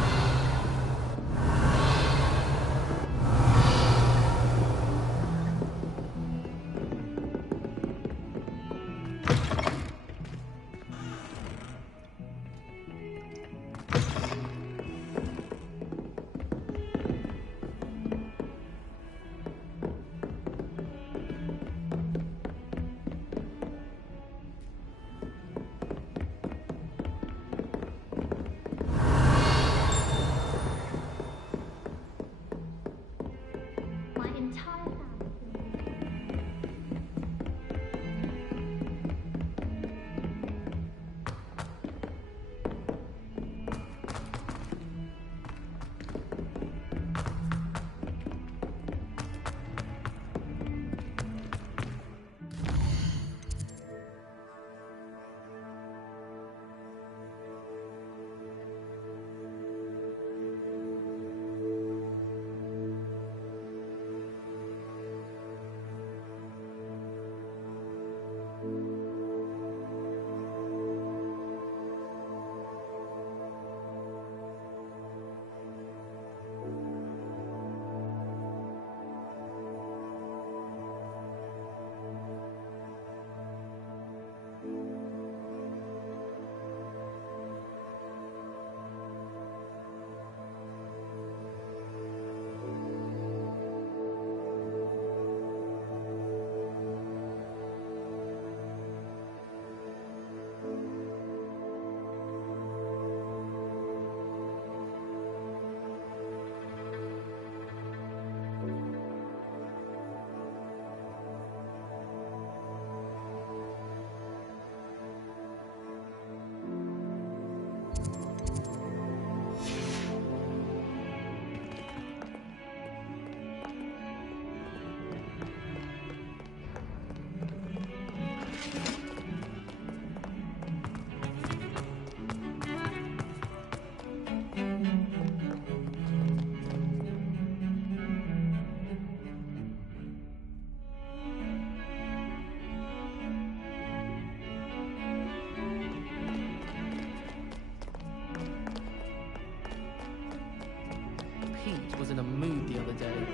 Hogsmeade was in a mood the other day.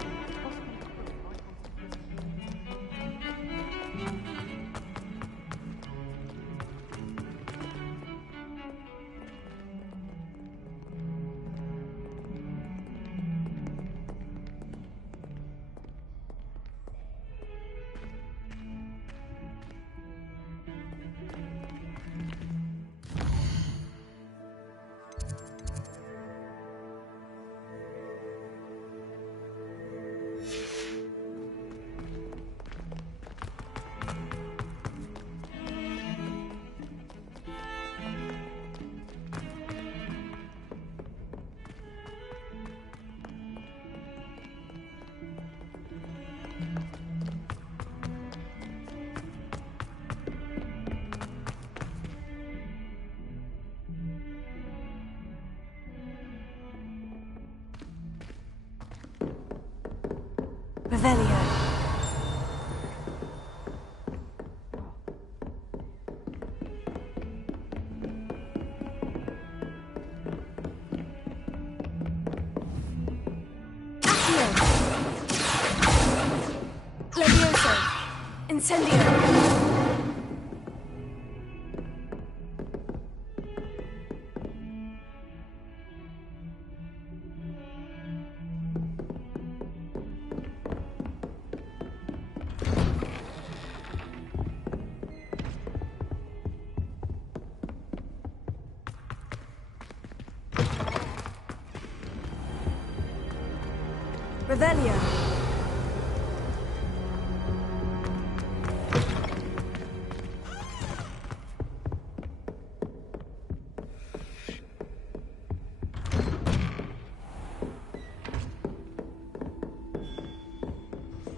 Revelio. Levioso. Incendio. Revelio.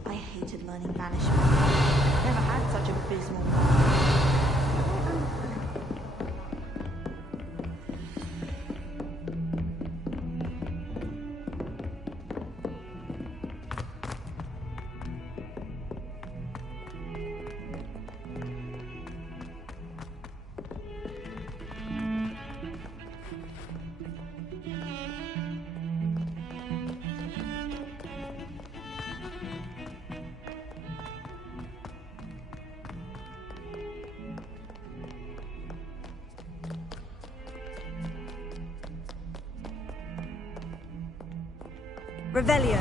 I hated learning banishment. Never had such abysmal Revelio.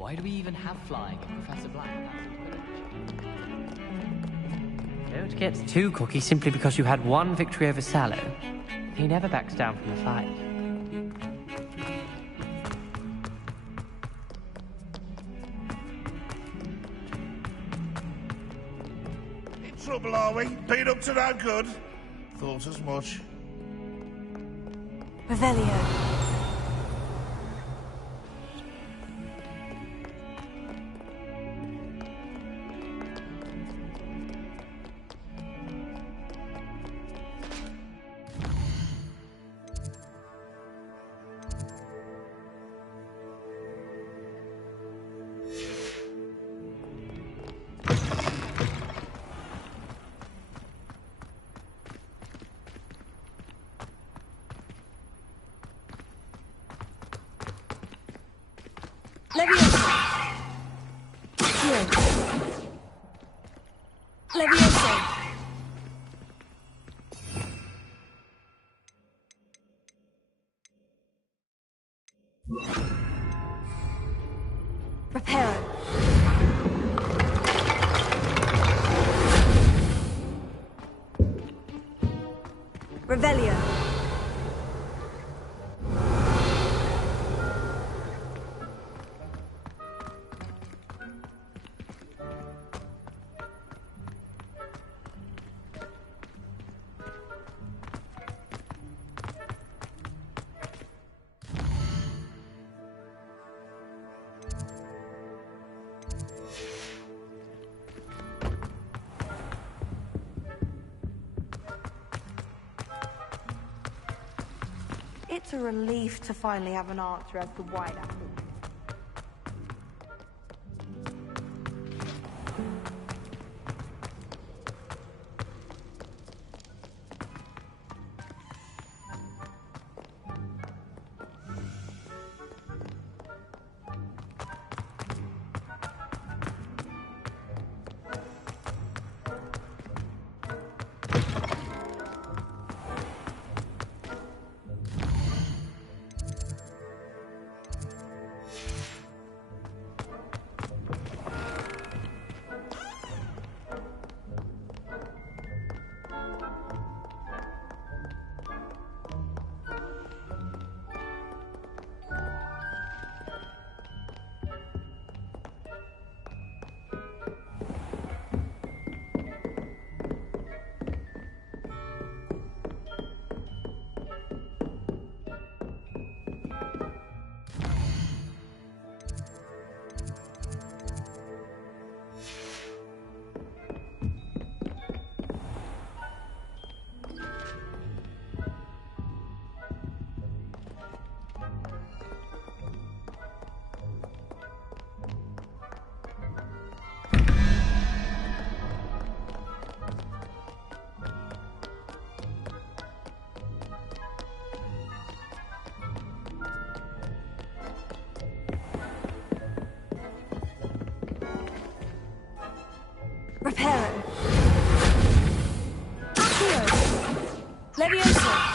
Why do we even have flying in Professor Black? Don't get too cocky simply because you had one victory over Sallow. He never backs down from the fight. In trouble, are we? Been up to no good? Thought as much. Revelio. Revelio. What a relief to finally have an answer as to why that happened. Reparo. Accio. Levioso.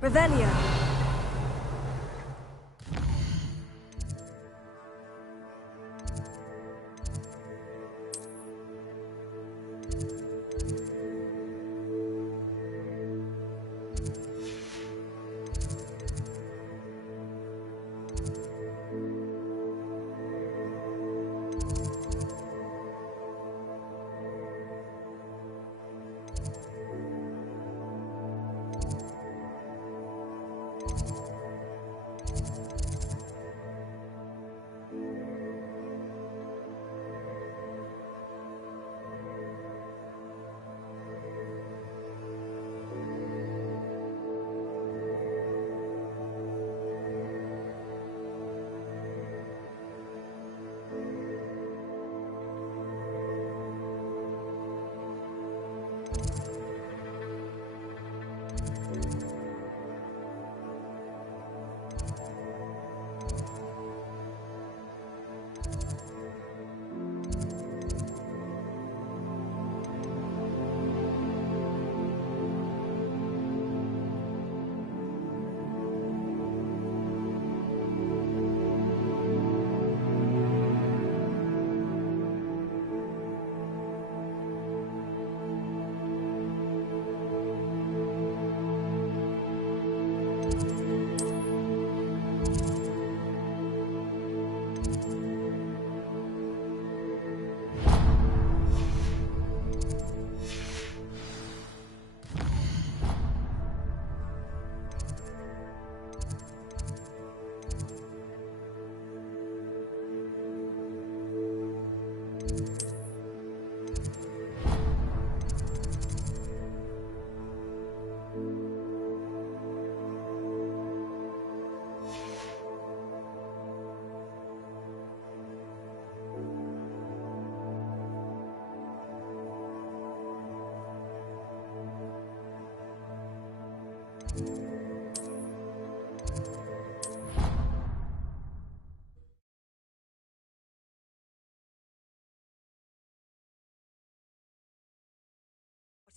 Revelio.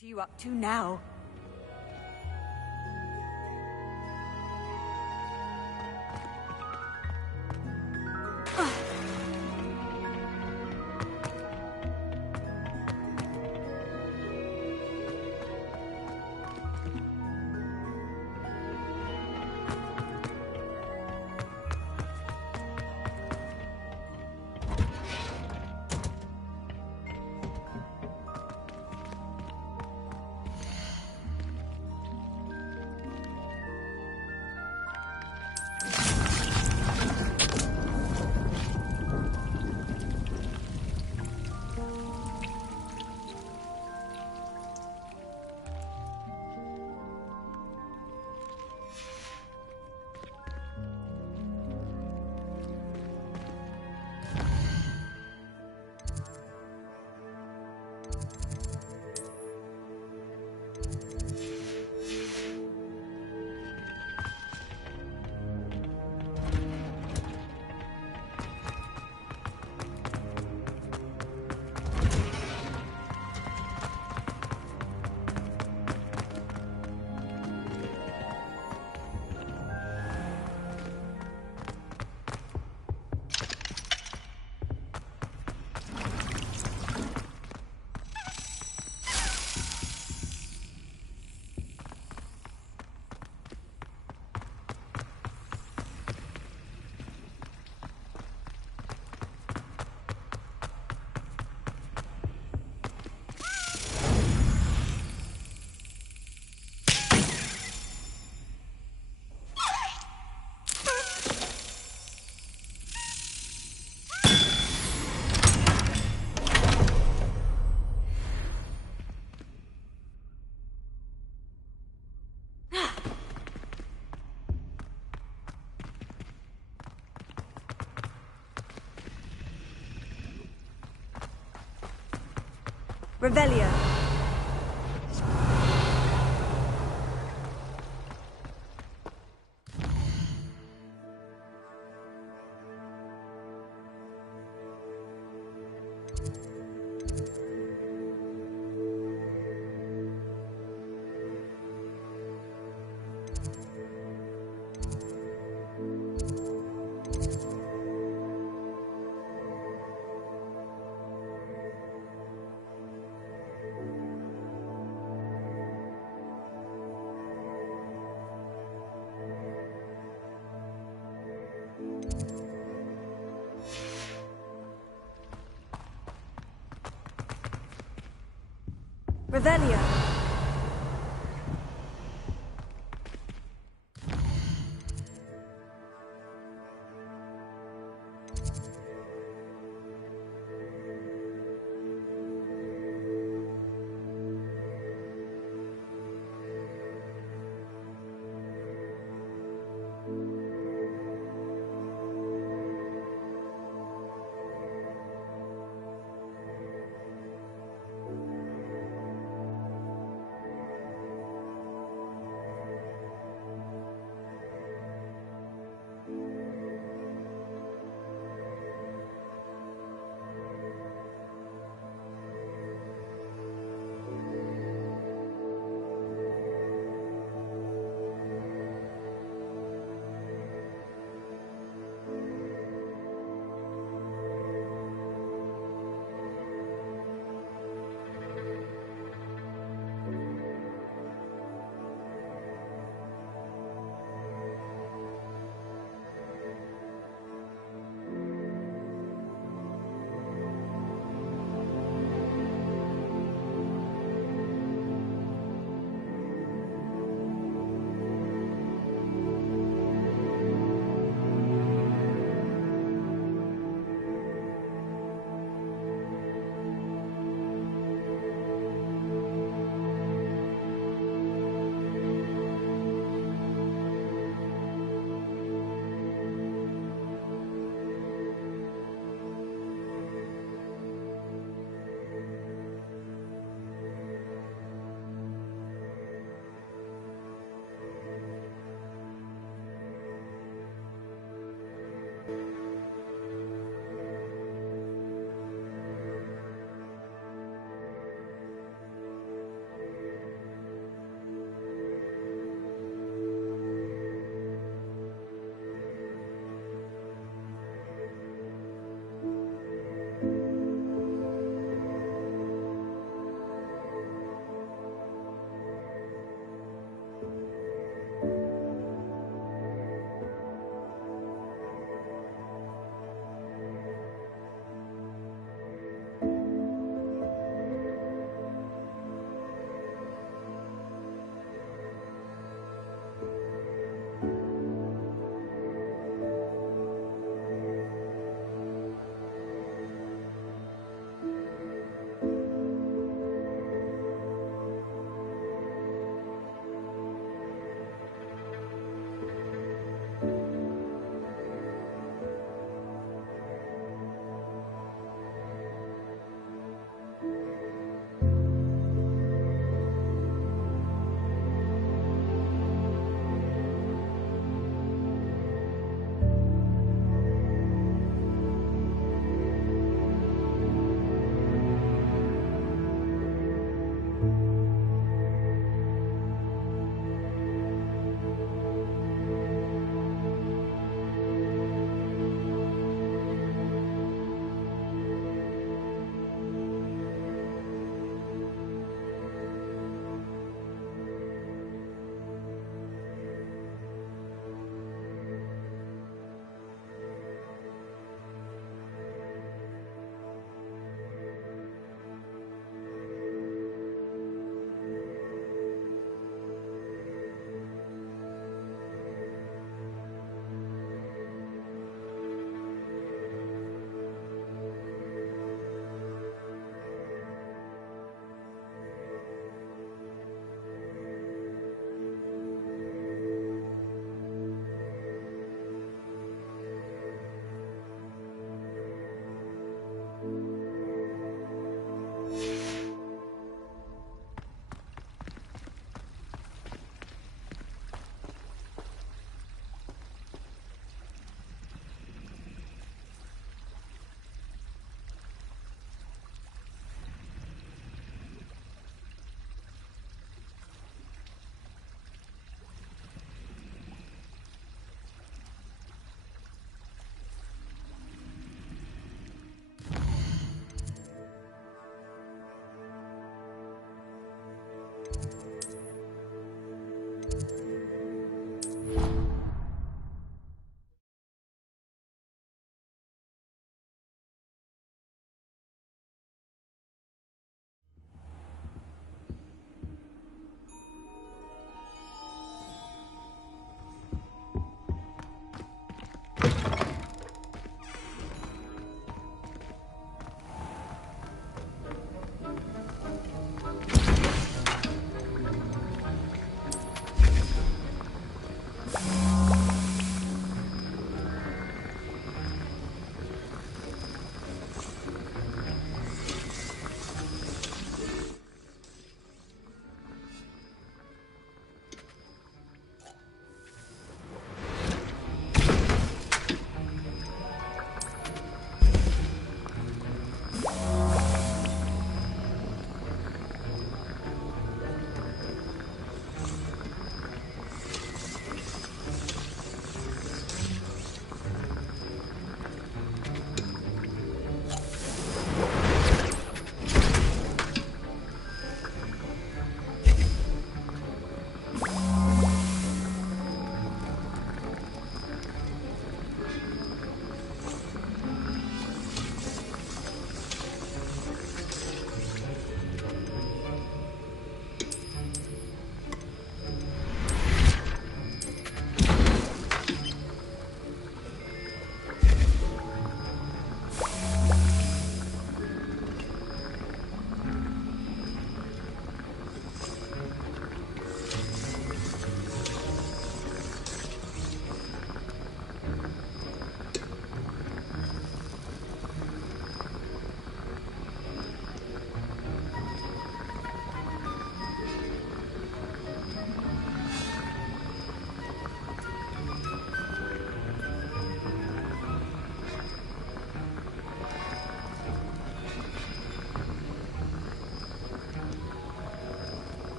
What are you up to now? Revelio. Revelio.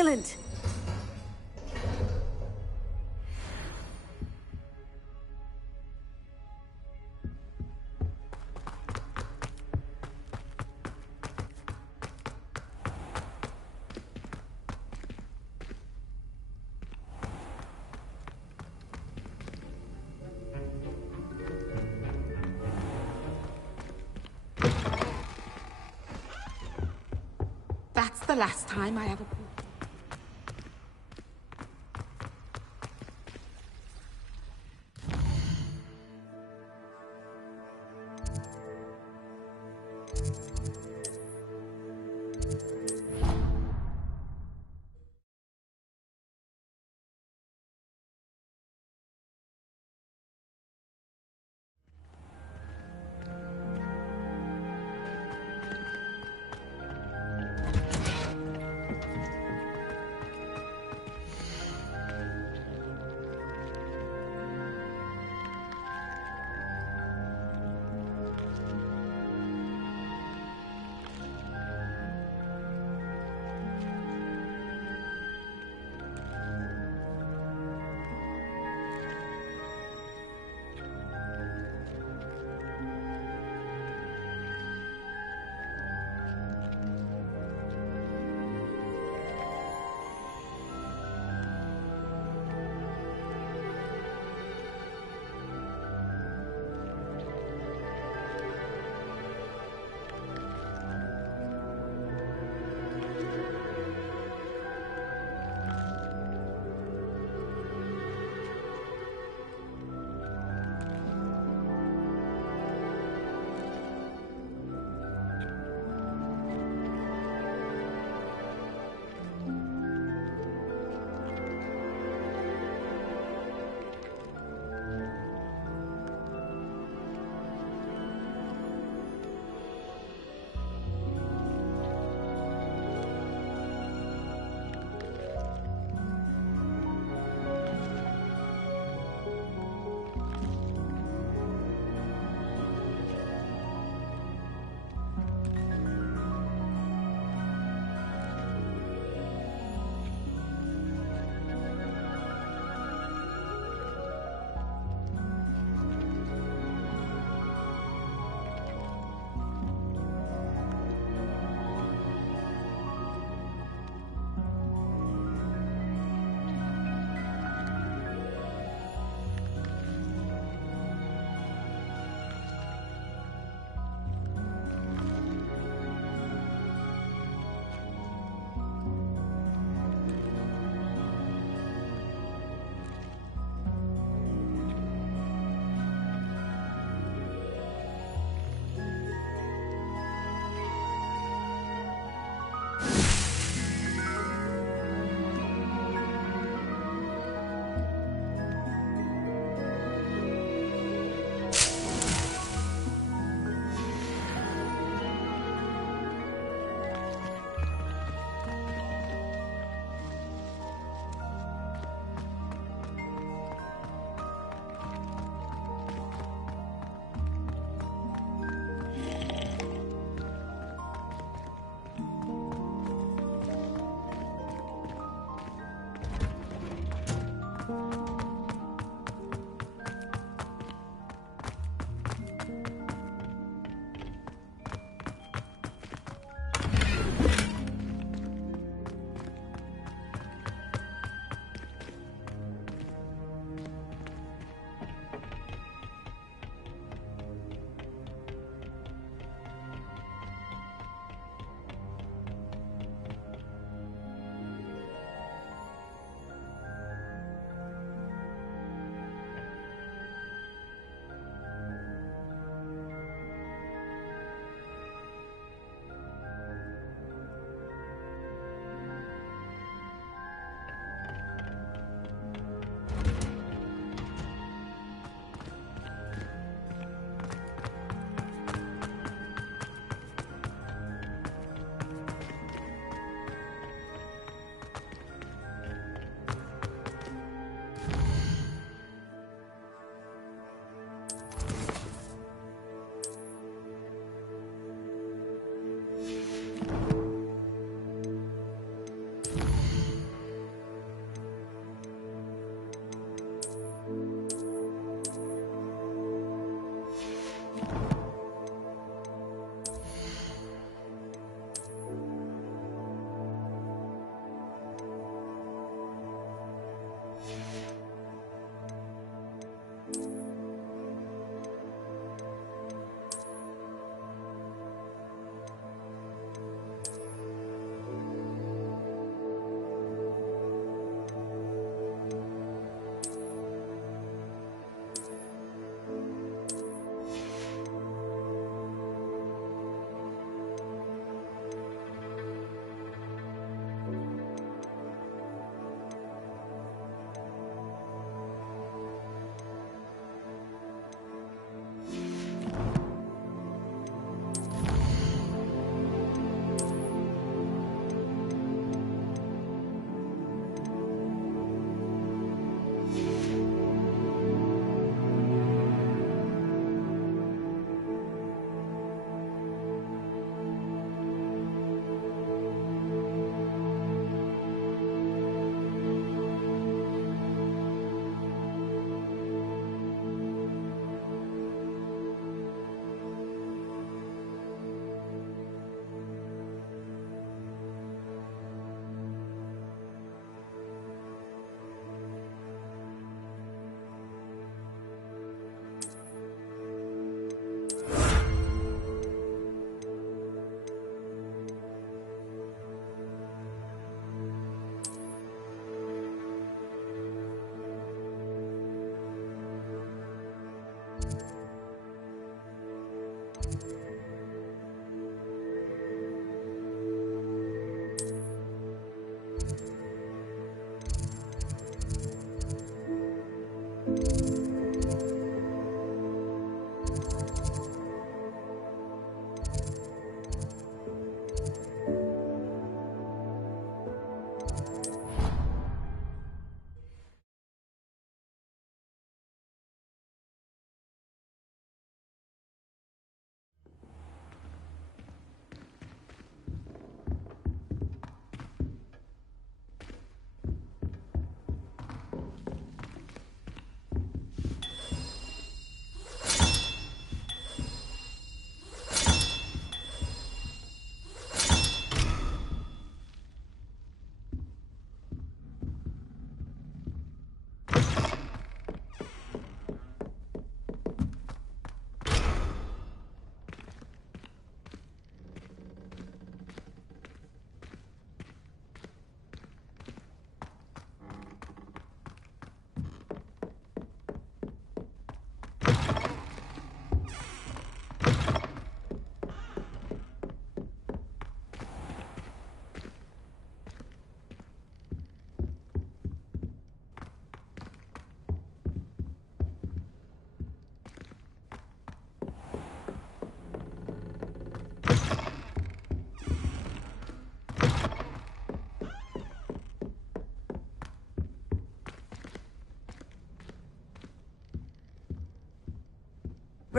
Excellent. That's the last time I ever...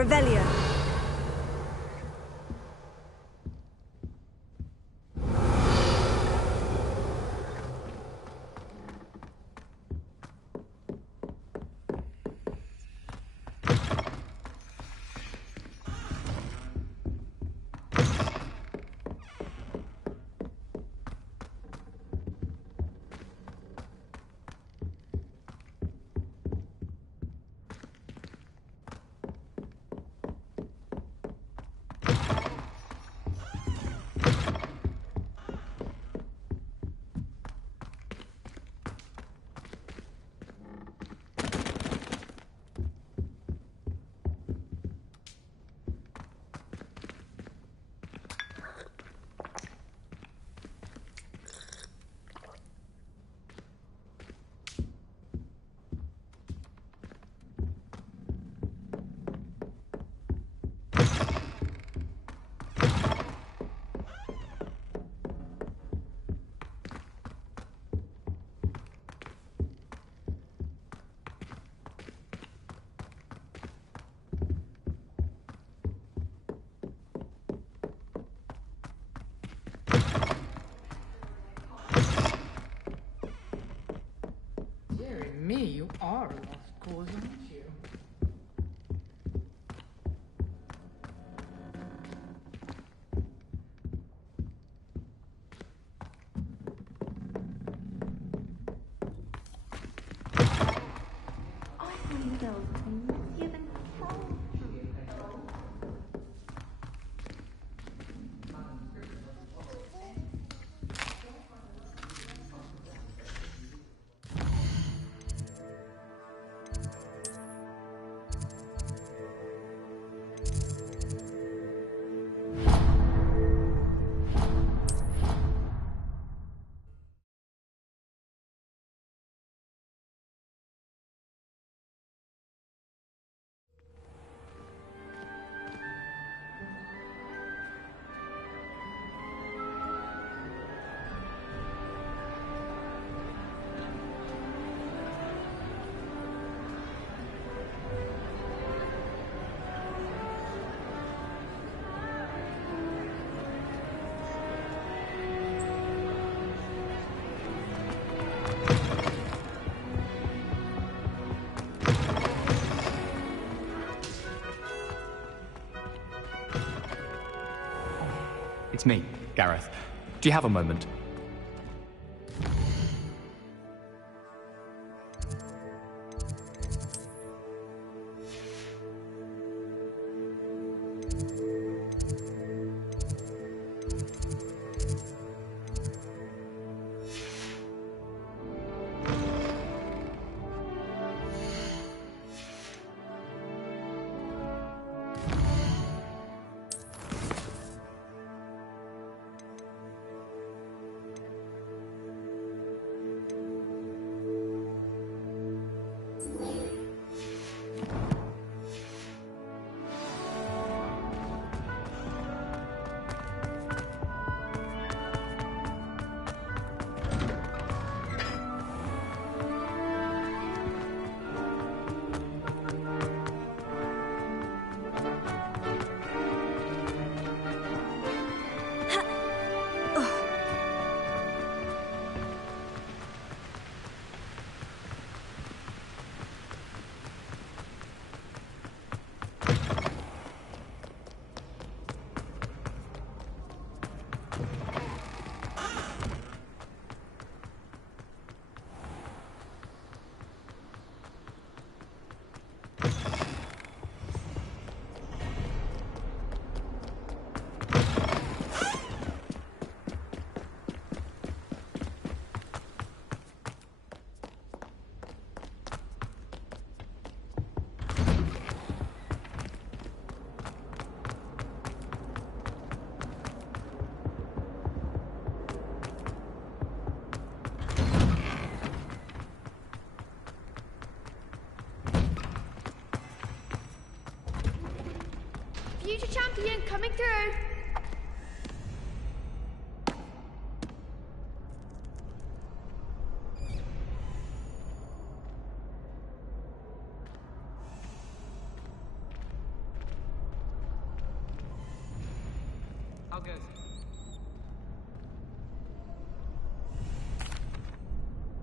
Revelio. Dear me, you are a lost cause, aren't you? It's me, Gareth. Do you have a moment? Future champion coming through.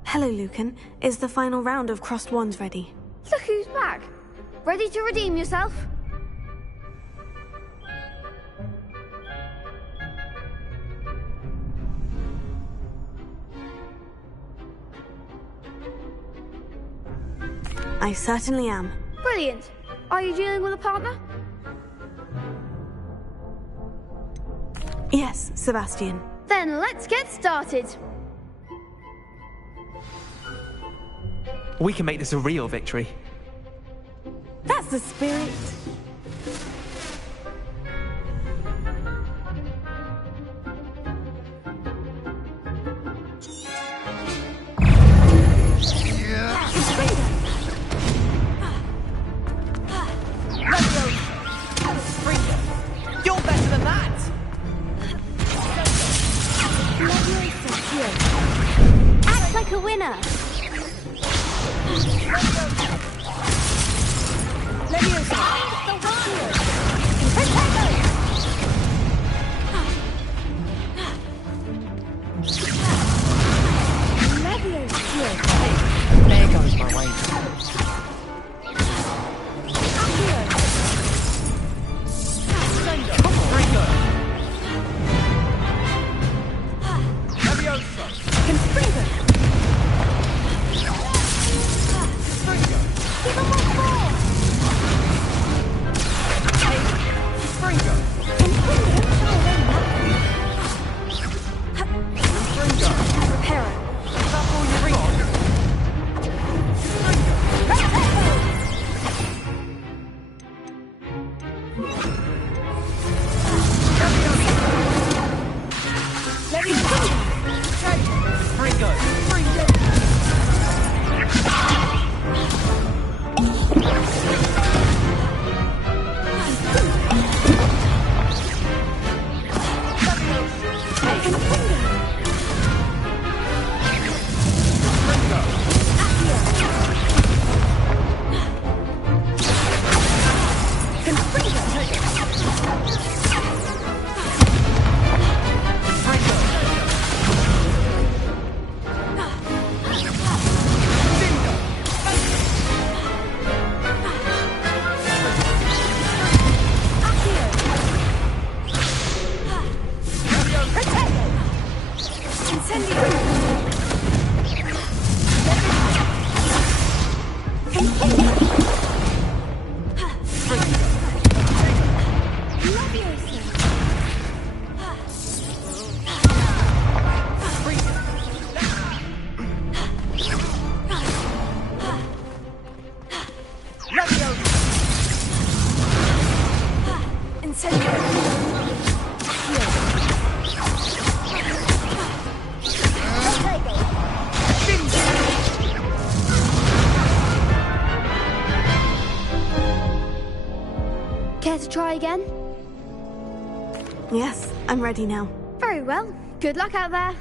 Hello, Lucan. Is the final round of crossed wands ready? Look who's back. Ready to redeem yourself? I certainly am. Brilliant. Are you dealing with a partner? Yes, Sebastian. Then let's get started. We can make this a real victory. That's the spirit. You're better than that! Act like a winner. There goes my wager. Care to try again? Yes, I'm ready now. Very well. Good luck out there.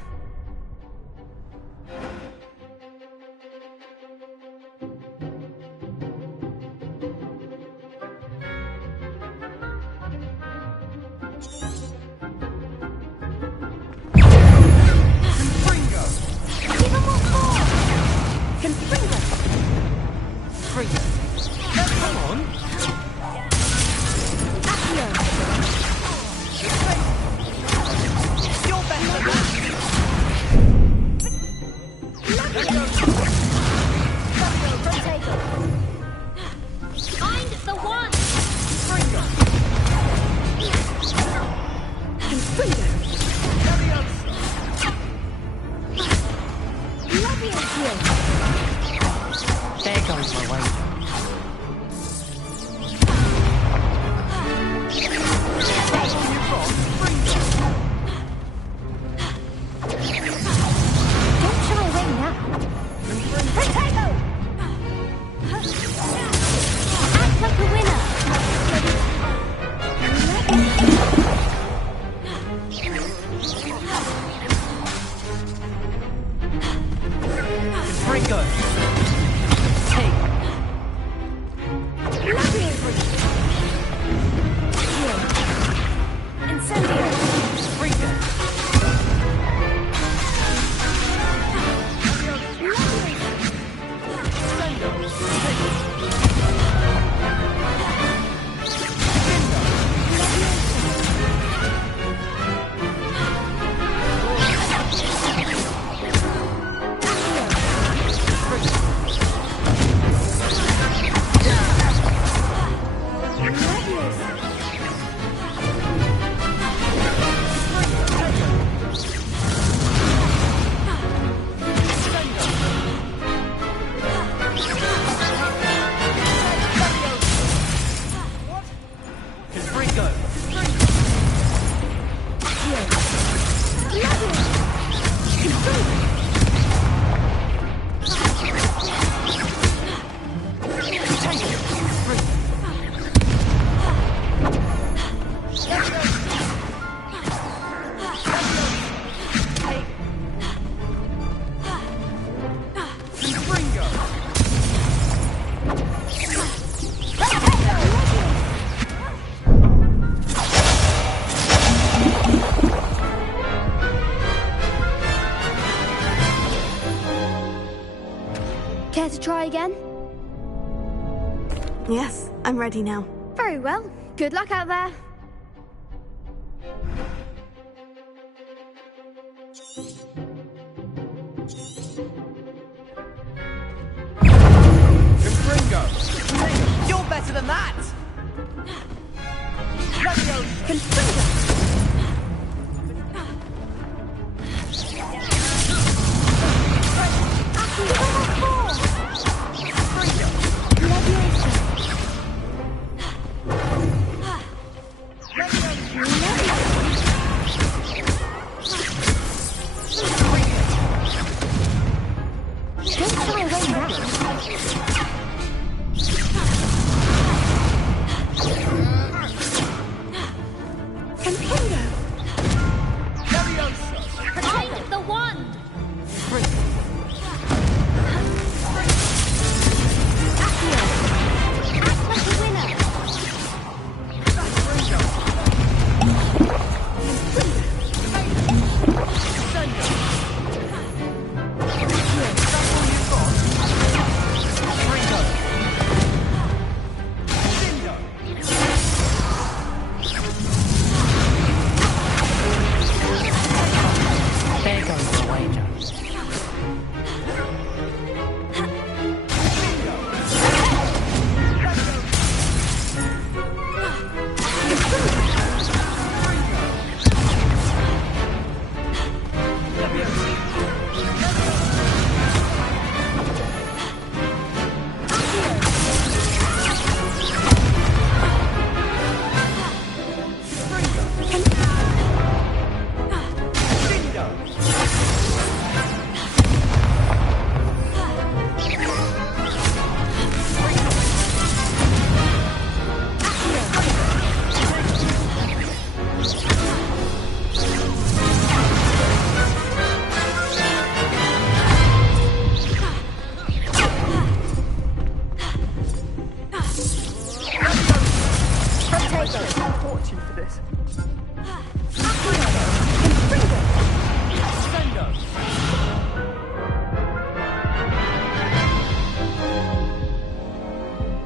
Care to try again? Yes, I'm ready now. Very well. Good luck out there. Confringo! You're better than that! Confringo!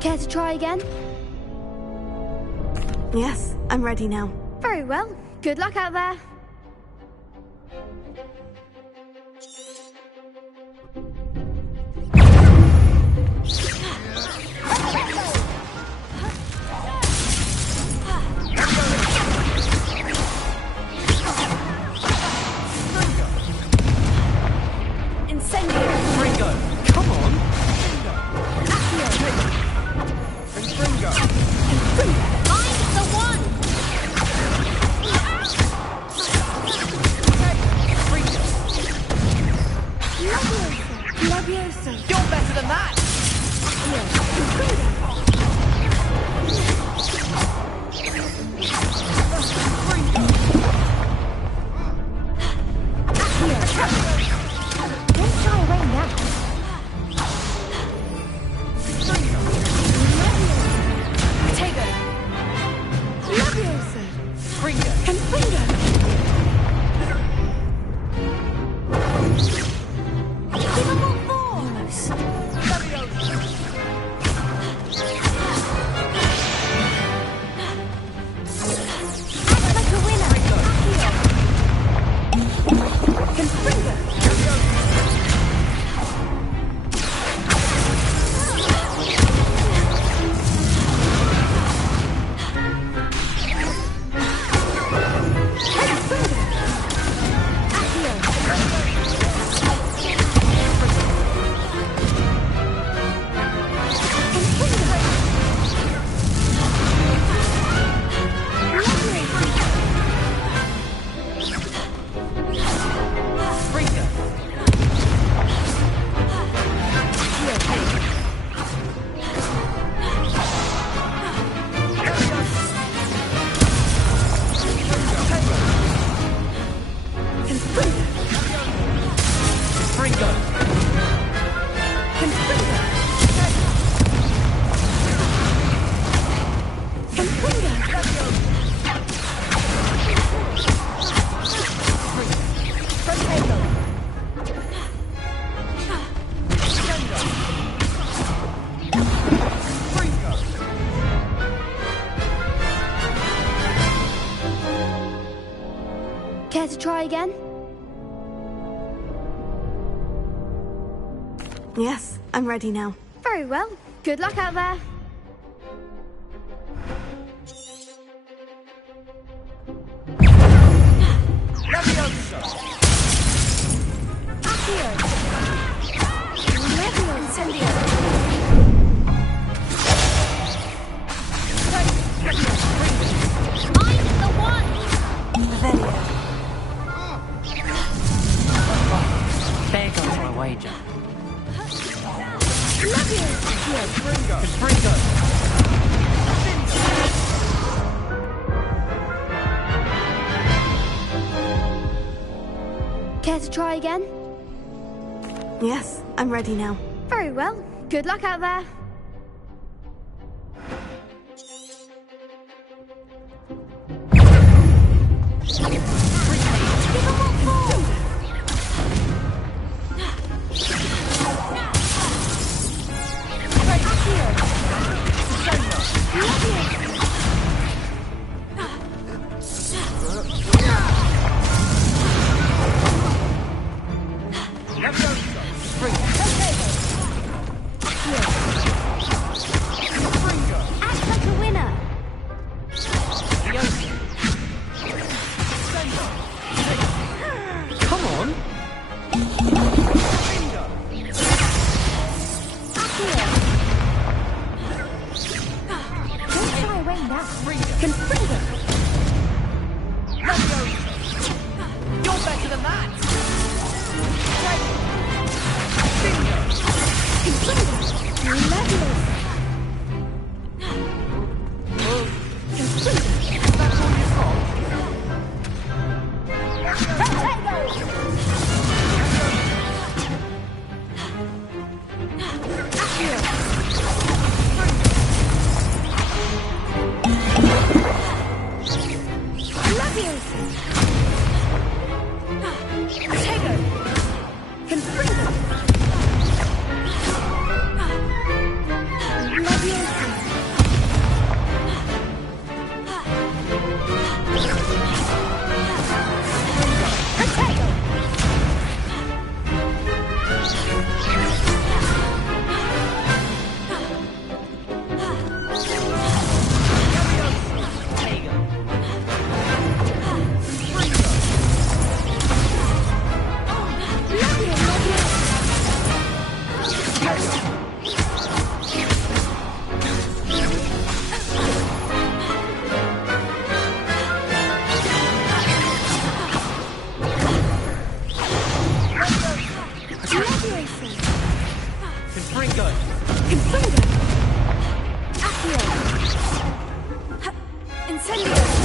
Care to try again? Yes, I'm ready now. Very well. Good luck out there. to try again? Yes, I'm ready now. Very well. Good luck out there. Leviosa! Accio! Levio! Incendio! I'm the one! There goes my wager. Levio! Confringo! Care to try again? Yes, I'm ready now. Very well. Good luck out there. Act like a winner! Come on! Don't shy away now. Confringo! You're better than that! That's all you've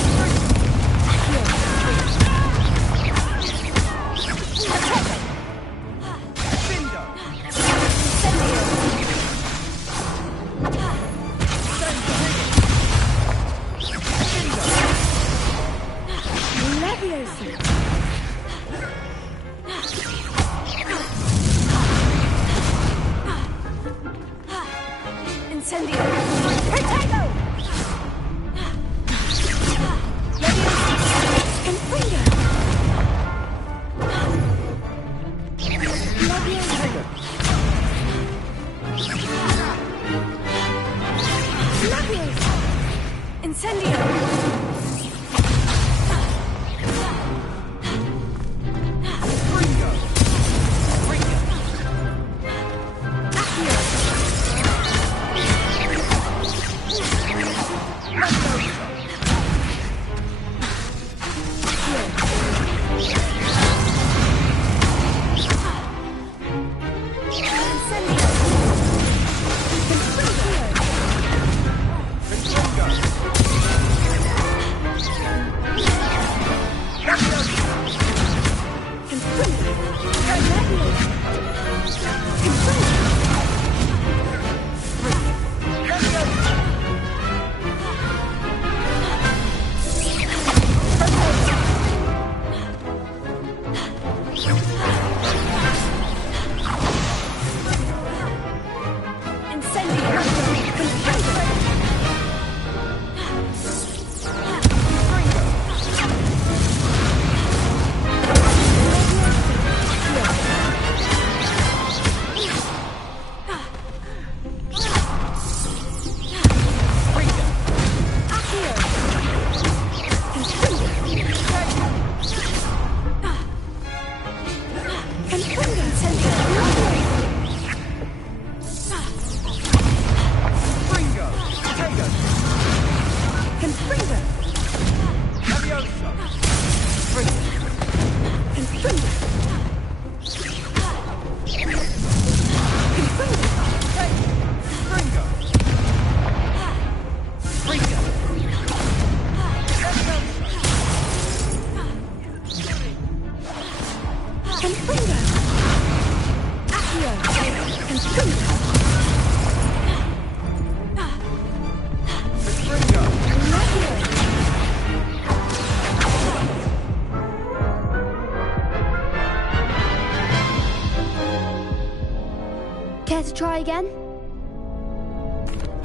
try again?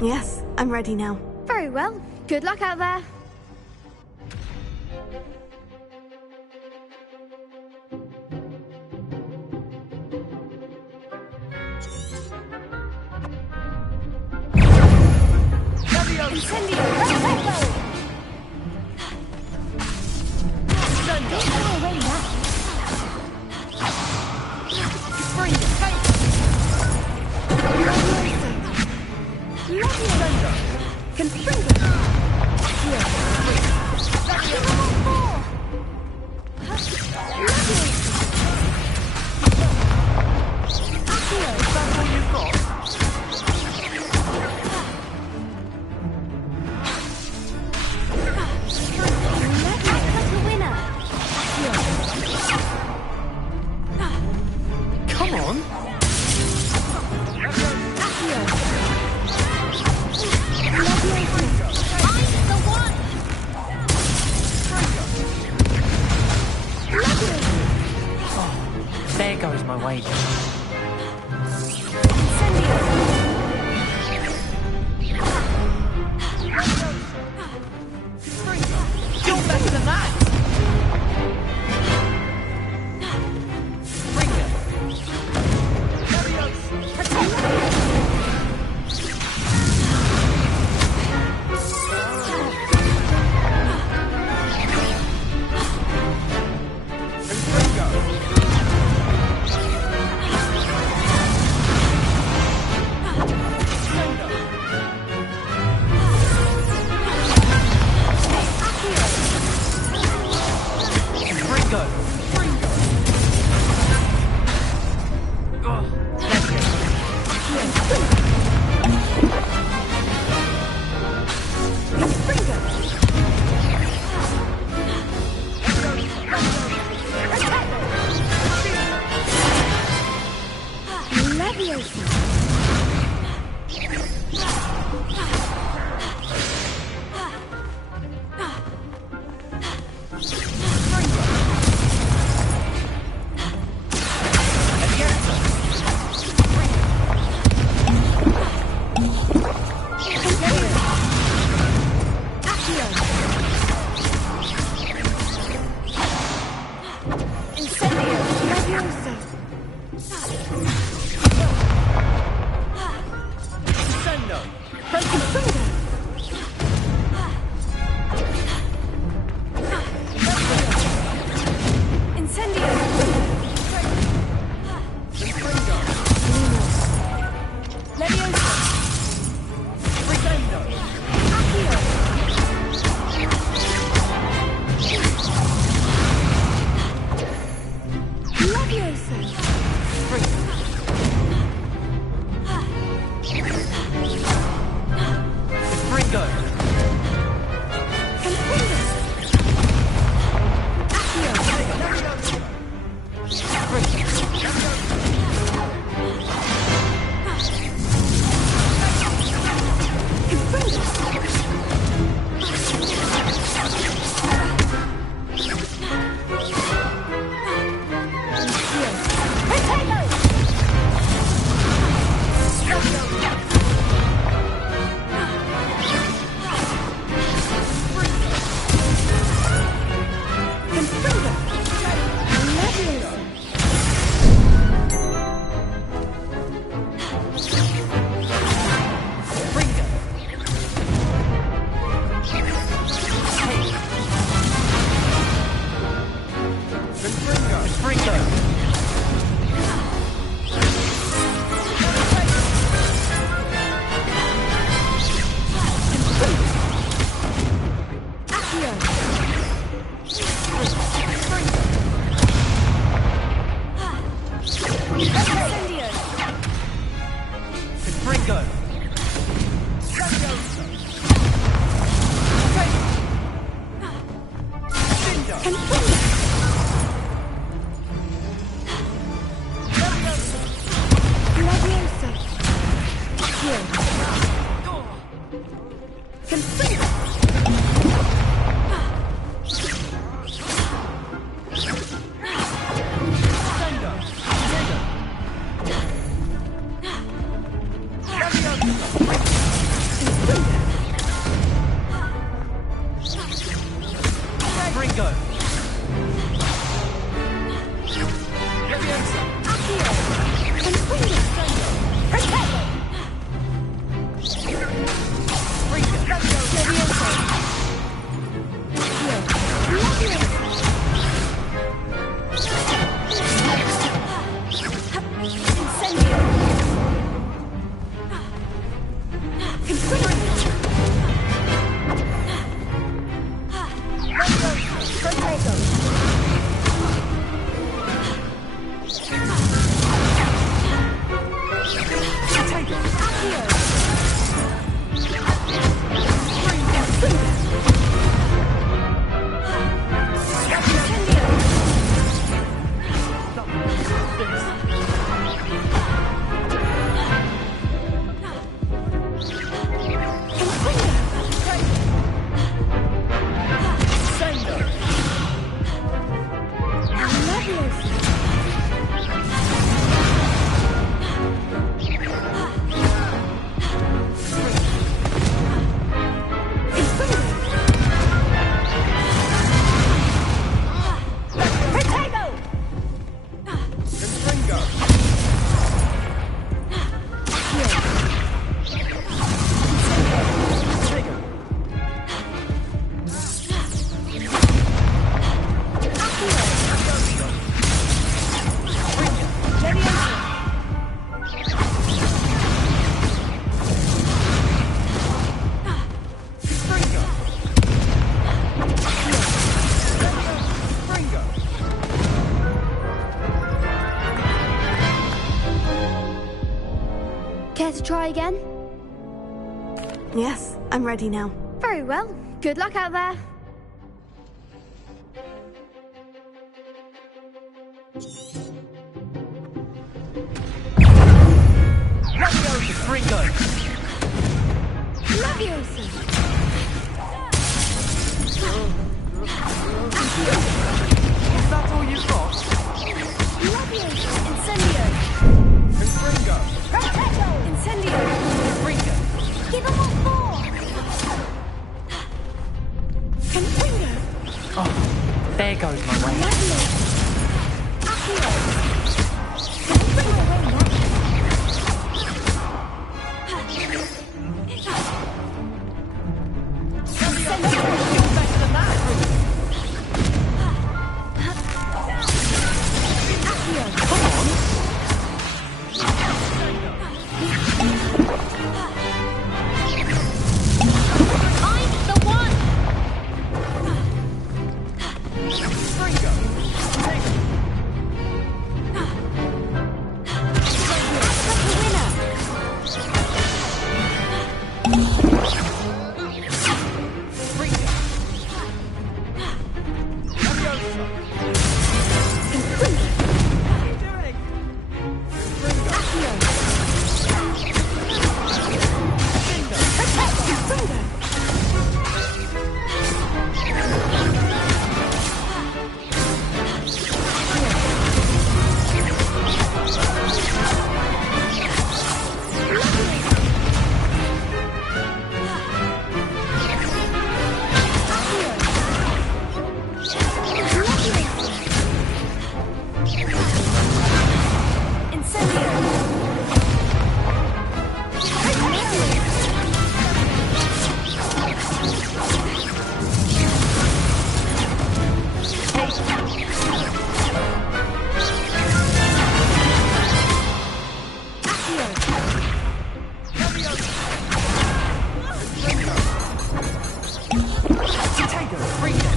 Yes, I'm ready now. Very well. Good luck out there. There goes my wager. You're better than that! to try again? Yes, I'm ready now. Very well. Good luck out there. Leviosa, Ringo! Leviosa! Is that all you've got? Leviosa! Incendio! Confringo! Incendio! Confringo! Give him what for! Confringo! Oh, there goes my way. Accio! Confringo!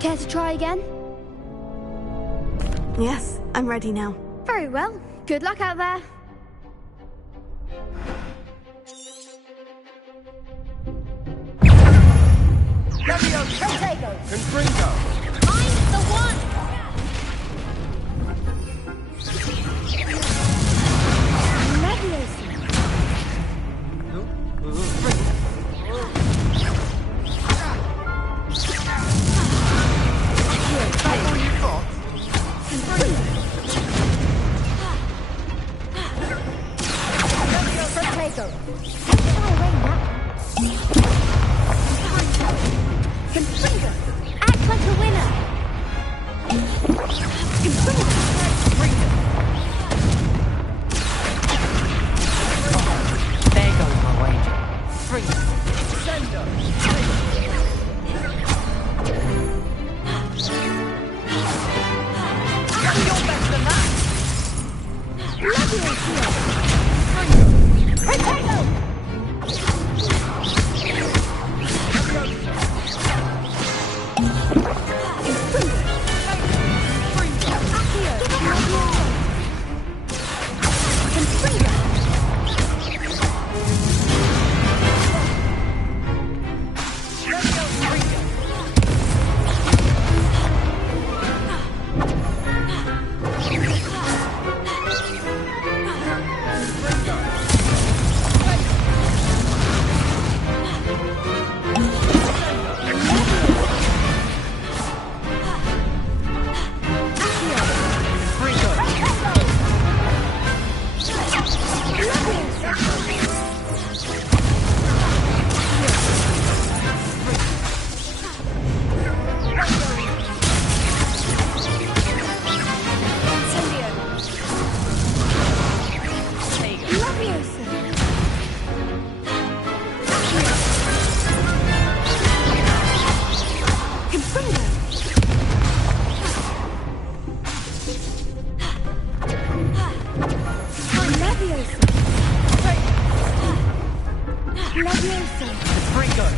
Care to try again? Yes, I'm ready now. Very well. Good luck out there. Confringo! I'm the one! Leviosa! Act like a winner! Confringo!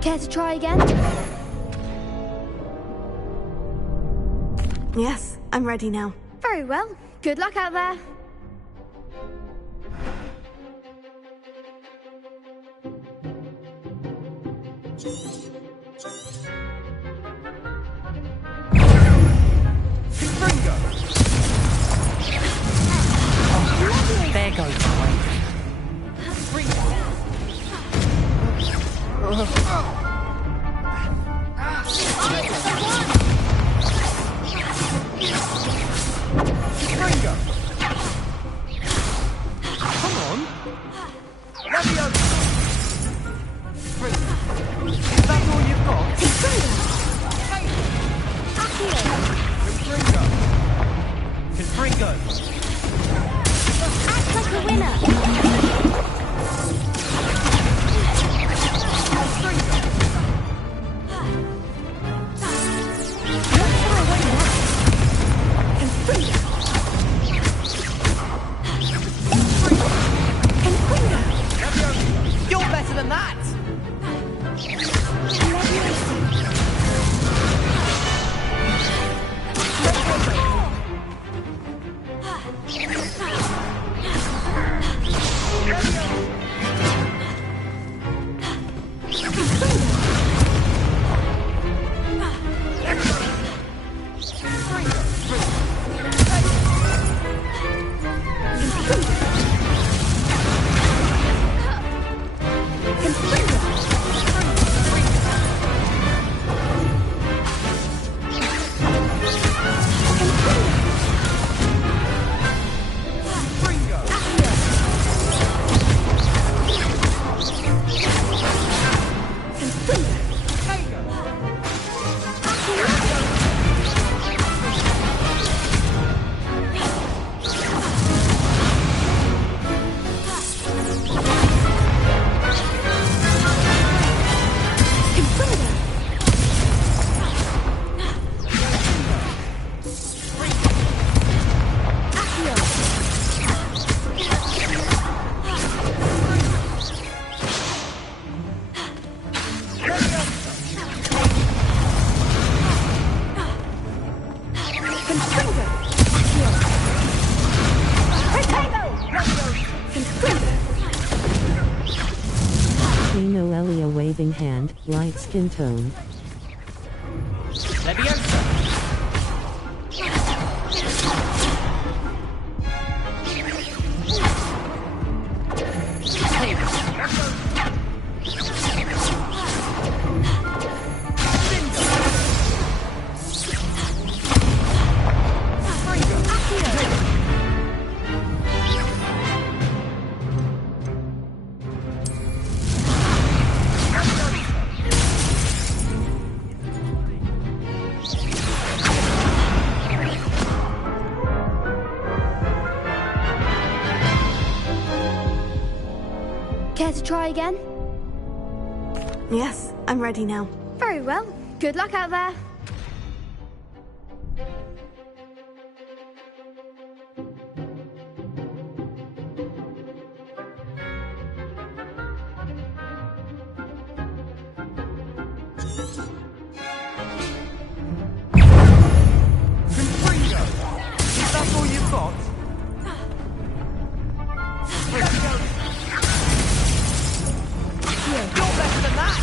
Care to try again? Yes, I'm ready now. Very well. Good luck out there. There goes the way. Come on! Let me over! Is that all you've got? Confringo! Act like a winner! You're better than that! Waving hand, light skin tone. Care to try again? Yes, I'm ready now. Very well. Good luck out there. Is that all you've got? You're better than that!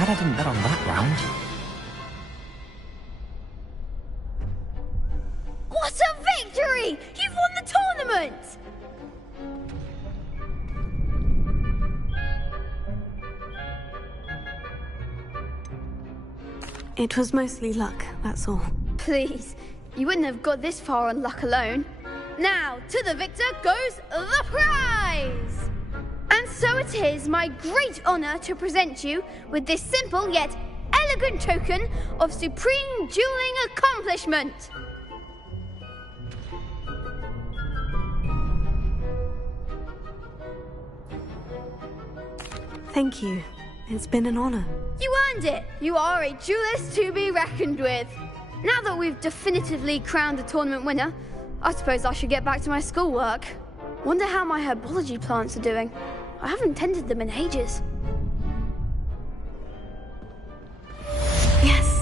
Glad I didn't bet on that round. What a victory! You've won the tournament! It was mostly luck, that's all. Please, you wouldn't have got this far on luck alone. Now, to the victor goes the prize! And so it is my great honour to present you with this simple yet elegant token of supreme dueling accomplishment. Thank you. It's been an honour. You earned it! You are a duelist to be reckoned with. Now that we've definitively crowned the tournament winner, I suppose I should get back to my schoolwork. Wonder how my herbology plants are doing. I haven't tended them in ages. Yes!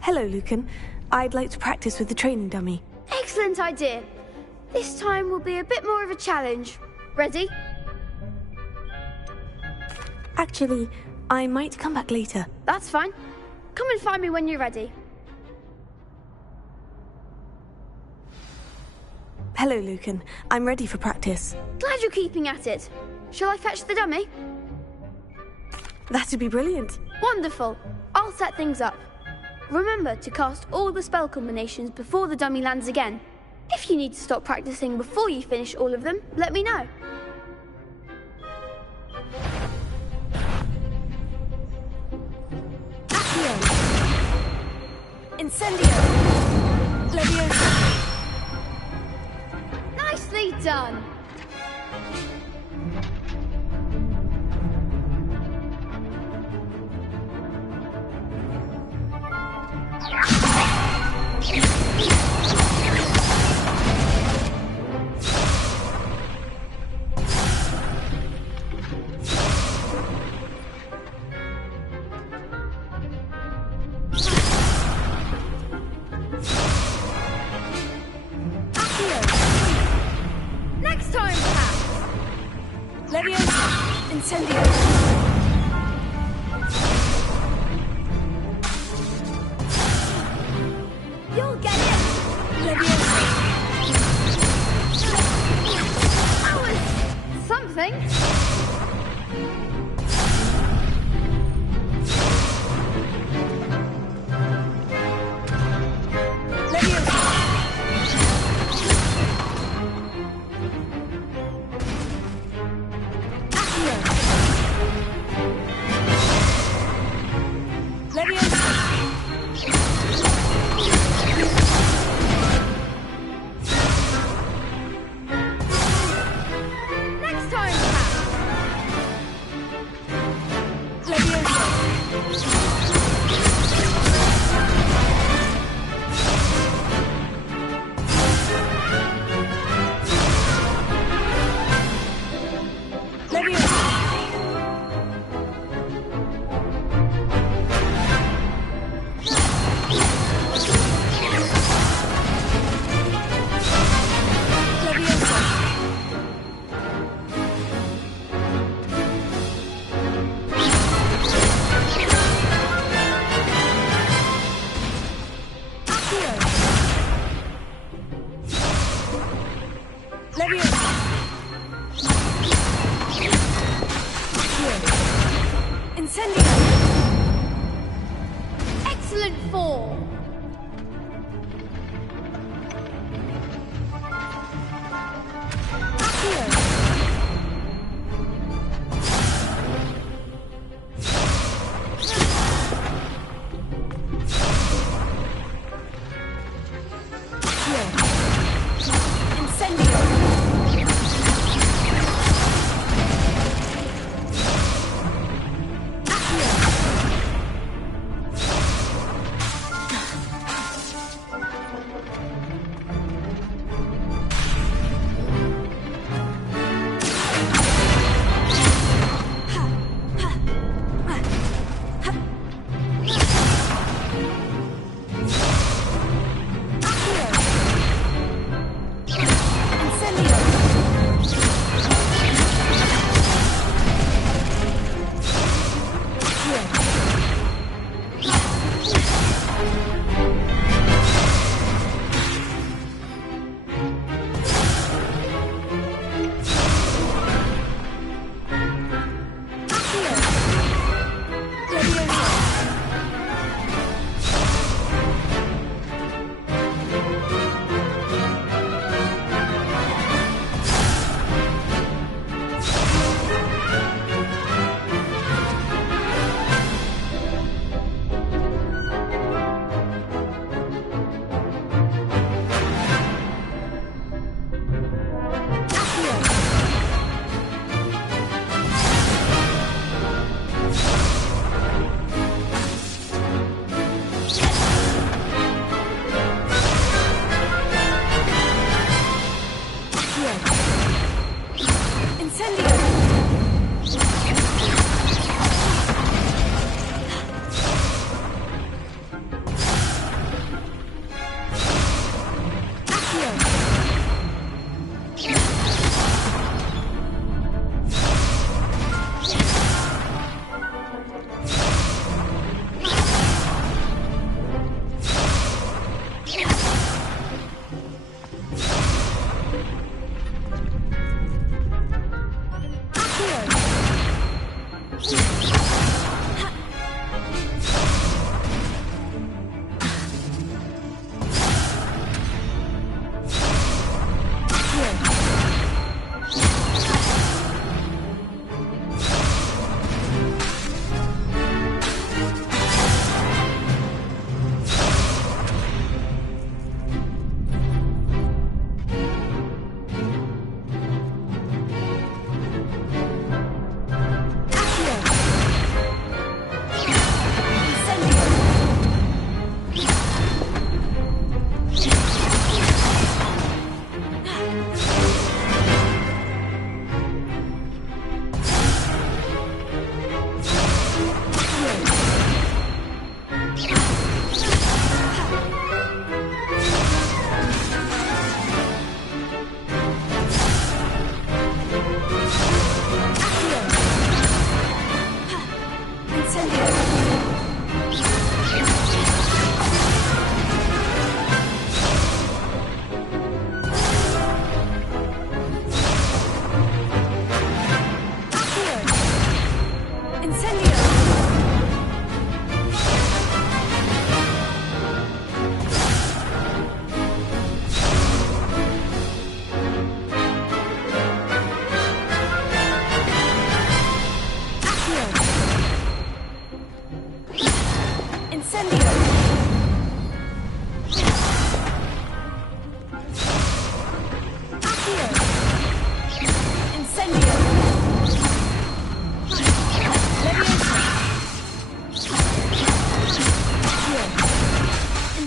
Hello, Lucan. I'd like to practice with the training dummy. Excellent idea. This time will be a bit more of a challenge. Ready? Actually, I might come back later. That's fine. Come and find me when you're ready. Hello, Lucan. I'm ready for practice. Glad you're keeping at it. Shall I fetch the dummy? That'd be brilliant. Wonderful. I'll set things up. Remember to cast all the spell combinations before the dummy lands again. If you need to stop practicing before you finish all of them, let me know. Accio! Incendio! Leviosa! Nicely done! Next time, perhaps! Leviosa! Incendio! You'll get it! Leviosa! That was something. Next time, perhaps! Leviosa! Excellent fall.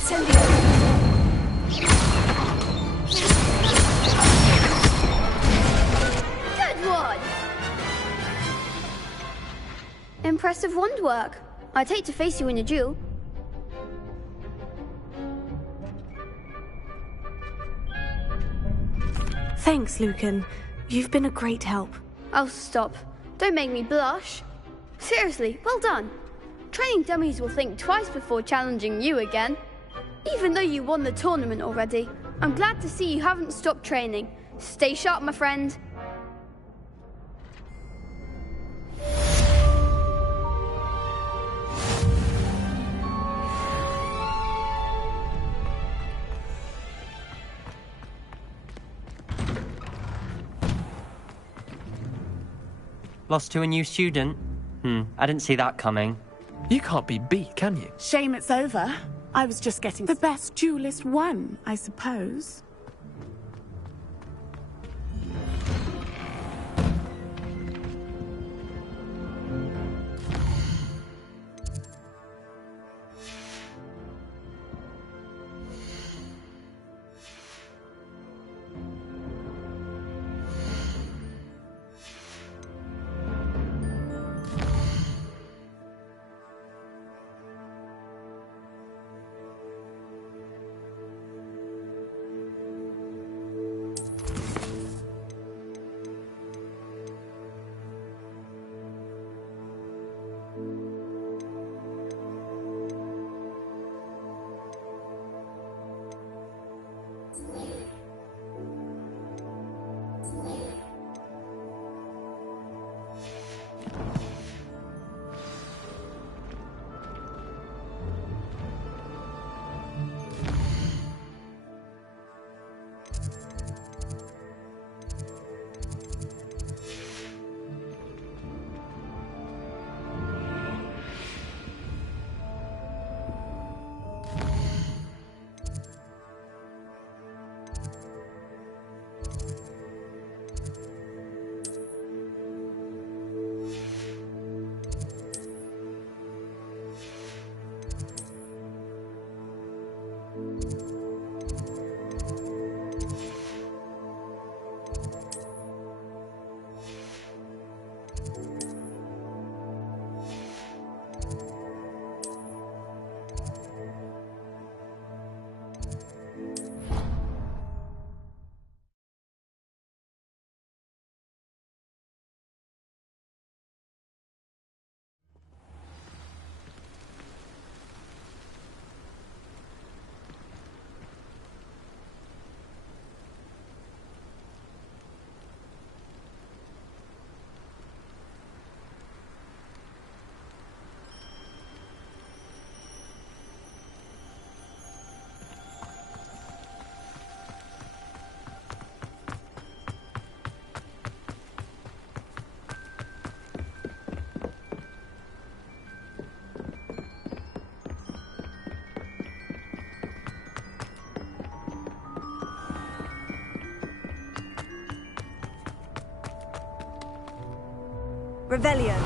Good one! Impressive wand work. I'd hate to face you in a duel. Thanks, Lucan. You've been a great help. Oh, stop. Don't make me blush. Seriously, well done. Training dummies will think twice before challenging you again. Even though you won the tournament already, I'm glad to see you haven't stopped training. Stay sharp, my friend. Lost to a new student? I didn't see that coming. You can't be beat, can you? Shame it's over. I was just getting the best duelist won, I suppose. Revelio.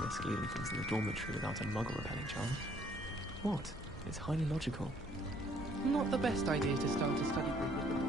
Risk leaving things in the dormitory without a muggle repelling charm. What? It's highly logical. Not the best idea to start a study group with the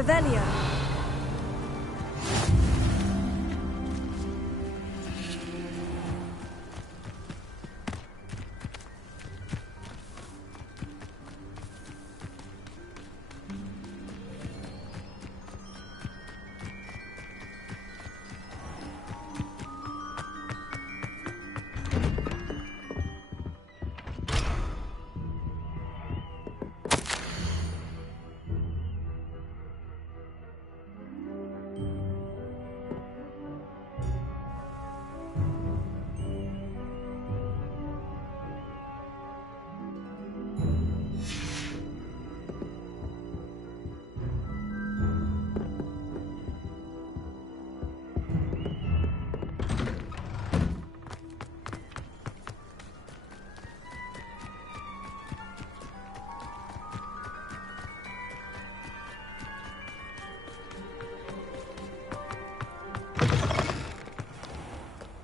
Revelio.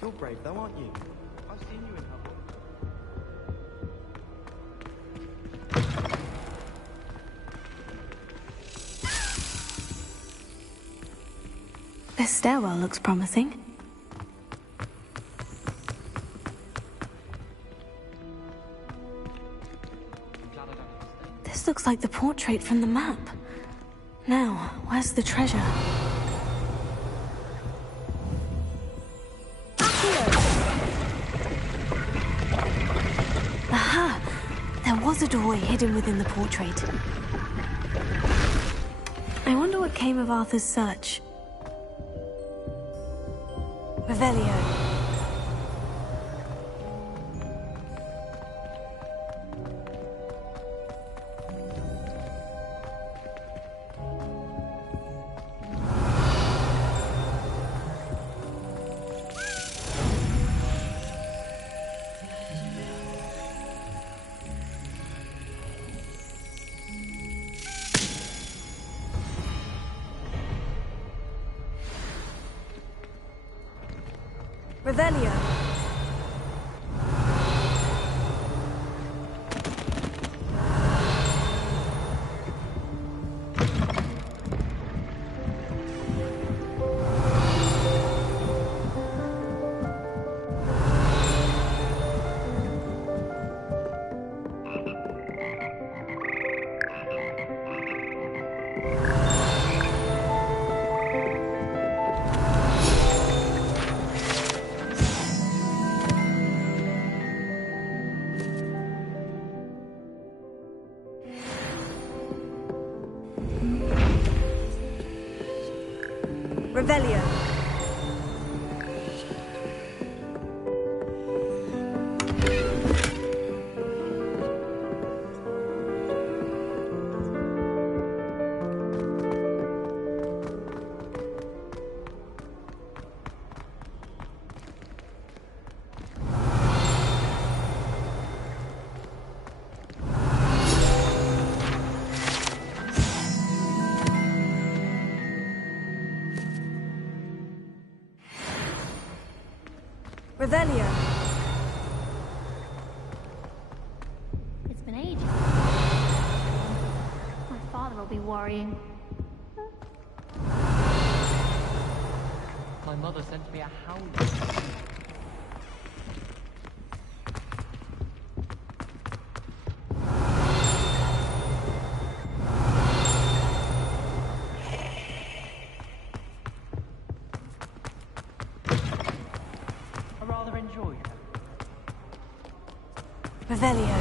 You're brave though, aren't you? I've seen you in Hogwarts. This stairwell looks promising. This looks like the portrait from the map. Now, where's the treasure? Aha! There was a doorway hidden within the portrait. I wonder what came of Arthur's search. Revelio. Revelio. Revelio. Revelio. It's been ages. My father will be worrying. My mother sent me a hound. I rather enjoyed them. Revelio.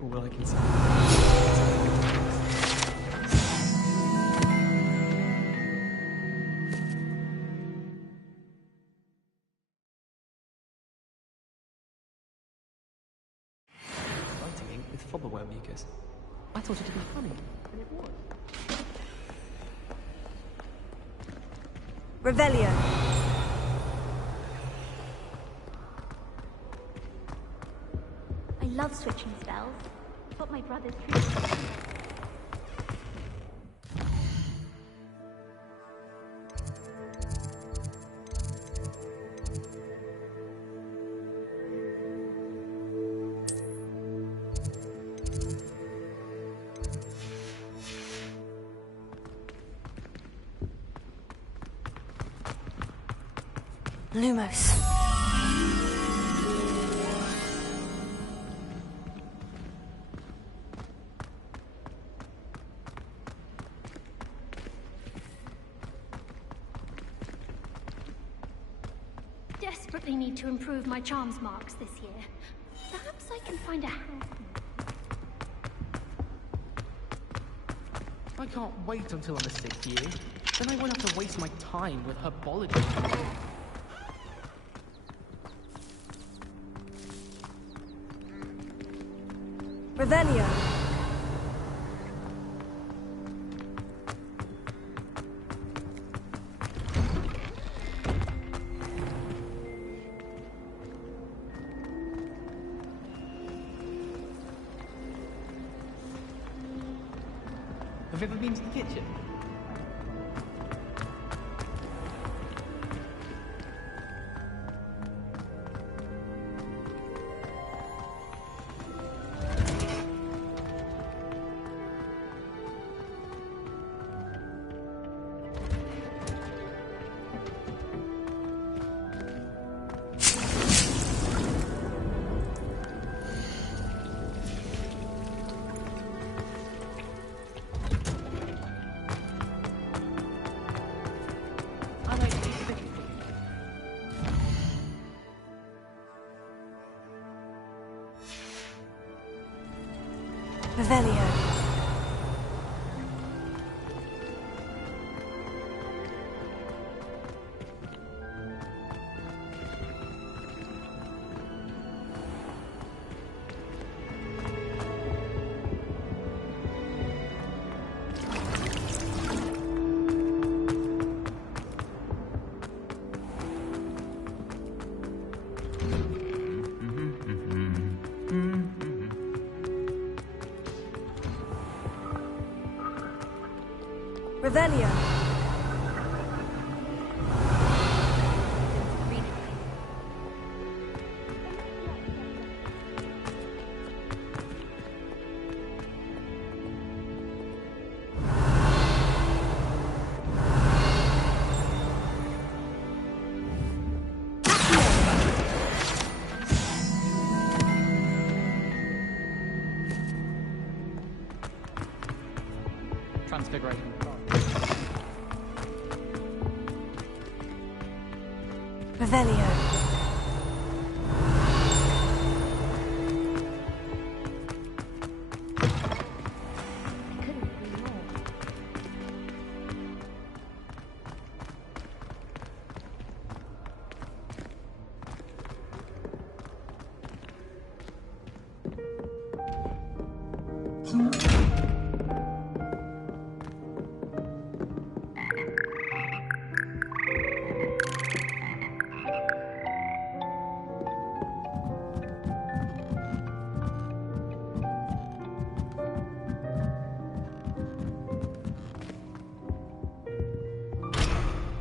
All I can say. Writing ink with flobberworm mucus. I thought it'd be funny, and it was. Revelio. I love switching spells. It's what my brothers treat me. Lumos. Desperately need to improve my charms marks this year. Perhaps I can find a house. I can't wait until I'm a 6th year. Then I won't have to waste my time with herbology. Revelio. Have you ever been to the kitchen? Revelio. Revelio. Transfiguration. Revelio.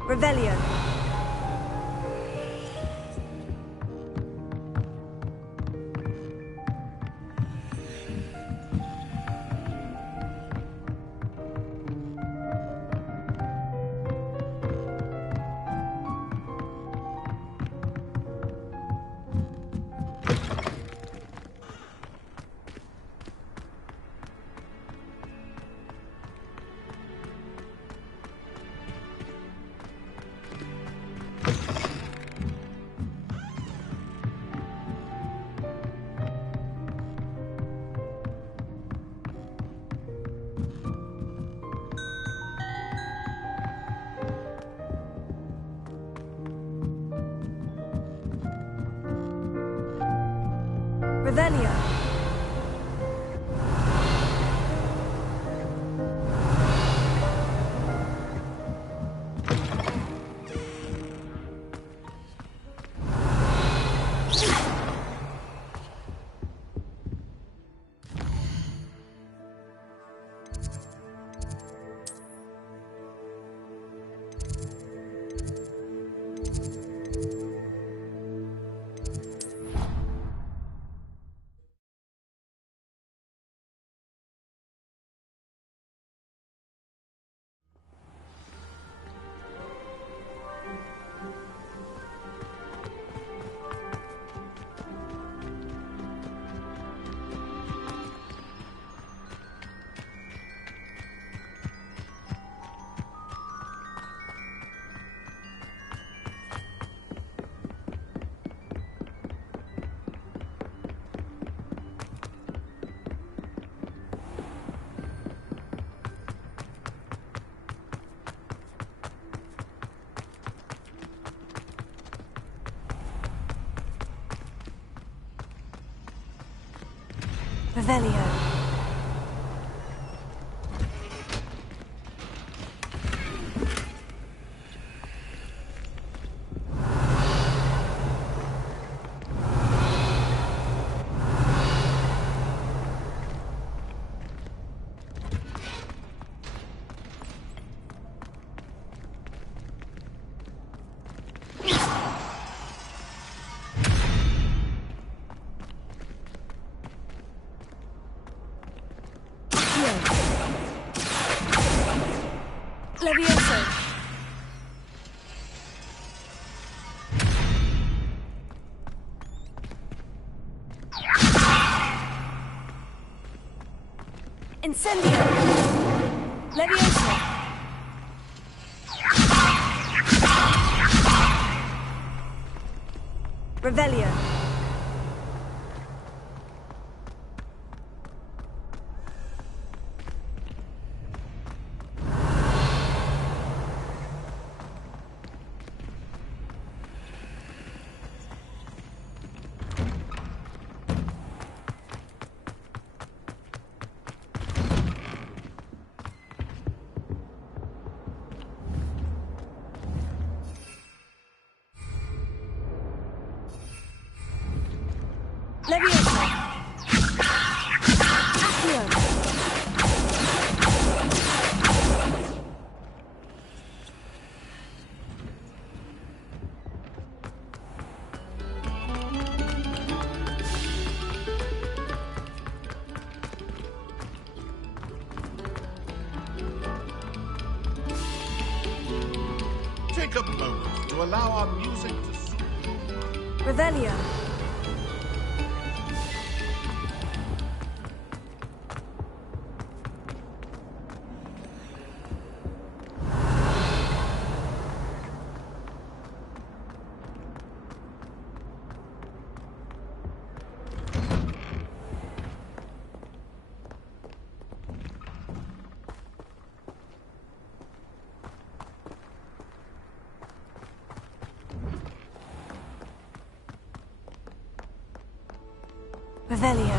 Revelio. Revelio. Revelio. Levioso. Incendio. Levioso. Revelio. Levioso. Accio. Take a moment to allow our music to soothe. Revelio. Revelio.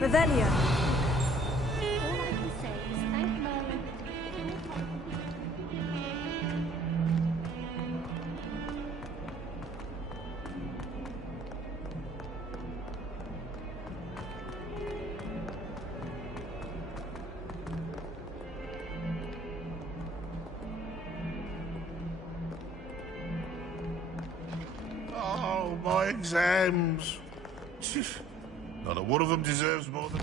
Revelio. All I can say is thank Merlin. Oh, my exams. Not a one of them deserves more than...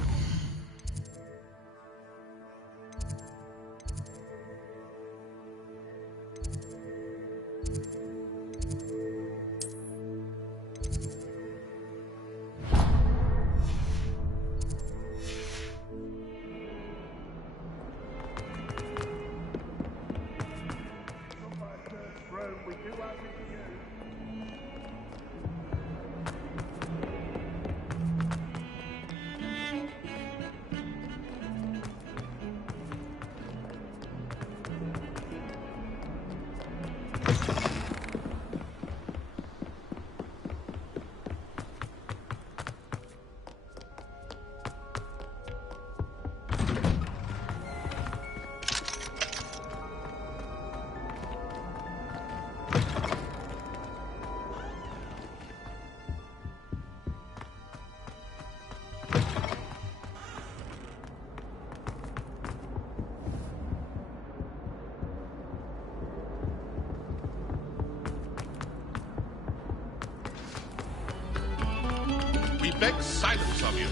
We beg silence of you.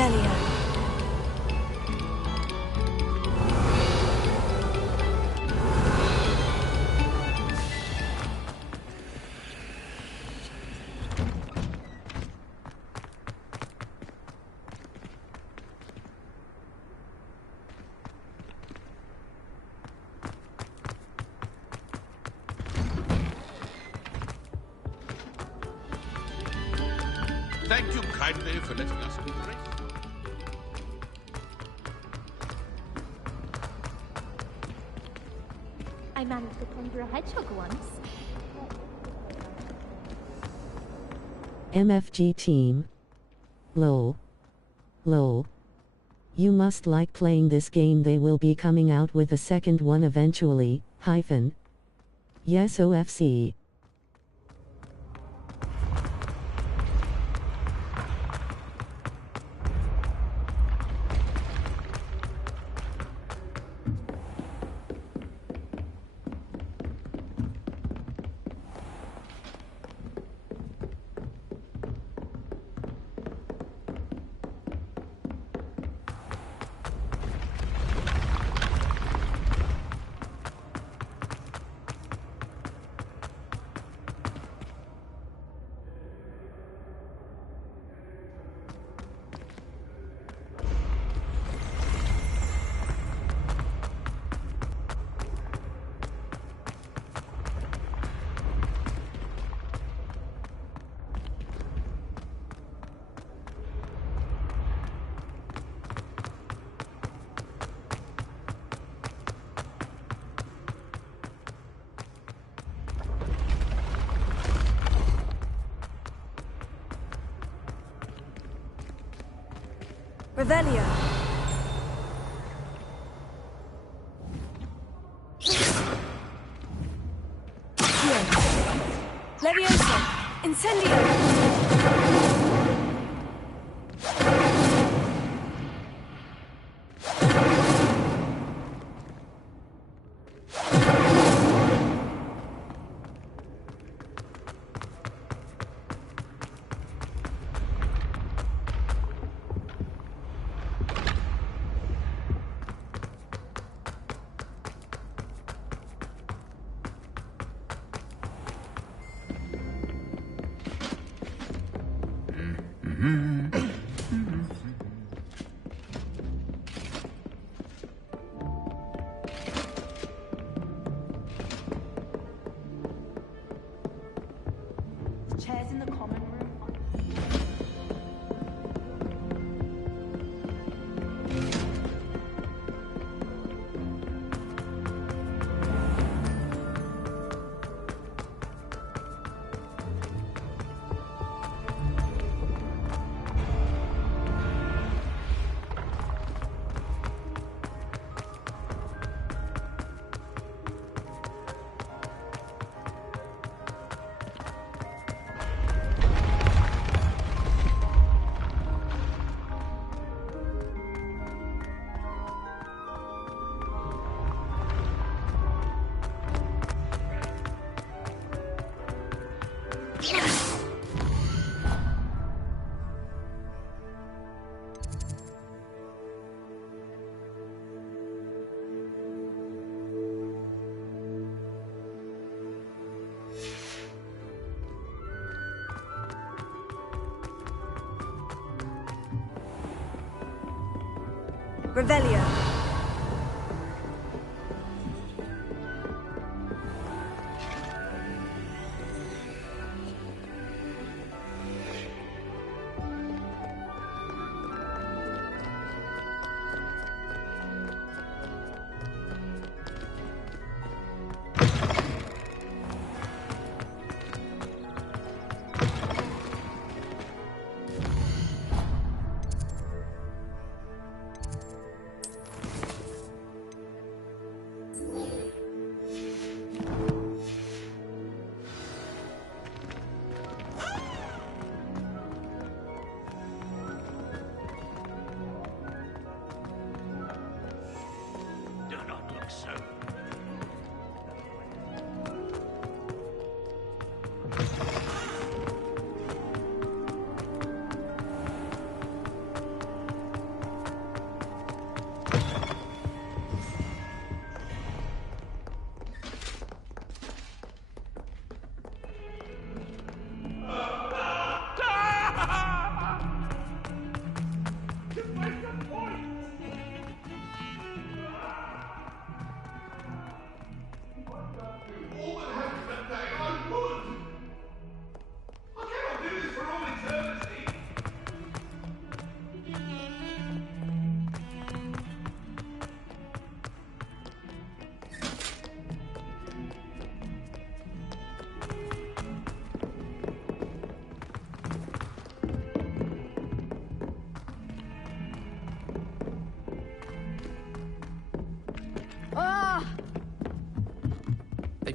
Revelio. Thank you kindly for letting us do the race. I managed to conjure a hedgehog once. MFG team. Lol. Lol. You must like playing this game. They will be coming out with a second one eventually, hyphen. Yes OFC. Revelio. Levioso. Incendio. Chairs in the common room. Revelio.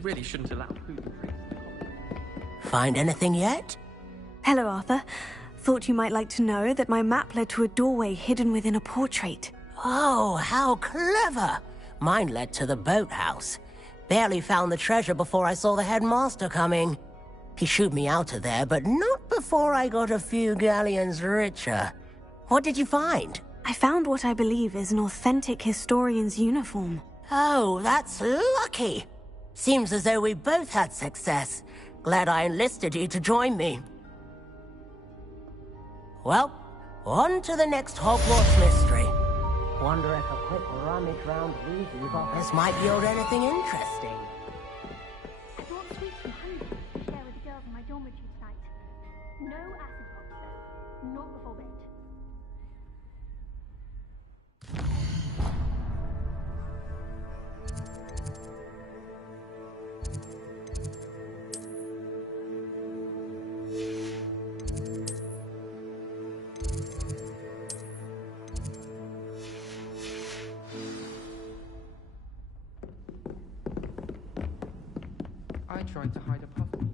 really shouldn't allow food and drinks. Find anything yet? Hello, Arthur. Thought you might like to know that my map led to a doorway hidden within a portrait. Oh, how clever! Mine led to the boathouse. Barely found the treasure before I saw the headmaster coming. He shooed me out of there, but not before I got a few galleons richer. What did you find? I found what I believe is an authentic historian's uniform. Oh, that's lucky. Seems as though we both had success. Glad I enlisted you to join me. Well, on to the next Hogwarts mystery. Wonder if a quick rummage round Weasley's office might yield anything interesting. I brought sweets from Honeydew to share with the girls in my dormitory tonight. No acid pops, though. Not before bed. I tried to hide a puffy.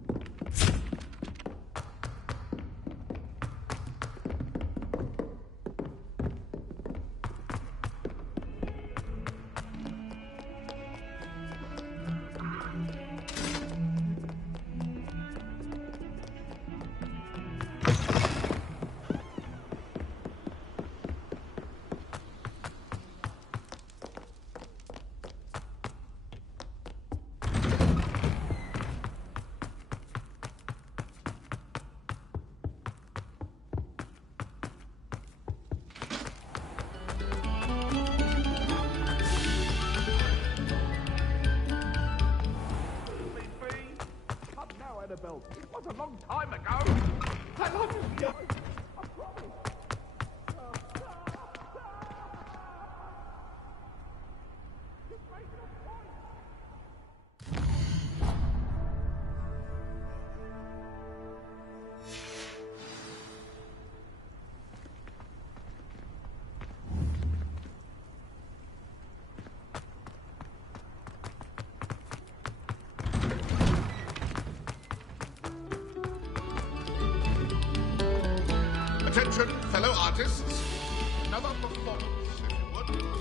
It was a long time ago. I love you. I promise. Attention, fellow artists. Another performance, if you would.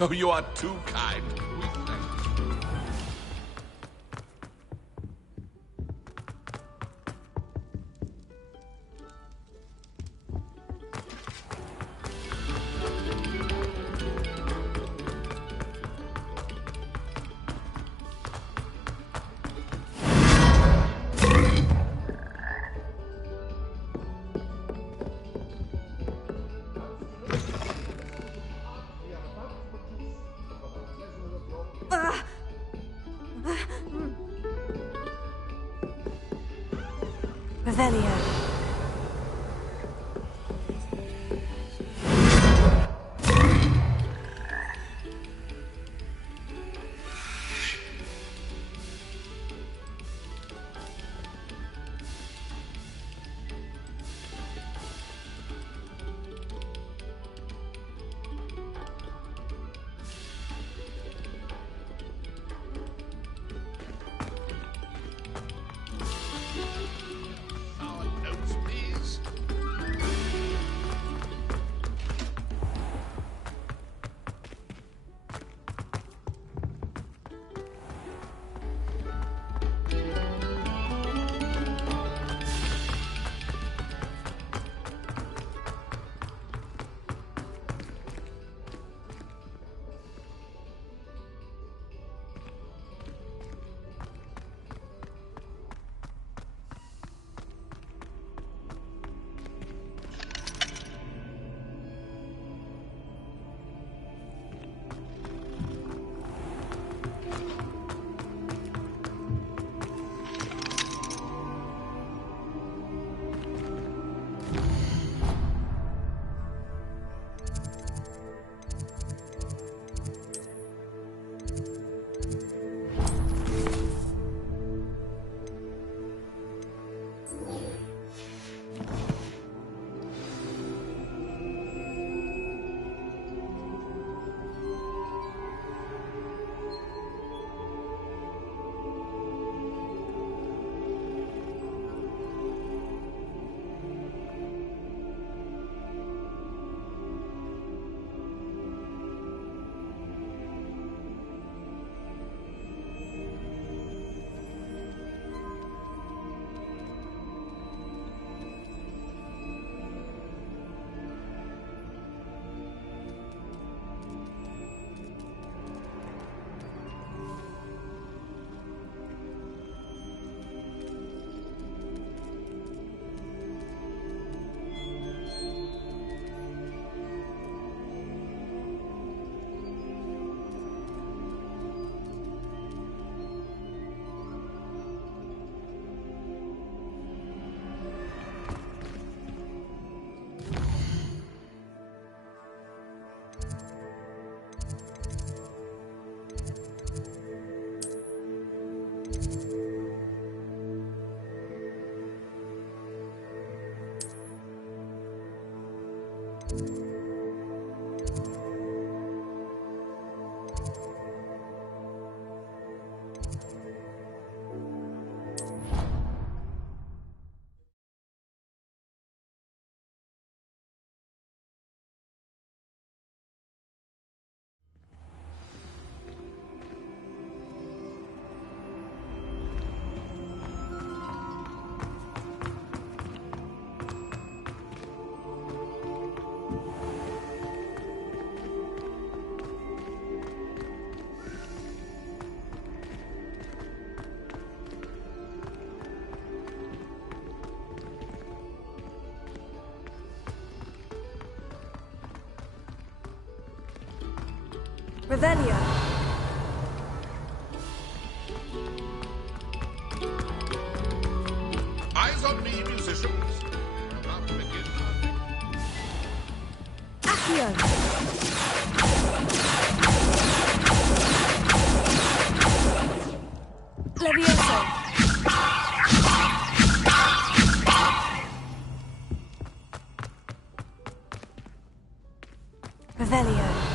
Oh, you are too kind. Revelio. Revelio. Eyes on me, musicians. About to begin. Accio. Levioso. Revelio.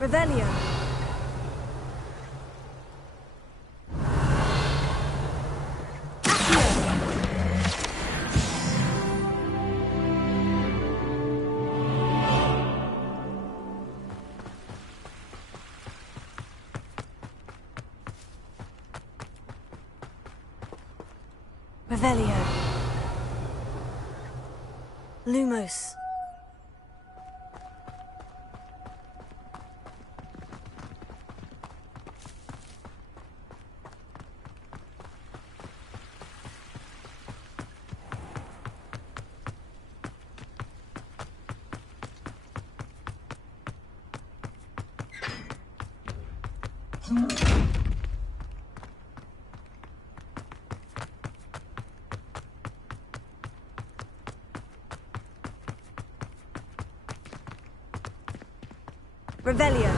Revelio. Revelio. Lumos. Revelio.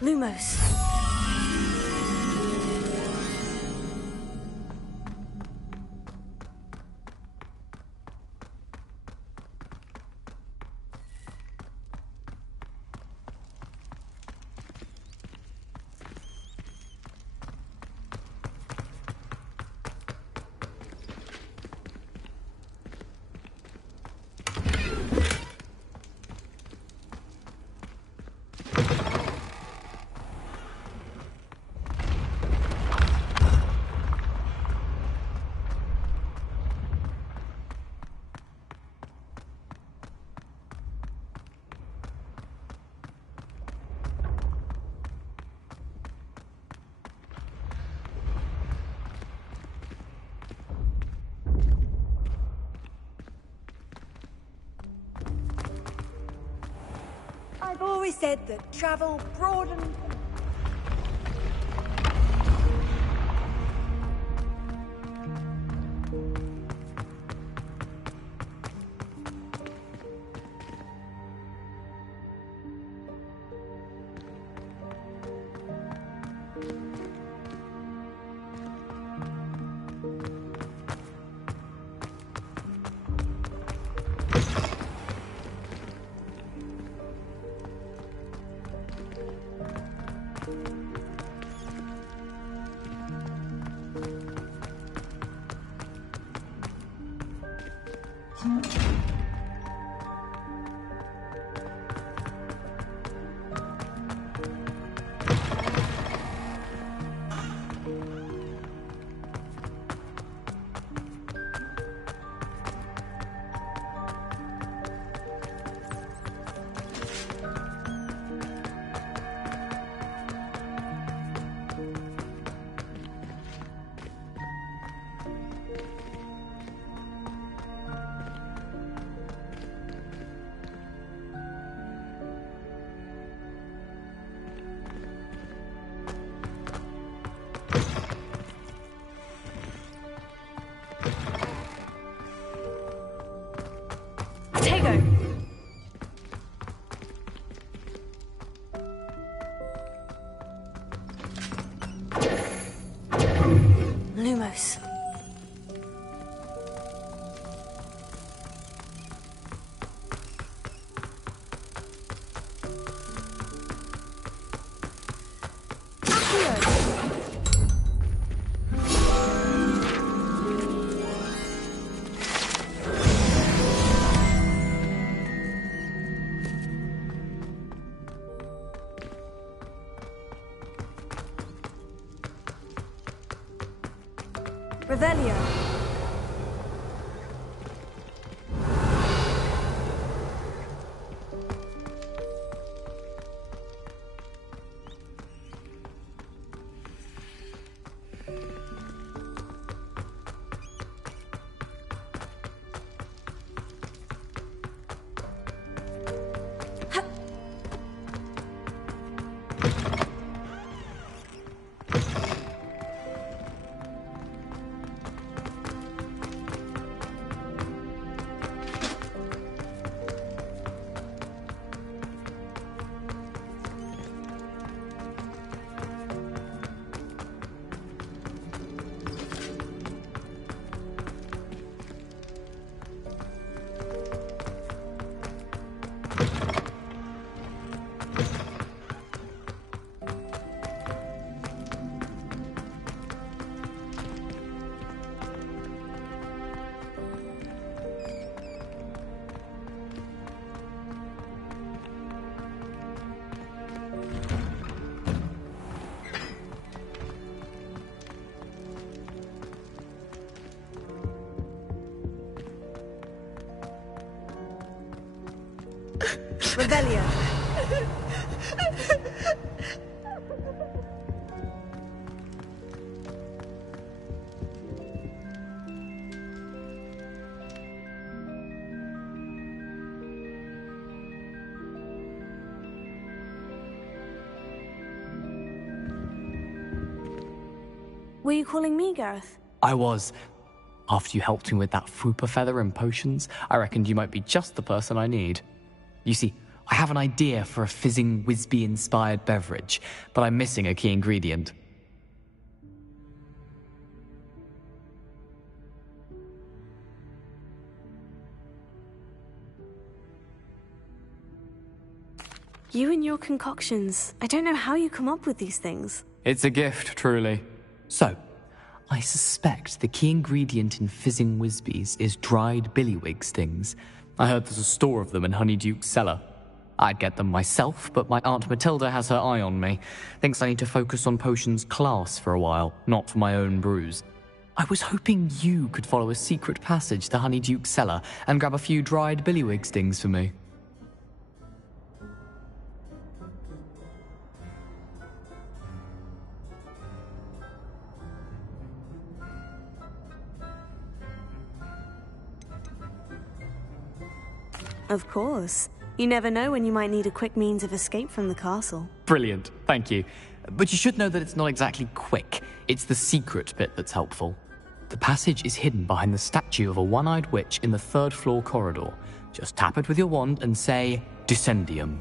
Lumos. I've always said that travel broadens. Lumos. Revelio. Revelio. Were you calling me, Gareth? I was. After you helped me with that Fupa feather and potions, I reckoned you might be just the person I need. You see, I have an idea for a fizzing Wisby-inspired beverage, but I'm missing a key ingredient. You and your concoctions. I don't know how you come up with these things. It's a gift, truly. So, I suspect the key ingredient in fizzing Wisbies is dried billywig stings. I heard there's a store of them in Honeyduke's cellar. I'd get them myself, but my Aunt Matilda has her eye on me. Thinks I need to focus on potions class for a while, not for my own brews. I was hoping you could follow a secret passage to Honeyduke's cellar and grab a few dried billywig stings for me. Of course. You never know when you might need a quick means of escape from the castle. Brilliant, thank you. But you should know that it's not exactly quick. It's the secret bit that's helpful. The passage is hidden behind the statue of a one-eyed witch in the third-floor corridor. Just tap it with your wand and say, Descendium.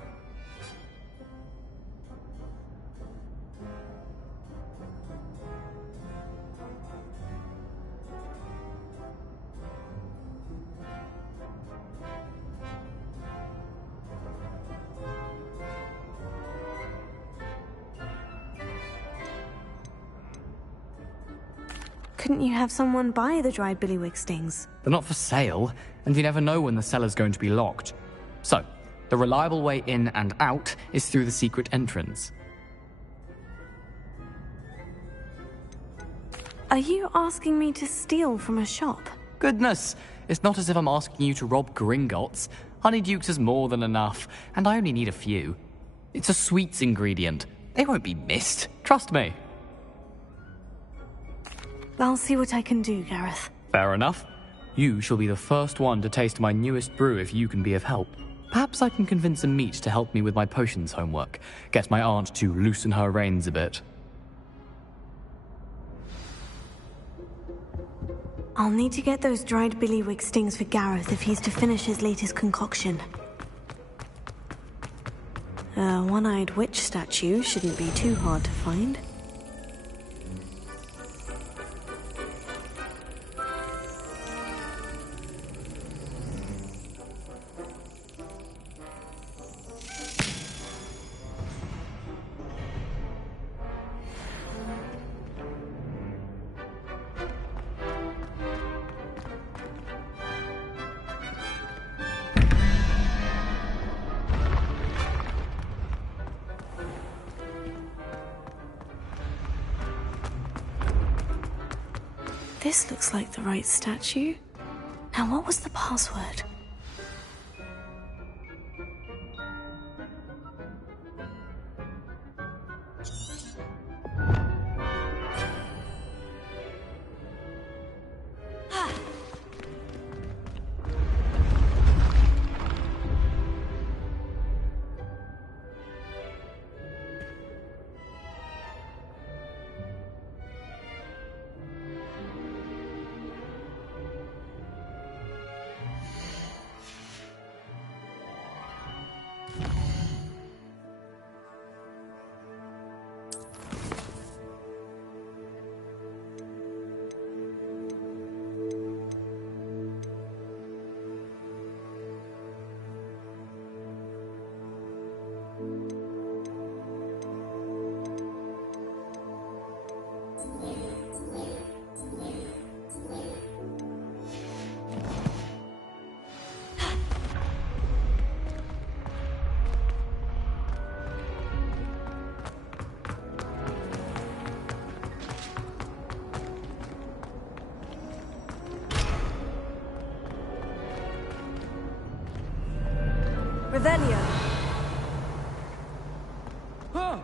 Couldn't you have someone buy the dried billywig stings? They're not for sale, and you never know when the cellar's going to be locked. So, the reliable way in and out is through the secret entrance. Are you asking me to steal from a shop? Goodness, it's not as if I'm asking you to rob Gringotts. Honeyduke's is more than enough, and I only need a few. It's a sweets ingredient. They won't be missed, trust me. I'll see what I can do, Gareth. Fair enough. You shall be the first one to taste my newest brew if you can be of help. Perhaps I can convince a meat to help me with my potions homework. Get my aunt to loosen her reins a bit. I'll need to get those dried billywig stings for Gareth if he's to finish his latest concoction. A one-eyed witch statue shouldn't be too hard to find. This looks like the right statue. Now, what was the password? Revelio. Huh.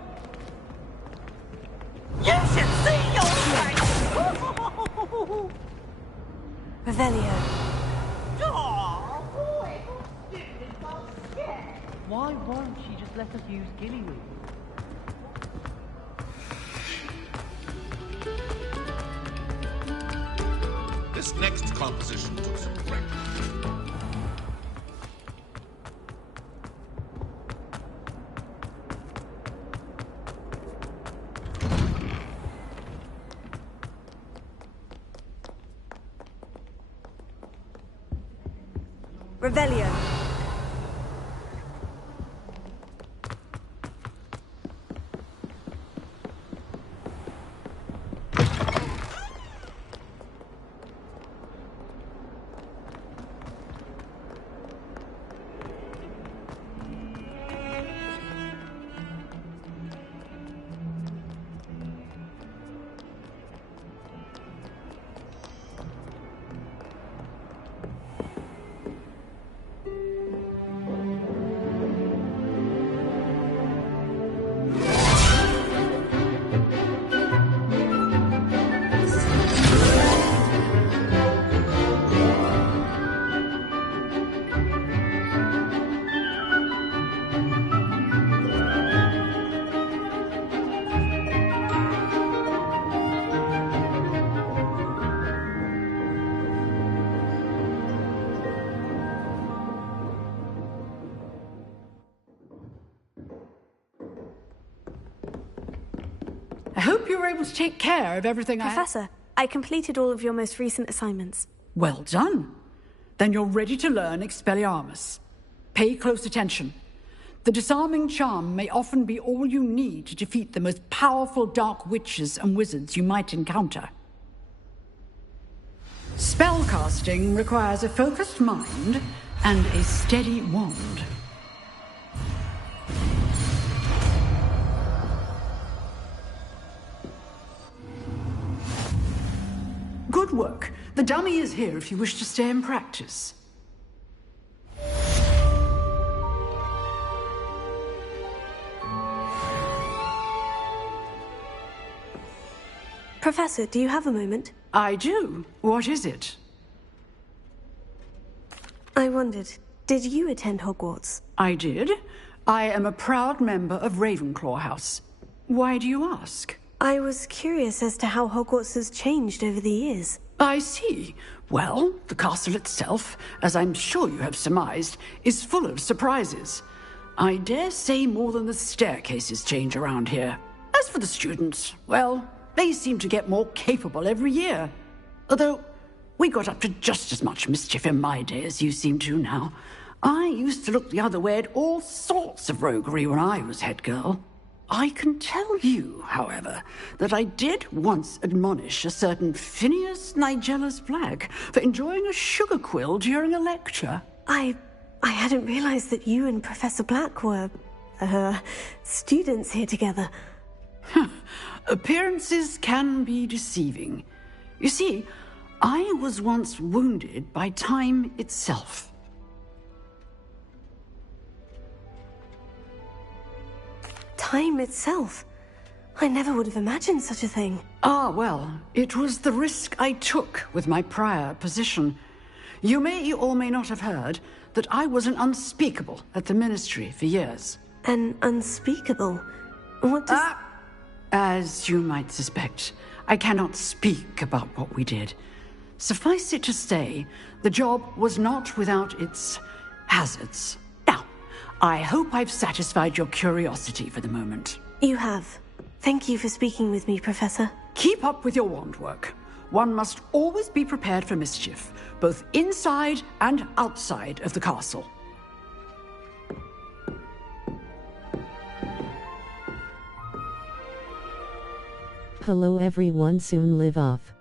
You should see your face! Revelio. Why won't she just let us use Gillyweed? This next composition took some practice. Revelio. I hope you were able to take care of everything Professor, I completed all of your most recent assignments. Well done. Then you're ready to learn Expelliarmus. Pay close attention. The disarming charm may often be all you need to defeat the most powerful dark witches and wizards you might encounter. Spellcasting requires a focused mind and a steady wand. Good work. The dummy is here if you wish to stay and practice. Professor, do you have a moment? I do. What is it? I wondered, did you attend Hogwarts? I did. I am a proud member of Ravenclaw House. Why do you ask? I was curious as to how Hogwarts has changed over the years. I see. Well, the castle itself, as I'm sure you have surmised, is full of surprises. I dare say more than the staircases change around here. As for the students, well, they seem to get more capable every year. Although, we got up to just as much mischief in my day as you seem to now. I used to look the other way at all sorts of roguery when I was head girl. I can tell you, however, that I did once admonish a certain Phineas Nigellus Black for enjoying a sugar quill during a lecture. I hadn't realized that you and Professor Black were, students here together. Appearances can be deceiving. You see, I was once wounded by time itself. Time itself? I never would have imagined such a thing. Ah, well, it was the risk I took with my prior position. You may or may not have heard that I was an unspeakable at the Ministry for years. An unspeakable? What does... As you might suspect, I cannot speak about what we did. Suffice it to say, the job was not without its hazards. Now, I hope I've satisfied your curiosity for the moment. You have. Thank you for speaking with me, Professor. Keep up with your wand work. One must always be prepared for mischief, both inside and outside of the castle. Hello everyone, soon live off.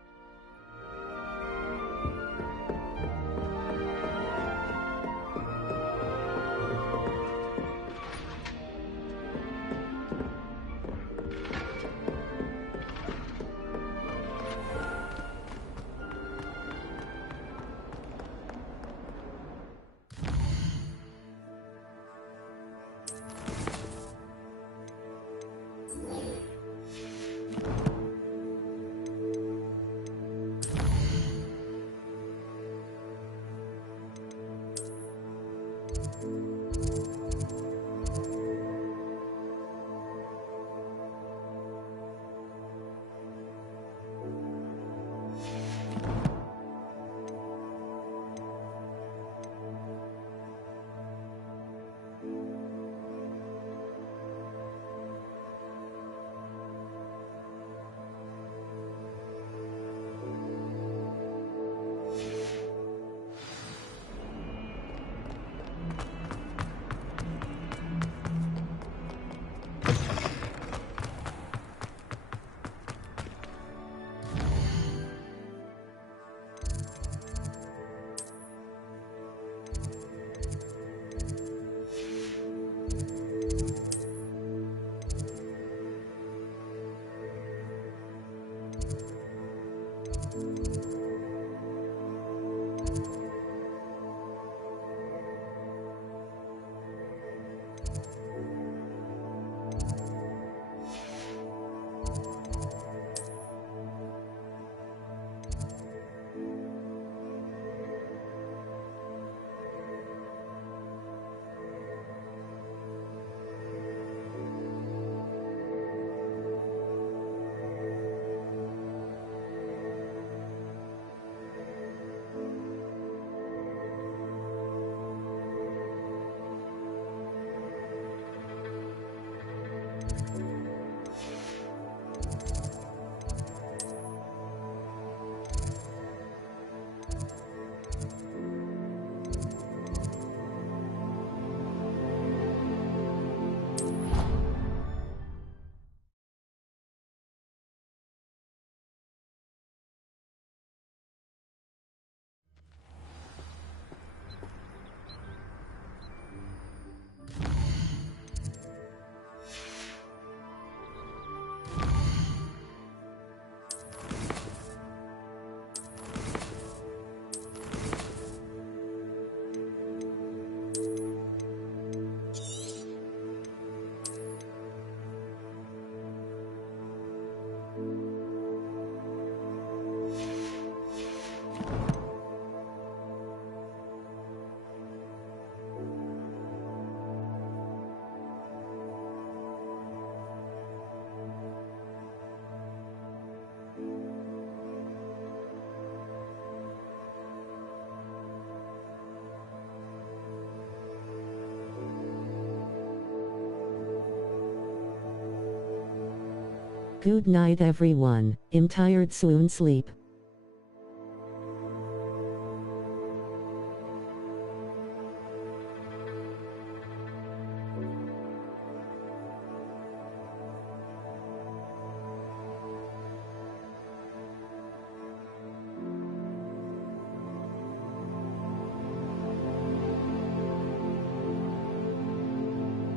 Good night everyone, I'm tired soon sleep.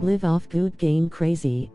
Live off good game crazy.